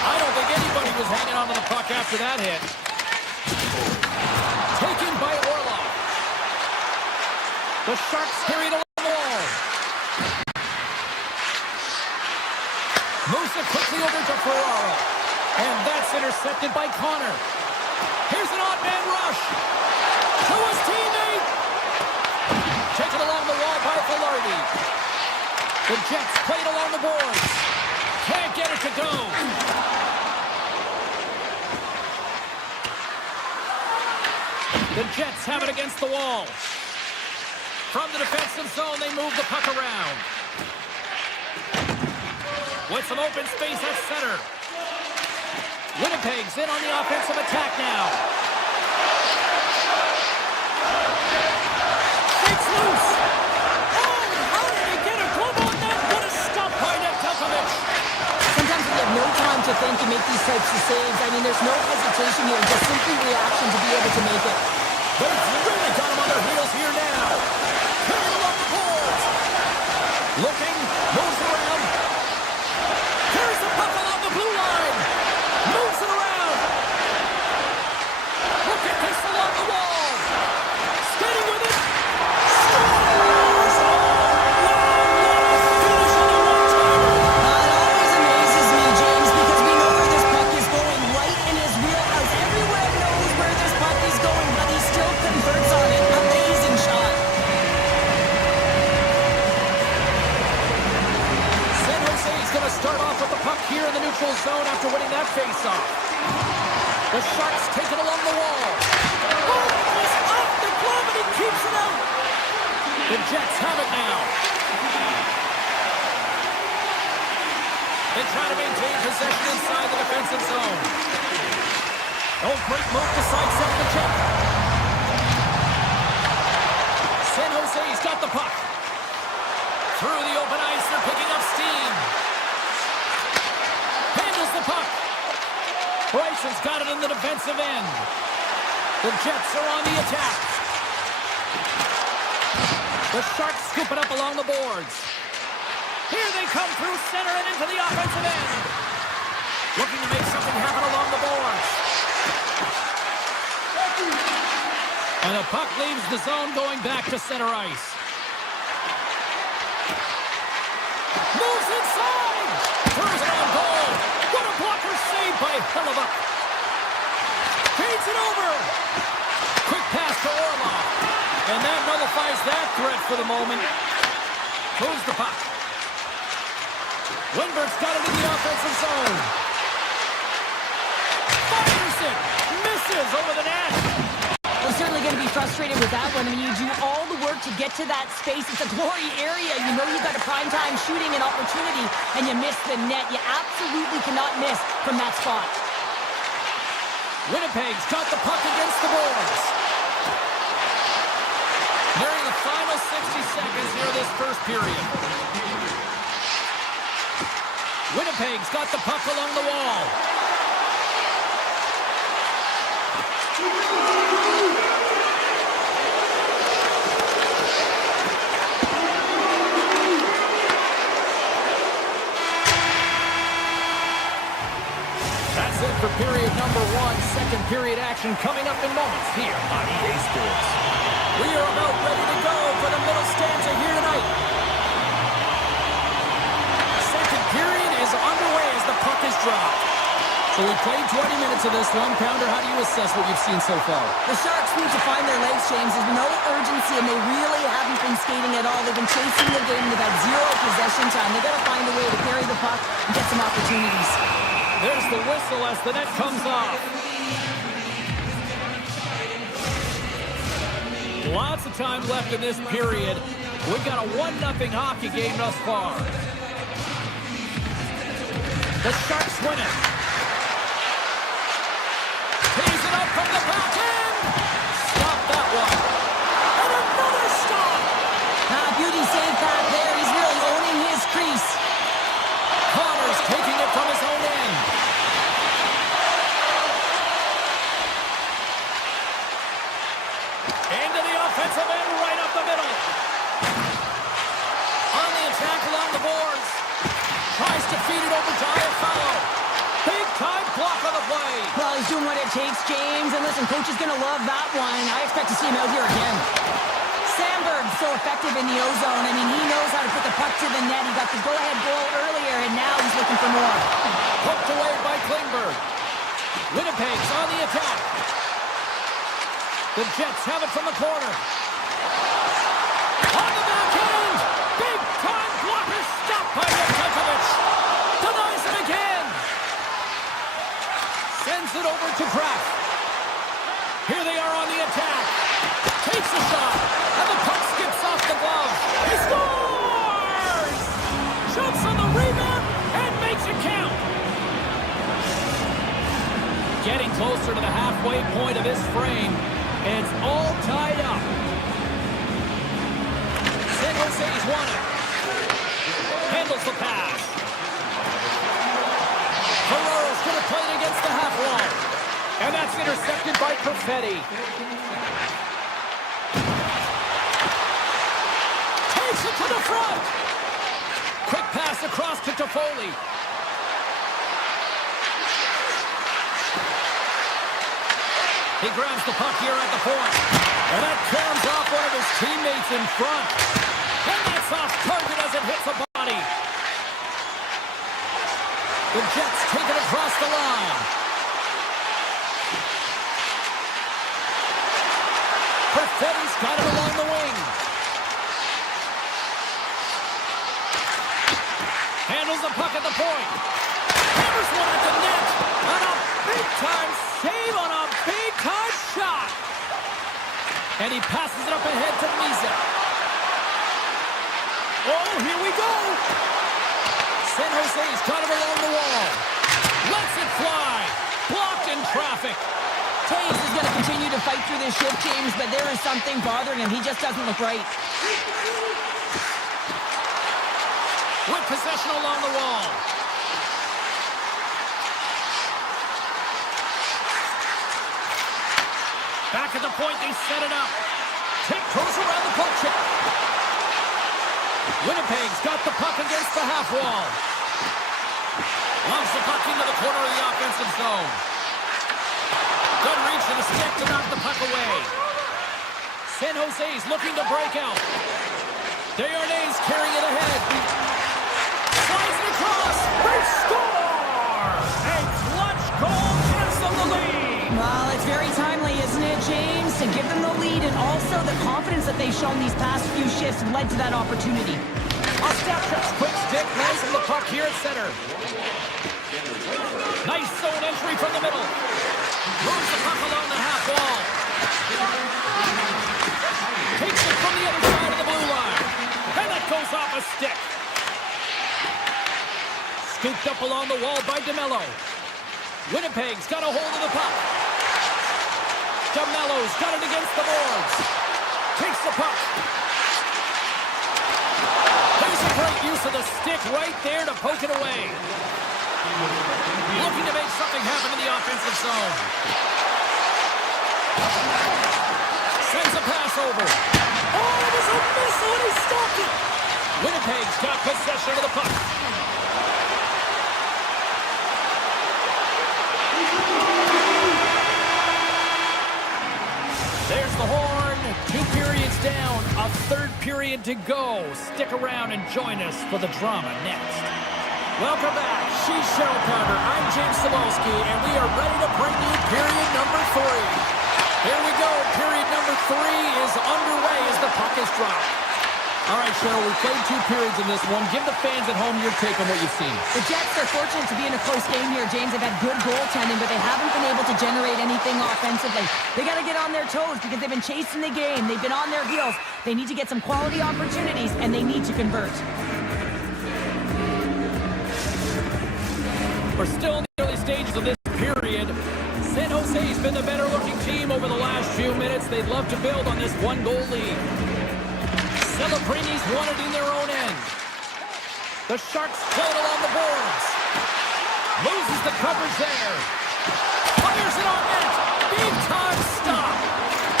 I don't think anybody was hanging on to the puck after that hit. The Sharks carry it along the wall. Moves it quickly over to Ferraro. And that's intercepted by Connor. Here's an odd man rush. To his teammate. Taken along the wall by Velarde. The Jets played along the boards. Can't get it to go. The Jets have it against the wall. From the defensive zone, they move the puck around. With some open space at center. Winnipeg's in on the offensive attack now. It's loose. Oh, how did he get a glove on that? What a stop by Nedeljkovic. Sometimes we have no time to think and make these types of saves. I mean, there's no hesitation here, just simply reaction to be able to make it. They've really got him on their heels here now. Carrying along the boards. Looking, moves around. Carries the puck along the blue line. Moves it around. Look at this along the wall. Skating with it. Scores! Oh, wow, finish on the one-timer. It always amazes me, James, because we know where this puck is going, right in his wheelhouse. Everyone knows where this puck is going, but he still converts on it. Amazing shot. San Jose is going to start off with the puck here in the neutral zone after winning that faceoff. The Sharks take it along the wall. Oh, he's off the glove and he keeps it out. The Jets have it now. They try to maintain possession inside the defensive zone. Oh, great move to sidestep the check. San Jose's got the puck. Through the open ice, they're picking up steam. Handles the puck. Bryson's got it in the defensive end. The Jets are on the attack. The Sharks scoop it up along the boards. Here they come through center and into the offensive end. Looking to make something happen along the boards. And the puck leaves the zone going back to center ice. Moves inside. Throws it on goal. What a blocker save by Hellebuyck. Feeds it over. Quick pass to Orlov. And that nullifies that threat for the moment. Moves the puck. Winberg's got it in the offensive zone. Fires it. Misses over the net. We're certainly going to be frustrated with that one. I mean, you do all the work to get to that space. It's a glory area. You know you've got a primetime shooting and opportunity, and you miss the net. You absolutely cannot miss from that spot. Winnipeg's got the puck against the boards. Nearing the final 60 seconds here of this first period. Winnipeg's got the puck along the wall. That's it for period number one. Second period action coming up in moments here on EA Sports. We are about ready to go for the middle stanza here tonight. Second period is underway as the puck is dropped. So we played 20 minutes of this one. Pounder, how do you assess what you've seen so far? The Sharks need to find their legs, James. There's no urgency, and they really haven't been skating at all. They've been chasing the game. They've had zero possession time. They've got to find a way to carry the puck and get some opportunities. There's the whistle as the net comes off. Lots of time left in this period. We've got a 1-0 hockey game thus far. The Sharks win it. Tees it up from the back end. Stop that one. And another stop. Beauty save back there. He's really owning his crease. Connor's taking it from his own end. Into the offensive end, right up the middle. On the attack along the boards. Tries to feed it over to Iafallo. Big time block on the play. Well, he's doing what it takes, James. And listen, coach is going to love that one. I expect to see him out here again. Sandberg so effective in the O-zone. I mean, he knows how to put the puck to the net. He got the go-ahead goal earlier, and now he's looking for more. Poked away by Klingberg. Winnipeg's on the attack. The Jets have it from the corner. On the backhand! Big-time blocker stopped by Untitled. Denies it again! Sends it over to Kraken. Here they are on the attack. Takes a shot, and the puck skips off the glove. He scores! Jumps on the rebound and makes it count. Getting closer to the halfway point of this frame. It's all tied up. San Jose's won it. Handles the pass. Ferraro's going to play it against the half wall. And that's intercepted by Perfetti. Takes it to the front. Quick pass across to Toffoli. He grabs the puck here at the point. And that caroms off one of his teammates in front. And that's off target as it hits the body. The Jets take it across the line. Perfetti's got it along the wing. Handles the puck at the point. Hammers one at the net. And a big-time save on a big-time shot. And he passes it up ahead to Misa. Oh, here we go. San Jose's got it along the wall. Lets it fly. Blocked in traffic. Taves is going to continue to fight through this shift, James, but there is something bothering him. He just doesn't look right. With possession along the wall. Back at the point, they set it up. Tiptoes around the puck check. Winnipeg's got the puck against the half wall. Lumps the puck into the corner of the offensive zone. Good reach to the stick to knock the puck away. San Jose's looking to break out. Desharnais carrying it ahead. Slides it across. They score! A clutch goal gives them the lead. Well, it's very timely, isn't it, James? To give them the lead and also the confidence that they've shown these past few shifts led to that opportunity. A step trips, quick stick, lands from the puck here at center. Nice zone entry from the middle. Moves the puck along the half wall. Takes it from the other side of the blue line. And that goes off a stick. Scooped up along the wall by DeMello. Winnipeg's got a hold of the puck. DeMello's got it against the boards. Takes the puck. There's a great use of the stick right there to poke it away. Looking to make something happen in the offensive zone. Sends a pass over. Oh, it was a missile and he stopped it. Winnipeg's got possession of the puck. There's the horn. 2 periods down. A third period to go. Stick around and join us for the drama next. Welcome back. She's Cheryl Carter. I'm James Cebulski, and we are ready to bring you period number 3. Here we go. Period number 3 is underway as the puck is dropped. All right, Cheryl, we played 2 periods in this one. Give the fans at home your take on what you've seen. The Jets are fortunate to be in a close game here, James. They've had good goaltending, but they haven't been able to generate anything offensively. They got to get on their toes because they've been chasing the game. They've been on their heels. They need to get some quality opportunities, and they need to convert. We're still in the early stages of this period. San Jose's been the better-looking team over the last few minutes. They'd love to build on this 1-goal lead. Celebrini's won it in their own end. The Sharks play it along the boards. Loses the coverage there. Fires it on net. Big-time stop.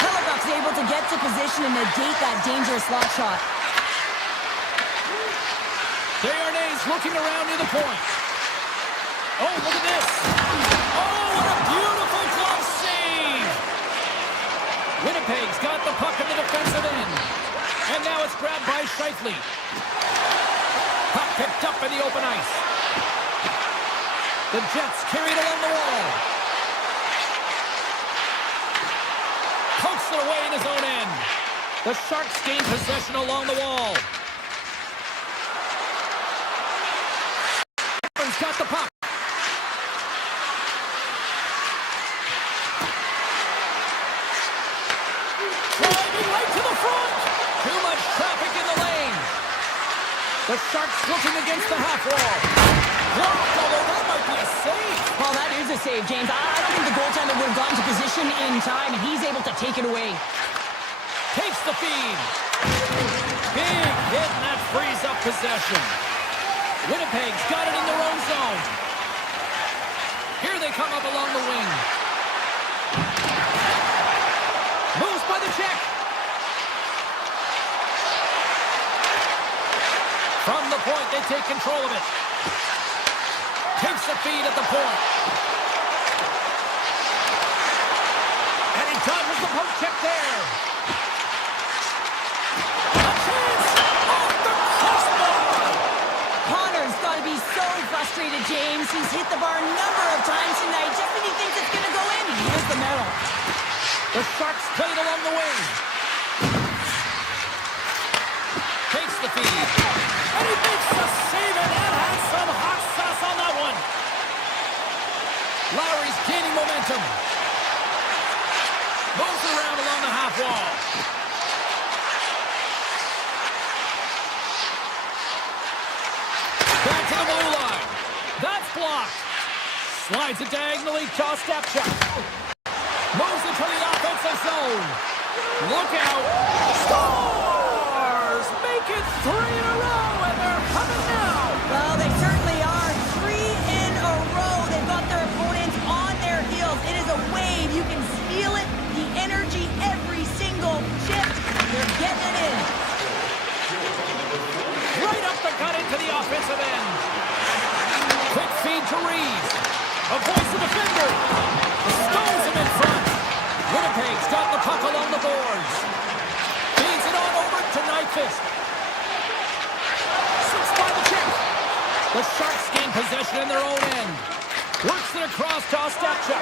Hellebuyck's able to get to position and negate that dangerous slot shot. Desharnais looking around near the point. Oh, look at this. Oh, what a beautiful glove save. Winnipeg's got the puck in the defensive end. And now it's grabbed by Scheifele. Puck picked up in the open ice. The Jets carried along the wall. Pokes it away in his own end. The Sharks gain possession along the wall. He's got the puck. Driving right to the front. Too much traffic in the lane. The Sharks looking against the half wall. Blocked, although that might be a save. Well, that is a save, James. I don't think the goaltender would have gotten to position in time, and he's able to take it away. Takes the feed. Big hit, and that frees up possession. Winnipeg's got it in their own zone. Here they come up along the wing. Moves by the Czech. From the point, they take control of it. Takes the feed at the point. And he dodges the poke check there. A chance off the crossbar. Connor's got to be so frustrated, James. He's hit the bar a number of times tonight. Just when he thinks it's going to go in, here's the medal. The Sharks play it along the wing. Takes the feed. And he makes the save, and that has some hot sauce on that one. Lowry's gaining momentum. Moves around along the half wall. Back to the blue line. That's blocked. Slides it diagonally to Ostapchuk. Moves into the offensive zone. Look out. Scores! Make it 3 in a row, and they're coming now. Well, they certainly are. 3 in a row. They've got their opponents on their heels. It is a wave. You can feel it. The energy, every single chip. They're getting it in. Right up the gut into the offensive end. Quick feed to Reeves. Avoids the defender. Stones him in front. Winnipeg's got the puck along the boards. Feeds it on over to Nyquist. Sits by the check. The Sharks gain possession in their own end. Works it across to Ostapchuk.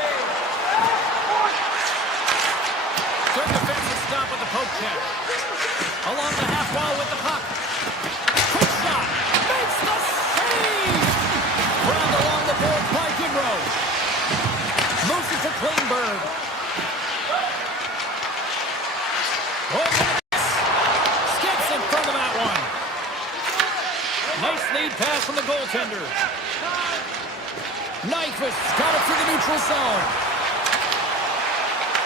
Good defensive stop with the poke check. Along the half wall with the puck. Quick shot. Makes the save. Grabbed along the board by Goodrow. Moves it to Klingberg. Skips in front of that one. Nice lead pass from the goaltender. Nyquist's got it through the neutral zone.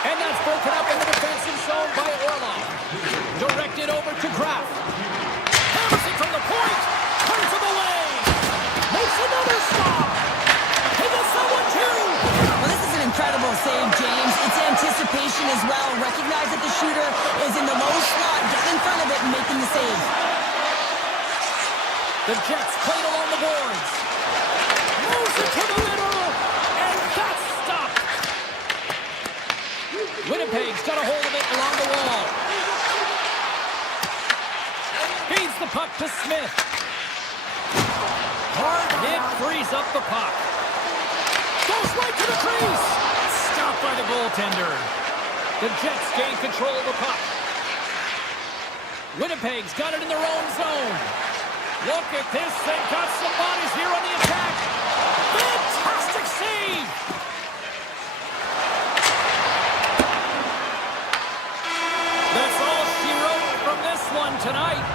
And that's broken up in the defensive zone by Orlov. Directed over to Kraft. Hammers it from the point. Turns him away. Makes another stop. He gets that one too. Well, this is an incredible save, James. It's anticipation as well. Recognize that the shooter is in the low slot. Get in front of it and making the save. The Jets played along the boards. Moves it to the middle. And that's stopped. Winnipeg's got a hold of it along the wall. Feeds the puck to Smith. Hard hit frees up the puck. Goes right to the crease. Stopped by the goaltender. The Jets gain control of the puck. Winnipeg's got it in their own zone. Look at this. They've got some bodies here on the attack. Fantastic save. That's all she wrote from this one tonight.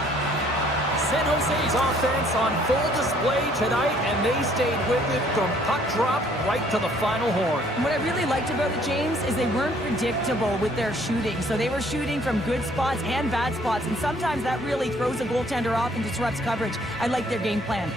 San Jose's offense on full display tonight, and they stayed with it from puck drop right to the final horn. What I really liked about it, James, is they weren't predictable with their shooting. So they were shooting from good spots and bad spots, and sometimes that really throws a goaltender off and disrupts coverage. I like their game plan.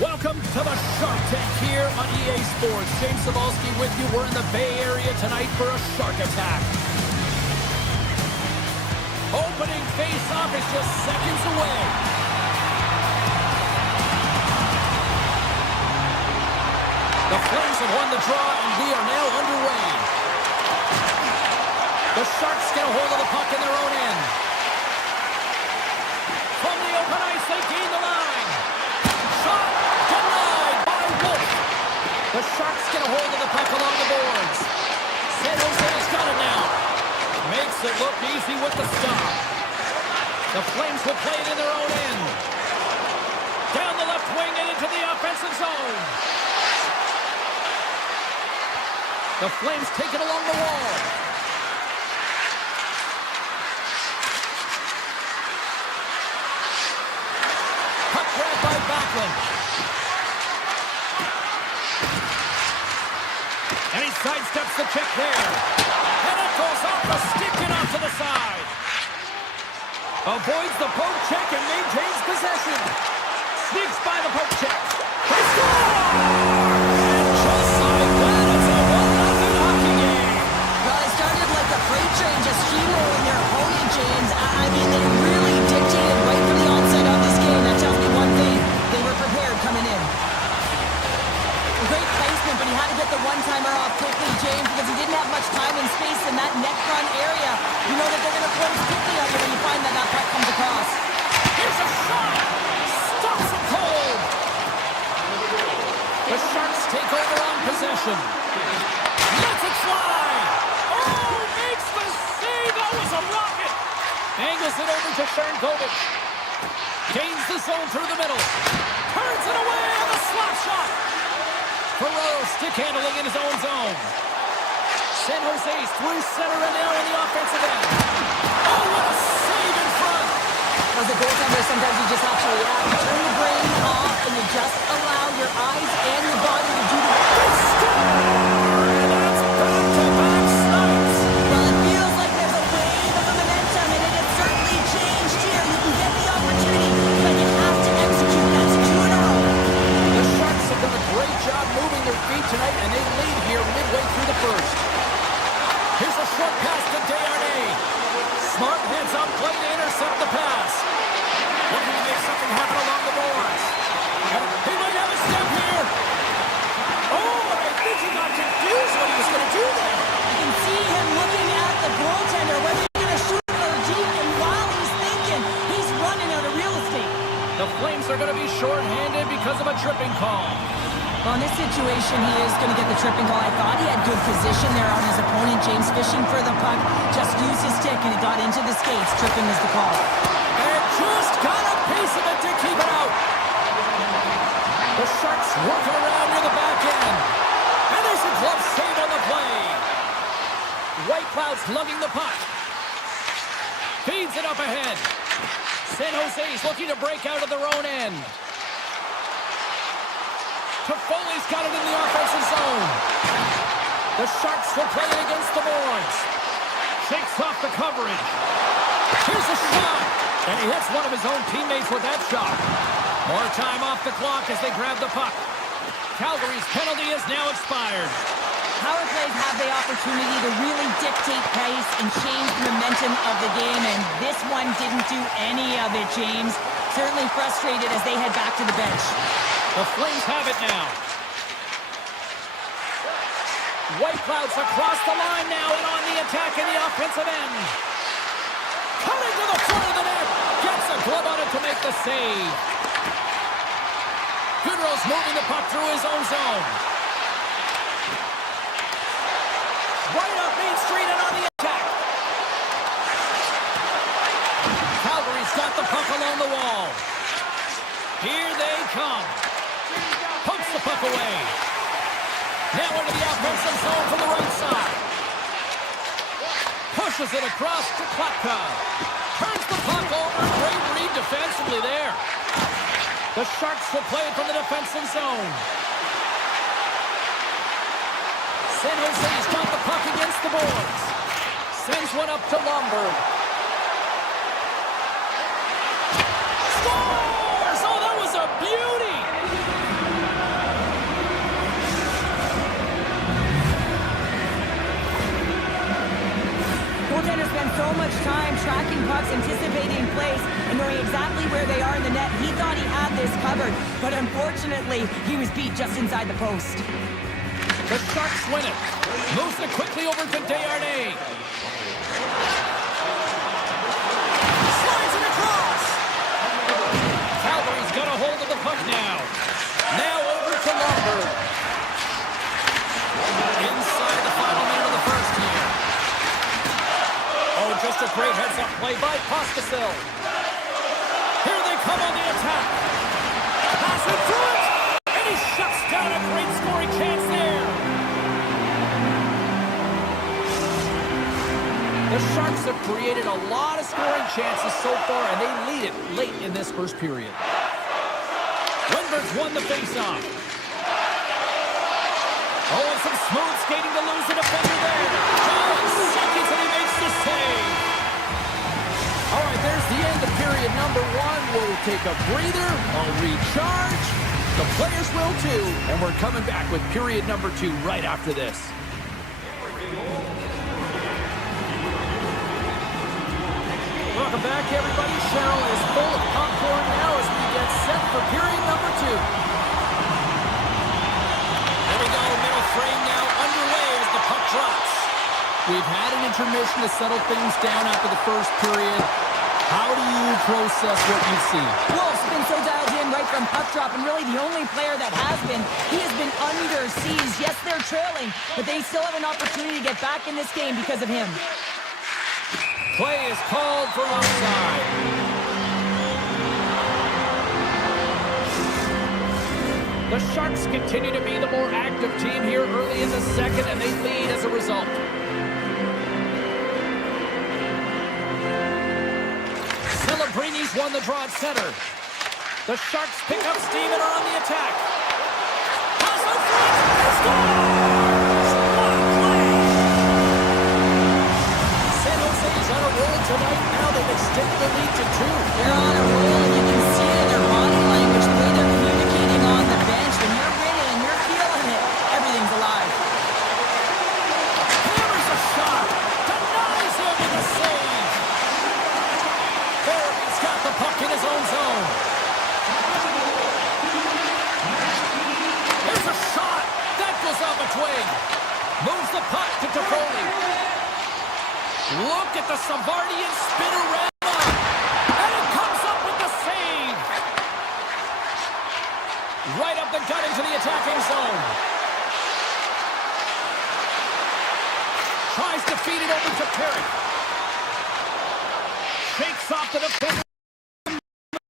Welcome to the Shark Tank here on EA Sports. James Cebulski with you. We're in the Bay Area tonight for a shark attack. Opening face-off is just seconds away. The Flames have won the draw, and we are now underway. The Sharks get a hold of the puck in their own end. From the open ice, they gain the line. Shot denied by Wolf. The Sharks get a hold of the puck along the boards. San Jose's got it now. Makes it look easy with the stop. The Flames will play it in their own end. Down the left wing and into the offensive zone. The Flames take it along the wall. Puck grabbed by Backlund. And he sidesteps the check there. And it goes off the stick and off to the side. Avoids the poke check and maintains possession. Sneaks by the poke check. They score! And just like that, it's a 1-0 hockey game. Well, it started like a freight train just steamrolling their opponent, James. I mean, they really dictated right from the onset of this game. That tells me one thing. They were prepared coming in. Great placement, but he had to get the one-timer off quickly, James, because he didn't have much time and space in that net front area. You know that they're going to close quickly on you when you find that puck comes across. Here's a shot! Stops it cold! The Sharks take over on possession. Lets it fly! Oh, makes the save! That was a rocket! Angles it over to Sharangovich. Gains the zone through the middle. Turns it away on the slap shot! Ferraro stick handling in his own zone. San Jose's through center and now in the offensive end. Oh, what a save in front! As a goaltender, sometimes you just have to react. You turn the brain off and you just allow your eyes and your body to do the work. And that's back-to-back snipes. Well, it feels like there's a wave of momentum, and it has certainly changed here. You can get the opportunity, but you have to execute. That's 2 in a row. The Sharks have done a great job moving their feet tonight, and they lead here midway through the first. Here's a short pass to Desharnais. Smart heads up play to intercept the pass. Looking to make something happen along the boards. And he might have a step here. Oh, I think he got confused what he was going to do there. You can see him looking at the goaltender, whether he's going to shoot it or deep, and while he's thinking, he's running out of real estate. The Flames are going to be short-handed because of a tripping call. Well, in this situation, he is going to get the tripping call. I thought he had good position there on his opponent. James fishing for the puck, just used his stick, and it got into the skates. Tripping is the call. And just got a piece of it to keep it out. The Sharks working around near the back end. And there's a glove save on the play. White Cloud's lugging the puck. Feeds it up ahead. San Jose's looking to break out of their own end. Toffoli's got it in the offensive zone. The Sharks will play it against the boards. Shakes off the coverage. Here's a shot. And he hits one of his own teammates with that shot. More time off the clock as they grab the puck. Calgary's penalty is now expired. Power plays have the opportunity to really dictate pace and change the momentum of the game, and this one didn't do any of it, James. Certainly frustrated as they head back to the bench. The Flames have it now. White Clouds across the line now and on the attack in the offensive end. Cutting to the front of the net. Gets a glove on it to make the save. Goodrow's moving the puck through his own zone. Right up Main Street and on the attack. Calgary's got the puck along the wall. Here they come. Pumps the puck away. Now into the offensive zone from the right side. Pushes it across to Klapka. Turns the puck over. Great read defensively there. The Sharks will play it from the defensive zone. San Jose's got the puck against the boards. Sends one up to Lomberg. Scores! Oh, that was a beauty! Goaltender spent so much time tracking pucks, anticipating plays, and knowing exactly where they are in the net. He thought he had this covered, but unfortunately, he was beat just inside the post. The Sharks win it. Moves it quickly over to Desharnais. Slides it across. Calgary's got a hold of the puck now. Now over to Lomberg. Inside the final minute of the first here. Oh, just a great heads-up play by Pospisil. Here they come on the attack. Pass it through it. And he shuts down a great scoring chance there. The Sharks have created a lot of scoring chances so far, and they lead it late in this first period. Lindbergh's won the faceoff. Oh, and some smooth skating to lose the defender there. John seconds and he makes the save. All right, there's the end of period number one. We'll take a breather, I'll recharge. The players will too, and we're coming back with period number two right after this. Welcome back, everybody. Cheryl is full of popcorn now as we get set for period number two. There we go, middle frame now underway as the puck drops. We've had an intermission to settle things down after the first period. How do you process what you've seen? Wolf's been so dialed in right from puck drop, and really the only player that has been. He has been under siege. Yes, they're trailing, but they still have an opportunity to get back in this game because of him. Play is called for offside. The Sharks continue to be the more active team here early in the second, and they lead as a result. Celebrini's won the draw at center. The Sharks pick up steam and are on the attack. Pass out front! Scores! What a play! San Jose's on a roll tonight. Now they've extended the lead to 2. They're on a roll, and you can see it in their body language, the way they're communicating on the bench. When you're winning and you're feeling it, everything's alive. Hammers a shot. Denies him with a save. He's got the puck in his own zone. Here's a shot. That goes off a twig. Moves the puck to Toffoli. Look at the Savardian spinorama. And it comes up with the save. Right up the gut into the attacking zone. Tries to feed it over to Perry. Shakes off the defender.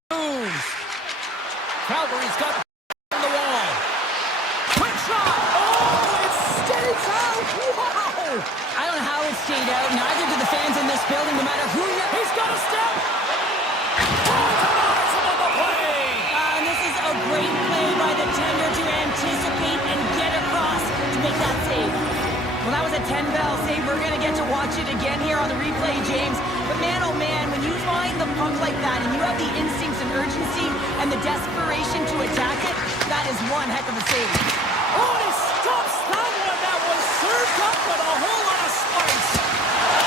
Moves. Calgary's got on the wall. Quick shot. Oh, it stays out. Wow. I don't know how it stayed out. Neither do the fans in this building, no matter who you're... He's got a step. Oh, denies him on the play. And this is a great play by the tender to anticipate and get across to make that save. Well, that was a 10 bell save. We're going to get to watch it again here on the replay, James. But man, oh man, when you find the puck like that and you have the instincts and urgency and the desperation to attack it, that is one heck of a save. Oh, he stops that one. That was served up with a whole lot of spice.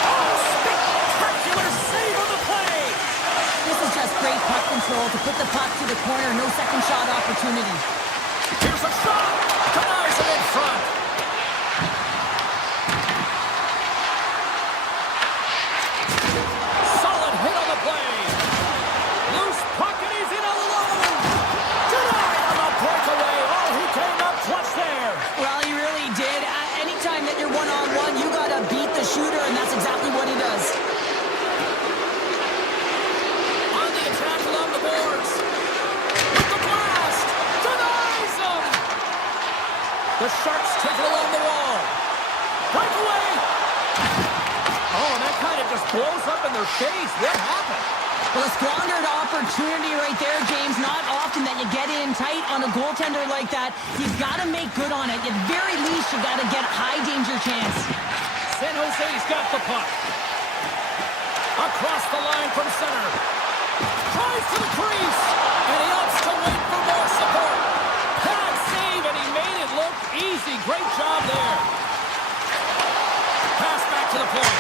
Oh, spectacular save on the play. This is just great puck control to put the puck to the corner. No second shot opportunity. Here's a shot. Denies it in front. Solid hit on the play. Loose puck and he's in alone. Denied on the breakaway. Oh, he came up clutch there. Well, he really did. Anytime that you're one-on-one, you got to beat the shooter, and that's exactly what he does. On the attack along the boards. With the blast. Denies him. The Sharks take it along the wall. Breakaway. Oh, and that kind of just blows up in their face. What happened? Well, a squandered opportunity right there, James. Not often that you get in tight on a goaltender like that. You've got to make good on it. At the very least, you got to get a high danger chance. San Jose's got the puck. Across the line from center. Tries to the crease. And he opts to wait for more support. Bad save, and he made it look easy. Great job there. Pass back to the point.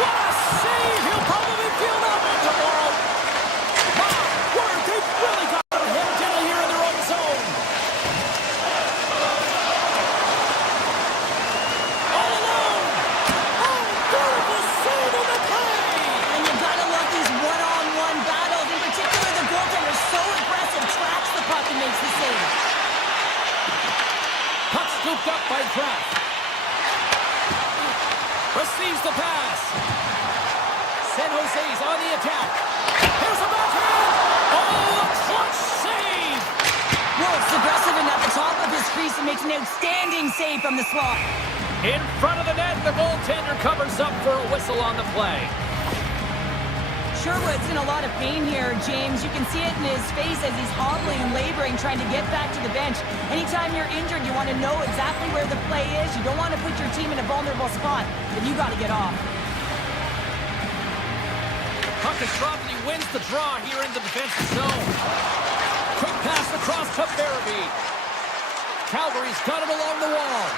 What a save! He'll probably feel that one tomorrow. My word, they've really got him hemmed in here in their own zone. All alone. Oh, beautiful save on the play. And you got to love these one-on-one battles. In particular, the goaltender so aggressive, tracks the puck and makes the save. Puck scooped up by Kraken. Receives the pass. San Jose's on the attack. Here's a backhand. Oh, a clutch save. Wolf's aggressive and at the top of his crease and makes an outstanding save from the slot. In front of the net, the goaltender covers up for a whistle on the play. Sherwood's in a lot of pain here, James. You can see it in his face as he's hobbling and laboring, trying to get back to the bench. Anytime you're injured, you want to know exactly where the play is. You don't want to put your team in a vulnerable spot, but you got to get off. Puck is dropped and he wins the draw here in the defensive zone. Quick pass across to Barabee. Calgary's got it along the wall.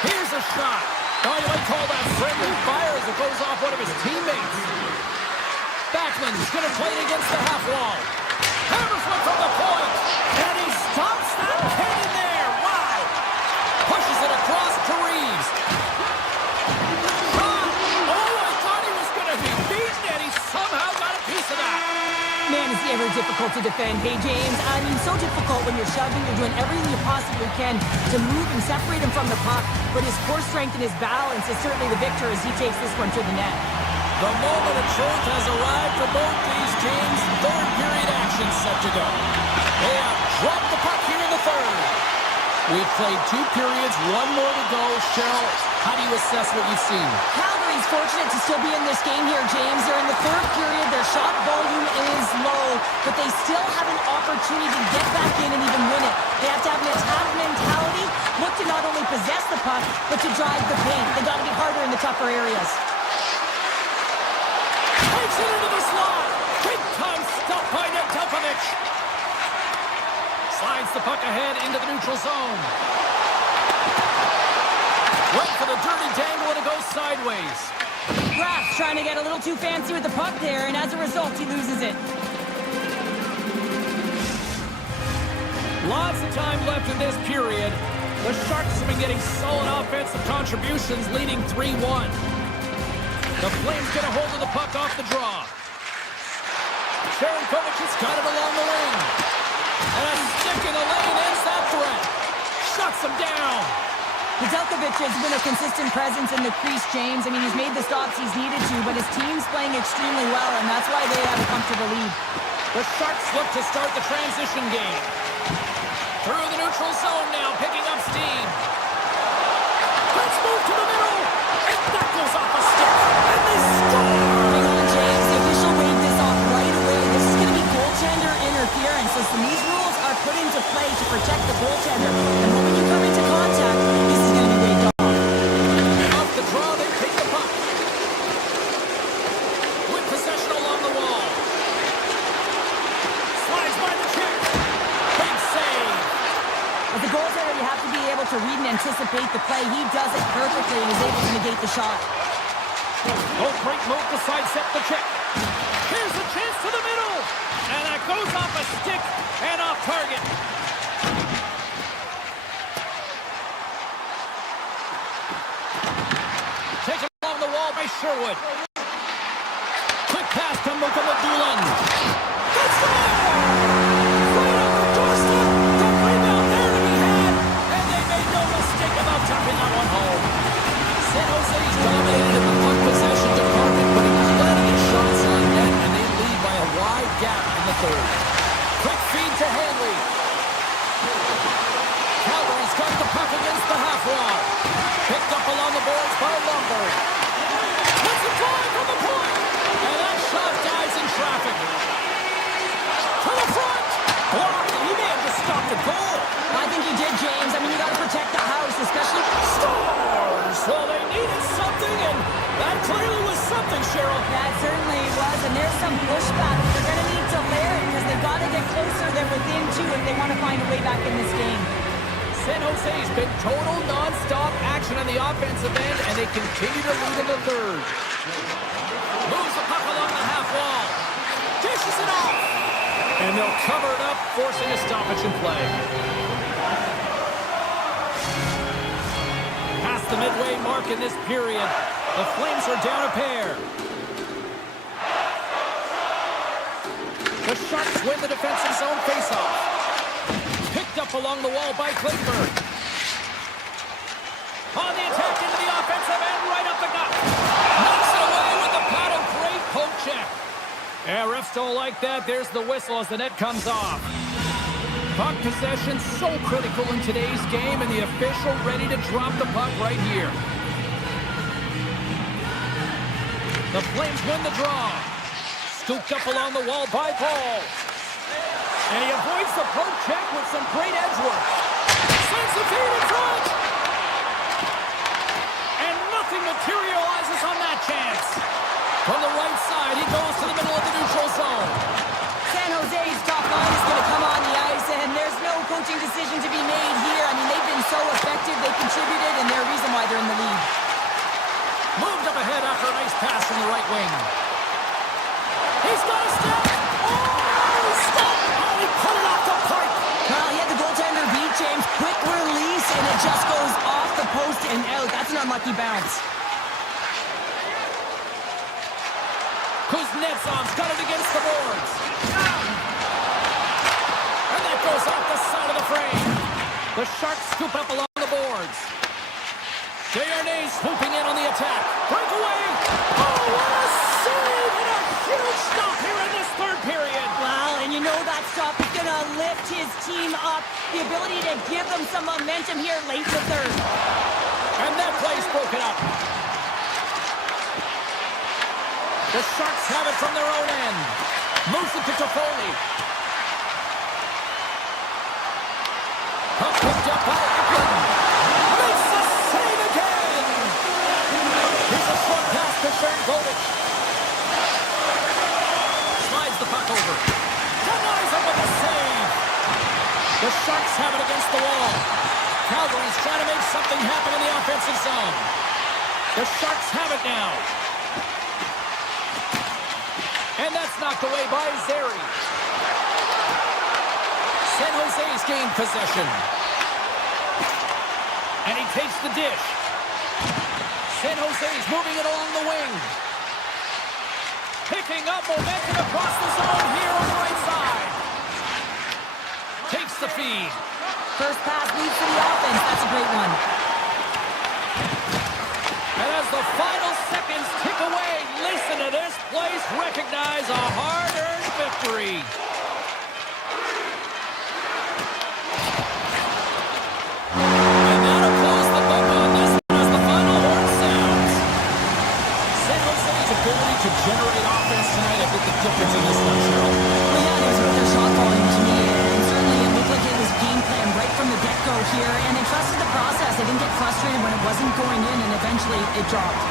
Here's a shot. Oh, you might call that friendly fire as it goes off one of his teammates. Backman's going to play it against the half wall. Hammers one from the point. And he stops that pin in there. Wow. Pushes it across to Reeves. Oh, I thought he was going to be beaten, and he somehow got a piece of that. Man, is he ever difficult to defend. Hey, James, I mean, so difficult when you're shoving, you're doing everything you possibly can to move and separate him from the puck, but his core strength and his balance is certainly the victor as he takes this one to the net. The moment of truth has arrived for both these teams. Third period action set to go. They have dropped the puck here in the third. We've played 2 periods, 1 more to go. Cheryl, how do you assess what you've seen? Calgary's fortunate to still be in this game here, James. They're in the third period. Their shot volume is low, but they still have an opportunity to get back in and even win it. They have to have an attack mentality, look to not only possess the puck, but to drive the paint. They got to be harder in the tougher areas. Takes it into the slot. Big time stop by Nedeljkovic. Slides the puck ahead into the neutral zone. Went for the dirty dangle and it goes sideways. Raff's trying to get a little too fancy with the puck there, and as a result, he loses it. Lots of time left in this period. The Sharks have been getting solid offensive contributions, leading 3-1. The Flames get a hold of the puck off the draw. Nedeljkovic has got it along the wing. And a stick in the lane ends that threat. Shuts him down. Nedeljkovic has been a consistent presence in the crease, James. I mean, he's made the stops he's needed to, but his team's playing extremely well, and that's why they have a comfortable lead. The Sharks look to start the transition game. Through the neutral zone now, picking up steam. Let's move to the middle. And that goes off a stick. And they score! Hang on, James. The official waved this off right away. This is going to read and anticipate the play. He does it perfectly and is able to negate the shot. Oh, great move to sidestep the check. Here's a chance to the middle. And that goes off a stick and off target. Taken along the wall by Sherwood. Quick pass to Mukamadulin. Good score! Right off the doorstep. The rebound there to be had. And they made no mistake about tapping that one home. San Jose's dominated in the puck possession department, but he was letting his shots on net, and they lead by a wide gap in the third. Quick feed to Hanley. Calgary's got the puck against the half wall. Picked up along the boards by Lomberg. Puts a drive from the point, and that shot dies in traffic. To the front. Blocked, and he may have just stopped the goal. I think he did, James. I mean, you got to protect the house, especially... Scores! Well, they needed something, and that clearly was something, Cheryl. That certainly was, and there's some pushback. They're going to need to layer it because they've got to get closer than within two if they want to find a way back in this game. San Jose's been total non-stop action on the offensive end, and they continue to lead in the third. Moves the puck along the half wall. Dishes it off. And they'll cover it up, forcing a stoppage in play. Past the midway mark in this period, the Flames are down a pair. The Sharks win the defensive zone faceoff. Picked up along the wall by Klingberg. On the attack into the offensive end, right up the gut. Knocks it away with the paddle. Great poke check. Yeah, refs don't like that. There's the whistle as the net comes off. Puck possession so critical in today's game, and the official ready to drop the puck right here. The Flames win the draw. Scooped up along the wall by Paul. And he avoids the poke check with some great edge work. Sends the feed in front. And nothing materializes on that chance. From the right side, he goes to the middle of the neutral zone. San Jose's top line is going to come on the ice, and there's no coaching decision to be made here. I mean, they've been so effective, they contributed, and they're a reason why they're in the lead. Moved up ahead after a nice pass from the right wing. He's got a step. Oh, stop! Oh, he put it off the pipe. Well, he had the goaltender beat, James. Quick release, and it just goes off the post and out. That's an unlucky bounce. Kuznetsov's got it against the boards. And that goes off the side of the frame. The Sharks scoop up along the boards. Desharnais swooping in on the attack. Breakaway. Oh, what a save and a huge stop here in this third period. Well, and you know that stop is going to lift his team up. The ability to give them some momentum here late in the third. And that play's broken up. The Sharks have it from their own end. Moves it to Toffoli. Puck picked up by Ekman. Makes the save again. Here's a short pass to Sharangovich. Slides the puck over. Denies him with a save. The Sharks have it against the wall. Calgary's trying to make something happen in the offensive zone. The Sharks have it now. And that's knocked away by Zary. San Jose's gained possession. And he takes the dish. San Jose's moving it along the wing. Picking up momentum across the zone here on the right side. Takes the feed. First pass leads to the offense. That's a great one. And as the final seconds tick away, listen to this place recognize a hard-earned victory. And that'll close the book on this one as the final horn sounds. San Jose's ability to generate offense tonight, I think the difference in this one, Cheryl. Well, yeah, it was with their shot volume to me, and certainly it looked like it was game plan right from the get-go here, and they trusted the process. They didn't get frustrated when it wasn't going in, and eventually it dropped.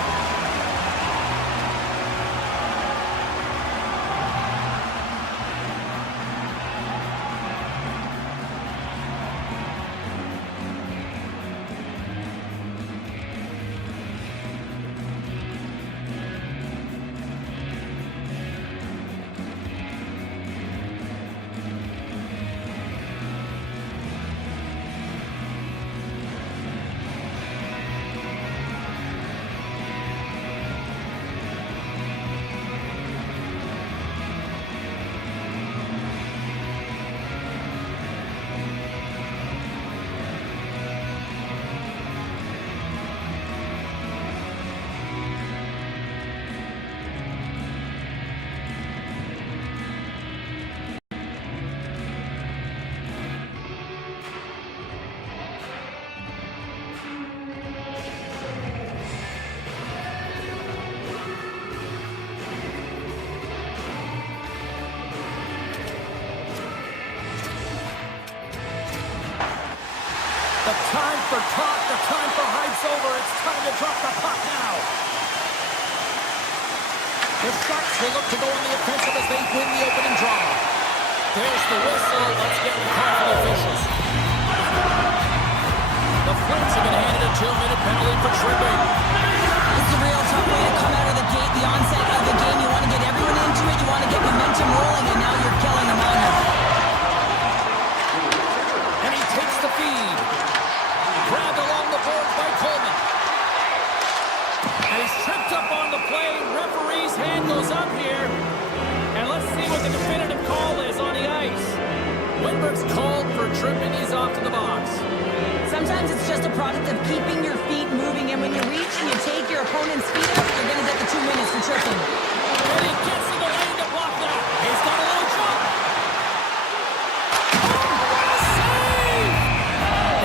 for talk. The time for hype's over. It's time to drop the puck now. The Sharks will look to go on the offensive as they win the opening draw. There's the whistle. Let's get the call for the officials. The Flames have been handed a 2-minute penalty for tripping. This is a real tough way to come out of the gate, the onset of the game. You want to get everyone into it. You want to get momentum rolling, and now you're killing them on it. And he takes the feed. Grabbed along the boards by Coleman. And he's tripped up on the play. Referee's hand goes up here. And let's see what the definitive call is on the ice. Windberg's called for tripping. He's off to the box. Sometimes it's just a product of keeping your feet moving, and when you reach and you take your opponent's feet out, you're going to get the 2 minutes for tripping. And he gets in the lane to block that. He's got a little jump. Oh, save!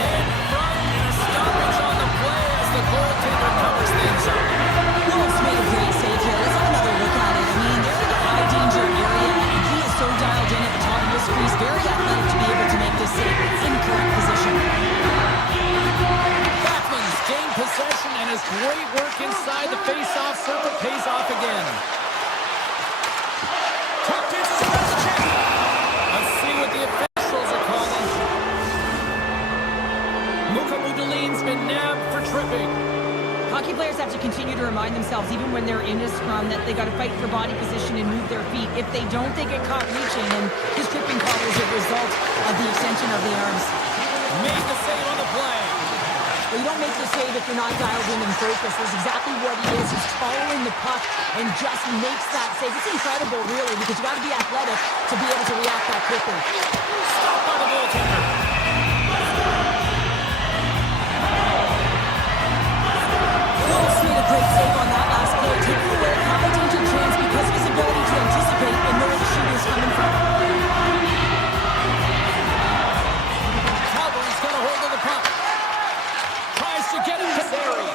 In front, and a stoppage on the play as the goaltender covers things up. Wolf's made a great save here. Let's have another look at it. I mean, they're in a high-danger area, and he is so dialed in at the top of his crease. Very athletic to be able to make this save. It's in correct position. Backman's gained possession, and his great work inside the face-off circle pays off again. Tuck dances around the check. Let's see what the officials are calling. Mukamudulin's been nabbed for tripping. Hockey players have to continue to remind themselves, even when they're in a scrum, that they got to fight for body position and move their feet. If they don't, they get caught reaching, and his tripping call is a result of the extension of the arms. Made the save on the play. Well, you don't make the save if you're not dialed in and focused. That's exactly what he is. He's following the puck and just makes that save. It's incredible, really, because you got to be athletic to be able to react that quickly. Stopped by the goaltender. Wolf's made a great save on that last play, taking away a high danger chance because of his ability to anticipate and know where the shooter is coming from. Calgary's got a hold of the puck. Tries to get him to Barry.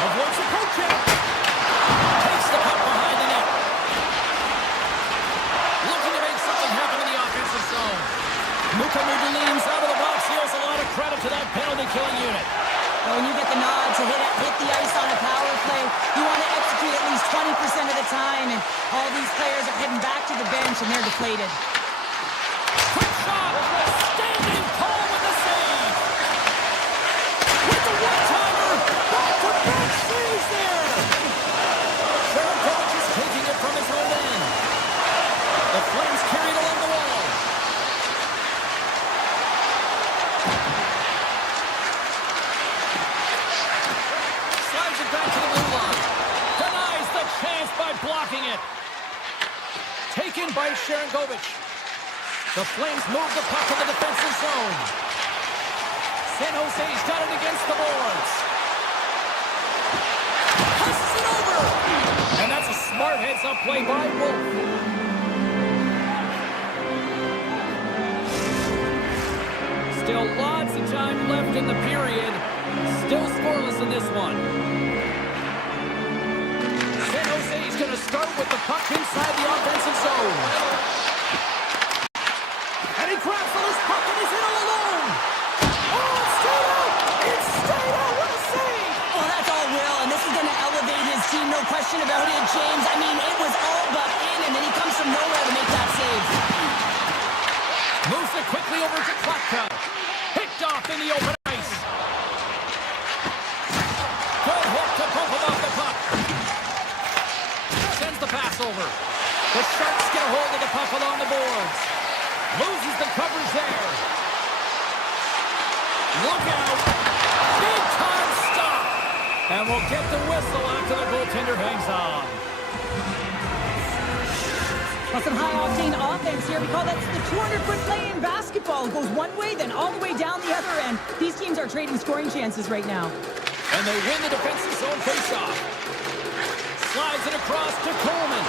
Avoids the poke check. Takes the puck behind the net. Looking to make something happen in the offensive zone. Mukamudulin's out of the box. He owes a lot of credit to that penalty-killing unit. Well, when you get the nod to hit the ice on a power play, you want to execute at least 20% of the time, and all these players are heading back to the bench, and they're deflated. Quick shot. Standing tall with the save. With the one-timer. Back-to-back saves there. Sharangovich is taking it from his own end. The Flames carried along the wall. Slides it back to the blue line. Denies the chance by blocking it. Taken by Sharangovich. The Flames move the puck in the defensive zone. San Jose's got it against the boards. Passes it over. And that's a smart heads-up play by Wolf. Still lots of time left in the period. Still scoreless in this one. San Jose's going to start with the puck inside the offensive zone. And he grabs the loose puck and he's in all alone. Oh, it's stayed out. It's stayed out. What a save. Well, that's all Will, and this is going to elevate his team, no question about it, James. I mean, it was all but in, and then he comes from nowhere to make that save. Moves it quickly over to Kraken. Picked off in the open ice. Good hook to bump him off the puck. Sends the pass over. The Sharks get a hold of the puck along the boards. Loses the coverage there. Look out. Big time stop. And we'll get the whistle after the goaltender hangs on. Well, some high-octane offense here. We call that the 200-foot play in basketball. It goes one way, then all the way down the other end. These teams are trading scoring chances right now. And they win the defensive zone faceoff. Slides it across to Coleman.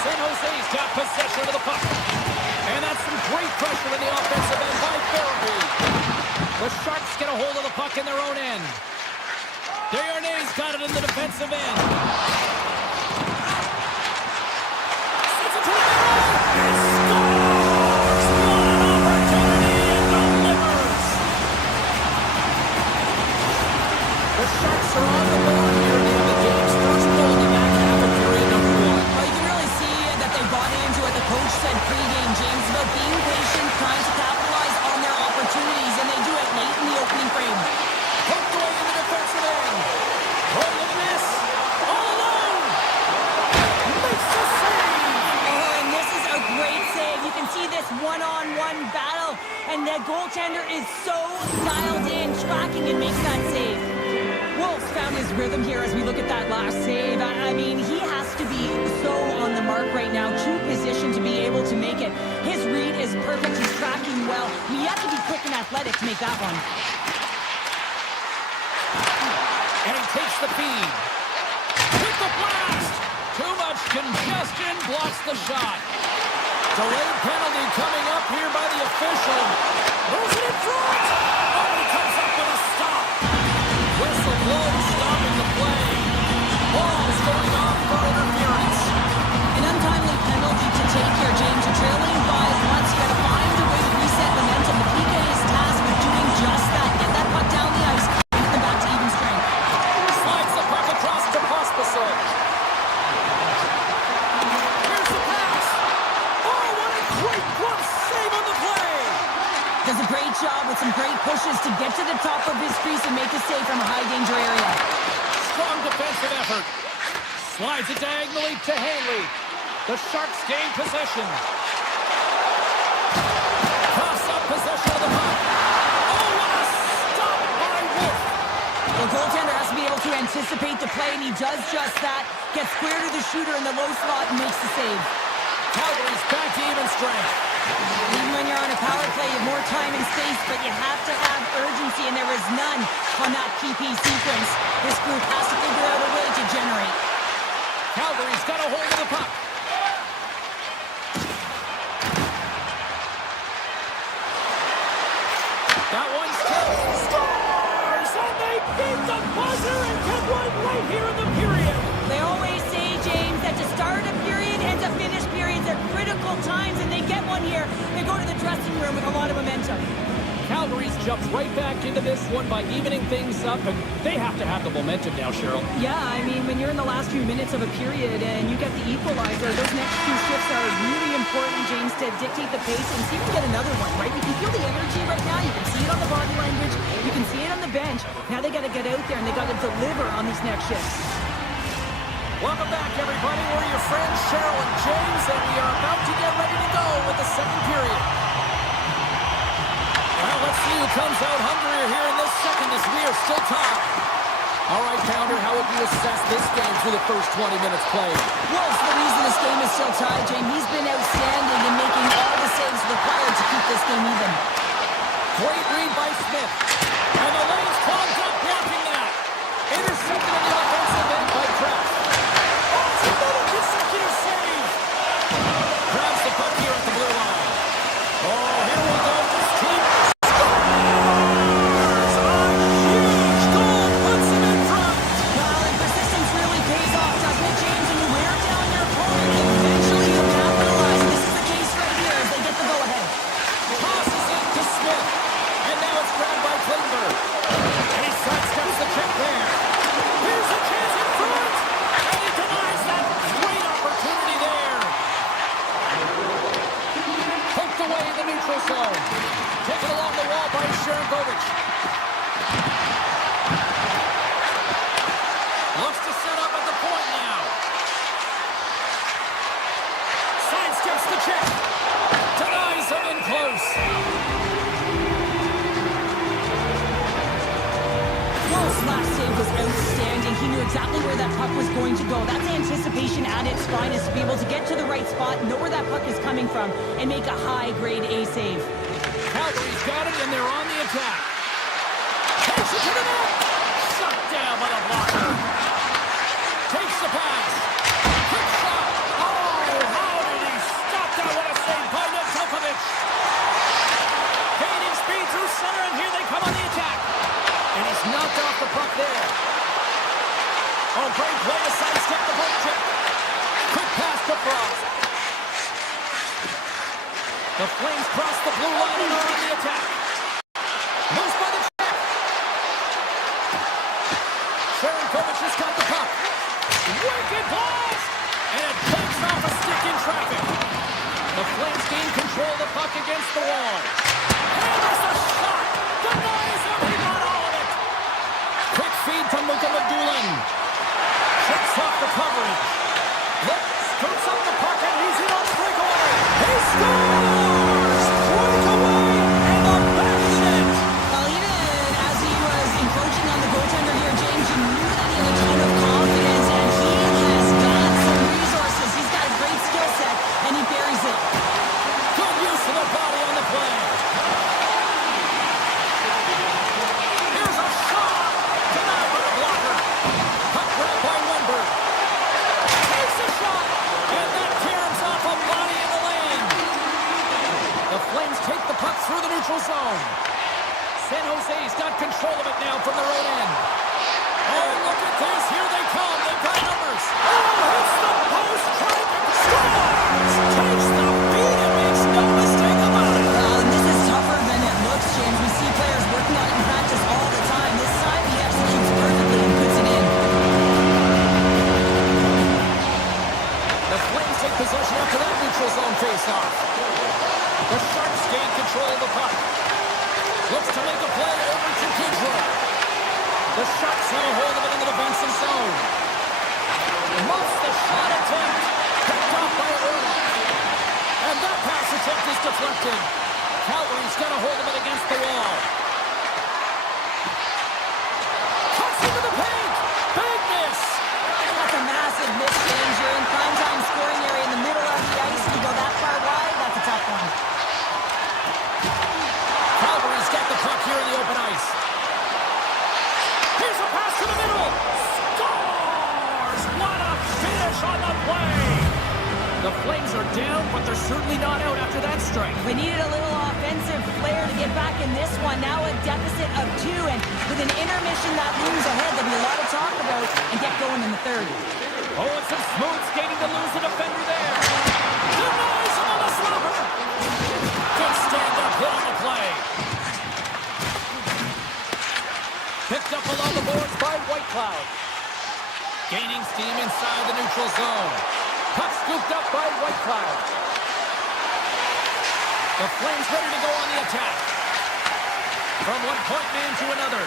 San Jose's got possession of the puck. And that's some great pressure in the offensive end by Farabee. The Sharks get a hold of the puck in their own end. Desharnais got it in the defensive end. Sends it to the middle. Scores! What an opportunity and delivers! The Sharks are on the board here in the game's first goal in the back half of period number 1. Well, you can really see that they bought into what the coach said pregame, James, about being patient, trying to capitalize on their opportunities, and they do it late in the opening frame. Poked away in the defensive end. Oh, look at this. All alone. Makes the save. Oh, and this is a great save. You can see this one-on-one battle, and the goaltender is so dialed in, tracking and makes that save. Wolf's found his rhythm here as we look at that last save. I mean, he has to be so on the mark right now, true position to be able to make it. His read is perfect. He's tracking well. You have to be quick and athletic to make that one. And he takes the feed. With the blast. Too much congestion blocks the shot. Delayed penalty coming up here by the official. Throws it in front. Oh, he comes up with a stop. Whistle blows, stopping the play. Ball's going off for interference. An untimely penalty to take here, James. You're trailing by once. You got to find a way to reset momentum. The PK is tasked with doing just that. Get that puck down the ice. Get them back to even strength. Slides the puck across to Frostbite. Here's the pass. Oh, what a great glove save on the play. Does a great job with some great pushes to get to the top of his crease and make a save from a high-danger area. Strong defensive effort. Slides it diagonally to Haley. The Sharks gain possession. Toss up possession of the puck. Oh, what a stop by Wolf. The goaltender has to be able to anticipate the play, and he does just that. Gets square to the shooter in the low slot and makes the save. Calgary's back to even strength. Even when you're on a power play, you have more time and space, but you have to have urgency, and there is none on that PP sequence. This group has to figure out a way to generate. Calgary's got a hold of the puck. That one's tipped. Scores! And they beat the buzzer and get one right here in the period. They always say, James, that to start a period and to finish periods are critical times, and they get one here. They go to the dressing room with a lot of momentum. Calgary's jumped right back into this one by evening things up, and they have to have the momentum now, Cheryl. Yeah, I mean, when you're in the last few minutes of a period and you get the equalizer, those next few shifts are really important, James, to dictate the pace and see if you get another one, right? You can feel the energy right now. You can see it on the body language. You can see it on the bench. Now they got to get out there and they got to deliver on these next shifts. Welcome back, everybody. We're your friends, Cheryl and James, and we are about to get ready to go with the second period. Well, let's see who comes out hungrier here in this second as we are still tied. All right, Pounder, how would you assess this game through the first 20 minutes played? Well, it's the reason this game is still tied, James. He's been outstanding in making all the saves required to keep this game even. Great read by Smith. And the lane's clogged up, blocking that. Intercepted in the offensive end by Kraken. Oh, it's another consecutive save. Grabs the puck here at the blue line. Oh, here we go. This team scores! A huge goal puts them in front. Well, and persistence really pays off, doesn't it, James? When you wear down your opponent, eventually you'll capitalize. This is the case right here as they get the go-ahead. Passes it to Smith. And now it's grabbed by Klingberg. And he sidesteps the check there. Here's a chance in front. And he denies that great opportunity there. Poked away in the neutral zone. Taken along the wall by Sharangovich. Looks to set up at the point now. Sidesteps the check. Denies him in close. Wolf's last save was outstanding. He knew exactly where that puck was going to go. That's anticipation at its finest, to be able to get to the right spot, know where that puck is coming from, and make a high-grade A save. Calgary's got it, and they're on the attack. Takes it to the net. Shut down by the blocker. Takes the pass. Quick shot. Oh, how did he stop that? What a save by Untitled. Gaining speed through center, and here they come on the attack. And he's knocked off the puck there. Oh, great play to sidestep the poke check. Quick pass to Frost. The Flames cross the blue line and are on the attack. Moves by the check. Sharankovic has got the puck. Wicked blast! And it takes off a stick in traffic. The Flames gain control of the puck against the wall. And there's a shot! Denies him! He got all of it! Quick feed to Mukamadulin. Shakes off the coverage. Look, scoops up the puck and he's in on the breakaway. He scores! Breakaway and the back of the net. Well, even as he was encroaching on the goaltender here, James, you knew that he had a ton of confidence, and he has got some resources. He's got a great skill set, and he buries it. Good use of the body on the play. Here's a shot. Denied by the blocker. Puck grabbed by Wimber. Takes a shot. And that tears off a body in the lane. The Flames take the puck through the neutral zone. San Jose's got control of it now from their own end. Oh, look at this. Here they come. They've got numbers. Oh, hits the post. Kraken scores. Takes the beat and makes no mistake about it. Well, and this is tougher than it looks, James. We see players working on it in practice all the time. This time, he executes perfectly and puts it in. The Flames take possession after that neutral zone face-off. The Sharks gain control of the puck. Looks to make a play over to Kidrow. The Sharks have a hold of it in the defensive zone. Muffs the shot attempt. Picked off by Orlov. And that pass attempt is deflected. Calgary's got a hold of it against the wall. Cuts into the paint. Big miss. That's a massive miss, James. You're in prime time scoring area in the middle of the ice. You go that far wide, that's a tough one. Calgary's got the puck here in the open ice. Here's a pass to the middle. Scores! What a finish on the play! The Flames are down, but they're certainly not out after that strike. We needed a little offensive flair to get back in this one. Now a deficit of 2, and with an intermission that looms ahead, there'll be a lot to talk about and get going in the third. Oh, it's some smooth skating to lose the defender there. Denies him on the slapper. Good stand-up hit on the play. Picked up along the boards by Whitecloud. Gaining steam inside the neutral zone. Puck scooped up by Whitecloud. The Flames ready to go on the attack. From one point man to another.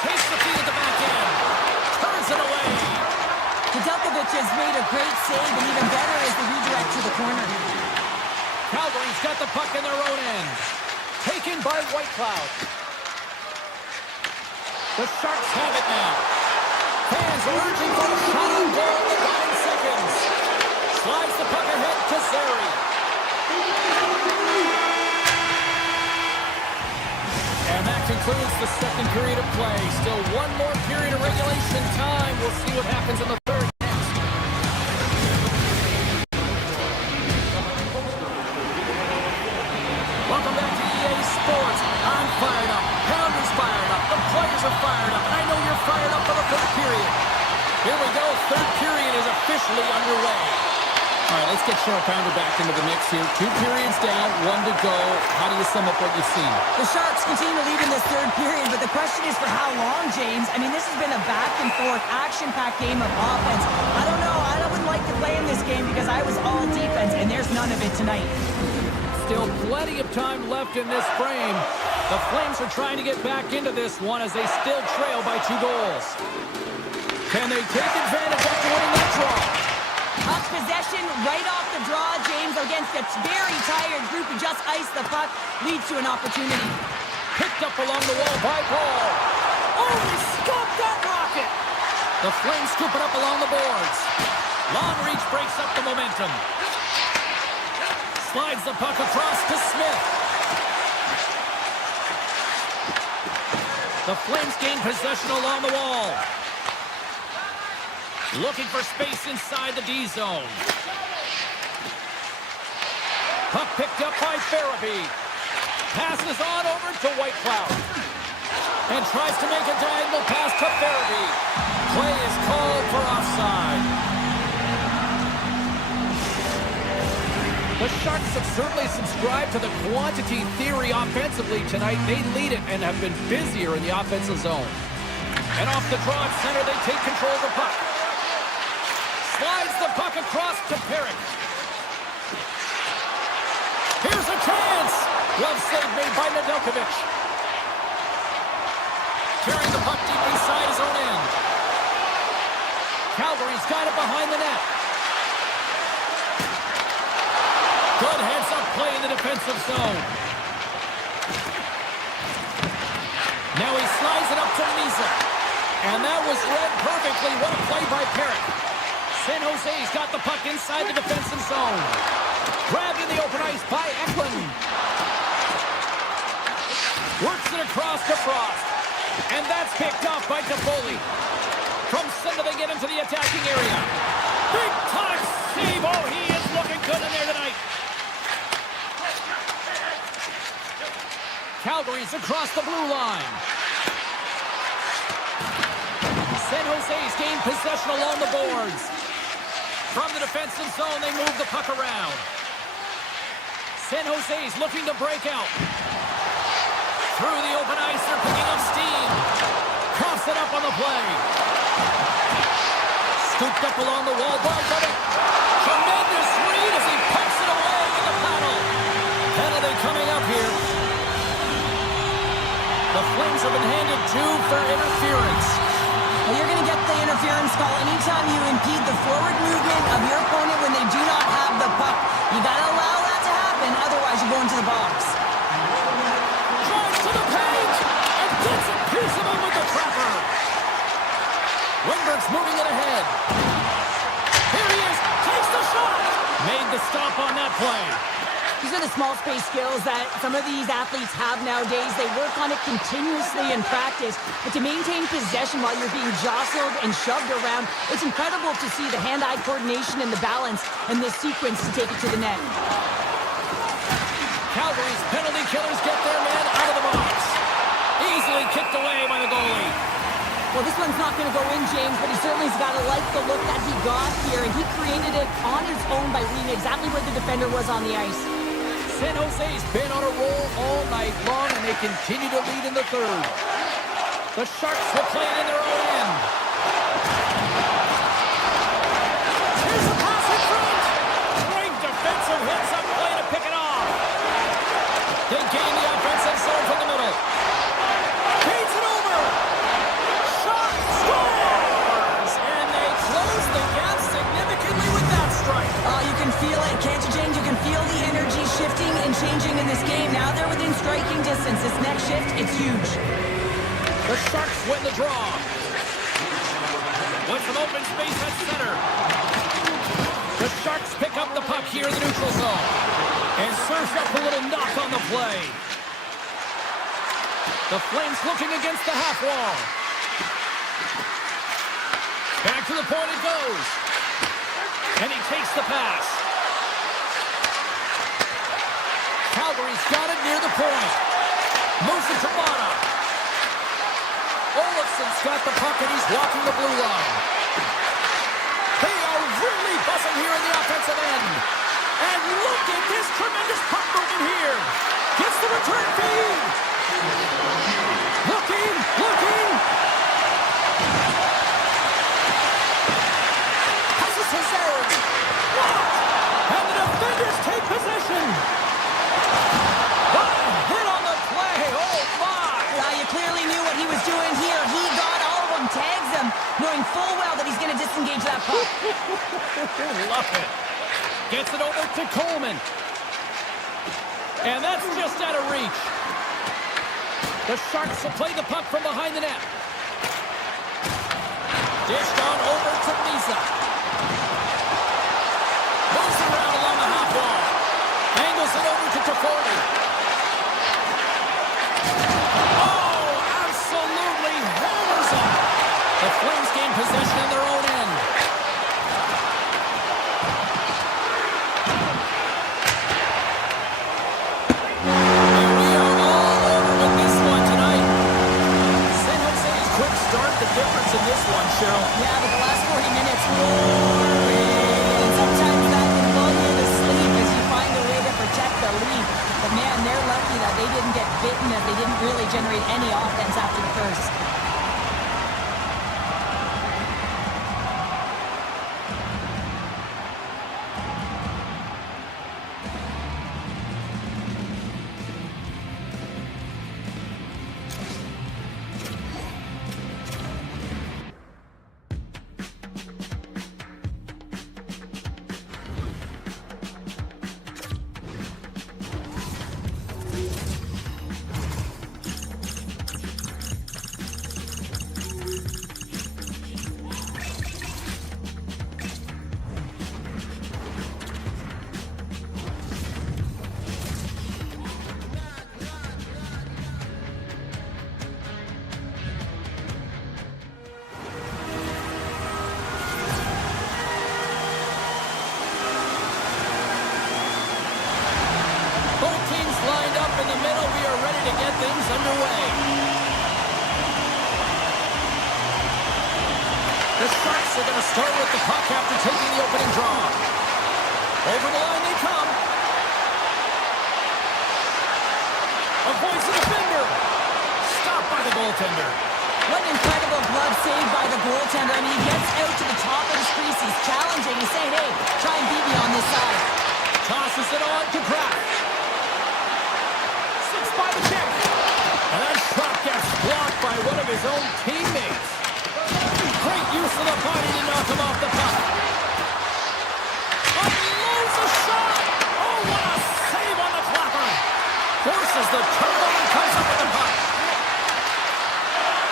Takes the feed at the back end. Turns it away. Nedeljkovic has made a great save, and even better is the redirect to the corner. Calgary's got the puck in their own end. Taken by Whitecloud. The Sharks have it now. Fans urging for a shot on goal in 9 seconds. Slides the puck ahead to Zary. And that concludes the second period of play. Still one more period of regulation time. We'll see what happens in the third next. Welcome back to EA Sports. I'm fired up. Pounder's fired up. The players are fired up. And I know you're fired up for the third period. Here we go. Third period is officially underway. All right, let's get Cheryl Pounder back into the mix here. 2 periods down, 1 to go. How do you sum up what you've seen? The Sharks continue to lead in this third period, but the question is for how long, James? I mean, this has been a back-and-forth, action-packed game of offense. I don't know. I wouldn't like to play in this game because I was all defense, and there's none of it tonight. Still plenty of time left in this frame. The Flames are trying to get back into this one as they still trail by 2 goals. Can they take advantage after winning that draw? Puck possession right off the draw, James, against a very tired group who just iced the puck, leads to an opportunity. Picked up along the wall by Paul. Oh, he scooped that rocket! The Flames scoop it up along the boards. Long reach breaks up the momentum. Slides the puck across to Smith. The Flames gain possession along the wall. Looking for space inside the D zone. Puck picked up by Farabee. Passes on over to Whitecloud. And tries to make a diagonal pass to Farabee. Play is called for offside. The Sharks have certainly subscribed to the quantity theory offensively tonight. They lead it and have been busier in the offensive zone. And off the draw at center, they take control of the puck. Slides the puck across to Perrick. Here's a chance! Glove save made by Nedeljkovic. Carrying the puck deep inside his own end. Calgary's got it behind the net. Good heads-up play in the defensive zone. Now he slides it up to Misa. And that was read perfectly. What a play by Perrick. San Jose's got the puck inside the defensive zone. Grabbed in the open ice by Eklund. Works it across to Frost. And that's picked off by Toffoli. From center they get into the attacking area. Big time save. Oh, he is looking good in there tonight. Calgary's across the blue line. San Jose's gained possession along the boards. From the defensive zone, they move the puck around. San Jose's looking to break out. Through the open ice, they're picking up steam. Coughs it up on the play. Scooped up along the wall, ball from it. Tremendous read as he pumps it away in the paddle. Penalty coming up here. The Flames have been handed 2 for interference. Well, you're going to get the interference call anytime you impede the forward movement of your opponent when they do not have the puck. You got to allow that to happen, otherwise you go into the box. Drives to the paint and gets a piece of him with the trapper. Wingberg's moving it ahead. Here he is, takes the shot. Made the stop on that play. These are the small space skills that some of these athletes have nowadays. They work on it continuously in practice, but to maintain possession while you're being jostled and shoved around, it's incredible to see the hand-eye coordination and the balance in this sequence to take it to the net. Calgary's penalty killers get their man out of the box. Easily kicked away by the goalie. Well, this one's not going to go in, James, but he certainly has got to like the look that he got here, and he created it on his own by reading exactly where the defender was on the ice. San Jose's been on a roll all night long, and they continue to lead in the third. The Sharks will play it in their own end. Here's a pass in front. Great defensive hits up play to pick it off. They gain the offensive zone from the middle. Feeds it over. Shot scores! And they close the gap significantly with that strike. You can feel it, can't you, James? You can feel the energy shifting and changing in this game. Now they're within striking distance. This next shift, it's huge. The Sharks win the draw. With some open space at center. The Sharks pick up the puck here in the neutral zone. And serves up a little knock on the play. The Flames looking against the half wall. Back to the point it goes. And he takes the pass. Calgary's got it near the point. Moves it to Mata. Olofsson's got the puck and he's walking the blue line. They are really buzzing here in the offensive end. And look at this tremendous puck movement here. Gets the return feed. Looking. Passes Subzero. And the defenders take possession. What a hit on the play. Oh, my. You clearly knew what he was doing here. He got all of them, tags them, knowing full well that he's going to disengage that puck. Love it. Gets it over to Coleman. And that's just out of reach. The Sharks will play the puck from behind the net. Dished on over to Misa. Moves around along the half wall. Angles it over to Toffoli. Oh, absolutely hammers him. The Flames gain possession in their own end. And we are all over with this one tonight. San Jose's quick start, the difference in this one, Cheryl. Yeah, but the last 40 minutes, roaring. Sometimes that can lull you to sleep as you find a generate any offense after the first. Things underway. The Sharks are going to start with the puck after taking the opening draw. Over the line they come. Avoids the defender. Stopped by the goaltender. What an incredible glove save by the goaltender. I mean, he gets out to the top of his crease. He's challenging. He's saying, hey, try and beat me on this side. Tosses it on to Kraken. Six by the check. And that shot gets blocked by one of his own teammates. Great use of the body to knock him off the puck. Unloads a shot. Oh, what a save on the clapper. Forces the turnover and comes up with the puck.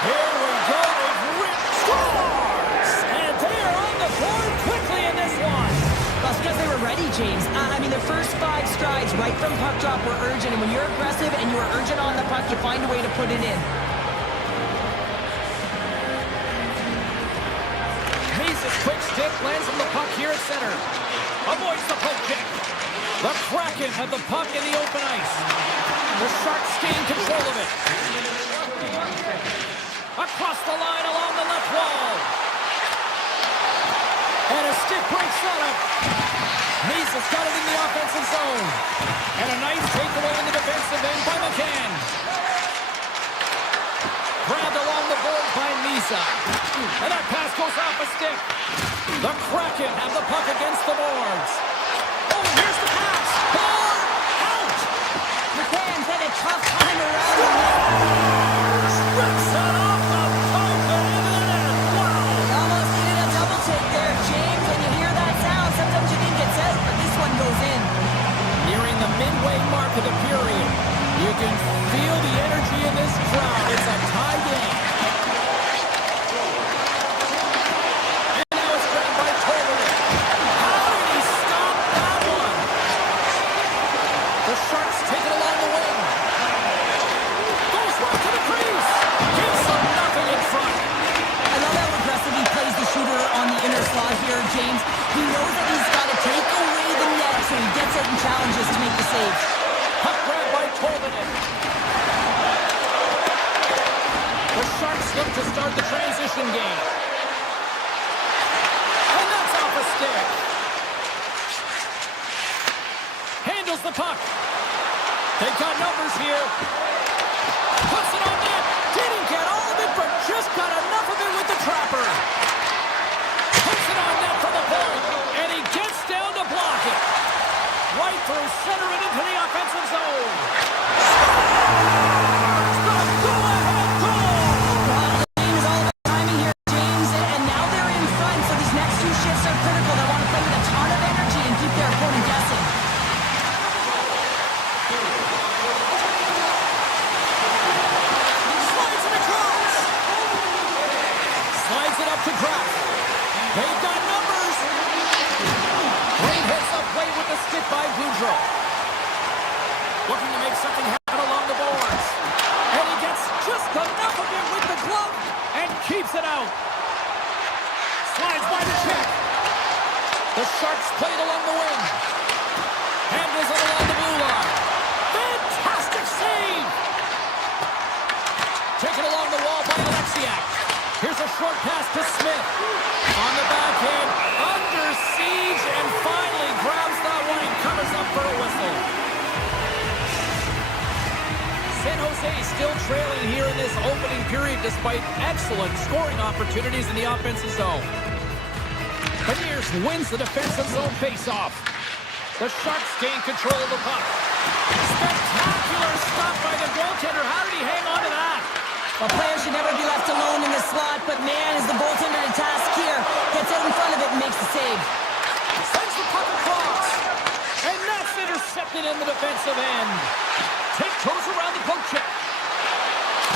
Here we go. They've ripped scores. And they are on the board quickly in this one. That's because they were ready, James. I mean, the first 5 strides right from puck drop were urgent. And when you're aggressive and you are urgent on the puck, you find a way to put it in. Hayes' quick stick lands on the puck here at center. Avoids the poke check. The Kraken have the puck in the open ice. The Sharks gain control of it. Across the line along the left wall. And a stick breaks on it. Hayes has got it in the offensive zone. And a nice takeaway in the defensive end by McCann. Grabbed along the board by Misa. And that pass goes off a stick. The Kraken have the puck against the boards. Oh, here's the pass. Ball out. McCann's had a tough time around the net. Strips it off the poke and into the net. Wow. Almost needed a double take there, James. When you hear that sound, sometimes you think it's out, but this one goes in. Nearing the midway mark of the period, you can feel the energy in this crowd. It's a tie game. And now it's grabbed by Tolbert. How did he stop that one? The Sharks take it along the wing. Goes right to the crease. Gives them nothing in front. I love how aggressive he plays the shooter on the inner slot here, James. He knows that he's got to take away the net, so he gets out and challenges to make the save. Puck grab by Tolbert. The Sharks look to start the transition game. And that's off a stick. Handles the puck. They've got numbers here. Puts it on net. Didn't get all of it, but just got enough of it with the trapper. Puts it on net for the point. And he gets down to block it. Right through center and into the offensive zone. The go-ahead goal! Game is all about timing here, James, and now they're in front, so these next 2 shifts are critical. They want to play with a ton of energy and keep their opponent guessing. Slides it across. Slides it up to Kraft. They've got numbers. Great hits up play with the stick by Boudreau. Looking to make something happen along the boards. And he gets just enough of it with the glove and keeps it out. Slides by the check. The Sharks play it along the wing. Handles it along the blue line. Fantastic save! Taken along the wall by Alexiak. Here's a short pass to Smith. On the backhand, under siege, and finally grabs that one and covers up for a whistle. San Jose still trailing here in this opening period despite excellent scoring opportunities in the offensive zone. Beniers wins the defensive zone faceoff. The Sharks gain control of the puck. Spectacular stop by the goaltender. How did he hang on to that? A player should never be left alone in the slot, but man, is the goaltender to task here. Gets out in front of it and makes the save. Sends the puck across. And that's intercepted in the defensive end. Tiptoes around the poke check.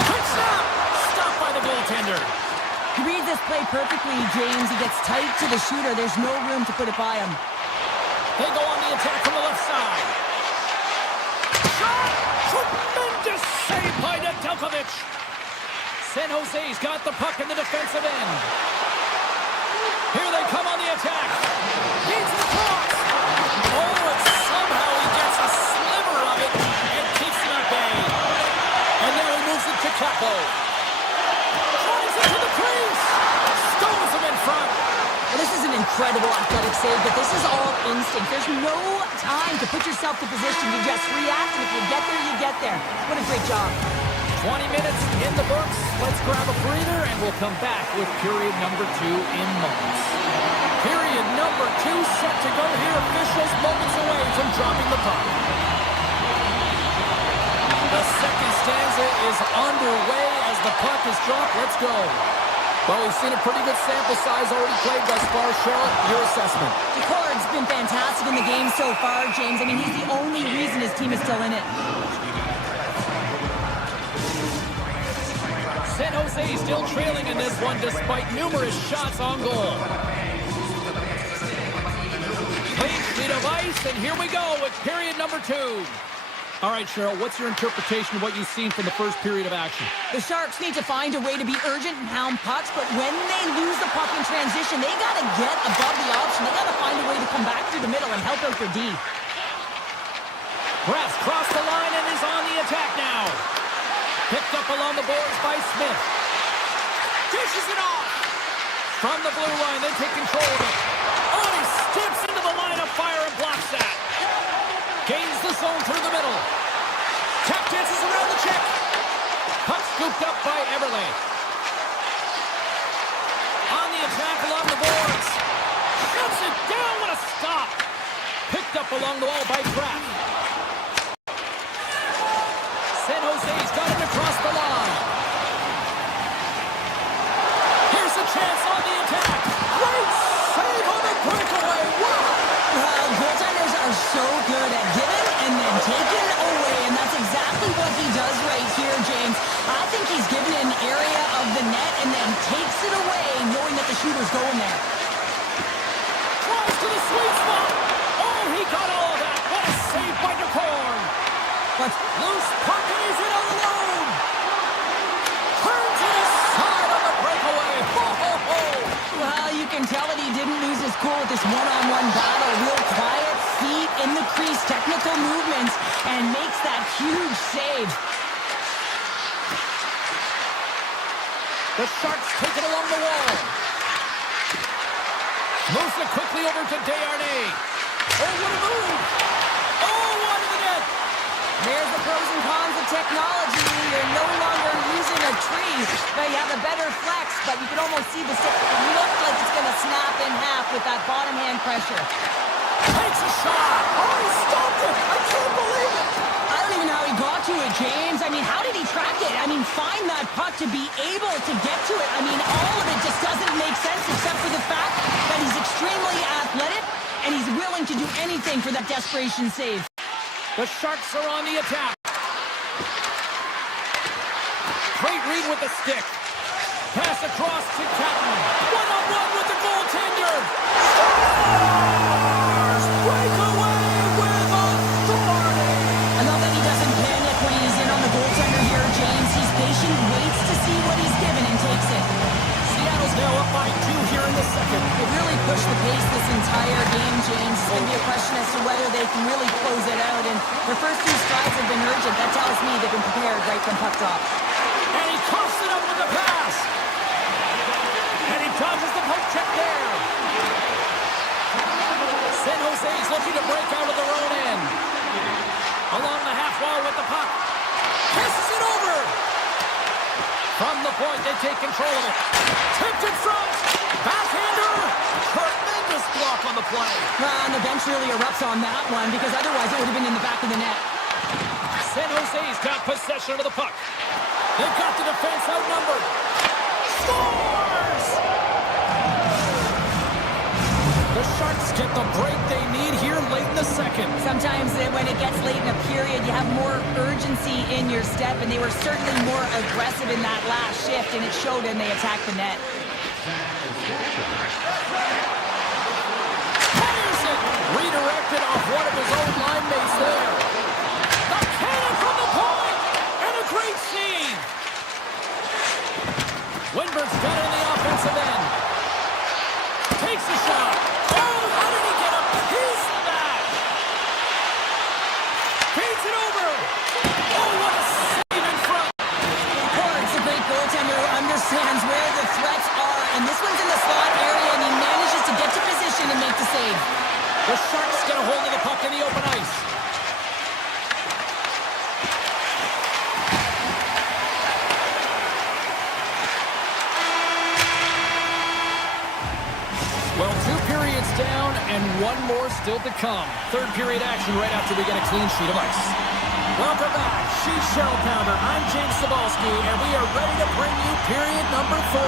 Quick snap. Stopped by the goaltender. He reads this play perfectly, James. He gets tight to the shooter. There's no room to put it by him. They go on the attack from the left side. Shot. Tremendous save by Nedeljkovic. San Jose's got the puck in the defensive end. Here they come on the attack. Feeds it across. Oh, and somehow he gets a sliver of it and keeps it at bay. And now he moves it to Capo. Drives it to the crease. Stones him in front. Well, this is an incredible athletic save, but this is all instinct. There's no time to put yourself in position. You just react, and if you get there, you get there. What a great job. 20 minutes in the books. Let's grab a breather, and we'll come back with period number 2 in moments. Period number 2 set to go here. Officials moments away from dropping the puck. The second stanza is underway as the puck is dropped. Let's go. Well, we've seen a pretty good sample size already played thus far. Cheryl, your assessment. Decord's been fantastic in the game so far, James. I mean, he's the only reason his team is still in it. San Jose still trailing in this one despite numerous shots on goal. Clean sheet of ice, and here we go with period number 2. All right, Cheryl, what's your interpretation of what you've seen from the first period of action? The Sharks need to find a way to be urgent and hound pucks, but when they lose the puck in transition, they got to get above the option. They got to find a way to come back through the middle and help out their D. Press crossed the line and is on the attack now. Picked up along the boards by Smith. Dishes it off. From the blue line, they take control of it. Oh, he steps into the line of fire and blocks that. Gains the zone through the middle. Tap dances around the check. Puck scooped up by Everly. On the attack along the boards. Shuts it down. What a stop. Picked up along the wall by Kraft. San Jose's got it across the line. Here's a chance on the attack. Great save on the breakaway. Wow. Goaltenders are so good at giving and then taking away, and that's exactly what he does right here, James. I think he's given an area of the net and then takes it away, knowing that the shooter's going there. Tries to the sweet spot. Oh, he got all of that. What a save by Decord. But Loose puck and he's in alone. Turns it aside on the breakaway. Ho, ho, ho. well, you can tell that he didn't lose his cool with this one-on-one battle. Real quiet, feet in the crease, technical movements, and makes that huge save. The Sharks take it along the wall. Moves it quickly over to Desharnais. Oh, what a move. Oh, onto the net. There's the pros and cons of technology. You're no longer using a tree. Now you have a better flex, but you can almost see the stick. It looks like it's going to snap in half with that bottom hand pressure. Takes a shot. Oh, he stopped it. I can't believe it. I don't even know how he got to it, James. I mean, how did he track it? I mean, find that puck to be able to get to it. I mean, all of it just doesn't make sense except for the fact that he's extremely athletic and he's willing to do anything for that desperation save. The Sharks are on the attack. Great read with the stick. Pass across to Calgary. One-on-one with the goaltender. Stars! Breakaway with authority. I love that he doesn't panic when he's in on the goaltender here, James. He's patient, waits to see what he's given, and takes it. Seattle's now up by 2 here in the second. They really pushed the pace this entire game, James. It's going to be a question as to whether they can really close it out. And their first 2 strides have been urgent. That tells me they've been prepared right from puck drop. And he coughs it up with the pass. And he dodges the poke check there. San Jose's looking to break out of their own end. Along the half wall with the puck. Passes point. They take control of it. Tipped in front. Backhander. Tremendous block on the play. And the bench really erupts on that one because otherwise it would have been in the back of the net. San Jose's got possession of the puck. They've got the defense outnumbered. Scores! The Sharks get the break they need here late in the second. Sometimes when it gets late in a period, you have more urgency in your step, and they were certainly more aggressive in that last shift, and it showed, and they attacked the net. Fires it! Redirected off one of his own line mates there. The cannon from the point! And a great save! Winberg's got it in the offensive end. Takes a shot. Oh, how did he get a piece of that? Feeds it over. Oh, what a save in front. It's a great goaltender who understands where the threats are, and this one's in the slot area, and he manages to get to position and make the save. The Sharks get a hold of the puck in the open ice. Well, 2 periods down and 1 more still to come. Third period action right after we get a clean sheet of ice. Welcome back. She's Shell Pounder. I'm James Cebulski, and we are ready to bring you period number 3.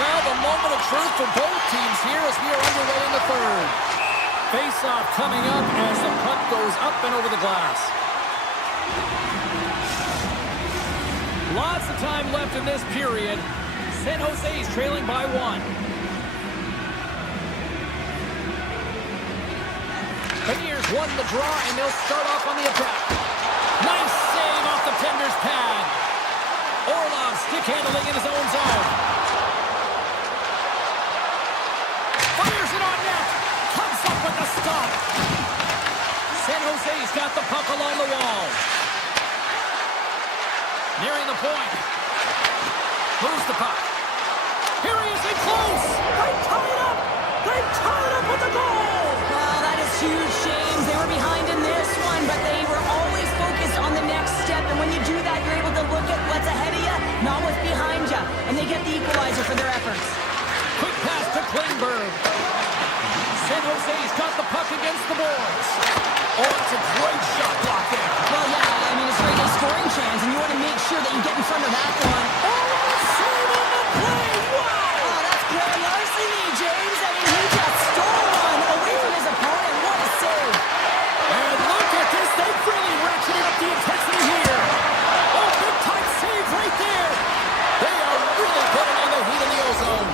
Well, the moment of truth for both teams here as we are underway in the third. Face-off coming up as the puck goes up and over the glass. Lots of time left in this period. San Jose's trailing by 1. Beniers won the draw, and they'll start off on the attack. Nice save off the tender's pad. Orlov stick handling in his own zone. Fires it on net. Comes up with the stop. San Jose's got the puck along the wall. Nearing the point. Moves the puck. Here he is in close. They tie it up. They tie it up with the goal. Well, that is huge, James. They were behind in this one, but they were always focused on the next step. And when you do that, you're able to look at what's ahead of you, not what's behind you. And they get the equalizer for their efforts. Quick pass to Klingberg. San Jose's got the puck against the boards. Oh, it's a great shot block there. Well, yeah, I mean, it's a great scoring chance, and you want to make sure that you get in front of that one. Oh, save on the play. Wow. Oh, that's grand larceny, James. I mean, he just stole one away from his opponent. What a save. And look at this. They've really ratcheted up the intensity here. Oh, big time save right there. They are really putting on the heat in the ozone.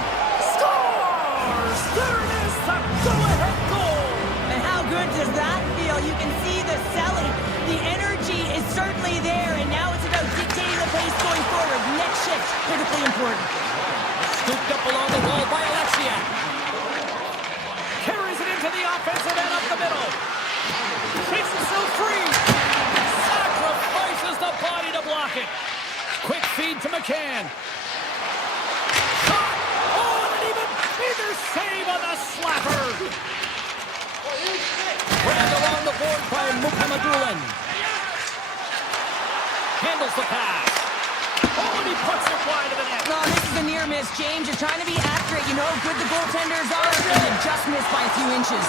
Scores! There it is, the go-ahead goal. And how good does that feel? You can see the selling. The energy is certainly there, and now it's about dictating the pace going forward. Next shift, critically important. Scooped up along the wall by Alexiak. Carries it into the offensive end up the middle. Shakes himself free. Sacrifices the body to block it. Quick feed to McCann. Shot! Oh, and an even bigger save on the slapper. Grabbed along the board by Mukhamadullin. Handles the pass. Oh, and he puts it wide of the net. No, this is a near miss, James. You're trying to be accurate. You know how good the goaltenders are, and you just missed by a few inches.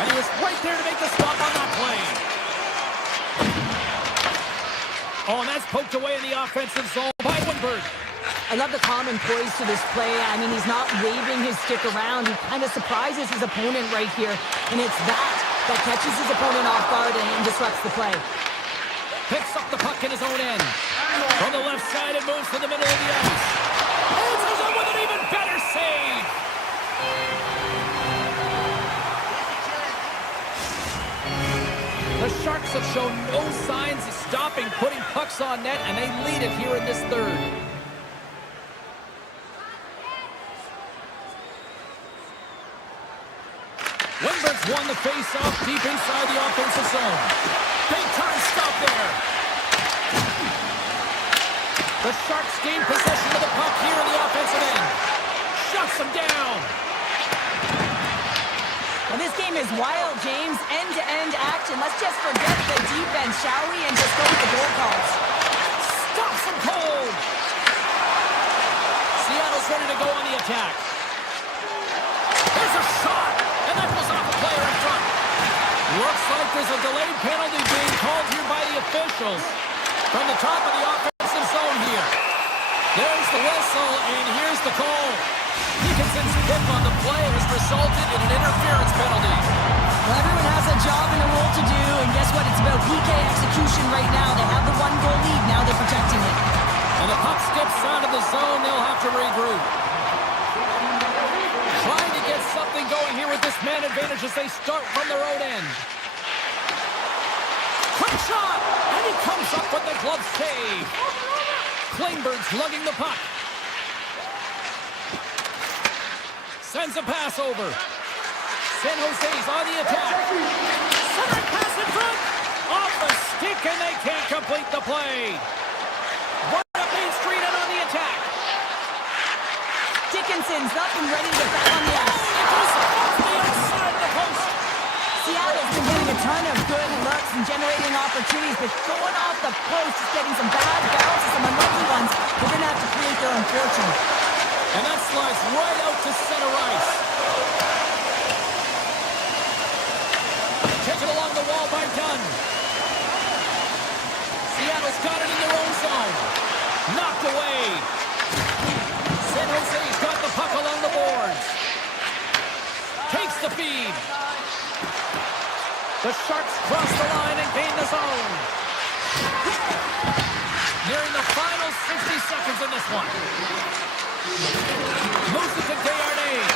And he was right there to make the stop on that play. Oh, and that's poked away in the offensive zone by Winberg. I love the calm and poise to this play. I mean, he's not waving his stick around. He kind of surprises his opponent right here, and it's that catches his opponent off guard and disrupts the play. Picks up the puck in his own end. From the left side, it moves to the middle of the ice. Answers him with an even better save. The Sharks have shown no signs of stopping putting pucks on net, and they lead it here in this third. Winberg's won the face-off deep inside the offensive zone. Big time stop there. The Sharks gain possession of the puck here in the offensive end. Shuts them down. Well, this game is wild, James. End-to-end action. Let's just forget the defense, shall we? And just go with the goal calls. Stops them cold. Seattle's ready to go on the attack. There's a shot, and that goes off a player in front. Looks like there's a delayed penalty being called here by the officials from the top of the offensive zone here. There's the whistle, and here's the call. Dickinson's hit on the play has resulted in an interference penalty. Well, everyone has a job and a role to do, and guess what? It's about PK execution right now. They have the one-goal lead. Now they're protecting it. And the puck skips out of the zone. They'll have to regroup. Trying to get something going here with this man advantage as they start from their own end. Quick shot! And he comes up with the glove save. Klingberg's lugging the puck. Sends a pass over. San Jose's on the attack. Center pass in front. Off the stick, and they can't complete the play. Right up Main Street and on the attack. Dickinson's up and ready to get back on the ice. It goes off the outside of the post. Seattle's been getting a ton of good looks and generating opportunities, but going off the post, just getting some bad bounces, some unlucky ones. They're going to have to create their own fortune. And that slides right out to center ice. Taken along the wall by Dunn. Seattle's got it in their own zone. Knocked away. San Jose's got the puck along the boards. Takes the feed. The Sharks cross the line and gain the zone. Nearing the final 60 seconds in this one. Moves it to Desharnais.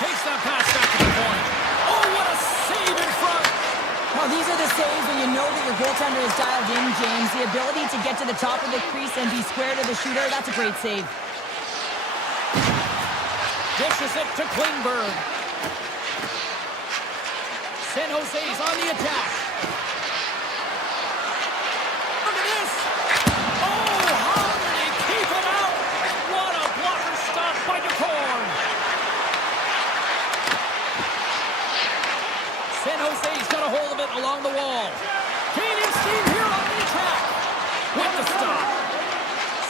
Takes that pass back to the point. Oh, what a save in front. Well, these are the saves when you know that your goaltender is dialed in, James. The ability to get to the top of the crease and be square to the shooter, that's a great save. Dishes it to Klingberg. San Jose's on the attack. Look at this. Oh, how did he keep it out? What a blocker stop by DeCorn. San Jose's got a hold of it along the wall. Gaining steam here on the attack. With the stop.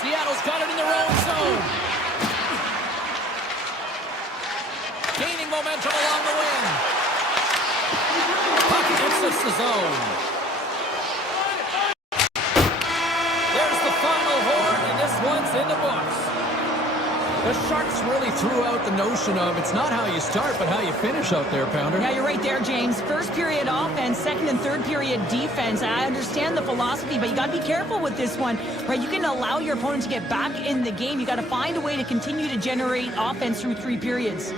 Seattle's got it in their own zone. Gaining momentum along the wing. Puck exits the zone. There's the final horn, and this one's in the books. The Sharks really threw out the notion of it's not how you start, but how you finish out there, Pounder. Yeah, you're right there, James. First period offense, second and third period defense. I understand the philosophy, but you got to be careful with this one, right? You can allow your opponent to get back in the game. You got to find a way to continue to generate offense through 3 periods.